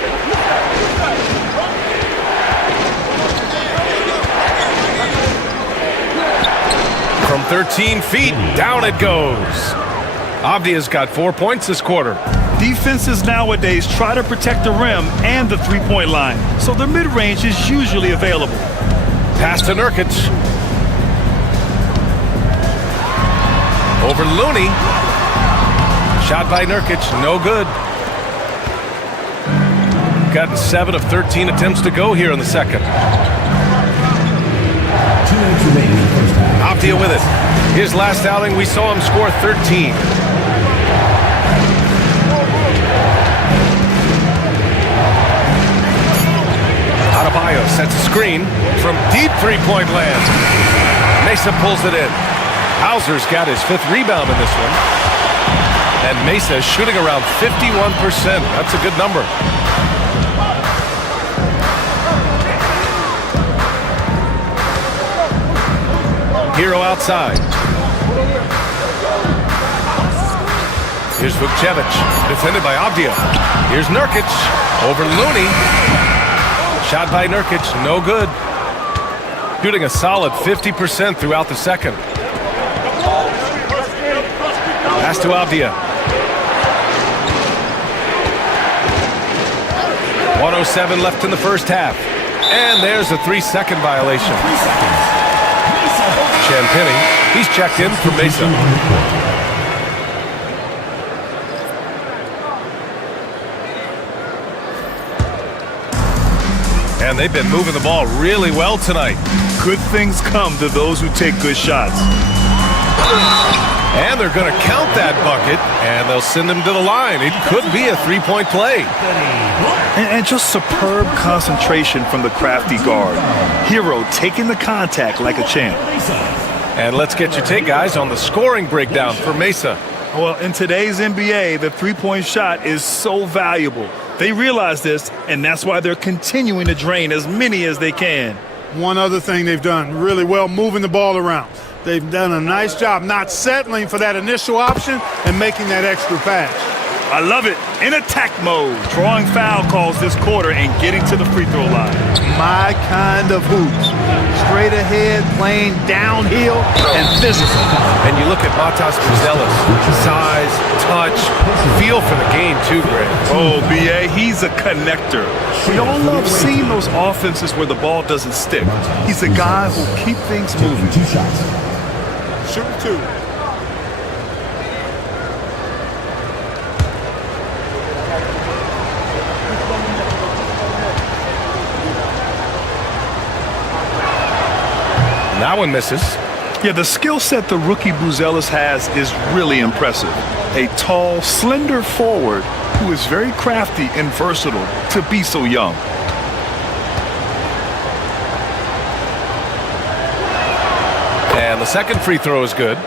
From 13 feet, down it goes. Avdia's got 4 points this quarter. Defenses nowadays try to protect the rim and the three-point line, so their mid-range is usually available. Pass to Nurkic. Over Looney. Shot by Nurkic, no good. Got 7 of 13 attempts to go here in the second. Avdia with it. His last outing, we saw him score 13. Adebayo sets a screen from deep three-point land. Mesa pulls it in. Hauser's got his 5th rebound in this one. And Mesa shooting around 51%. That's a good number. Hero outside. Here's Vukcevic, defended by Avdia. Here's Nurkic, over Looney. Shot by Nurkic, no good. Shooting a solid 50% throughout the second. Pass to Avdia. 1:07 left in the first half. And there's a 3-second violation. Champagny, he's checked in for Mesa. And they've been moving the ball really well tonight. Good things come to those who take good shots. And they're going to count that bucket, and they'll send him to the line. It could be a 3-point play. And just superb concentration from the crafty guard. Hero taking the contact like a champ. And let's get your take, guys, on the scoring breakdown for Mesa. Well, in today's NBA, the three-point shot is so valuable. They realize this, and that's why they're continuing to drain as many as they can. One other thing they've done really well, moving the ball around. They've done a nice job not settling for that initial option and making that extra pass. I love it. In attack mode, drawing foul calls this quarter and getting to the free throw line. My kind of hoops. straight ahead, playing downhill, and physical. And you look at Matas Buzelis, size, touch, feel for the game too, Greg. Oh, B.A., he's a connector. We all love seeing those offenses where the ball doesn't stick. He's a guy who'll keep things moving. 2 shots. Shoot 2. That one misses. Yeah, the skill set the rookie Buzelis has is really impressive. A tall, slender forward who is very crafty and versatile to be so young. And the second free throw is good.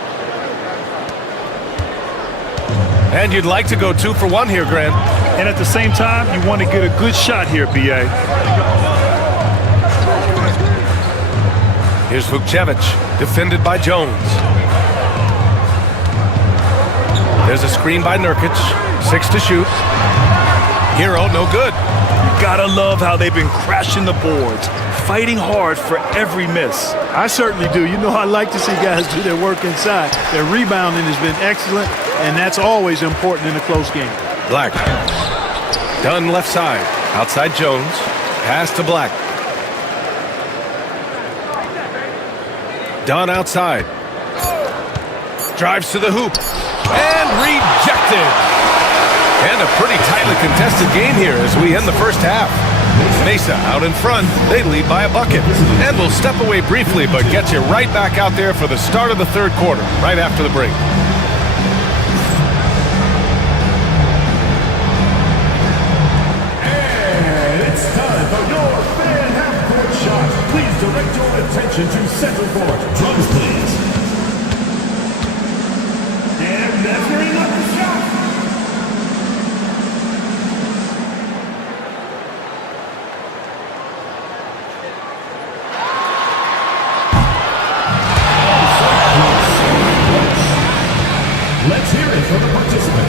And you'd like to go 2 for 1 here, Grant. And at the same time, you want to get a good shot here, B.A. Here's Vukcevic, defended by Jones. There's a screen by Nurkic, 6 to shoot. Hero, no good. You gotta love how they've been crashing the boards, fighting hard for every miss. I certainly do. You know, I like to see guys do their work inside. Their rebounding has been excellent, and that's always important in a close game. Black. Dunn left side. Outside Jones. Pass to Black. Dunn outside. Drives to the hoop. And rejected. And a pretty tightly contested game here as we end the first half. Mesa out in front. They lead by a bucket. And we'll step away briefly, but get you right back out there for the start of the third quarter, right after the break. And it's time for your fan half-court shot. Please direct your attention to center court. Drums, please. And measuring up the shot. Let's hear it for the participant.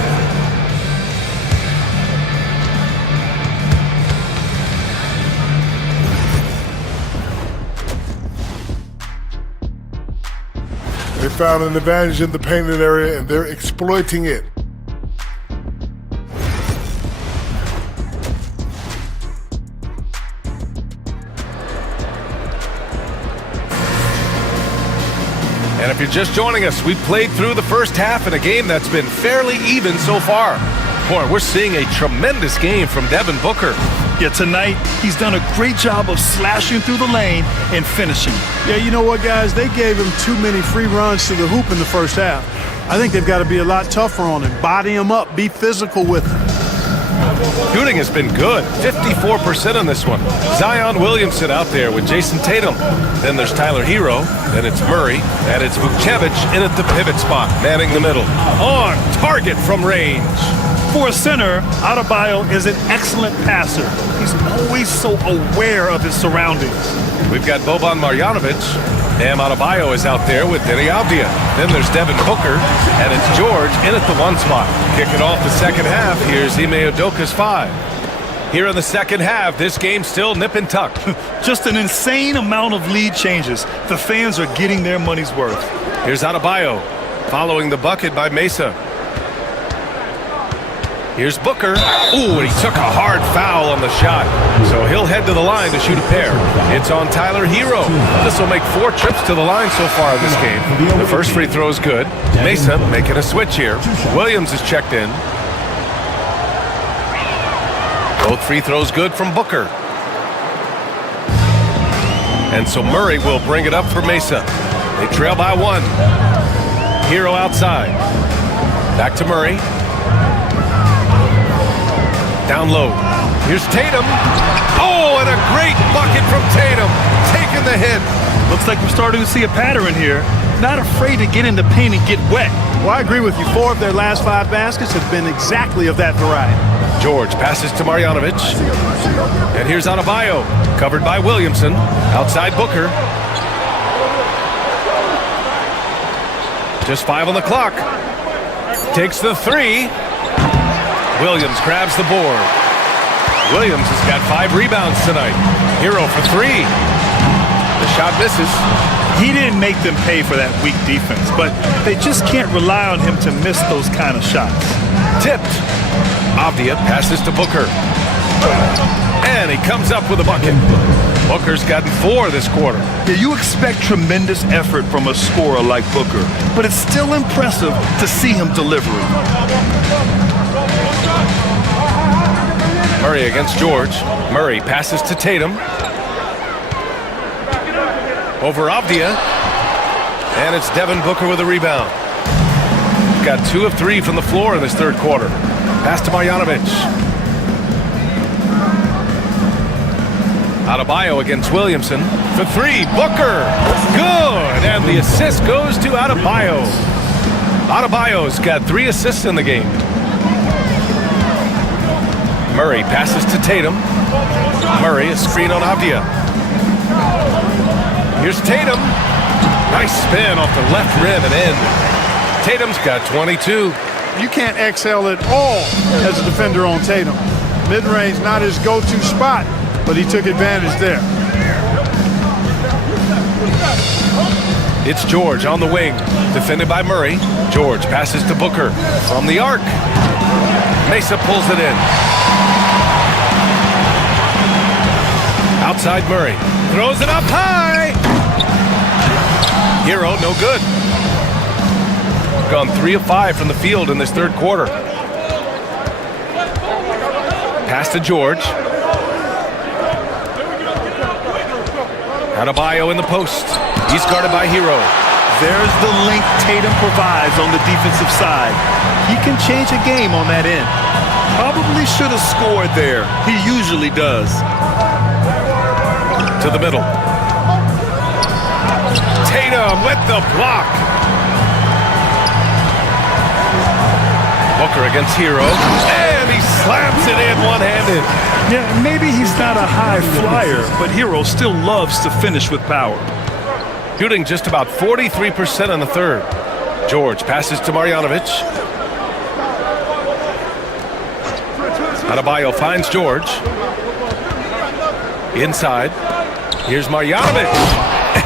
They found an advantage in the painted area, and they're exploiting it. And if you're just joining us, we played through the first half in a game that's been fairly even so far. Boy, we're seeing a tremendous game from Devin Booker. Yeah, tonight, he's done a great job of slashing through the lane and finishing. Yeah, you know what, guys? They gave him too many free runs to the hoop in the first half. I think they've got to be a lot tougher on him. Body him up. Be physical with him. Shooting has been good, 54% on this one. Zion Williamson out there with Jason Tatum. Then there's Tyler Hero, then it's Murray, and it's Vukcevic in at the pivot spot, manning the middle. On target from range. For a center, Adebayo is an excellent passer. He's always so aware of his surroundings. We've got Boban Marjanovic. Bam Adebayo is out there with Denny Avdia. Then there's Devin Booker, and it's George in at the 1 spot. Kicking off the second half, here's Ime Udoka's 5. Here in the second half, this game's still nip and tuck. Just an insane amount of lead changes. The fans are getting their money's worth. Here's Adebayo, following the bucket by Mesa. Here's Booker. Ooh, and he took a hard foul on the shot. So he'll head to the line to shoot a pair. It's on Tyler Hero. This will make 4 trips to the line so far in this game. The first free throw is good. Mesa making a switch here. Williams is checked in. Both free throws good from Booker. And so Murray will bring it up for Mesa. They trail by 1. Hero outside. Back to Murray. Down low. Here's Tatum. Oh, and a great bucket from Tatum. Taking the hit. Looks like we're starting to see a pattern here. Not afraid to get in the paint and get wet. Well, I agree with you. 4 of their last 5 baskets have been exactly of that variety. George passes to Marjanovic. And here's Adebayo. Covered by Williamson. Outside Booker. Just 5 on the clock. Takes the 3. Williams grabs the board. Williams has got 5 rebounds tonight. Hero for 3. The shot misses. He didn't make them pay for that weak defense, but they just can't rely on him to miss those kind of shots. Tipped. Avdia passes to Booker. And he comes up with a bucket. Booker's gotten 4 this quarter. Yeah, you expect tremendous effort from a scorer like Booker, but it's still impressive to see him delivering. Murray against George. Murray passes to Tatum. Over Avdia. And it's Devin Booker with a rebound. Got 2 of 3 from the floor in this third quarter. Pass to Marjanovic. Adebayo against Williamson. For 3, Booker. Good. And the assist goes to Adebayo. Adebayo's got 3 assists in the game. Murray passes to Tatum. Murray, a screen on Avdia. Here's Tatum. Nice spin off the left rim and in. Tatum's got 22. You can't exhale at all as a defender on Tatum. Mid-range, not his go-to spot, but he took advantage there. It's George on the wing, defended by Murray. George passes to Booker from the arc. Mesa pulls it in. Outside Murray. Throws it up high. Hero, no good. Gone 3 of 5 from the field in this third quarter. Pass to George. Adebayo in the post. He's guarded by Hero. There's the link Tatum provides on the defensive side. He can change a game on that end. Probably should have scored there. He usually does. To the middle. Tatum with the block. Booker against Hero. And he slams it in one-handed. Yeah, maybe he's not a high flyer, but Hero still loves to finish with power. Shooting just about 43% in the third. George passes to Marjanovic. Adebayo finds George. Inside. Here's Marjanovic.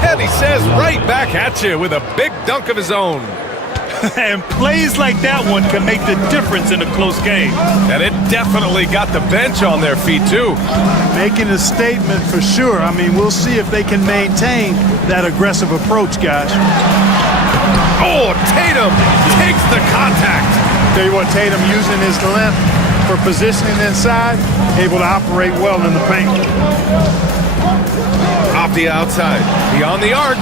And he says right back at you with a big dunk of his own. And plays like that one can make the difference in a close game. And it definitely got the bench on their feet, too. Making a statement for sure. I mean, we'll see if they can maintain that aggressive approach, guys. Oh, Tatum takes the contact. Tell you what, Tatum using his length for positioning inside, able to operate well in the paint. Off the outside, beyond the arc.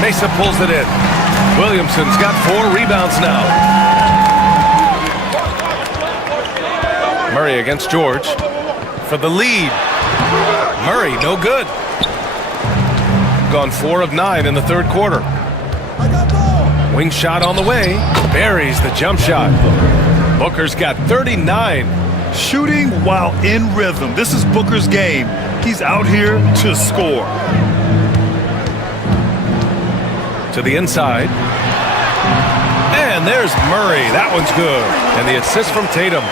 Mesa pulls it in. Williamson's got 4 rebounds now. Murray against George for the lead. Murray, no good. Gone 4 of 9 in the third quarter. Wing shot on the way. Buries the jump shot. Booker's got 39. Shooting while in rhythm. This is Booker's game. He's out here to score. To the inside. And there's Murray. That one's good. And the assist from Tatum.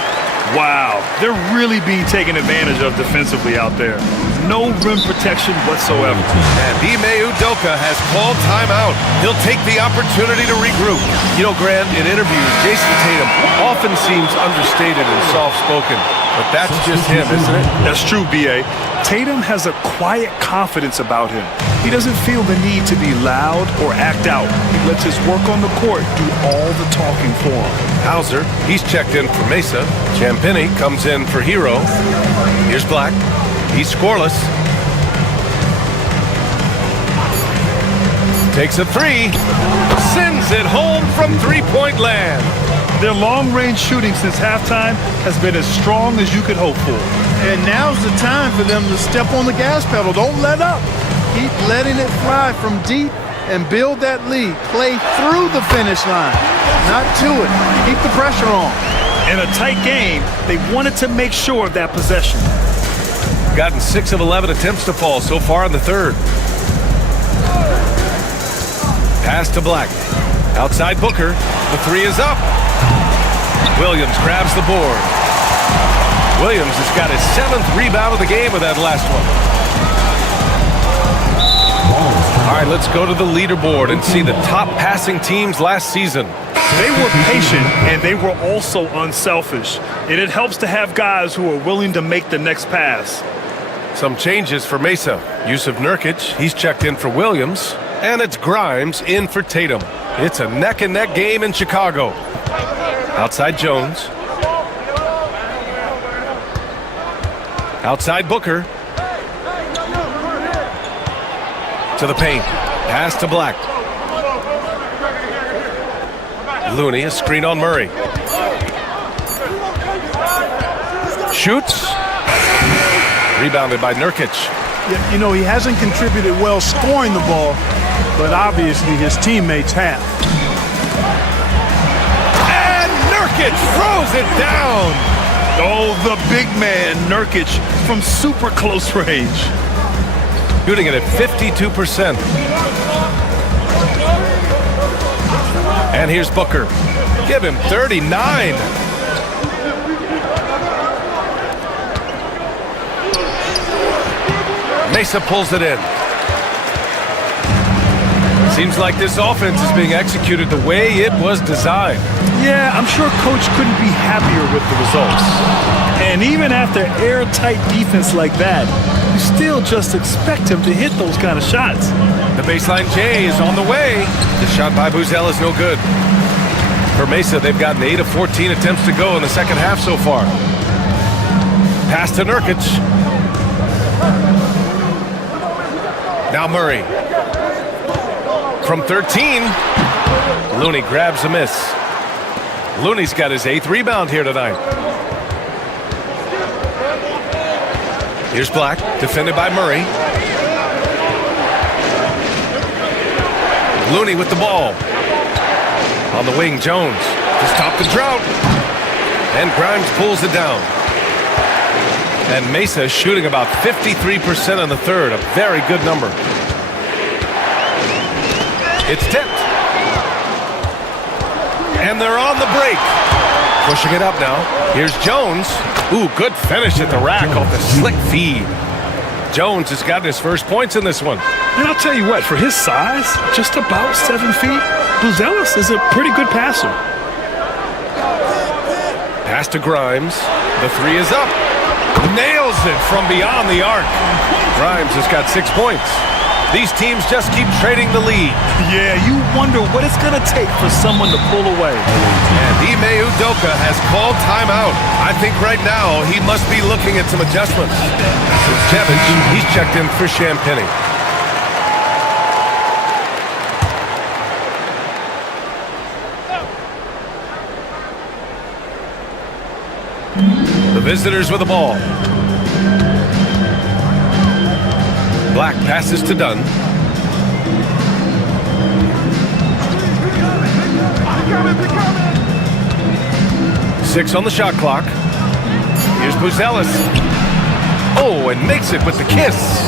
Wow, they're really being taken advantage of defensively out there. No rim protection whatsoever. And Ime Udoka has called timeout. He'll take the opportunity to regroup. You know, Grant, in interviews, Jason Tatum often seems understated and soft-spoken. But that's just him, isn't it? That's true, B.A. Tatum has a quiet confidence about him. He doesn't feel the need to be loud or act out. He lets his work on the court do all the talking for him. Hauser, he's checked in for Mesa. Champagny comes in for Hero. Here's Black. He's scoreless. Takes a 3. Sends it home from three-point land. Their long-range shooting since halftime has been as strong as you could hope for. And now's the time for them to step on the gas pedal. Don't let up. Keep letting it fly from deep and build that lead. Play through the finish line, not to it. Keep the pressure on. In a tight game, they wanted to make sure of that possession. Gotten 6 of 11 attempts to fall so far in the third. Pass to Black. Outside Booker. The 3 is up. Williams grabs the board. Williams has got his 7th rebound of the game with that last one. All right, let's go to the leaderboard and see the top passing teams last season. They were patient, and they were also unselfish. And it helps to have guys who are willing to make the next pass. Some changes for Mesa. Yusuf Nurkic, he's checked in for Williams. And it's Grimes in for Tatum. It's a neck-and-neck game in Chicago. Outside Jones. Outside Booker. To the paint. Pass to Black. Looney, a screen on Murray. Shoots. Rebounded by Nurkic. You know, he hasn't contributed well scoring the ball, but obviously his teammates have. And Nurkic throws it down. Oh, the big man, Nurkic, from super close range. Shooting it at 52%. And here's Booker. Give him 39. Mesa pulls it in. Seems like this offense is being executed the way it was designed. Yeah, I'm sure Coach couldn't be happier with the results. And even after airtight defense like that, you still just expect him to hit those kind of shots. The baseline J is on the way. The shot by Buzel is no good. For Mesa, they've gotten 8 of 14 attempts to go in the second half so far. Pass to Nurkic. Now Murray. From 13, Looney grabs a miss. Looney's got his 8th rebound here tonight. Here's Black, defended by Murray. Looney with the ball. On the wing, Jones to stop the drought. And Grimes pulls it down. And Mesa shooting about 53% in the third, a very good number. It's tipped. And they're on the break. Pushing it up now. Here's Jones. Ooh, good finish at the rack off the slick feed. Jones has gotten his first points in this one. And I'll tell you what, for his size, just about 7 feet, Buzel is a pretty good passer. Pass to Grimes. The 3 is up. Nails it from beyond the arc. Grimes has got 6 points. These teams just keep trading the lead. Yeah, you wonder what it's going to take for someone to pull away. And Ime Udoka has called timeout. I think right now he must be looking at some adjustments. Kevin, he's checked in for Champagny. The visitors with the ball. Black passes to Dunn. Six on the shot clock. Here's Buzelis. Oh, and makes it with the kiss.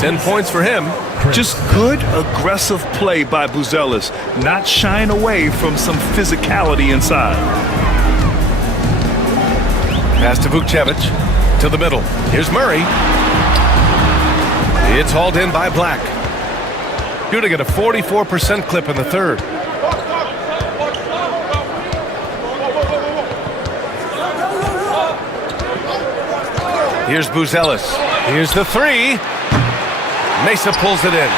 10 points for him. Just good, aggressive play by Buzelis, not shying away from some physicality inside. Pass to Vukcevic. To the middle. Here's Murray. It's hauled in by Black. Shooting at a 44% clip in the third. Here's Buzelis. Here's the 3. Mesa pulls it in.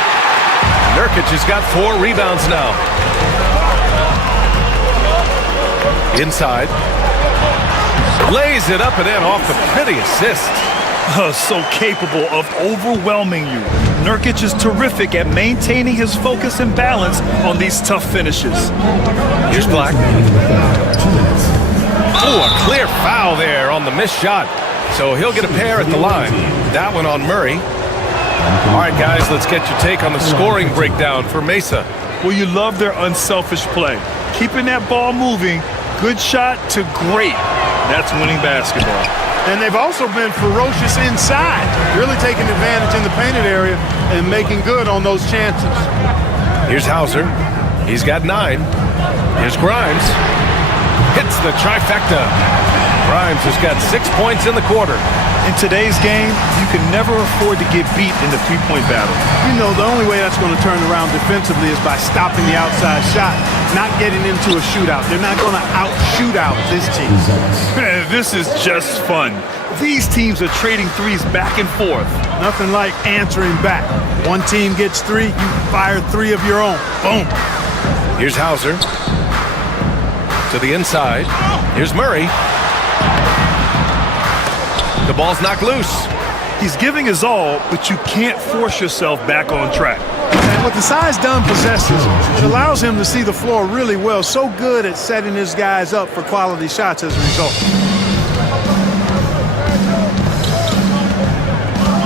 Nurkic has got 4 rebounds now. Inside. Lays it up and in off the pretty assist. So capable of overwhelming you. Nurkic is terrific at maintaining his focus and balance on these tough finishes. Here's Black. Oh, a clear foul there on the missed shot. So he'll get a pair at the line. That one on Murray. All right, guys, let's get your take on the scoring breakdown for Mesa. Well, you love their unselfish play. Keeping that ball moving, good shot to great. That's winning basketball. And they've also been ferocious inside, really taking advantage in the painted area and making good on those chances. Here's Hauser. He's got 9. Here's Grimes. Hits the trifecta. Grimes has got 6 points in the quarter. In today's game, you can never afford to get beat in the three-point battle. You know, the only way that's going to turn around defensively is by stopping the outside shot, not getting into a shootout. They're not going to out-shoot out this team. This is just fun. These teams are trading threes back and forth. Nothing like answering back. One team gets 3, you fire 3 of your own. Boom. Here's Hauser. To the inside. Here's Murray. The ball's knocked loose. He's giving his all, but you can't force yourself back on track. And with the size Dunn possesses, it allows him to see the floor really well. So good at setting his guys up for quality shots as a result.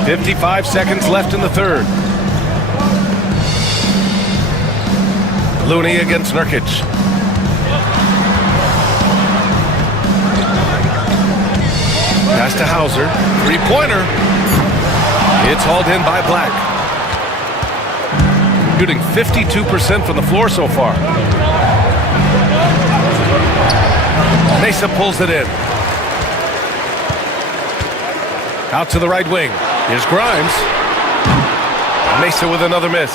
55 seconds left in the third. Looney against Nurkic. Pass to Hauser. Three-pointer. It's hauled in by Black. Shooting 52% from the floor so far. Mesa pulls it in. Out to the right wing. Here's Grimes. Mesa with another miss.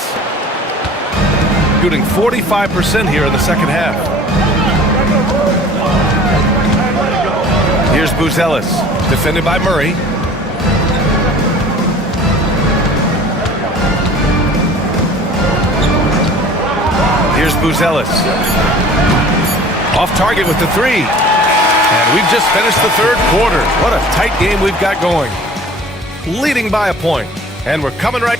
Shooting 45% here in the second half. Here's Buzelis, defended by Murray. Here's Buzelis. Off target with the 3. And we've just finished the third quarter. What a tight game we've got going. Leading by a point. And we're coming right.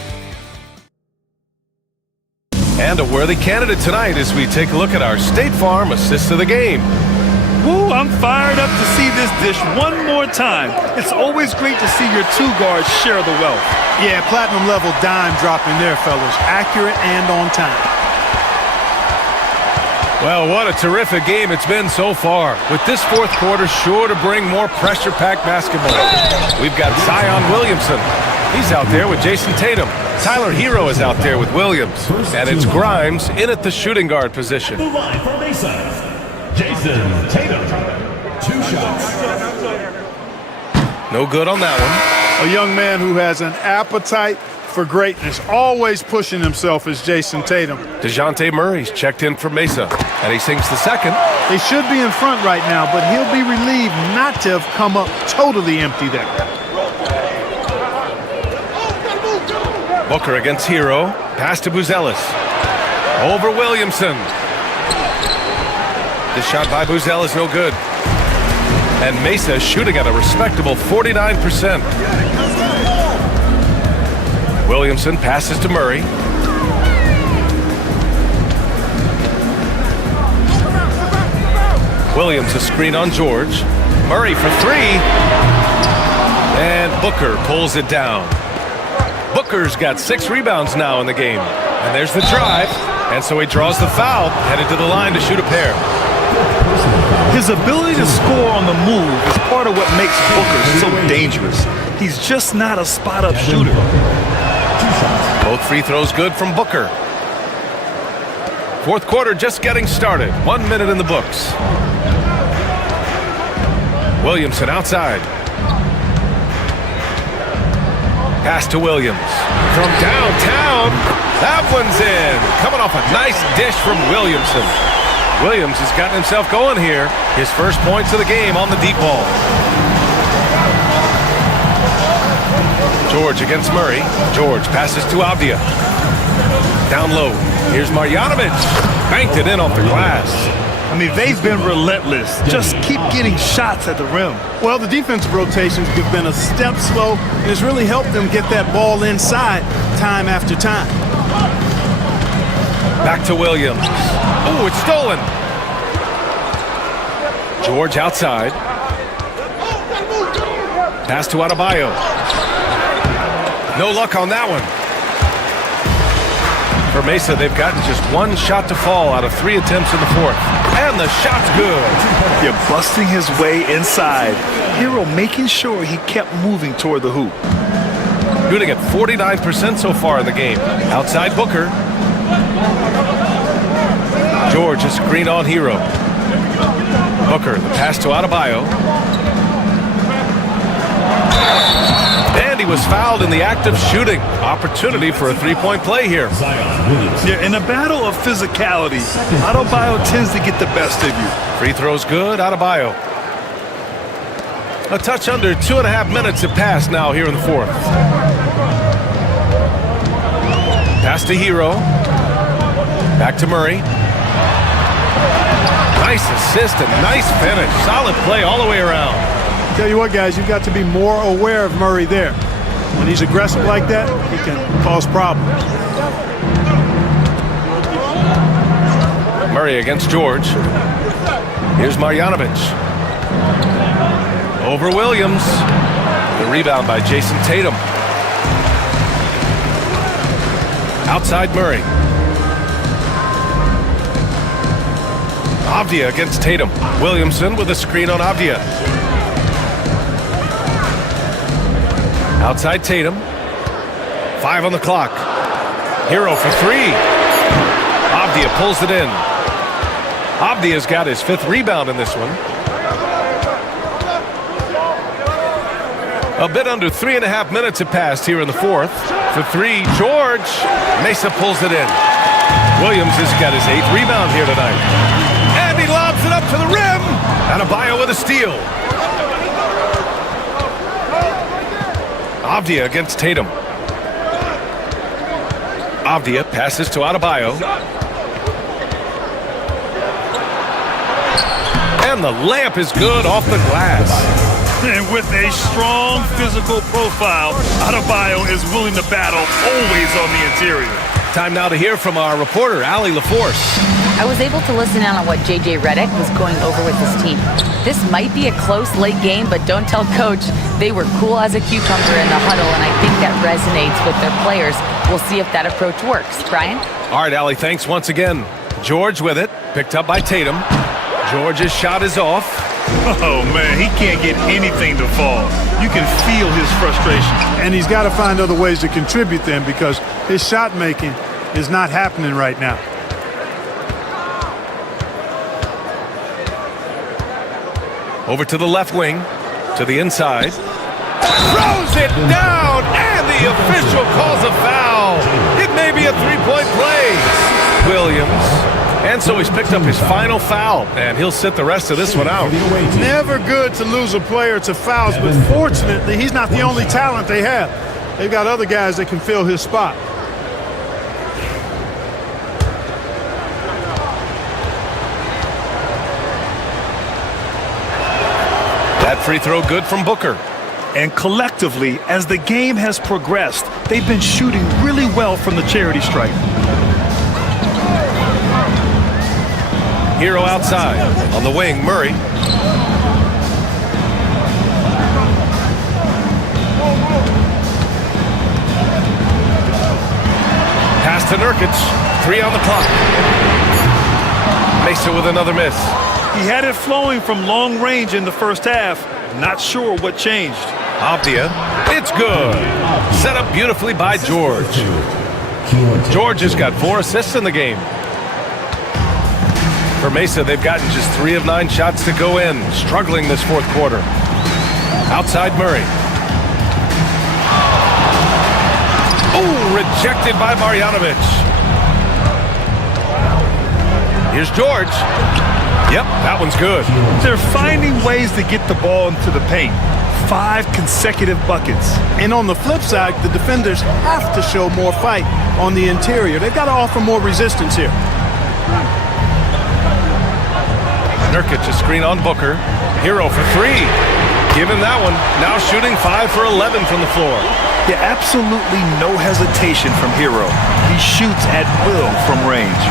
And a worthy candidate tonight as we take a look at our State Farm assist of the game. Woo, I'm fired up to see this dish one more time. It's always great to see your 2 guards share the wealth. Yeah, platinum level dime dropping there, fellas. Accurate and on time. Well, what a terrific game it's been so far. With this fourth quarter sure to bring more pressure-packed basketball. We've got Zion Williamson. He's out there with Jason Tatum. Tyler Hero is out there with Williams. And it's Grimes in at the shooting guard position. The line for Mesa, Jason Tatum. 2 shots. No good on that one. A young man who has an appetite for greatness, always pushing himself, is Jason Tatum. DeJounte Murray's checked in for Mesa, and he sinks the second. They should be in front right now, but he'll be relieved not to have come up totally empty there. Booker against Hero. Pass to Buzelis. Over Williamson. This shot by Buzelis no good. And Mesa shooting at a respectable 49%. Williamson passes to Murray. Williams a screen on George. Murray for 3. And Booker pulls it down. Booker's got 6 rebounds now in the game. And there's the drive. And so he draws the foul, headed to the line to shoot a pair. His ability to score on the move is part of what makes Booker so dangerous. He's just not a spot-up shooter. Both free throws good from Booker. Fourth quarter just getting started. 1 minute in the books. Williamson outside. Pass to Williams. From downtown, that one's in. Coming off a nice dish from Williamson. Williams has gotten himself going here. His first points of the game on the deep ball. George against Murray. George passes to Avdia. Down low. Here's Marjanovic. Banked it in off the glass. I mean, they've been relentless. Just keep getting shots at the rim. Well, the defensive rotations have been a step slow, and it's really helped them get that ball inside time after time. Back to Williams. Oh, it's stolen. George outside. Pass to Adebayo. No luck on that one. For Mesa, they've gotten just 1 shot to fall out of 3 attempts in the fourth. And the shot's good. You're busting his way inside. Hero making sure he kept moving toward the hoop. Shooting at 49% so far in the game. Outside Booker. George a screen on Hero. Booker, the pass to Adebayo. he was fouled in the act of shooting. Opportunity for a three-point play here. Yeah, in a battle of physicality, Adebayo tends to get the best of you. Free throw's good, Adebayo. A touch under 2.5 minutes have passed now here in the fourth. Pass to Hero. Back to Murray. Nice assist and nice finish. Solid play all the way around. Tell you what, guys, you've got to be more aware of Murray there. When he's aggressive like that, he can cause problems. Murray against George. Here's Marjanovic. Over Williams. The rebound by Jason Tatum. Outside Murray. Avdia against Tatum. Williamson with a screen on Avdia. Outside Tatum. 5 on the clock. Hero for 3. Avdia pulls it in. Avdia's got his 5th rebound in this one. A bit under 3.5 minutes have passed here in the fourth. For 3, George. Mesa pulls it in. Williams has got his 8th rebound here tonight. And he lobs it up to the rim. Adebayo with a steal. Avdia against Tatum. Avdia passes to Adebayo. And the layup is good off the glass. And with a strong physical profile, Adebayo is willing to battle, always on the interior. Time now to hear from our reporter, Allie LaForce. I was able to listen in on what J.J. Redick was going over with his team. This might be a close late game, but don't tell Coach. They were cool as a cucumber in the huddle, and I think that resonates with their players. We'll see if that approach works. Brian? All right, Allie, thanks once again. George with it, picked up by Tatum. George's shot is off. Oh, man, he can't get anything to fall. You can feel his frustration. And he's got to find other ways to contribute then, because his shot making is not happening right now. Over to the left wing, to the inside. Throws it down, and the official calls a foul. It may be a three-point play. Williams. And so he's picked up his final foul, and he'll sit the rest of this one out. Never good to lose a player to fouls, but fortunately, he's not the only talent they have. They've got other guys that can fill his spot. That free throw good from Booker. And collectively, as the game has progressed, they've been shooting really well from the charity stripe. Hero outside. On the wing, Murray. Pass to Nurkic. 3 on the clock. Mesa with another miss. He had it flowing from long range in the first half. Not sure what changed. Avdia. It's good. Set up beautifully by George. George has got 4 assists in the game. For Mesa, they've gotten just 3 of 9 shots to go in. Struggling this fourth quarter. Outside Murray. Oh, rejected by Marjanovic. Here's George. Yep, that one's good. They're finding ways to get the ball into the paint. 5 consecutive buckets. And on the flip side, the defenders have to show more fight on the interior. They've got to offer more resistance here. Nurkic, a screen on Booker. Hero for 3. Give him that one. Now shooting 5 for 11 from the floor. Yeah, absolutely no hesitation from Hero. He shoots at will from range.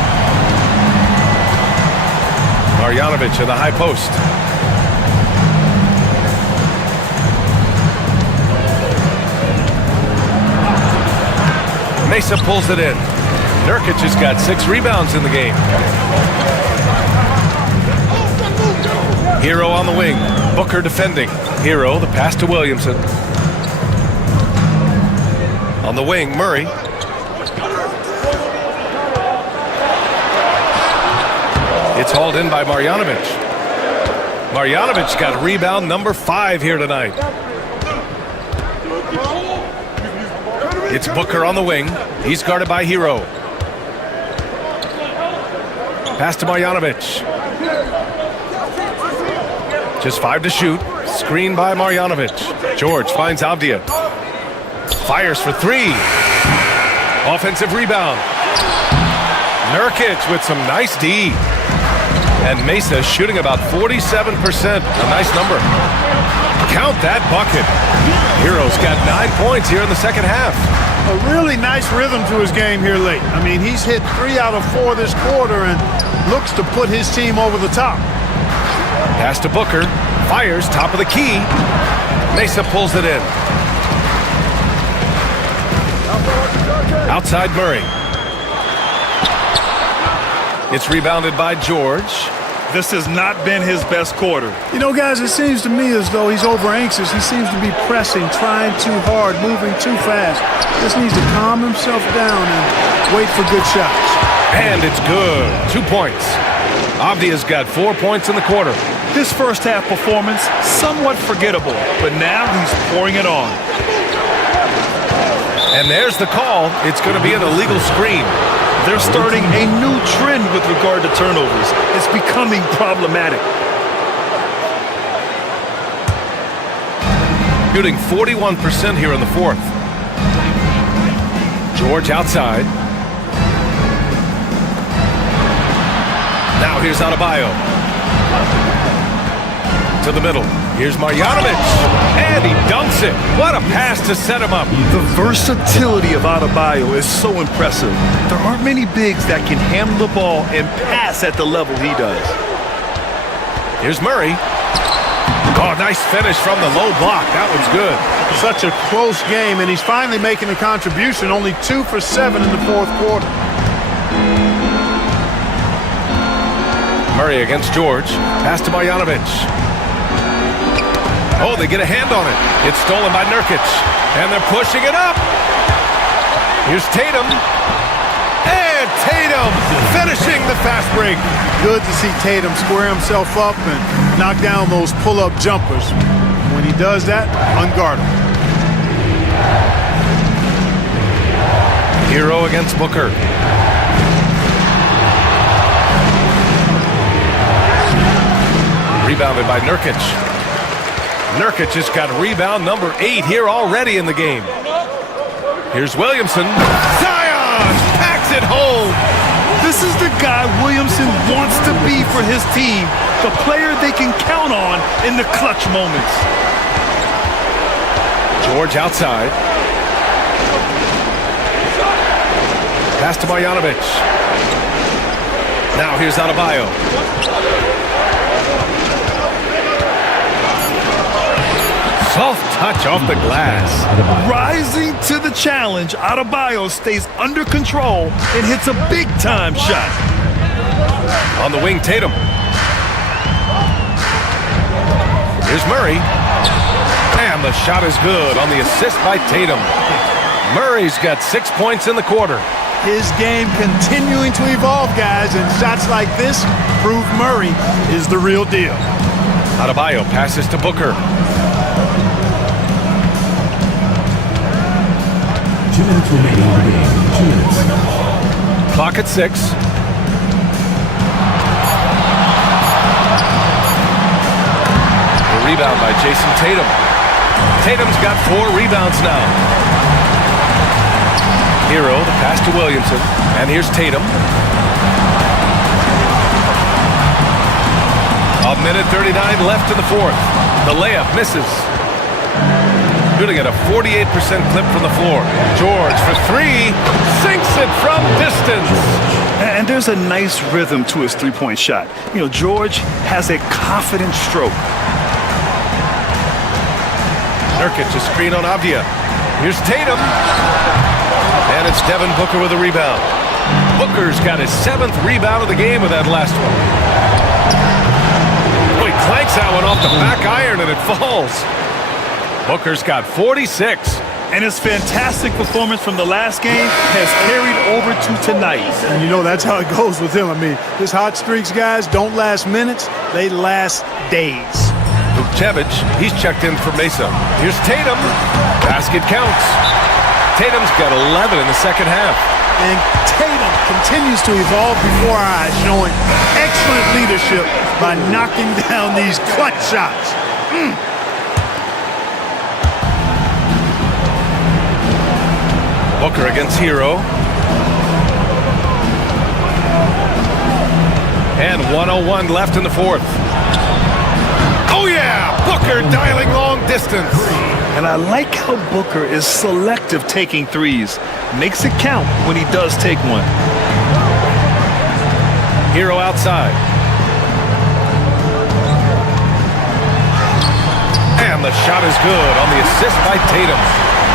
Marjanovic in the high post. Mesa pulls it in. Nurkic has got 6 rebounds in the game. Hero on the wing. Booker defending. Hero, the pass to Williamson. On the wing, Murray. It's hauled in by Marjanovic. Marjanovic got rebound number 5 here tonight. It's Booker on the wing. He's guarded by Hero. Pass to Marjanovic. Just 5 to shoot. Screen by Marjanovic. George finds Avdia. Fires for 3. Offensive rebound. Nurkic with some nice D. And Mesa shooting about 47%. A nice number. Count that bucket. Hero's got 9 points here in the second half. A really nice rhythm to his game here late. I mean, he's hit 3 out of 4 this quarter and looks to put his team over the top. Pass to Booker. Fires, top of the key. Mesa pulls it in. Outside Murray. It's rebounded by George. This has not been his best quarter. You know, guys, it seems to me as though he's over anxious. He seems to be pressing, trying too hard, moving too fast. Just needs to calm himself down and wait for good shots. And it's good. 2 points. Avdia's got 4 points in the quarter. His first half performance, somewhat forgettable, but now he's pouring it on. And there's the call. It's going to be an illegal screen. They're starting a new trend with regard to turnovers. It's becoming problematic. Shooting 41% here in the fourth. George outside. Now here's Adebayo. To the middle. Here's Marjanovic. And he dunks it. What a pass to set him up. The versatility of Adebayo is so impressive. There aren't many bigs that can handle the ball and pass at the level he does. Here's Murray. Oh, nice finish from the low block. That one's good. Such a close game, and he's finally making a contribution. Only 2 for 7 in the fourth quarter. Murray against George. Pass to Marjanovic. Oh, they get a hand on it. It's stolen by Nurkic. And they're pushing it up. Here's Tatum. And Tatum finishing the fast break. Good to see Tatum square himself up and knock down those pull-up jumpers. When he does that, unguardable. Hero against Booker. Rebounded by Nurkic. Nurkic just got rebound number 8 here already in the game. Here's Williamson. Zion packs it home. This is the guy Williamson wants to be for his team. The player they can count on in the clutch moments. George outside. Pass to Marjanovic. Now here's Adebayo. Soft touch off the glass. Rising to the challenge, Adebayo stays under control and hits a big-time shot. On the wing, Tatum. Here's Murray. And the shot is good on the assist by Tatum. Murray's got 6 points in the quarter. His game continuing to evolve, guys, and shots like this prove Murray is the real deal. Adebayo passes to Booker. 2 minutes remaining in the game. 2 minutes. Clock at 6. The rebound by Jason Tatum. Tatum's got 4 rebounds now. Hero, the pass to Williamson. And here's Tatum. A minute 39 left in the fourth. The layup misses. Shooting at a 48% clip from the floor. George for 3. Sinks it from distance. And there's a nice rhythm to his three-point shot. You know, George has a confident stroke. Nurkic a screen on Avdia. Here's Tatum. And it's Devin Booker with a rebound. Booker's got his 7th rebound of the game with that last one. Oh, he clanks that one off the back iron and it falls. Booker's got 46. And his fantastic performance from the last game has carried over to tonight. And you know, that's how it goes with him. I mean, his hot streaks, guys, don't last minutes. They last days. Vukcevic, he's checked in for Mesa. Here's Tatum. Basket counts. Tatum's got 11 in the second half. And Tatum continues to evolve before our eyes, showing excellent leadership by knocking down these clutch shots. Booker against Hero. And 1:01 left in the fourth. Oh yeah! Booker dialing long distance. And I like how Booker is selective taking threes. Makes it count when he does take one. Hero outside. And the shot is good on the assist by Tatum.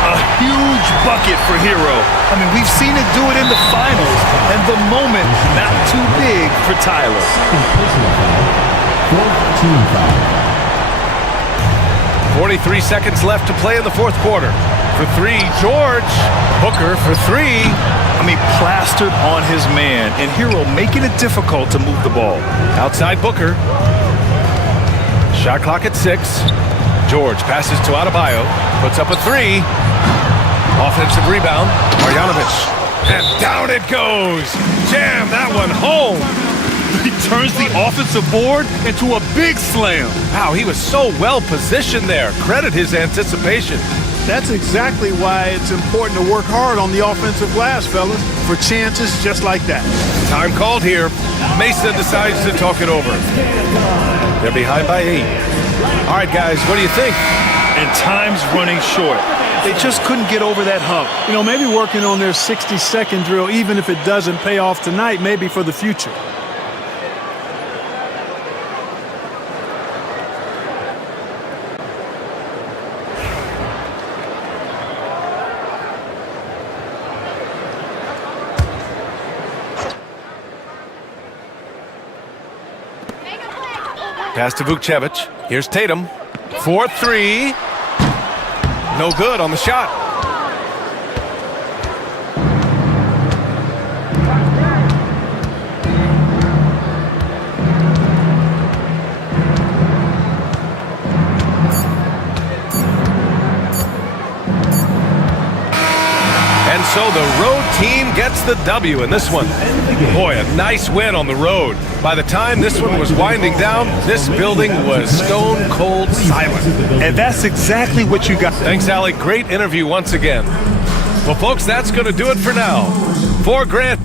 A huge bucket for Hero. I mean, we've seen it do it in the finals, and the moment not too big for Tyler. 43 seconds left to play in the fourth quarter. For three, George. Booker for three. I mean, plastered on his man, and Hero making it difficult to move the ball. Outside Booker. Shot clock at 6. George passes to Adebayo. Puts up a three. Offensive rebound. Marjanovic. And down it goes. Jam that one home. He turns the offensive board into a big slam. Wow, he was so well positioned there. Credit his anticipation. That's exactly why it's important to work hard on the offensive glass, fellas, for chances just like that. Time called here. Mesa decides to talk it over. They're behind by 8. All right, guys, what do you think? And time's running short. They just couldn't get over that hump. You know, maybe working on their 60-second drill, even if it doesn't pay off tonight, maybe for the future. Pass to Vukcevic. Here's Tatum. 4-3. No good on the shot. And so the road team gets the W in this one. Boy, a nice win on the road. By the time this one was winding down, this building was stone cold silent. And that's exactly what you got. Thanks, Allie. Great interview once again. Well, folks, that's going to do it for now. For Grant.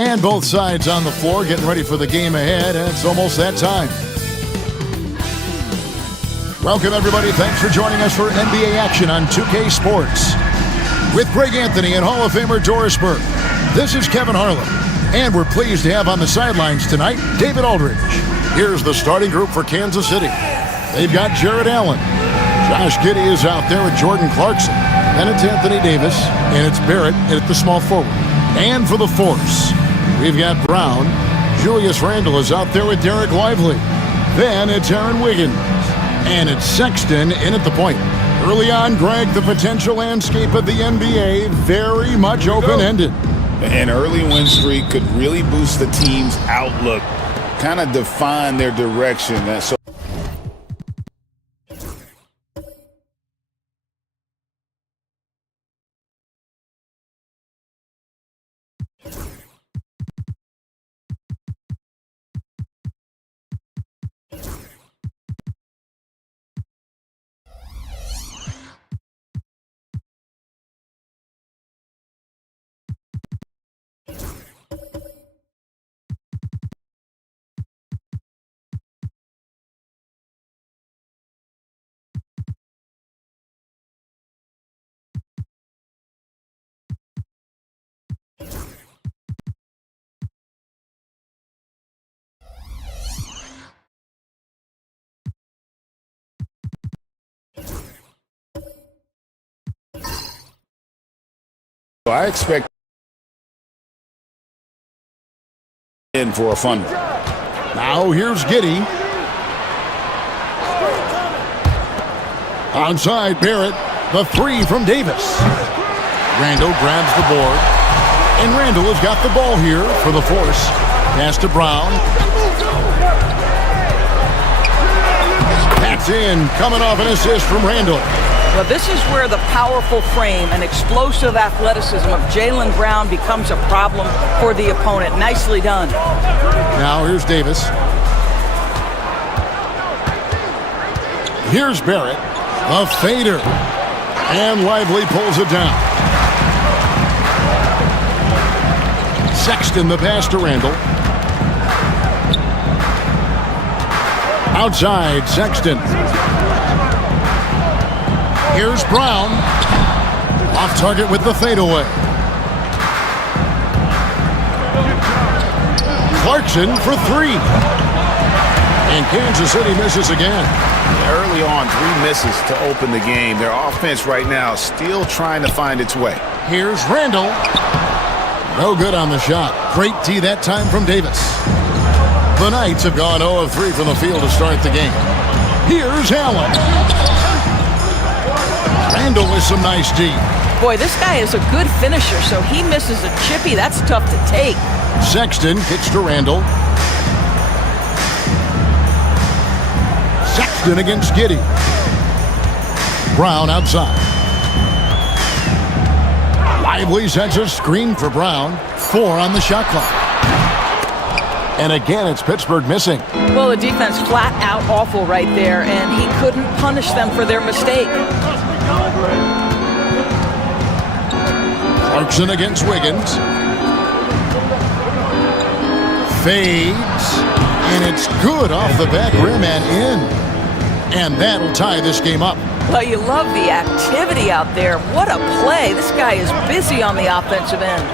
And both sides on the floor getting ready for the game ahead, and it's almost that time. Welcome, everybody. Thanks for joining us for NBA action on 2K Sports. With Greg Anthony and Hall of Famer Doris Burke, this is Kevin Harlan. And we're pleased to have on the sidelines tonight David Aldridge. Here's the starting group for Kansas City. They've got Jared Allen. Josh Giddey is out there with Jordan Clarkson. Then it's Anthony Davis, and it's Barrett at the small forward. And for the Force, we've got Brown. Julius Randle is out there with Derek Lively. Then it's Aaron Wiggins. And it's Sexton in at the point. Early on, Greg, the potential landscape of the NBA very much open-ended. An early win streak could really boost the team's outlook, kind of define their direction. So I expect in for a fun one. Now here's Giddey. Outside Barrett, the three from Davis. Randle grabs the board. And Randle has got the ball here for the Force. Pass to Brown. That's in, coming off an assist from Randle. Well, this is where the powerful frame and explosive athleticism of Jaylen Brown becomes a problem for the opponent. Nicely done. Now here's Davis. Here's Barrett. A fader. And Lively pulls it down. Sexton the pass to Randle. Outside, Sexton. Here's Brown. Off target with the fadeaway. Clarkson for three. And Kansas City misses again. Early on, 3 misses to open the game. Their offense right now still trying to find its way. Here's Randle. No good on the shot. Great tee that time from Davis. The Knights have gone 0 of 3 from the field to start the game. Here's Allen. Randle with some nice D. Boy, this guy is a good finisher, so he misses a chippy. That's tough to take. Sexton hits to Randle. Sexton against Giddey. Brown outside. Lively sends a screen for Brown. 4 on the shot clock. And again, it's Pittsburgh missing. Well, the defense flat out awful right there, and he couldn't punish them for their mistake. Clarkson against Wiggins. Fades. And it's good off the back rim and in. And that'll tie this game up. Well, you love the activity out there. What a play. This guy is busy on the offensive end.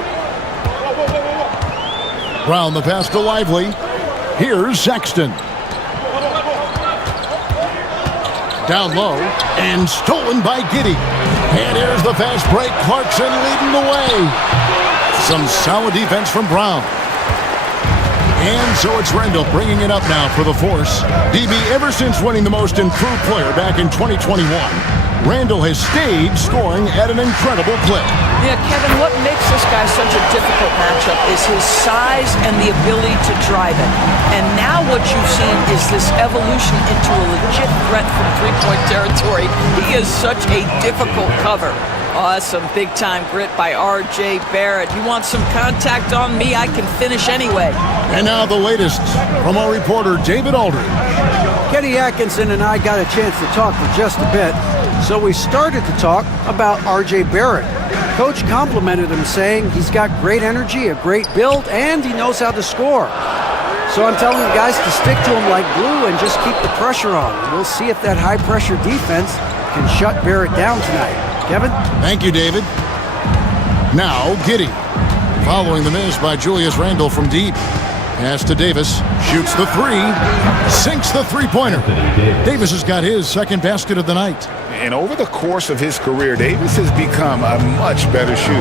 Brown the pass to Lively. Here's Sexton. Down low and stolen by Giddey. And here's the fast break. Clarkson leading the way. Some solid defense from Brown. And so it's Randle bringing it up now for the Force. DB, ever since winning the most improved player back in 2021, Randle has stayed scoring at an incredible clip. Yeah, Kevin, what makes this guy such a difficult matchup is his size and the ability to drive it. And now what you've seen is this evolution into a legit threat from three-point territory. He is such a difficult cover. Oh, that's some big-time grit by R.J. Barrett. You want some contact on me, I can finish anyway. And now the latest from our reporter, David Aldridge. Kenny Atkinson and I got a chance to talk for just a bit, so we started to talk about R.J. Barrett. Coach complimented him, saying he's got great energy, a great build, and he knows how to score. So I'm telling the guys to stick to him like glue and just keep the pressure on. We'll see if that high-pressure defense can shut Barrett down tonight. Kevin? Thank you, David. Now, Giddey. Following the miss by Julius Randle from deep. Pass to Davis. Shoots the three. Sinks the three-pointer. Davis has got his second basket of the night. And over the course of his career, Davis has become a much better shooter.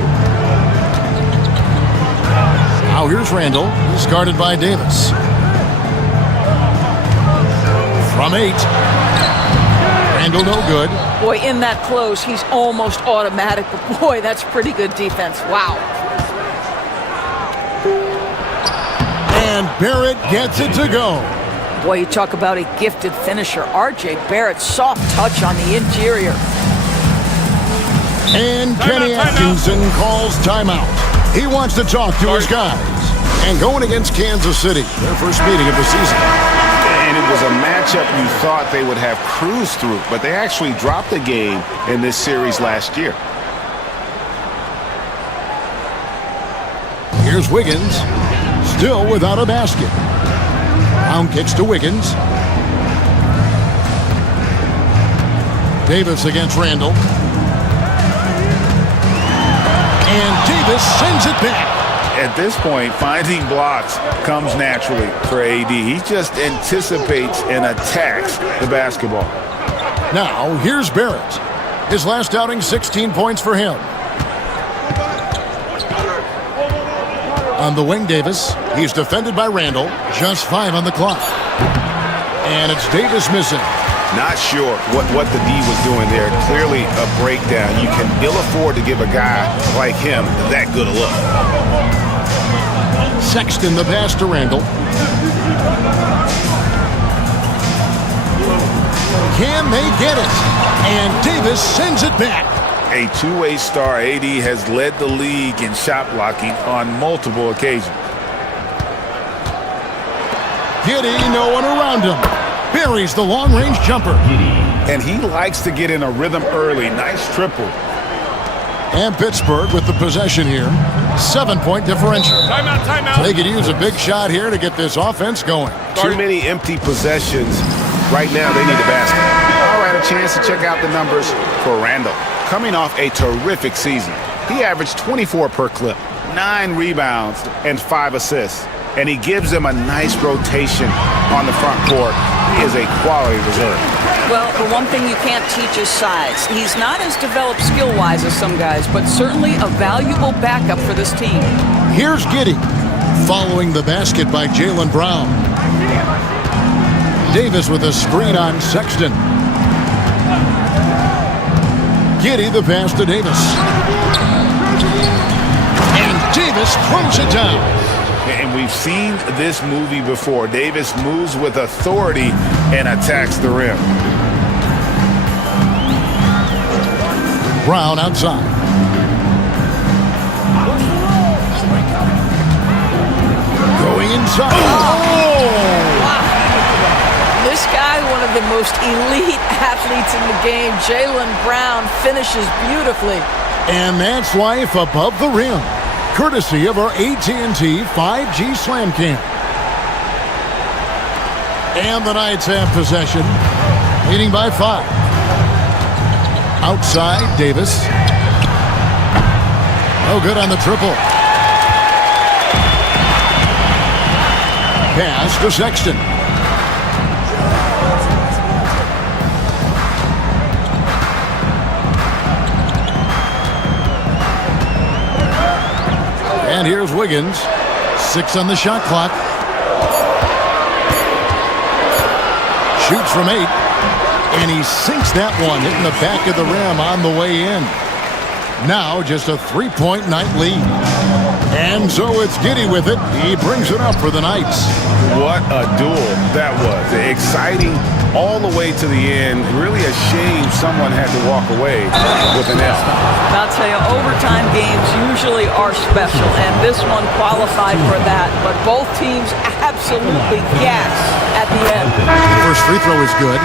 Now here's Randle. He's guarded by Davis. From 8. Randle no good. Boy, in that close, he's almost automatic. But boy, that's pretty good defense. Wow. And Barrett gets it to go. Boy, you talk about a gifted finisher. R.J. Barrett, soft touch on the interior. And Kenny Atkinson calls timeout. He wants to talk to his guys. And going against Kansas City, their first meeting of the season. And it was a matchup you thought they would have cruised through, but they actually dropped the game in this series last year. Here's Wiggins, still without a basket. Brown kicks to Wiggins. Davis against Randle. And Davis sends it back. At this point, finding blocks comes naturally for AD. He just anticipates and attacks the basketball. Now, here's Barrett. His last outing, 16 points for him. On the wing, Davis. He's defended by Randle. Just 5 on the clock. And it's Davis missing. Not sure what the D was doing there. Clearly a breakdown. You can ill afford to give a guy like him that good a look. Sexton the pass to Randle. Can they get it? And Davis sends it back. A two-way star, AD has led the league in shot blocking on multiple occasions. Giddey, no one around him. Buries the long-range jumper. And he likes to get in a rhythm early. Nice triple. And Pittsburgh with the possession here. 7-point differential. Timeout. They could use a big shot here to get this offense going. Too many empty possessions. Right now, they need a basket. All right, a chance to check out the numbers for Randle. Coming off a terrific season, he averaged 24 per clip, 9 rebounds, and 5 assists. And he gives them a nice rotation on the front court. He is a quality reserve. Well, the one thing you can't teach is size. He's not as developed skill-wise as some guys, but certainly a valuable backup for this team. Here's Giddey, following the basket by Jaylen Brown. Davis with a screen on Sexton. Giddey the pass to Davis. And Davis throws it down. And we've seen this movie before. Davis moves with authority and attacks the rim. Brown outside. Going inside. Oh! Wow. This guy, one of the most elite athletes in the game, Jaylen Brown, finishes beautifully. And that's life above the rim. Courtesy of our AT&T 5G Slam Cam. And the Knights have possession, leading by 5. Outside, Davis. No good on the triple. Pass to Sexton. And here's Wiggins. 6 on the shot clock. Shoots from 8. And he sinks that one, hitting the back of the rim on the way in. Now just a 3-point night lead. And so it's Giddey with it. He brings it up for the Knights. What a duel that was. Exciting all the way to the end. Really a shame someone had to walk away with an F. I'll tell you, overtime games usually are special, and this one qualified for that. But both teams absolutely gassed at the end. The first free throw is good.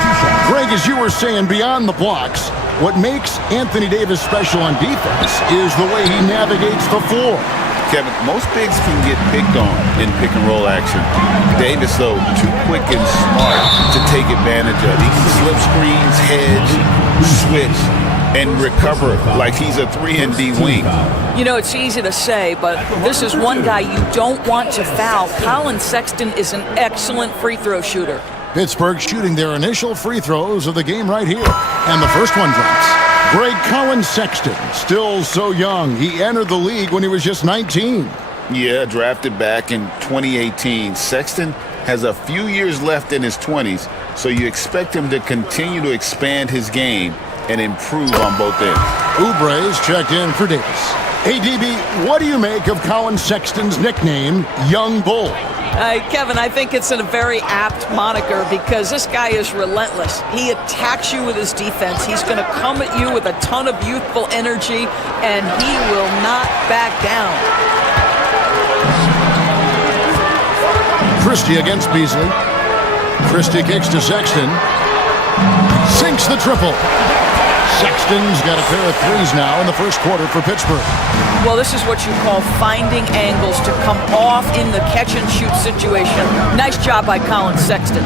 Greg, as you were saying, beyond the blocks, What makes Anthony Davis special on defense is the way he navigates the floor. Kevin, most bigs can get picked on in pick and roll action. Davis, though, too quick and smart to take advantage of. He can slip screens, hedge, switch, and recover like he's a 3-and-D wing. You know, it's easy to say, but this is one guy you don't want to foul. Colin Sexton is an excellent free throw shooter. Pittsburgh shooting their initial free throws of the game right here. And the first one drops. Greg Colin Sexton, still so young. He entered the league when he was just 19. Yeah, drafted back in 2018. Sexton has a few years left in his 20s, so you expect him to continue to expand his game and improve on both ends. Oubre's checked in for Davis. Hey, DB, what do you make of Colin Sexton's nickname, Young Bull? Kevin, I think it's a very apt moniker because this guy is relentless. He attacks you with his defense. He's going to come at you with a ton of youthful energy, and he will not back down. Christie against Beasley. Christie kicks to Sexton. Sinks the triple. Sexton's got a pair of threes now in the first quarter for Pittsburgh. Well, this is what you call finding angles to come off in the catch-and-shoot situation. Nice job by Colin Sexton.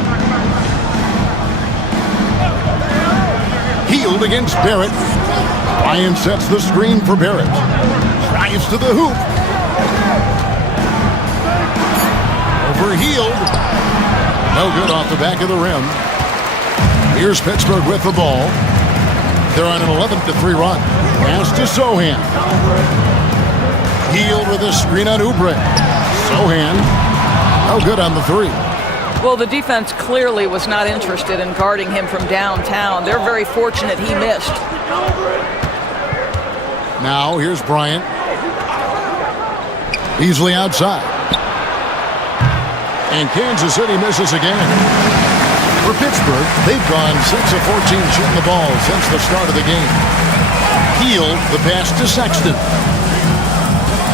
Healed against Barrett. Ryan sets the screen for Barrett. Drives to the hoop. Overhealed. No good off the back of the rim. Here's Pittsburgh with the ball. They're on an 11-3 run. Pass to Sohan. Healed with a screen on Oubre. Sohan. No good on the three. Well, the defense clearly was not interested in guarding him from downtown. They're very fortunate he missed. Now here's Bryant. Beasley outside. And Kansas City misses again. For Pittsburgh, they've gone 6 of 14 shooting the ball since the start of the game. Healed the pass to Sexton.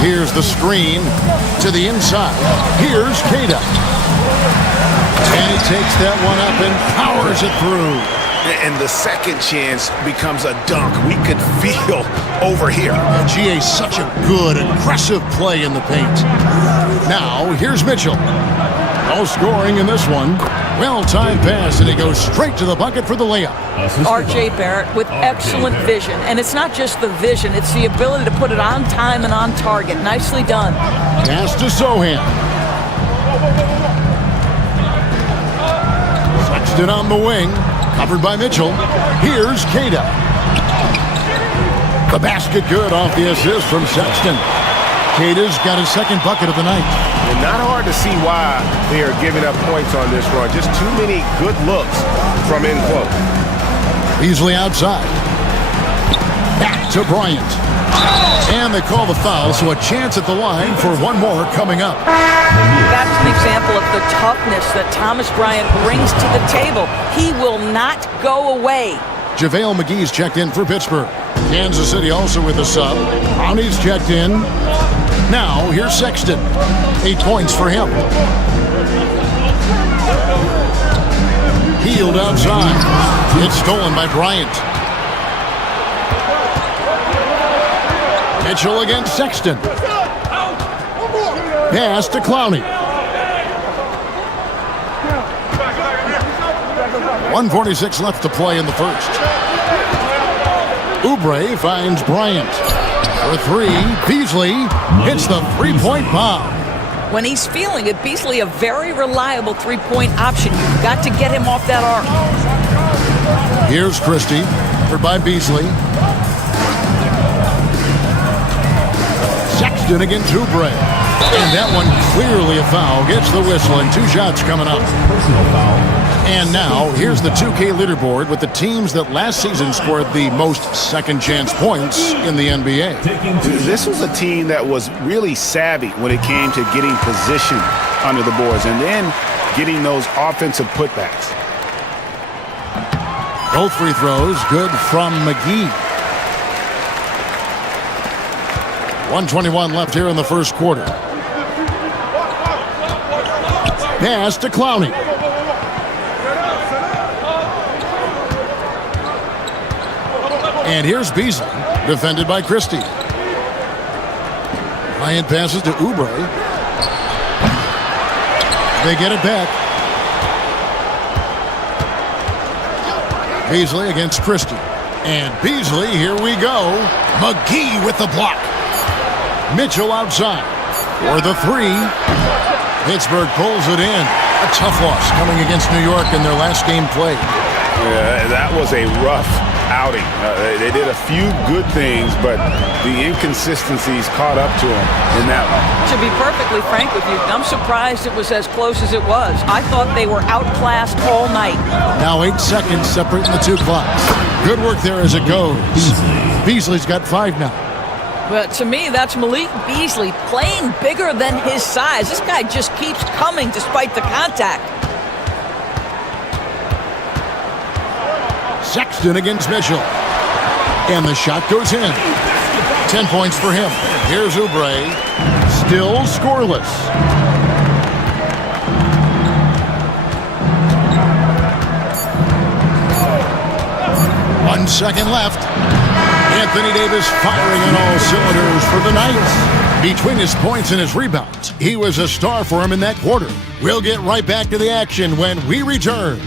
Here's the screen to the inside. Here's Queta. And he takes that one up and powers it through. And the second chance becomes a dunk. We could feel over here. GA, such a good, aggressive play in the paint. Now, here's Mitchell. No scoring in this one. Well-timed pass, and he goes straight to the bucket for the layup. R.J. Barrett with excellent vision. And it's not just the vision, it's the ability to put it on time and on target. Nicely done. Pass to Sohan. Sexton on the wing. Covered by Mitchell. Here's Queta. The basket good off the assist from Sexton. Queta's got his second bucket of the night. And not hard to see why they are giving up points on this run. Just too many good looks from in close. Beasley outside. Back to Bryant. And they call the foul, so a chance at the line for one more coming up. That's an example of the toughness that Thomas Bryant brings to the table. He will not go away. JaVale McGee's checked in for Pittsburgh. Kansas City also with a sub. Brownie's checked in. Now, here's Sexton. 8 points for him. Healed outside. It's stolen by Bryant. Mitchell against Sexton. Pass to Clowney. 1:46 left to play in the first. Oubre finds Bryant. For three, Beasley hits the three-point bomb. When he's feeling it, Beasley a very reliable three-point option. You've got to get him off that arc. Here's Christie, covered by Beasley. Sexton against Oubre. And that one clearly a foul. Gets the whistle and 2 shots coming up. Personal foul. And now, here's the 2K leaderboard with the teams that last season scored the most second-chance points in the NBA. This was a team that was really savvy when it came to getting position under the boards and then getting those offensive putbacks. Both free throws good from McGee. 1:21 left here in the first quarter. Pass to Clowney. And here's Beasley, defended by Christie. Bryant passes to Oubre. They get it back. Beasley against Christie. And Beasley, here we go. McGee with the block. Mitchell outside for the three. Pittsburgh pulls it in. A tough loss coming against New York in their last game played. Yeah, that was a rough outing. They did a few good things, but the inconsistencies caught up to them in that one. To be perfectly frank with you, I'm surprised it was as close as it was. I thought they were outclassed all night. Now 8 seconds separating the two clocks. Good work there as it goes. Beasley's got 5 now. But to me, that's Malik Beasley playing bigger than his size. This guy just keeps coming despite the contact. Sexton against Mitchell. And the shot goes in. 10 points for him. Here's Oubre. Still scoreless. One second left. Anthony Davis firing on all cylinders for the Knights. Between his points and his rebounds, he was a star for him in that quarter. We'll get right back to the action when we return.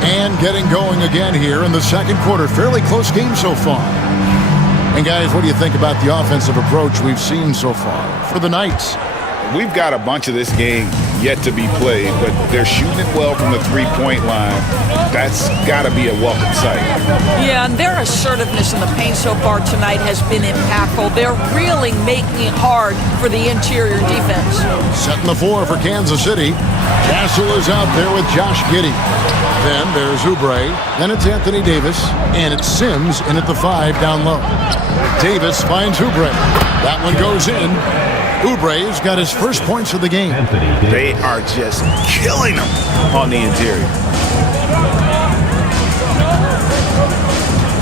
And getting going again here in the second quarter. Fairly close game so far. And guys, what do you think about the offensive approach we've seen so far for the Knights? We've got a bunch of this game yet to be played, but they're shooting it well from the three-point line. That's got to be a welcome sight. Yeah, and their assertiveness in the paint so far tonight has been impactful. They're really making it hard for the interior defense. Setting the floor for Kansas City. Castle is out there with Josh Giddey. Then there's Oubre. Then it's Anthony Davis. And it's Sims in at the 5 down low. Davis finds Oubre. That one goes in. Oubre's got his first points of the game. They are just killing them on the interior.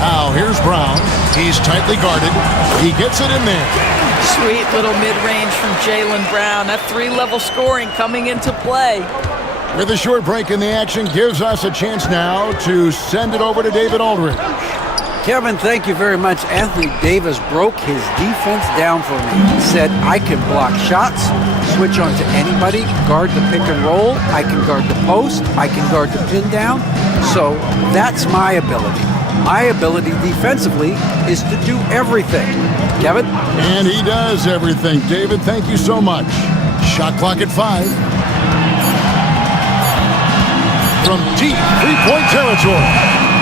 Now here's Brown. He's tightly guarded. He gets it in there. Sweet little mid-range from Jaylen Brown. That 3-level scoring coming into play. With a short break in the action, gives us a chance now to send it over to David Aldridge. Kevin, thank you very much. Anthony Davis broke his defense down for me. He said, I can block shots, switch on to anybody, guard the pick and roll, I can guard the post, I can guard the pin down. So that's my ability. My ability defensively is to do everything. Kevin? And he does everything. David, thank you so much. Shot clock at 5. From deep three-point territory.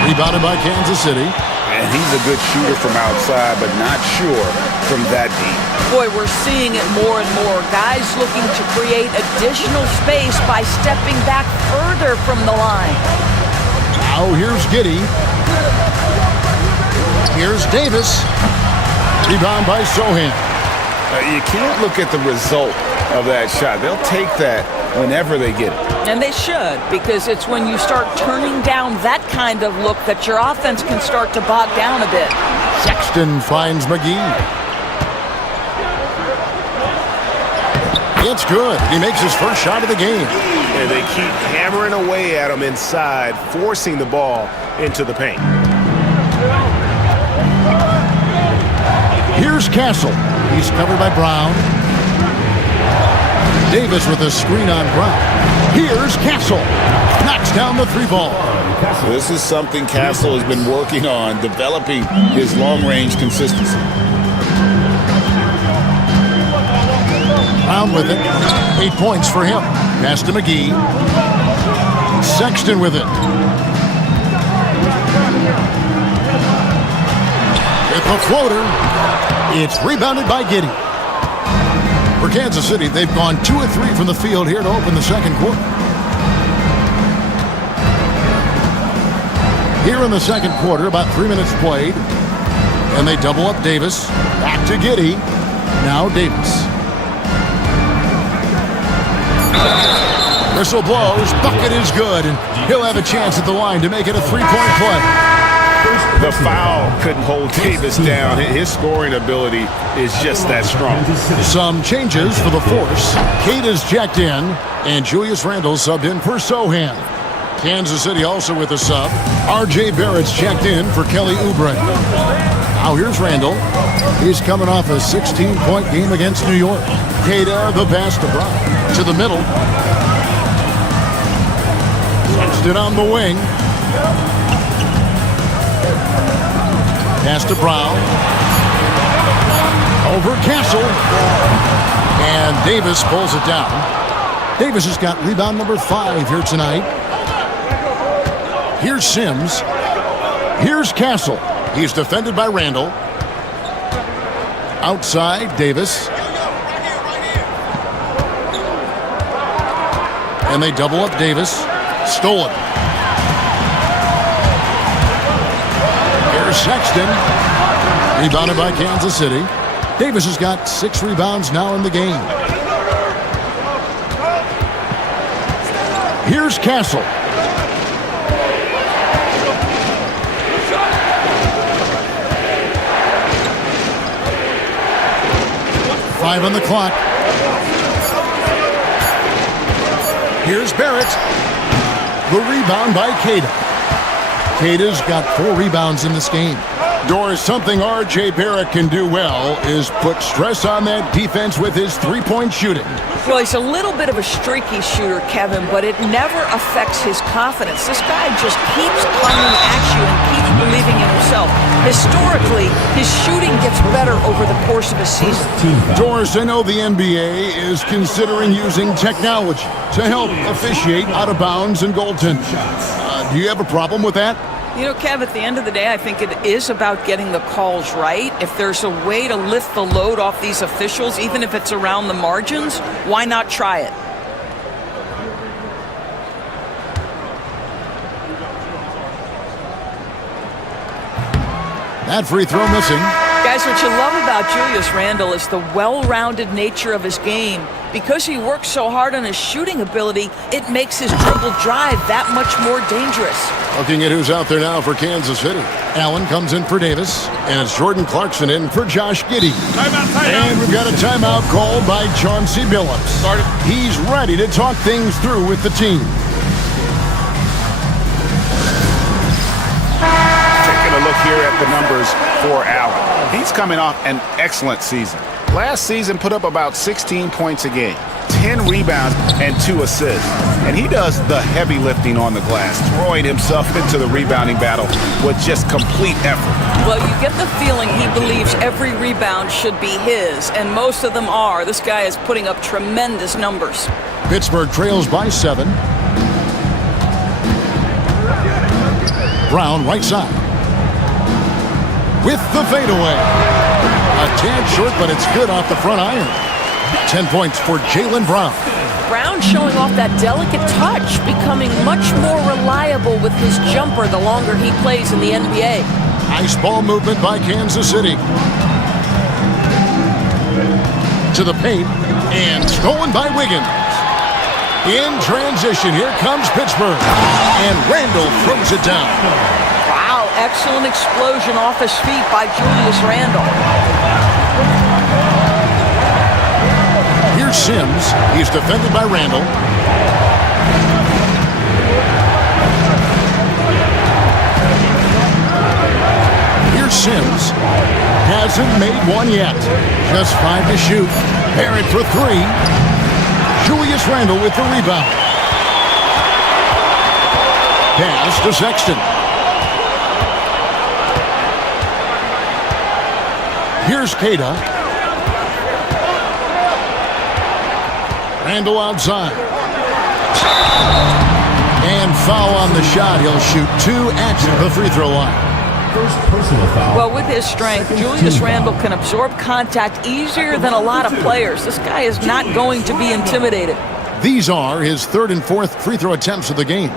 Rebounded by Kansas City. And he's a good shooter from outside, but not sure from that deep. Boy, we're seeing it more and more. Guys looking to create additional space by stepping back further from the line. Now here's Giddey. Here's Davis. Rebound by Sohan. You can't look at the result of that shot. They'll take that whenever they get it. And they should, because it's when you start turning down that kind of look that your offense can start to bog down a bit. Sexton finds McGee. It's good. He makes his first shot of the game. And they keep hammering away at him inside, forcing the ball into the paint. Here's Castle. He's covered by Brown. Davis with a screen on Brown. Here's Castle. Knocks down the 3 ball. This is something Castle has been working on, developing his long-range consistency. Brown with it. 8 points for him. Pass to McGee. Sexton with it. With the floater. It's rebounded by Giddey. For Kansas City, they've gone 2 of 3 from the field here to open the second quarter. Here in the second quarter, about 3 minutes played. And they double up Davis. Back to Giddey. Now Davis. Whistle blows. Bucket is good. And he'll have a chance at the line to make it a 3-point play. The foul couldn't hold Davis down. His scoring ability is just that strong. Some changes for the Force. Kate is checked in, and Julius Randle subbed in for Sohan. Kansas City also with a sub. R.J. Barrett's checked in for Kelly Oubre. Now here's Randle. He's coming off a 16-point game against New York. Keita, the pass to Brown. To the middle. Sexton on the wing. Pass to Brown. Over Castle. And Davis pulls it down. Davis has got rebound number 5 here tonight. Here's Sims. Here's Castle. He's defended by Randle. Outside, Davis. And they double up Davis. Stolen. Here's Sexton. Rebounded by Kansas City. Davis has got 6 rebounds now in the game. Here's Castle. Five on the clock. Here's Barrett. The rebound by Keita. Keita's got 4 rebounds in this game. Doris, something R.J. Barrett can do well is put stress on that defense with his three-point shooting. Well, he's a little bit of a streaky shooter, Kevin, but it never affects his confidence. This guy just keeps coming at you and keeps believing in himself. Historically, his shooting gets better over the course of a season. Doris, I know the NBA is considering using technology to help officiate out of bounds and goaltending. Do you have a problem with that? You know, Kev, at the end of the day, I think it is about getting the calls right. If there's a way to lift the load off these officials, even if it's around the margins, why not try it? That free throw missing. Guys, what you love about Julius Randle is the well-rounded nature of his game. Because he works so hard on his shooting ability, it makes his dribble drive that much more dangerous. Looking at who's out there now for Kansas City. Allen comes in for Davis, and it's Jordan Clarkson in for Josh Giddey. Timeout. And we've got a timeout called by Chauncey Billups. He's ready to talk things through with the team. Taking a look here at the numbers for Allen. He's coming off an excellent season. Last season put up about 16 points a game, 10 rebounds, and 2 assists. And he does the heavy lifting on the glass, throwing himself into the rebounding battle with just complete effort. Well, you get the feeling he believes every rebound should be his, and most of them are. This guy is putting up tremendous numbers. Pittsburgh trails by 7. Brown right side. With the fadeaway. A tad short, but it's good off the front iron. 10 points for Jaylen Brown. Brown showing off that delicate touch, becoming much more reliable with his jumper the longer he plays in the NBA. Nice ball movement by Kansas City. To the paint, and stolen by Wiggins. In transition, here comes Pittsburgh. And Randle throws it down. Wow, excellent explosion off his feet by Julius Randle. Here's Sims. He's defended by Randle. Here's Sims. Hasn't made one yet. Just 5 to shoot. Barrett for 3. Julius Randle with the rebound. Pass to Sexton. Here's Keita. Randle outside. And foul on the shot. He'll shoot 2 at the free throw line. First personal foul. Well, with his strength, Julius Randle can absorb contact easier than a lot of players. This guy is not going to be intimidated. These are his 3rd and 4th free throw attempts of the game.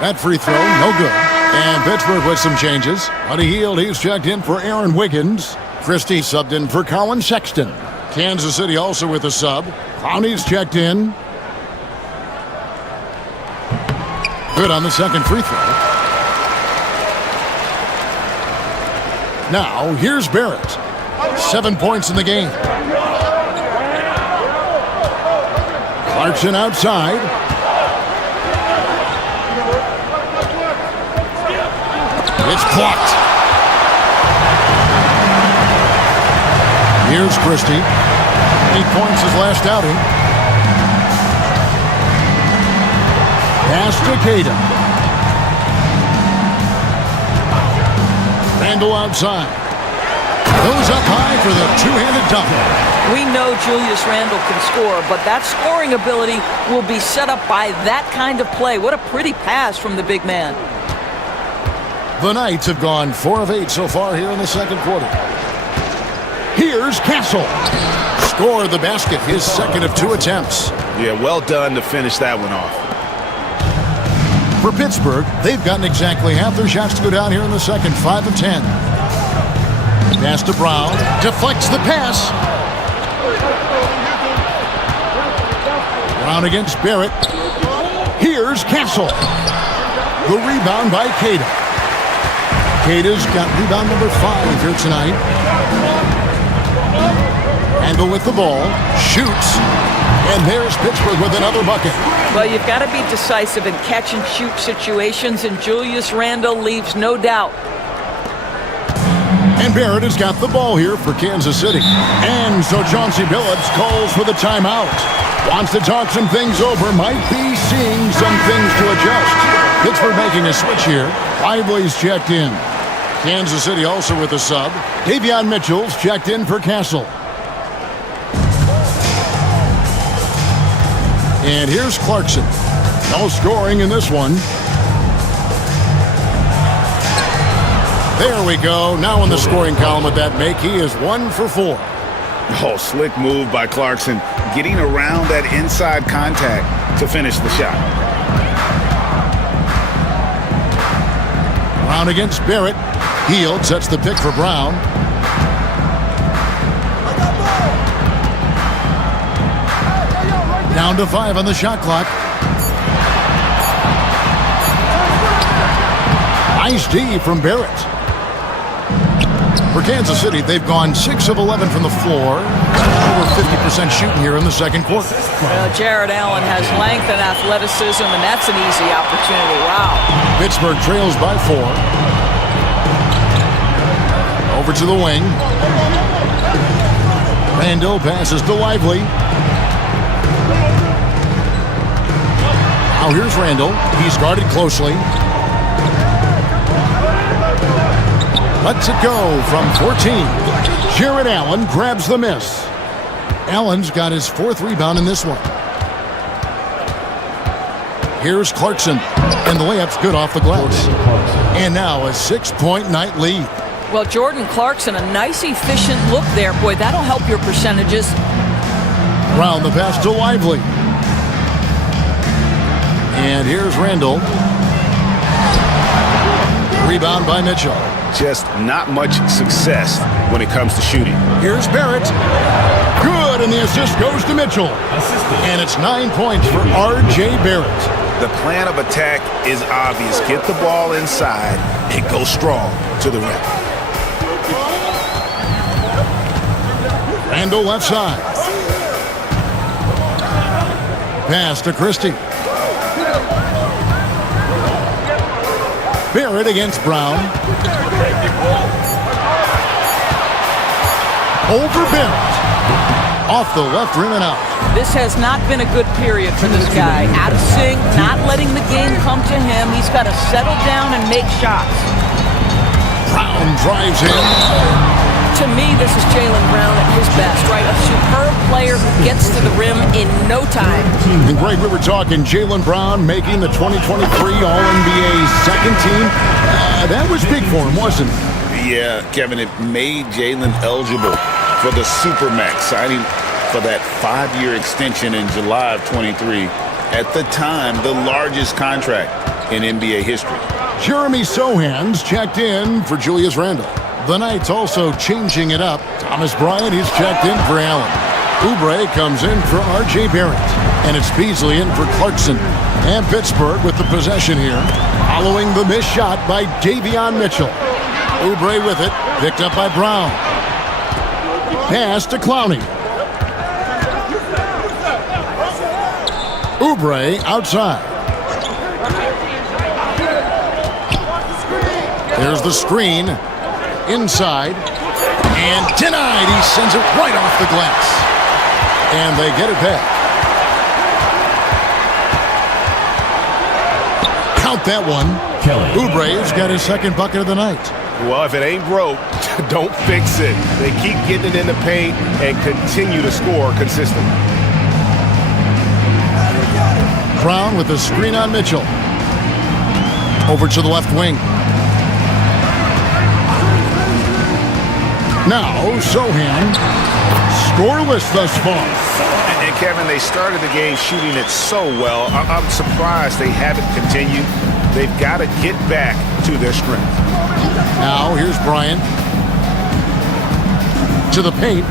That free throw, no good. And Pittsburgh with some changes. Buddy Hield, he's checked in for Aaron Wiggins. Christie subbed in for Colin Sexton. Kansas City also with a sub. Clowney's checked in. Good on the second free throw. Now, here's Barrett. 7 points in the game. Clarkson outside. It's blocked. Here's Christie. 8 points his last outing. Pass to Cada. Randall outside. Goes up high for the two-handed dunk. We know Julius Randle can score, but that scoring ability will be set up by that kind of play. What a pretty pass from the big man. The Knights have gone 4 of 8 so far here in the second quarter. Here's Castle. Scored the basket, his second of 2 attempts. Yeah, well done to finish that one off. For Pittsburgh, they've gotten exactly half their shots to go down here in the second, 5 of 10. Pass to Brown, deflects the pass. Brown against Barrett. Here's Castle. The rebound by Cada. Cada's got rebound number 5 here tonight. Randall with the ball, shoots, and there's Pittsburgh with another bucket. Well, you've got to be decisive in catch-and-shoot situations, and Julius Randle leaves no doubt. And Barrett has got the ball here for Kansas City. And so Chauncey Billups calls for the timeout. Wants to talk some things over, might be seeing some things to adjust. Pittsburgh making a switch here. Lively's checked in. Kansas City also with a sub. Davion Mitchell's checked in for Castle. And here's Clarkson. No scoring in this one. There we go. Now in the scoring column with that make, he is 1 for 4. Oh, slick move by Clarkson, getting around that inside contact to finish the shot. Brown against Barrett. Hield sets the pick for Brown. Down to 5 on the shot clock. Nice D from Barrett. For Kansas City, they've gone 6 of 11 from the floor. Over 50% shooting here in the second quarter. Well, Jared Allen has length and athleticism, and that's an easy opportunity. Wow. Pittsburgh trails by 4. Over to the wing. Randall passes to Lively. Now here's Randall. He's guarded closely. Lets it go from 14. Jared Allen grabs the miss. Allen's got his 4th rebound in this one. Here's Clarkson. And the layup's good off the glass. And now a 6-point night lead. Well, Jordan Clarkson, a nice, efficient look there. Boy, that'll help your percentages. Round the pass to Lively. And here's Randall. Rebound by Mitchell. Just not much success when it comes to shooting. Here's Barrett. Good, and the assist goes to Mitchell. And it's 9 points for R.J. Barrett. The plan of attack is obvious. Get the ball inside and go strong to the rim. Randall left side. Pass to Christie. Barrett against Brown. Over Barrett. Off the left rim and out. This has not been a good period for this guy. Out of sync, not letting the game come to him. He's got to settle down and make shots. Brown drives in. To me, this is Jaylen Brown at his best, right? A superb player who gets to the rim in no time. And Greg, we were talking Jaylen Brown making the 2023 All-NBA second team. That was big for him, wasn't it? Yeah, Kevin, it made Jaylen eligible for the Supermax, signing for that 5-year extension in July of 23. At the time, the largest contract in NBA history. Jeremy Sohan's checked in for Julius Randle. The Knights also changing it up. Thomas Bryant, he's checked in for Allen. Oubre comes in for R.J. Barrett. And it's Beasley in for Clarkson. And Pittsburgh with the possession here, following the missed shot by Davion Mitchell. Oubre with it, picked up by Brown. Pass to Clowney. Oubre outside. There's the screen. Inside. And denied. He sends it right off the glass. And they get it back. Count that one. Oubre's got his second bucket of the night. Well, if it ain't broke, don't fix it. They keep getting it in the paint and continue to score consistently. Brown with the screen on Mitchell. Over to the left wing. Now, Sohan, scoreless thus far. And Kevin, they started the game shooting it so well. I'm surprised they haven't continued. They've got to get back to their strength. Now, here's Bryant. To the paint.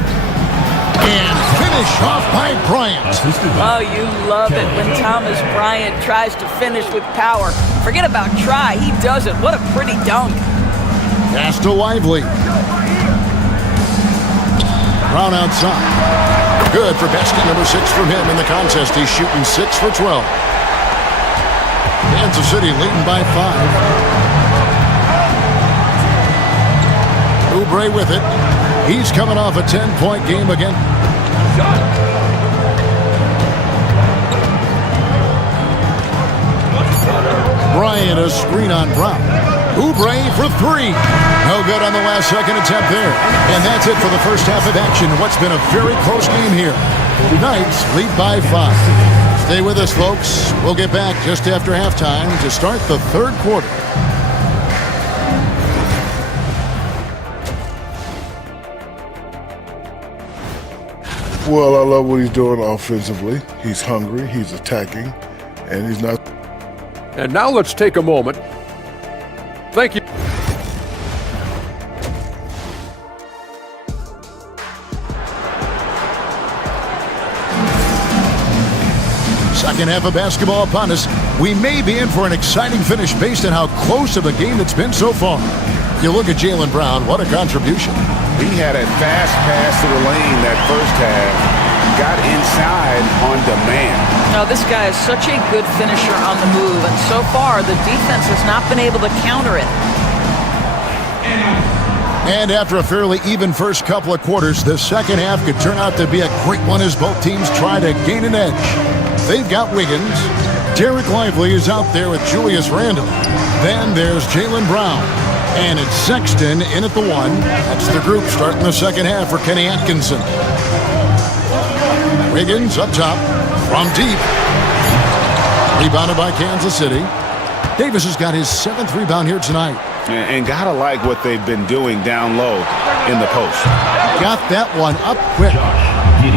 And finish off by Bryant. Oh, you love it when Thomas Bryant tries to finish with power. Forget about try. He does it. What a pretty dunk. Pass to Lively. Brown outside. Good for basket number 6 from him in the contest. He's shooting 6 for 12. Kansas City leading by 5. Oubre with it. He's coming off a 10-point game again. Bryant, a screen on Brown. Oubre for 3. No good on the last second attempt there. And that's it for the first half of action. What's been a very close game here. Knights lead by 5. Stay with us, folks. We'll get back just after halftime to start the third quarter. Well, I love what he's doing offensively. He's hungry, he's attacking, and he's not. And now let's take a moment. Thank you. Second half of basketball upon us. We may be in for an exciting finish based on how close of a game it's been so far. You look at Jaylen Brown, what a contribution. He had a fast pass to the lane that first half. Got inside on demand. No, this guy is such a good finisher on the move, and so far the defense has not been able to counter it. And after a fairly even first couple of quarters, the second half could turn out to be a great one as both teams try to gain an edge. They've got Wiggins. Derek Lively is out there with Julius Randle. Then there's Jaylen Brown. And it's Sexton in at the 1. That's the group starting the second half for Kenny Atkinson. Wiggins up top from deep. Rebounded by Kansas City. Davis has got his 7th rebound here tonight. And gotta like what they've been doing down low in the post. Got that one up quick.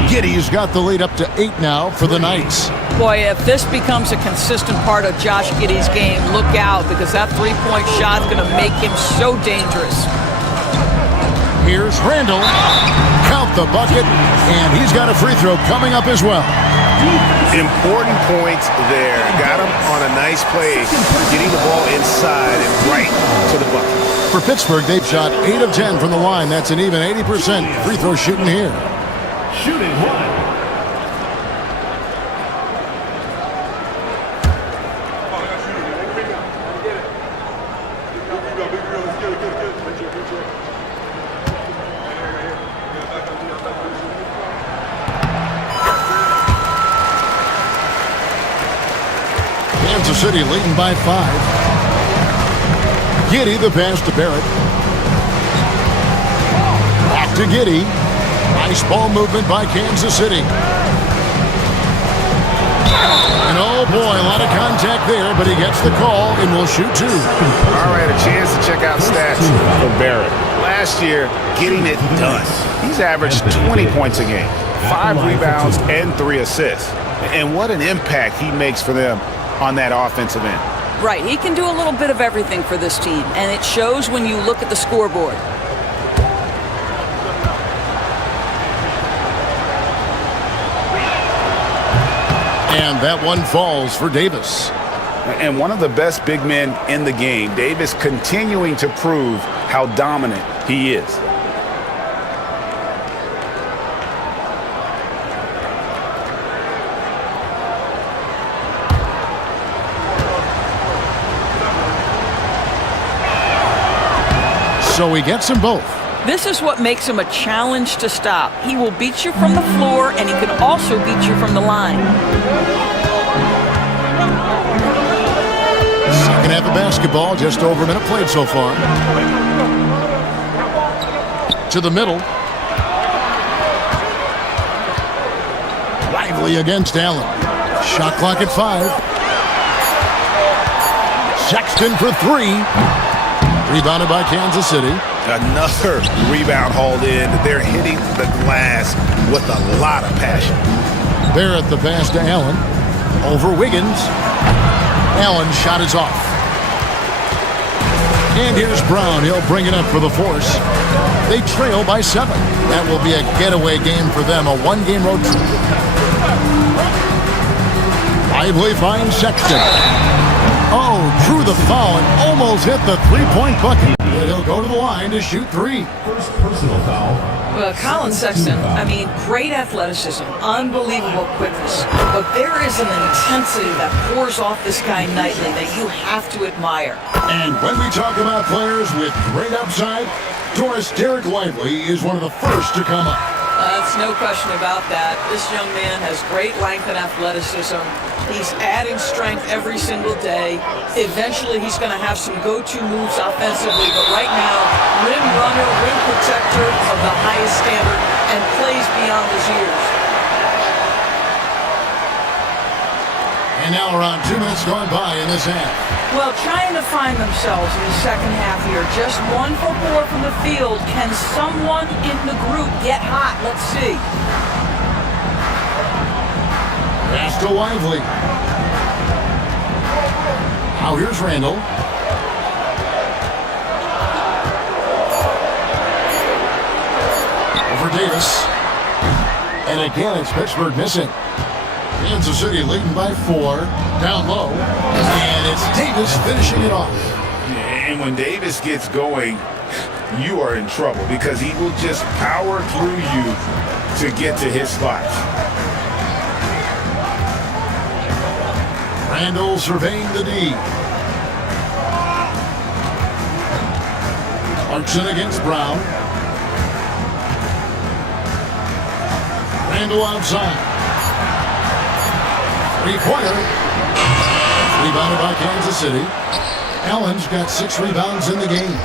Giddey's got the lead up to 8 now for the Knights. Boy, if this becomes a consistent part of Josh Giddey's game, look out, because that three-point shot is going to make him so dangerous. Here's Randle. Count the bucket, and he's got a free throw coming up as well. Important points there. Got him on a nice play, getting the ball inside and right to the bucket. For Pittsburgh, they've shot 8 of 10 from the line. That's an even 80% free throw shooting here. Shooting 1. Kansas City leading by 5. Giddey, the pass to Barrett. Back to Giddey. Nice ball movement by Kansas City. And oh boy, a lot of contact there, but he gets the call and will shoot 2. All right, a chance to check out stats for Barrett. Last year, getting it done. He's averaged 20 points a game, 5 rebounds, and 3 assists. And what an impact he makes for them on that offensive end. Right, he can do a little bit of everything for this team, and it shows when you look at the scoreboard. And that one falls for Davis. And one of the best big men in the game, Davis continuing to prove how dominant he is. So he gets them both. This is what makes him a challenge to stop. He will beat you from the floor, and he can also beat you from the line. Second half of basketball, just over a minute played so far. To the middle. Lively against Allen. Shot clock at 5. Sexton for 3. Rebounded by Kansas City. Another rebound hauled in. They're hitting the glass with a lot of passion. Barrett the pass to Allen. Over Wiggins. Allen's shot is off. And here's Brown. He'll bring it up for the force. They trail by 7. That will be a getaway game for them, a one-game road trip. Lively finds Sexton. Oh, drew the foul and almost hit the three-point bucket. He'll go to the line to shoot 3. First personal foul. Well, Colin Sexton, I mean, great athleticism, unbelievable quickness, but there is an intensity that pours off this guy nightly that you have to admire. And when we talk about players with great upside, Taurus Derek Lively is one of the first to come up. That's no question about that. This young man has great length and athleticism. He's adding strength every single day. Eventually, he's going to have some go-to moves offensively, but right now, rim runner, rim protector of the highest standard, and plays beyond his years. And now around 2 minutes gone by in this half. Well, trying to find themselves in the second half here. Just 1 for 4 from the field. Can someone in the group get hot? Let's see. Pass to Lively. Now here's Randall. Over Davis. And again, it's Pittsburgh missing. Kansas City leading by 4. Down low. And it's Davis finishing it off. And when Davis gets going, you are in trouble because he will just power through you to get to his spots. Randall surveying the D. Clarkson against Brown. Randall outside. Three-pointer. Rebounded by Kansas City. Allen's got 6 rebounds in the game.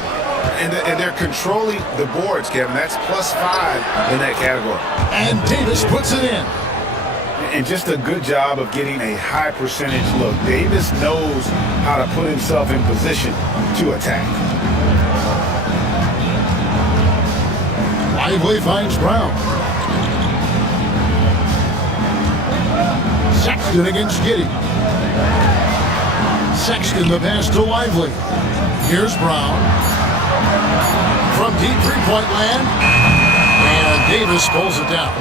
And they're controlling the boards, Kevin. That's +5 in that category. And Davis puts it in. And just a good job of getting a high percentage look. Davis knows how to put himself in position to attack. Lively finds Brown. Sexton against Giddey. Sexton the pass to Lively. Here's Brown. From deep three-point land. And Davis pulls it down.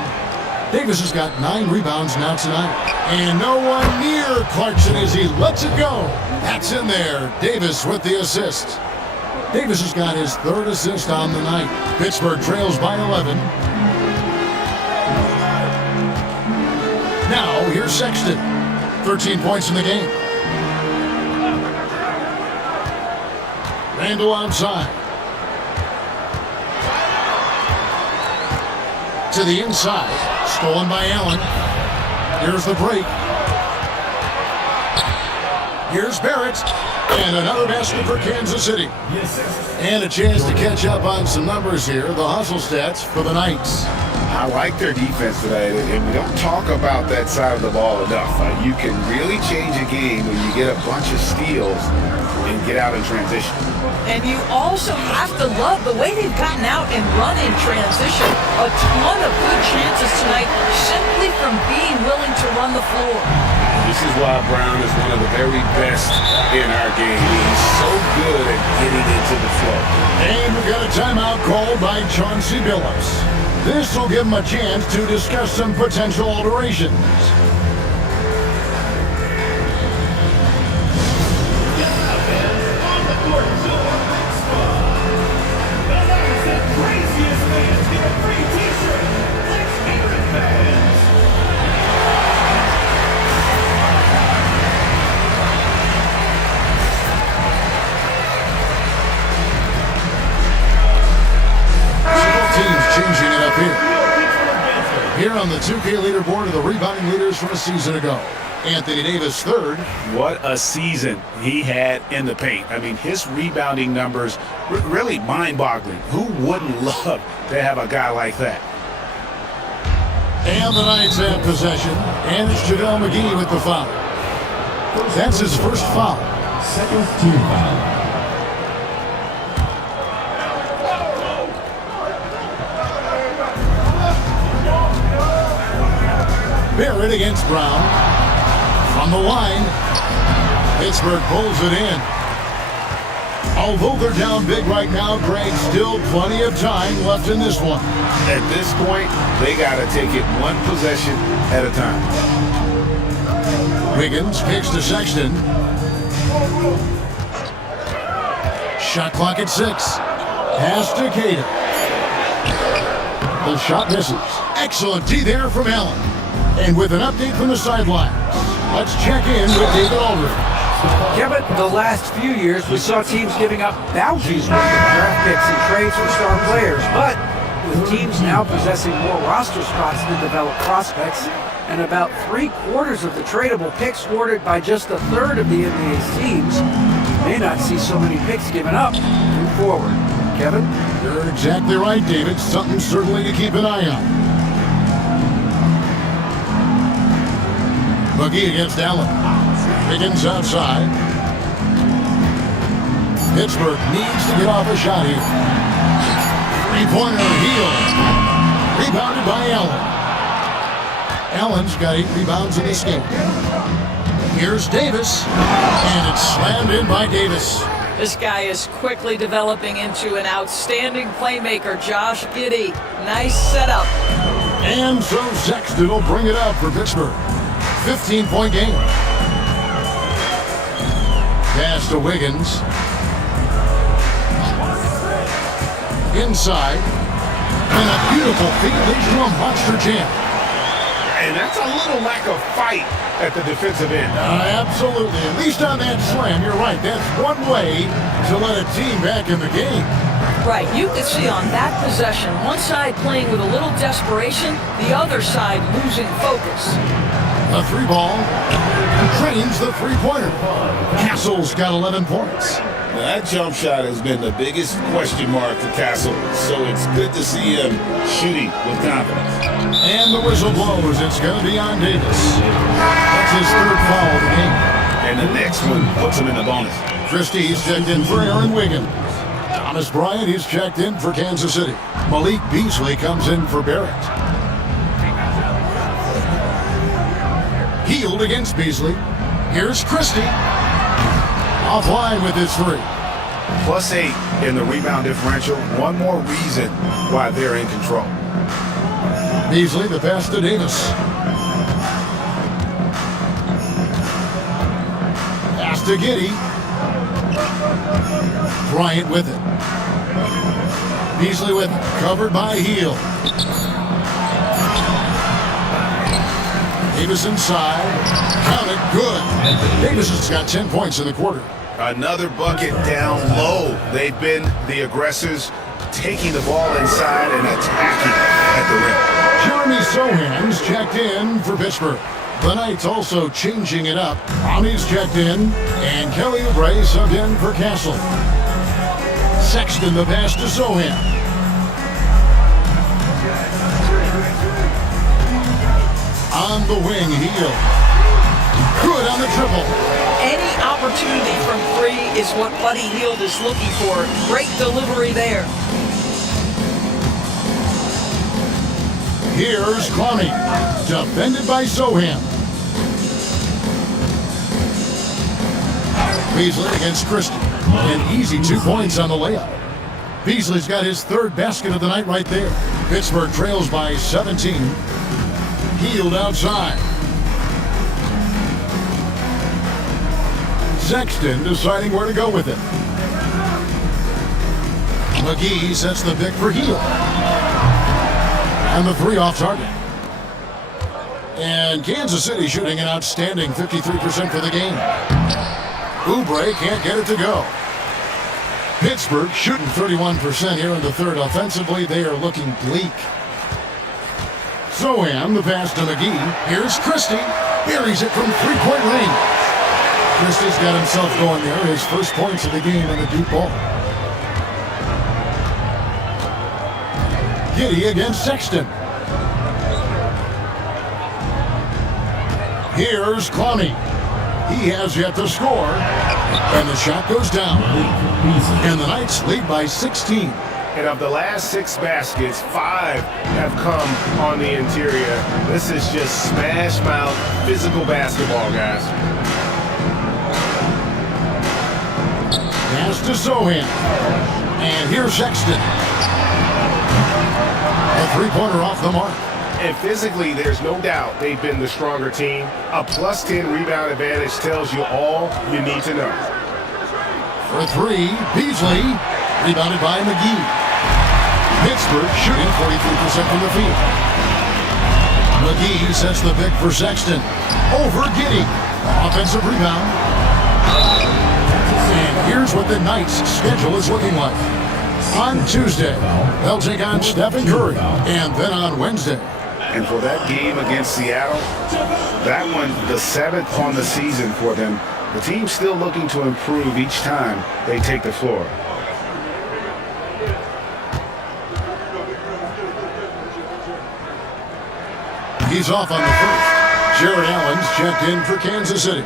Davis has got 9 rebounds now tonight. And no one near Clarkson as he lets it go. That's in there. Davis with the assist. Davis has got his 3rd assist on the night. Pittsburgh trails by 11. Now, here's Sexton. 13 points in the game. Randall outside. To the inside. Stolen by Allen. Here's the break. Here's Barrett. And another basket for Kansas City. And a chance to catch up on some numbers here. The hustle stats for the Knights. I like their defense today, and we don't talk about that side of the ball enough. You can really change a game when you get a bunch of steals and get out in transition. And you also have to love the way they've gotten out and run in transition. A ton of good chances tonight simply from being willing to run the floor. You This is why Brown is one of the very best in our game. He's so good at getting into the flow. And we've got a timeout called by Chauncey Billups. This will give him a chance to discuss some potential alterations. Changing it up here. Here on the 2K leaderboard are the rebounding leaders from a season ago. Anthony Davis third. What a season he had in the paint. I mean, his rebounding numbers really mind-boggling. Who wouldn't love to have a guy like that? And the Knights have possession. And it's JaVale McGee with the foul. That's his first foul. Second team foul. Barrett against Brown. From the line, Pittsburgh pulls it in. Although they're down big right now, Greg, still plenty of time left in this one. At this point, they got to take it one possession at a time. Wiggins kicks to Sexton. Shot clock at 6. Pass to Cater. The shot misses. Excellent D there from Allen. And with an update from the sidelines, let's check in with David Aldridge. Kevin, the last few years we saw teams giving up bounties worth of draft picks and trades for star players. But with teams now possessing more roster spots than developed prospects, and about 3/4 of the tradable picks awarded by just a third of the NBA's teams, you may not see so many picks given up moving forward. Kevin? You're exactly right, David. Something certainly to keep an eye on. McGee against Allen. Wiggins outside. Pittsburgh needs to get off a shot here. Three-pointer Hill. Rebounded by Allen. Allen's got 8 rebounds in this game. Here's Davis. And it's slammed in by Davis. This guy is quickly developing into an outstanding playmaker, Josh Giddey. Nice setup. And so Sexton will bring it up for Pittsburgh. 15-point game. Pass to Wiggins. Inside. And a beautiful feed leads to a monster jam. And that's a little lack of fight at the defensive end. Absolutely. At least on that slam, you're right. That's one way to let a team back in the game. Right, you could see on that possession, one side playing with a little desperation, the other side losing focus. A 3-ball. Trains the 3-pointer. Castle's got 11 points. Now, that jump shot has been the biggest question mark for Castle, so it's good to see him shooting with confidence. And the whistle blows. It's going to be on Davis. That's his 3rd foul of the game. And the next one puts him in the bonus. Christie's checked in for Aaron Wiggins. Thomas Bryant is checked in for Kansas City. Malik Beasley comes in for Barrett. Healed against Beasley. Here's Christie. Offline with his 3. +8 in the rebound differential. One more reason why they're in control. Beasley, the pass to Davis. Pass to Giddey. Bryant with it. Beasley with it. Covered by Hield. Davis inside. Count it. Good. Davis has got 10 points in the quarter. Another bucket down low. They've been the aggressors, taking the ball inside and attacking at the rim. Jeremy Sohan's checked in for Pittsburgh. The Knights also changing it up. Brownie's checked in, and Kelly Oubre subbed in for Castle. Sexton the pass to Sohan. On the wing, Hield. Good on the triple. Any opportunity from 3 is what Buddy Hield is looking for. Great delivery there. Here's Clowney, defended by Sohan. Beasley against Christie. An easy 2 points on the layup. Beasley's got his third basket of the night right there. Pittsburgh trails by 17. Hield outside. Sexton deciding where to go with it. McGee sets the pick for Hield. And the three off target. And Kansas City shooting an outstanding 53% for the game. Oubre can't get it to go. Pittsburgh shooting 31% here in the third. Offensively, they are looking bleak. Sohan, the pass to McGee. Here's Christie. Buries it from three-point range. Christie's got himself going there. His first points of the game in the deep ball. Giddey against Sexton. Here's Clowney. He has yet to score. And the shot goes down. And the Knights lead by 16. And of the last 6 baskets, 5 have come on the interior. This is just smash mouth physical basketball, guys. Pass to Sohan. And here's Sexton. A three-pointer off the mark. And physically, there's no doubt they've been the stronger team. A plus 10 rebound advantage tells you all you need to know. For three, Beasley. Rebounded by McGee. Pittsburgh shooting 43% from the field. McGee sets the pick for Sexton. Over Giddey. Offensive rebound. And here's what the Knights' schedule is looking like. On Tuesday, they'll take on Stephen Curry. And then on Wednesday. And for that game against Seattle, that one, the 7th on the season for them, the team's still looking to improve each time they take the floor. He's off on the first. Jared Allen's checked in for Kansas City.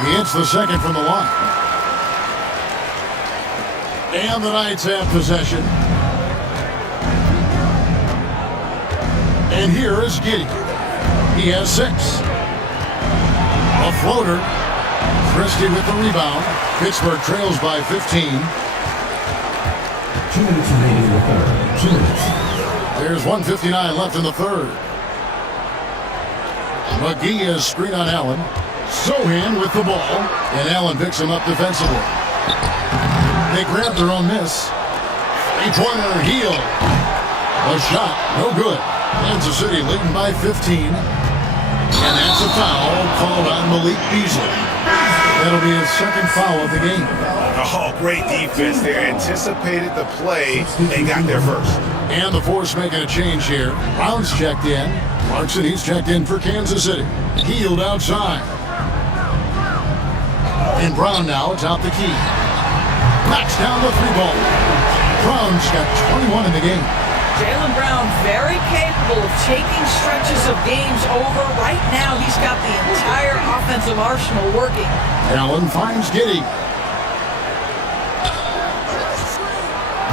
He hits the second from the line. And the Knights have possession. And here is Giddey. He has 6. A floater. Christie with the rebound. Pittsburgh trails by 15. 2 minutes remaining in the third. 2 minutes. There's 1:59 left in the third. McGee is screen on Allen. Sohan with the ball. And Allen picks him up defensively. They grab their own miss. Three-pointer Hield. A shot, no good. Kansas City leading by 15. And that's a foul called on Malik Beasley. That'll be his second foul of the game. Oh, great defense there. Anticipated the play and got there first. And the Force making a change here. Brown's checked in. Clarkson, he's checked in for Kansas City. Hield outside. And Brown now atop the key. Knocks down the three ball. Brown's got 21 in the game. Jaylen Brown very capable of taking stretches of games over. Right now, he's got the entire offensive arsenal working. Allen finds Giddey.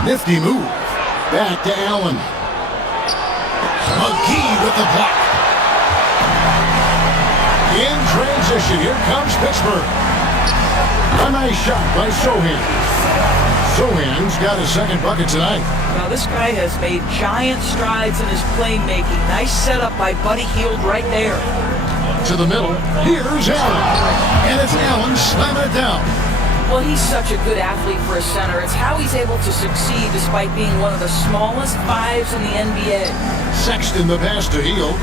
Nifty move. Back to Allen. McGee with the block. In transition, here comes Pittsburgh. A nice shot by Sohan. Sohan's got his second bucket tonight. Now this guy has made giant strides in his playmaking. Nice setup by Buddy Hield right there. To the middle, here's Allen. And it's Allen slamming it down. Well, he's such a good athlete for a center. It's how he's able to succeed despite being one of the smallest 5s in the NBA. Sexton the pass to Hield.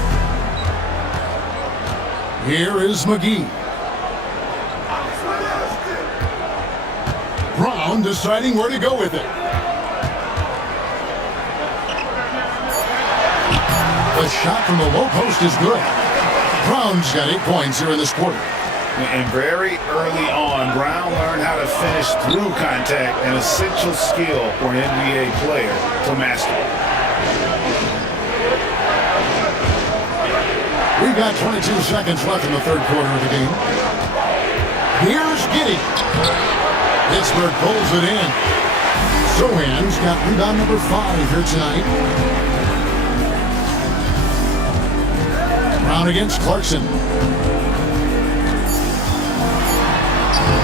Here is McGee. Brown deciding where to go with it. The shot from the low post is good. Brown's got 8 points here in this quarter. And very early on, Brown learned how to finish through contact, an essential skill for an NBA player to master. We've got 22 seconds left in the third quarter of the game. Here's Giddey. Pittsburgh pulls it in. Sohan's got rebound number 5 here tonight. Brown against Clarkson.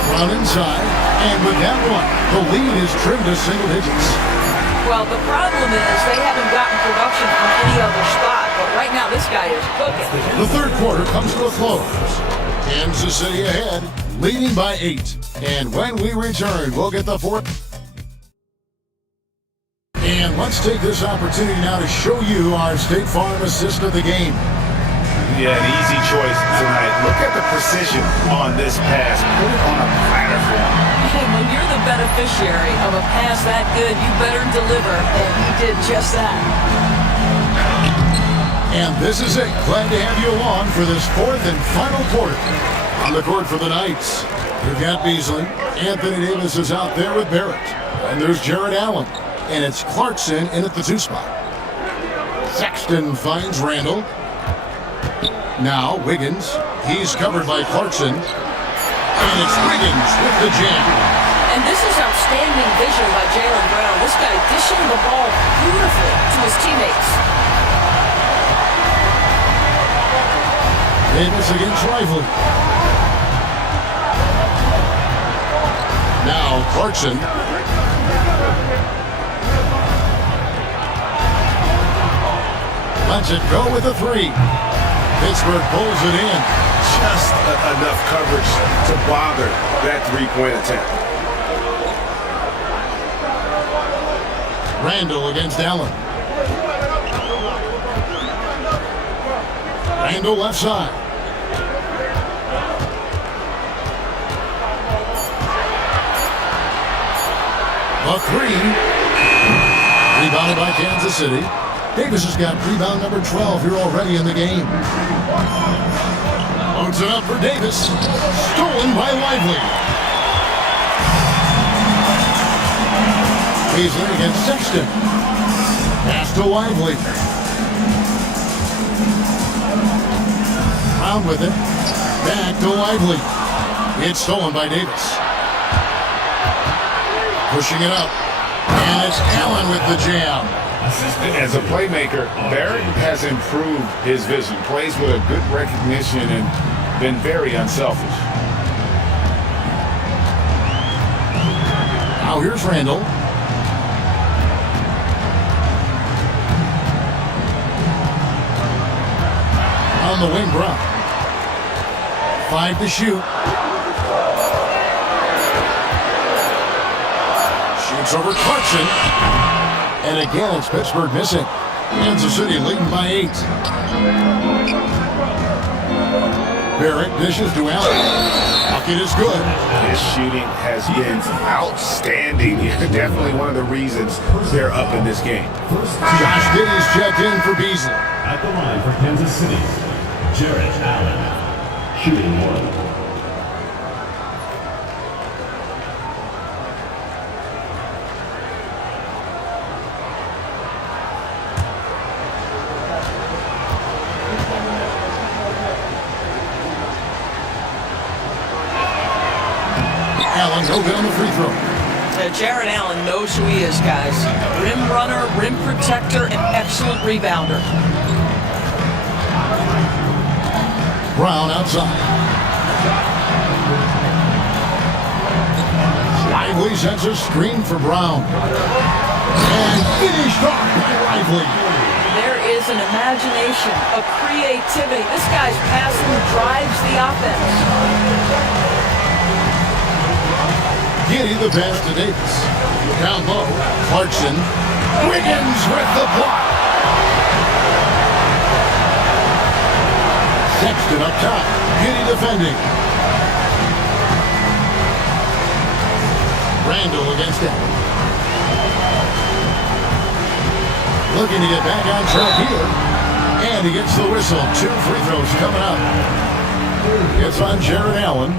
Brown inside. And with that one, the lead is trimmed to single digits. Well, the problem is they haven't gotten production from any other spot, but right now this guy is cooking. The third quarter comes to a close. Kansas City ahead, leading by 8. And when we return, we'll get the fourth. And let's take this opportunity now to show you our State Farm assist of the game. Yeah, an easy choice tonight. Look at the precision on this pass. Put it on a platter for him. And when you're the beneficiary of a pass that good, you better deliver, and he did just that. And this is it. Glad to have you along for this fourth and final quarter. On the court for the Knights, you've got Beasley. Anthony Davis is out there with Barrett. And there's Jared Allen. And it's Clarkson in at the 2 spot. Sexton finds Randall. Now Wiggins. He's covered by Clarkson. And it's Wiggins with the jam. And this is outstanding vision by Jaylen Brown. This guy dishing the ball beautifully to his teammates. Davis against Lively. Now Clarkson. Lets it go with a 3. Pittsburgh pulls it in. Just enough coverage to bother that three-point attempt. Randall against Allen. Randall left side. A 3. Rebounded by Kansas City. Davis has got rebound number 12 here already in the game. Loads it up for Davis. Stolen by Lively. Beasley against Sexton. Pass to Lively. Brown with it. Back to Lively. It's stolen by Davis. Pushing it up. And it's Allen with the jam. As a playmaker, Barrett has improved his vision, plays with a good recognition and been very unselfish. Now here's Randall. On the wing, Brown. 5 to shoot. Shoots over Clarkson. And again, it's Pittsburgh missing. Kansas City leading by 8. Barrett dishes to Allen. Bucket is good. His shooting has been outstanding. Definitely one of the reasons they're up in this game. Josh Giddey's checked in for Beasley. At the line for Kansas City, Jared Allen, shooting 1. Allen, no good on the free throw. Jared Allen knows who he is, guys. Rim runner, rim protector, and excellent rebounder. Brown outside. Lively sends a screen for Brown. And finished off by Lively. There is an imagination, a creativity. This guy's passing drives the offense. Giddey the pass to Davis. Down low, Clarkson. Wiggins with the block. Sexton up top. Giddey defending. Randall against him. Looking to get back on track here. And he gets the whistle. 2 free throws coming up. It's on Jared Allen.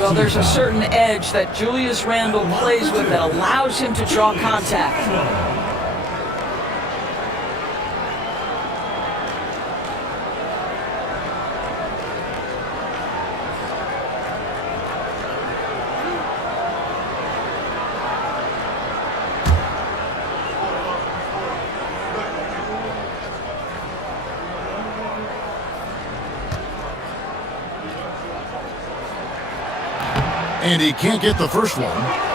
Well, there's a certain edge that Julius Randle plays with that allows him to draw contact. And he can't get the first one.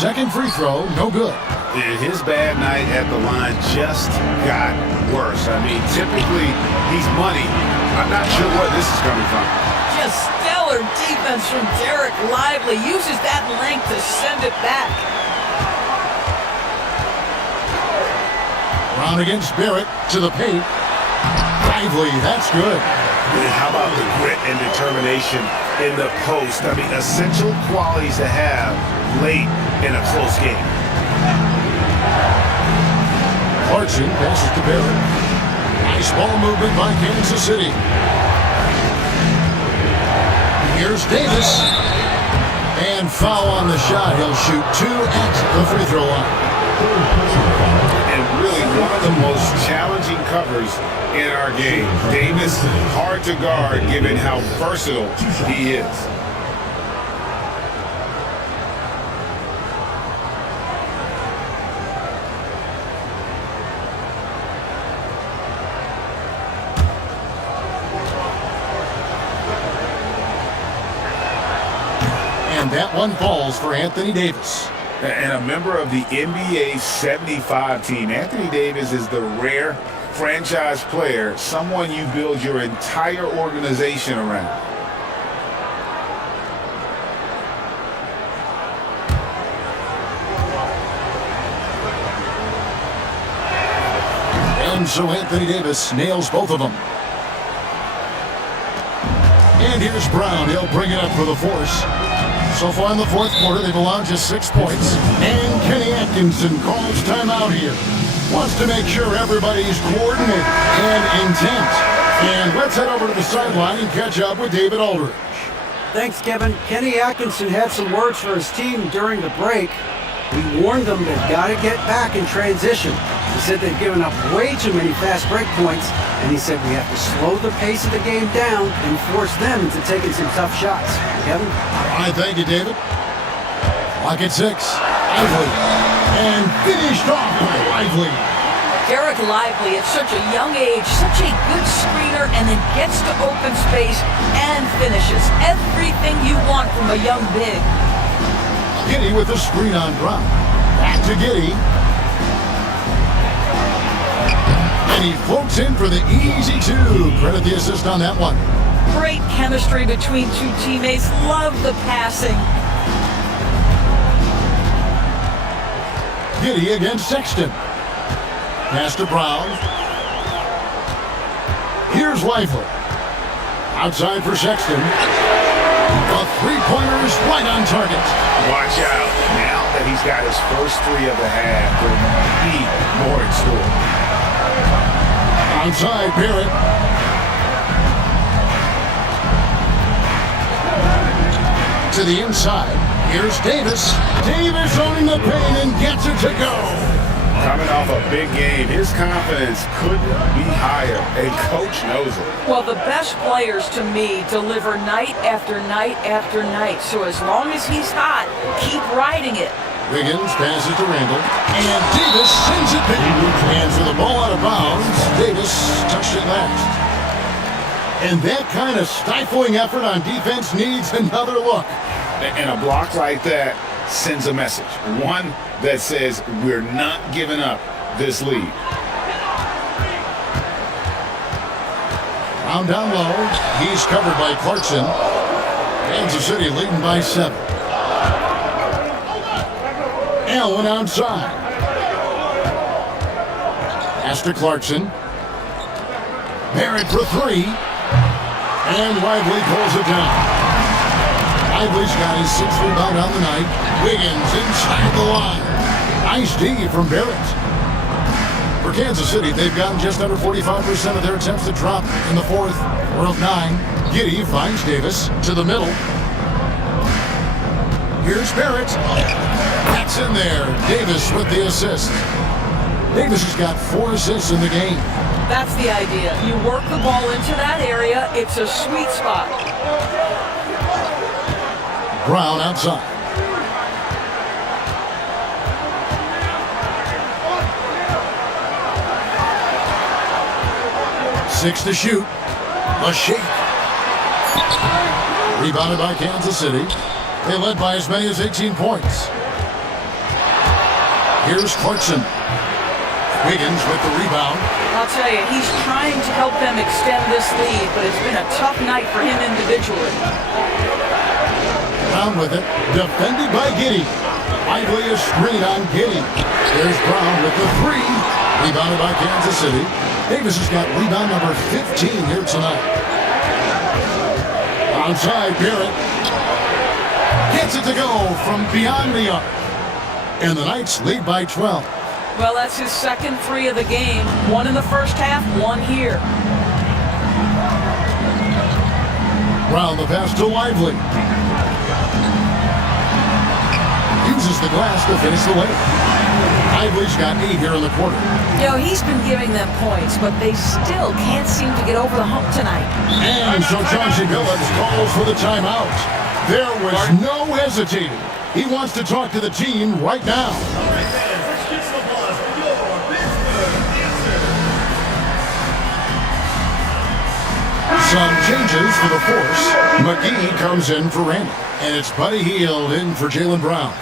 Second free throw, no good. His bad night at the line just got worse. I mean, typically, he's money. I'm not sure where this is coming from. Just stellar defense from Derek Lively. Uses that length to send it back. Brown against Barrett to the paint. Lively, that's good. And how about the grit and determination in the post? I mean, essential qualities to have late in a close game. Clarkson passes to Barrett. Nice ball movement by Kansas City. Here's Davis. And foul on the shot. He'll shoot 2 at the free throw line. And really one of the most challenging covers in our game. Davis, hard to guard given how versatile he is. And that one falls for Anthony Davis. And a member of the NBA 75 team. Anthony Davis is the rare franchise player, someone you build your entire organization around. And so Anthony Davis nails both of them. And here's Brown. He'll bring it up for the force. So far in the fourth quarter, they've allowed just 6 points. And Kenny Atkinson calls timeout here. Wants to make sure everybody's coordinated and intent. And let's head over to the sideline and catch up with David Aldridge. Thanks, Kevin. Kenny Atkinson had some words for his team during the break. He warned them they've got to get back in transition. He said they've given up way too many fast break points, and he said we have to slow the pace of the game down and force them into taking some tough shots. Kevin? All right, thank you, David. Clock at 6. Lively. And finished off by Lively. Derek Lively at such a young age, such a good screener, and then gets to open space and finishes. Everything you want from a young big. Giddey with the screen on Brown. Back to Giddey. And he floats in for the easy 2. Credit the assist on that one. Great chemistry between two teammates. Love the passing. Giddey against Sexton. Pass to Brown. Here's Lively. Outside for Sexton. The three-pointers right on target. Watch out. Now that he's got his first 3 of the half, there'll be more in store. Outside, Barrett. To the inside. Here's Davis. Davis owning the paint and gets it to go. Coming off a big game, his confidence couldn't be higher, and coach knows it. Well, the best players to me deliver night after night after night. So as long as he's hot, keep riding it. Wiggins passes to Randall, and Davis sends it back. And for the ball out of bounds, Davis touched it last. And that kind of stifling effort on defense needs another look. And a block like that sends a message. One that says we're not giving up this lead. Brown down low. He's covered by Clarkson. Kansas City leading by 7. Allen outside. Pass to Clarkson. Barrett for 3. And Lively pulls it down. Lively's got his 6th rebound on the night. Wiggins inside the line. Nice D from Barrett. For Kansas City, they've gotten just under 45% of their attempts to drop in the fourth. 4 of 9. Giddey finds Davis to the middle. Here's Barrett. That's in there. Davis with the assist. Davis has got 4 assists in the game. That's the idea. You work the ball into that area. It's a sweet spot. Brown outside. 6 to shoot. The shake. Rebounded by Kansas City. They led by as many as 18 points. Here's Clarkson. Wiggins with the rebound. I'll tell you, he's trying to help them extend this lead, but it's been a tough night for him individually. Brown with it. Defended by Giddey. Lively a screen on Giddey. There's Brown with the 3. Rebounded by Kansas City. Davis has got rebound number 15 here tonight. Onside, Barrett. Gets it to go from beyond the arc. And the Knights lead by 12. Well, that's his second 3 of the game. 1 in the first half, 1 here. Brown the pass to Lively. Uses the glass to finish the layup. Lively's got 8 here in the quarter. You know, he's been giving them points, but they still can't seem to get over the hump tonight. And so Chauncey Billups calls for the timeout. There was no hesitating. He wants to talk to the team right now. Some changes for the Force. McGee comes in for Randy. And it's Buddy Hield in for Jaylen Brown.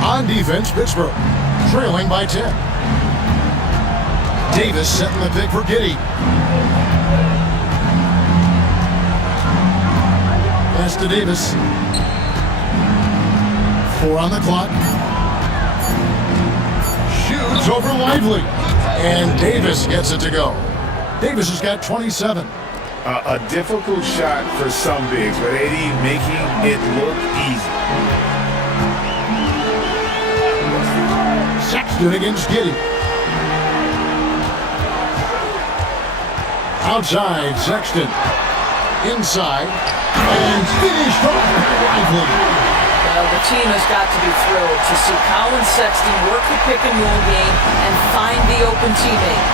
On defense, Pittsburgh, trailing by 10. Davis setting the pick for Giddey. Pass to Davis. 4 on the clock. Shoots over Lively. And Davis gets it to go. Davis has got 27. A difficult shot for some bigs, but Eddie making it look easy. Sexton against Giddey. Outside, Sexton. Inside. And finished off Lively. Well, the team has got to be thrilled to see Colin Sexton work the pick and roll game and find the open teammate.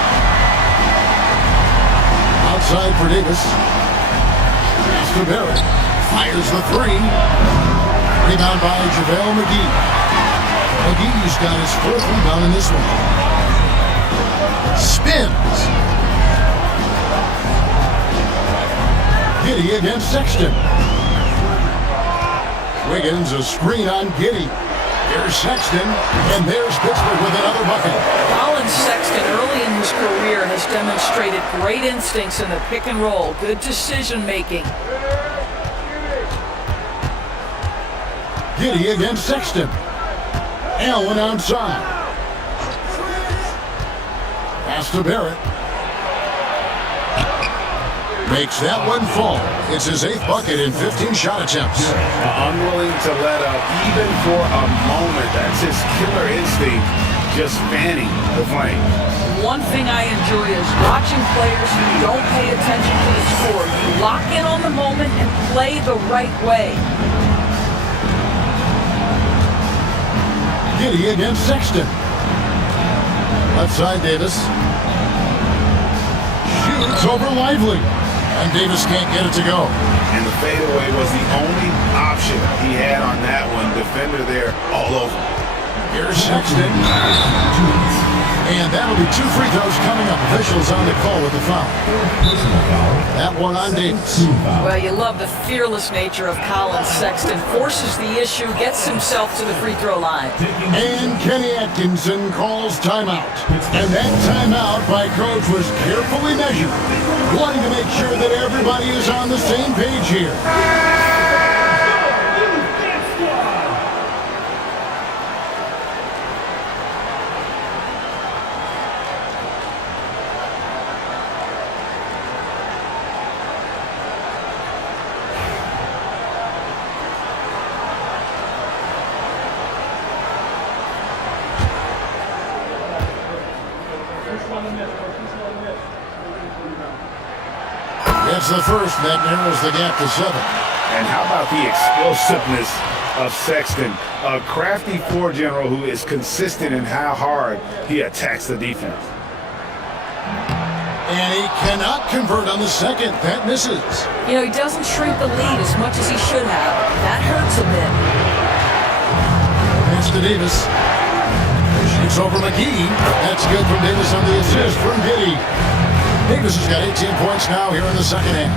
Outside for Davis. Pass to Barrett. Fires the 3. Rebound by JaVale McGee. McGee's got his 4th rebound in this one. Spins. Giddey against Sexton. Wiggins a screen on Giddey. Here's Sexton, and there's Pittsburgh with another bucket. Colin Sexton early in his career has demonstrated great instincts in the pick and roll. Good decision making. Giddey against Sexton. Allen outside. Pass to Barrett. Makes that one fall. It's his 8th bucket in 15 shot attempts. Unwilling to let up even for a moment. That's his killer instinct, just fanning the flame. One thing I enjoy is watching players who don't pay attention to the score. You lock in on the moment and play the right way. Giddey against Sexton. Left side, Davis. Shoots over Lively. And Davis can't get it to go. And the fadeaway was the only option he had on that one. Defender there all over. Here's Sexton. And that'll be 2 free throws coming up. Officials on the call with the foul. That one on Davis. Well, you love the fearless nature of Colin Sexton. Forces the issue, gets himself to the free throw line. And Kenny Atkinson calls timeout. And that timeout by Coach was carefully measured, wanting to make sure that everybody is on the same page here. That's the first. That narrows the gap to 7. And how about the explosiveness of Sexton. A crafty floor general who is consistent in how hard he attacks the defense. And he cannot convert on the second. That misses. You know, he doesn't shrink the lead as much as he should have. That hurts a bit. Pass to Davis. Shoots over McGee. That's good from Davis on the assist from Giddey. Davis has got 18 points now here in the second half.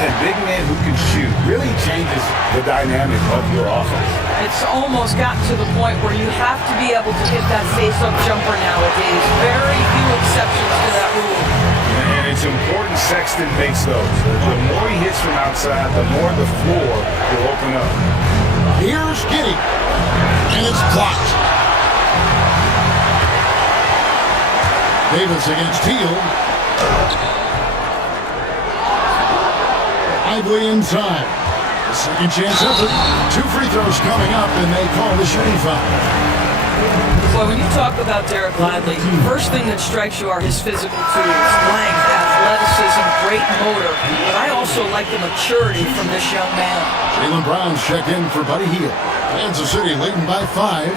A big man who can shoot really changes the dynamic of your offense. It's almost gotten to the point where you have to be able to hit that face-up jumper nowadays. Very few exceptions to that rule. And it's important Sexton makes those. The more he hits from outside, the more the floor will open up. Here's Giddey. And it's blocked. Davis against Teal. Lively inside. Second chance effort. 2 free throws coming up, and they call the shooting foul. Boy, when you talk about Derek Lively, first thing that strikes you are his physical tools, length, athleticism, great motor. But I also like the maturity from this young man. Jaylen Brown's checked in for Buddy Hield. Kansas City leading by 5.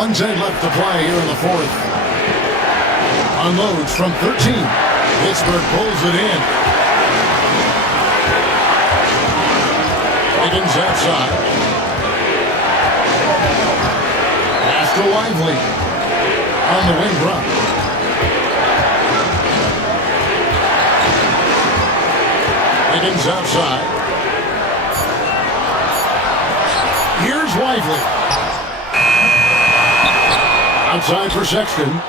1:10 left to play here in the fourth. Unloads from 13. Pittsburgh pulls it in. Higgins outside. Pass to Lively. On the wing run. Higgins outside. Here's Lively. Outside for Sexton.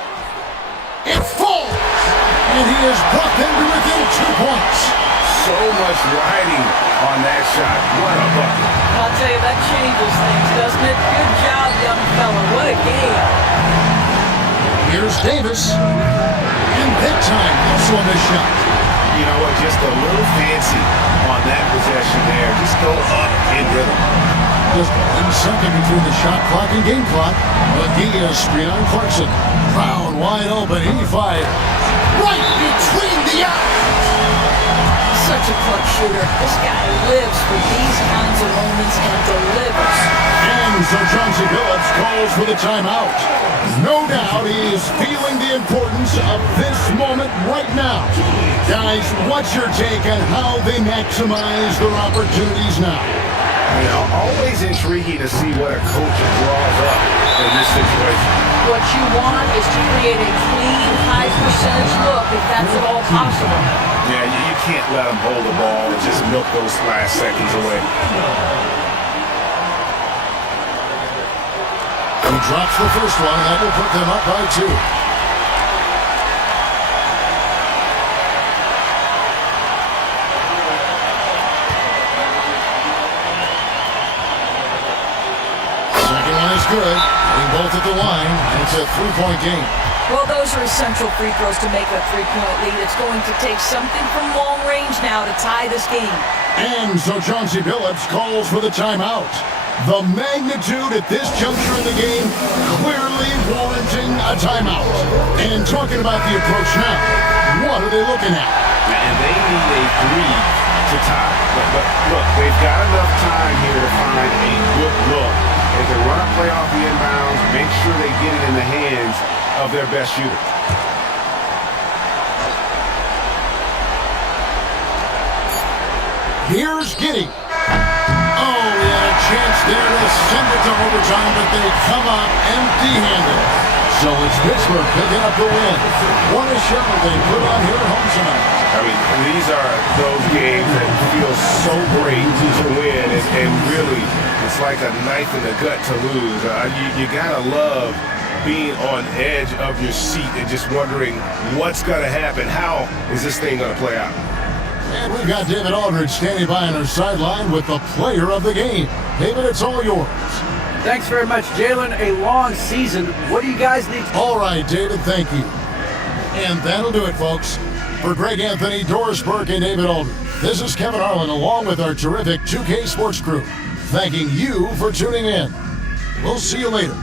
It falls! And he is brought them to within 2 points. So much riding on that shot. What a bucket. I'll tell you, that changes things, doesn't it? Good job, young fella. What a game. Here's Davis. And big time also on this shot. You know what? Just a little fancy on that possession there. Just go up in rhythm. Just 1 second between the shot clock and game clock. McGee is screen on Clarkson. Brown wide open. He fires. Right between the eyes. Such a clutch shooter. This guy lives for these kinds of moments and delivers. And so Chauncey Billups calls for the timeout. No doubt he is feeling the importance of this moment right now. Guys, what's your take on how they maximize their opportunities now? You know, always intriguing to see what a coach draws up in this situation. What you want is to create a clean, high percentage look if that's at all possible. Yeah, you can't let them hold the ball and just milk those last seconds away. He drops the first one, and that will put them up by 2. Second one is good. Getting both at the line, and it's a 3-point game. Well, those are essential free throws to make a 3-point lead. It's going to take something from long range now to tie this game. And so Chauncey Billups calls for the timeout. The magnitude at this juncture in the game clearly warranting a timeout. And talking about the approach now, what are they looking at? And they need a 3 to tie. But look, they've got enough time here to find a good look. If they run a play off the inbounds, make sure they get it in the hands of their best shooter. Here's Giddey. Oh, he had a chance there to send it to overtime, but they come up empty-handed. So it's Pittsburgh picking up the win. What a show they put on here at home tonight. I mean, these are those games that feel so great to win, and really, it's like a knife in the gut to lose. You gotta love being on edge of your seat and just wondering what's gonna happen. How is this thing gonna play out? And we've got David Aldridge standing by on our sideline with the player of the game. David, it's all yours. Thanks very much, Jalen. A long season. What do you guys need? All right, David, thank you. And that'll do it, folks. For Greg Anthony, Doris Burke, and David Aldridge, this is Kevin Harlan along with our terrific 2K Sports crew, thanking you for tuning in. We'll see you later.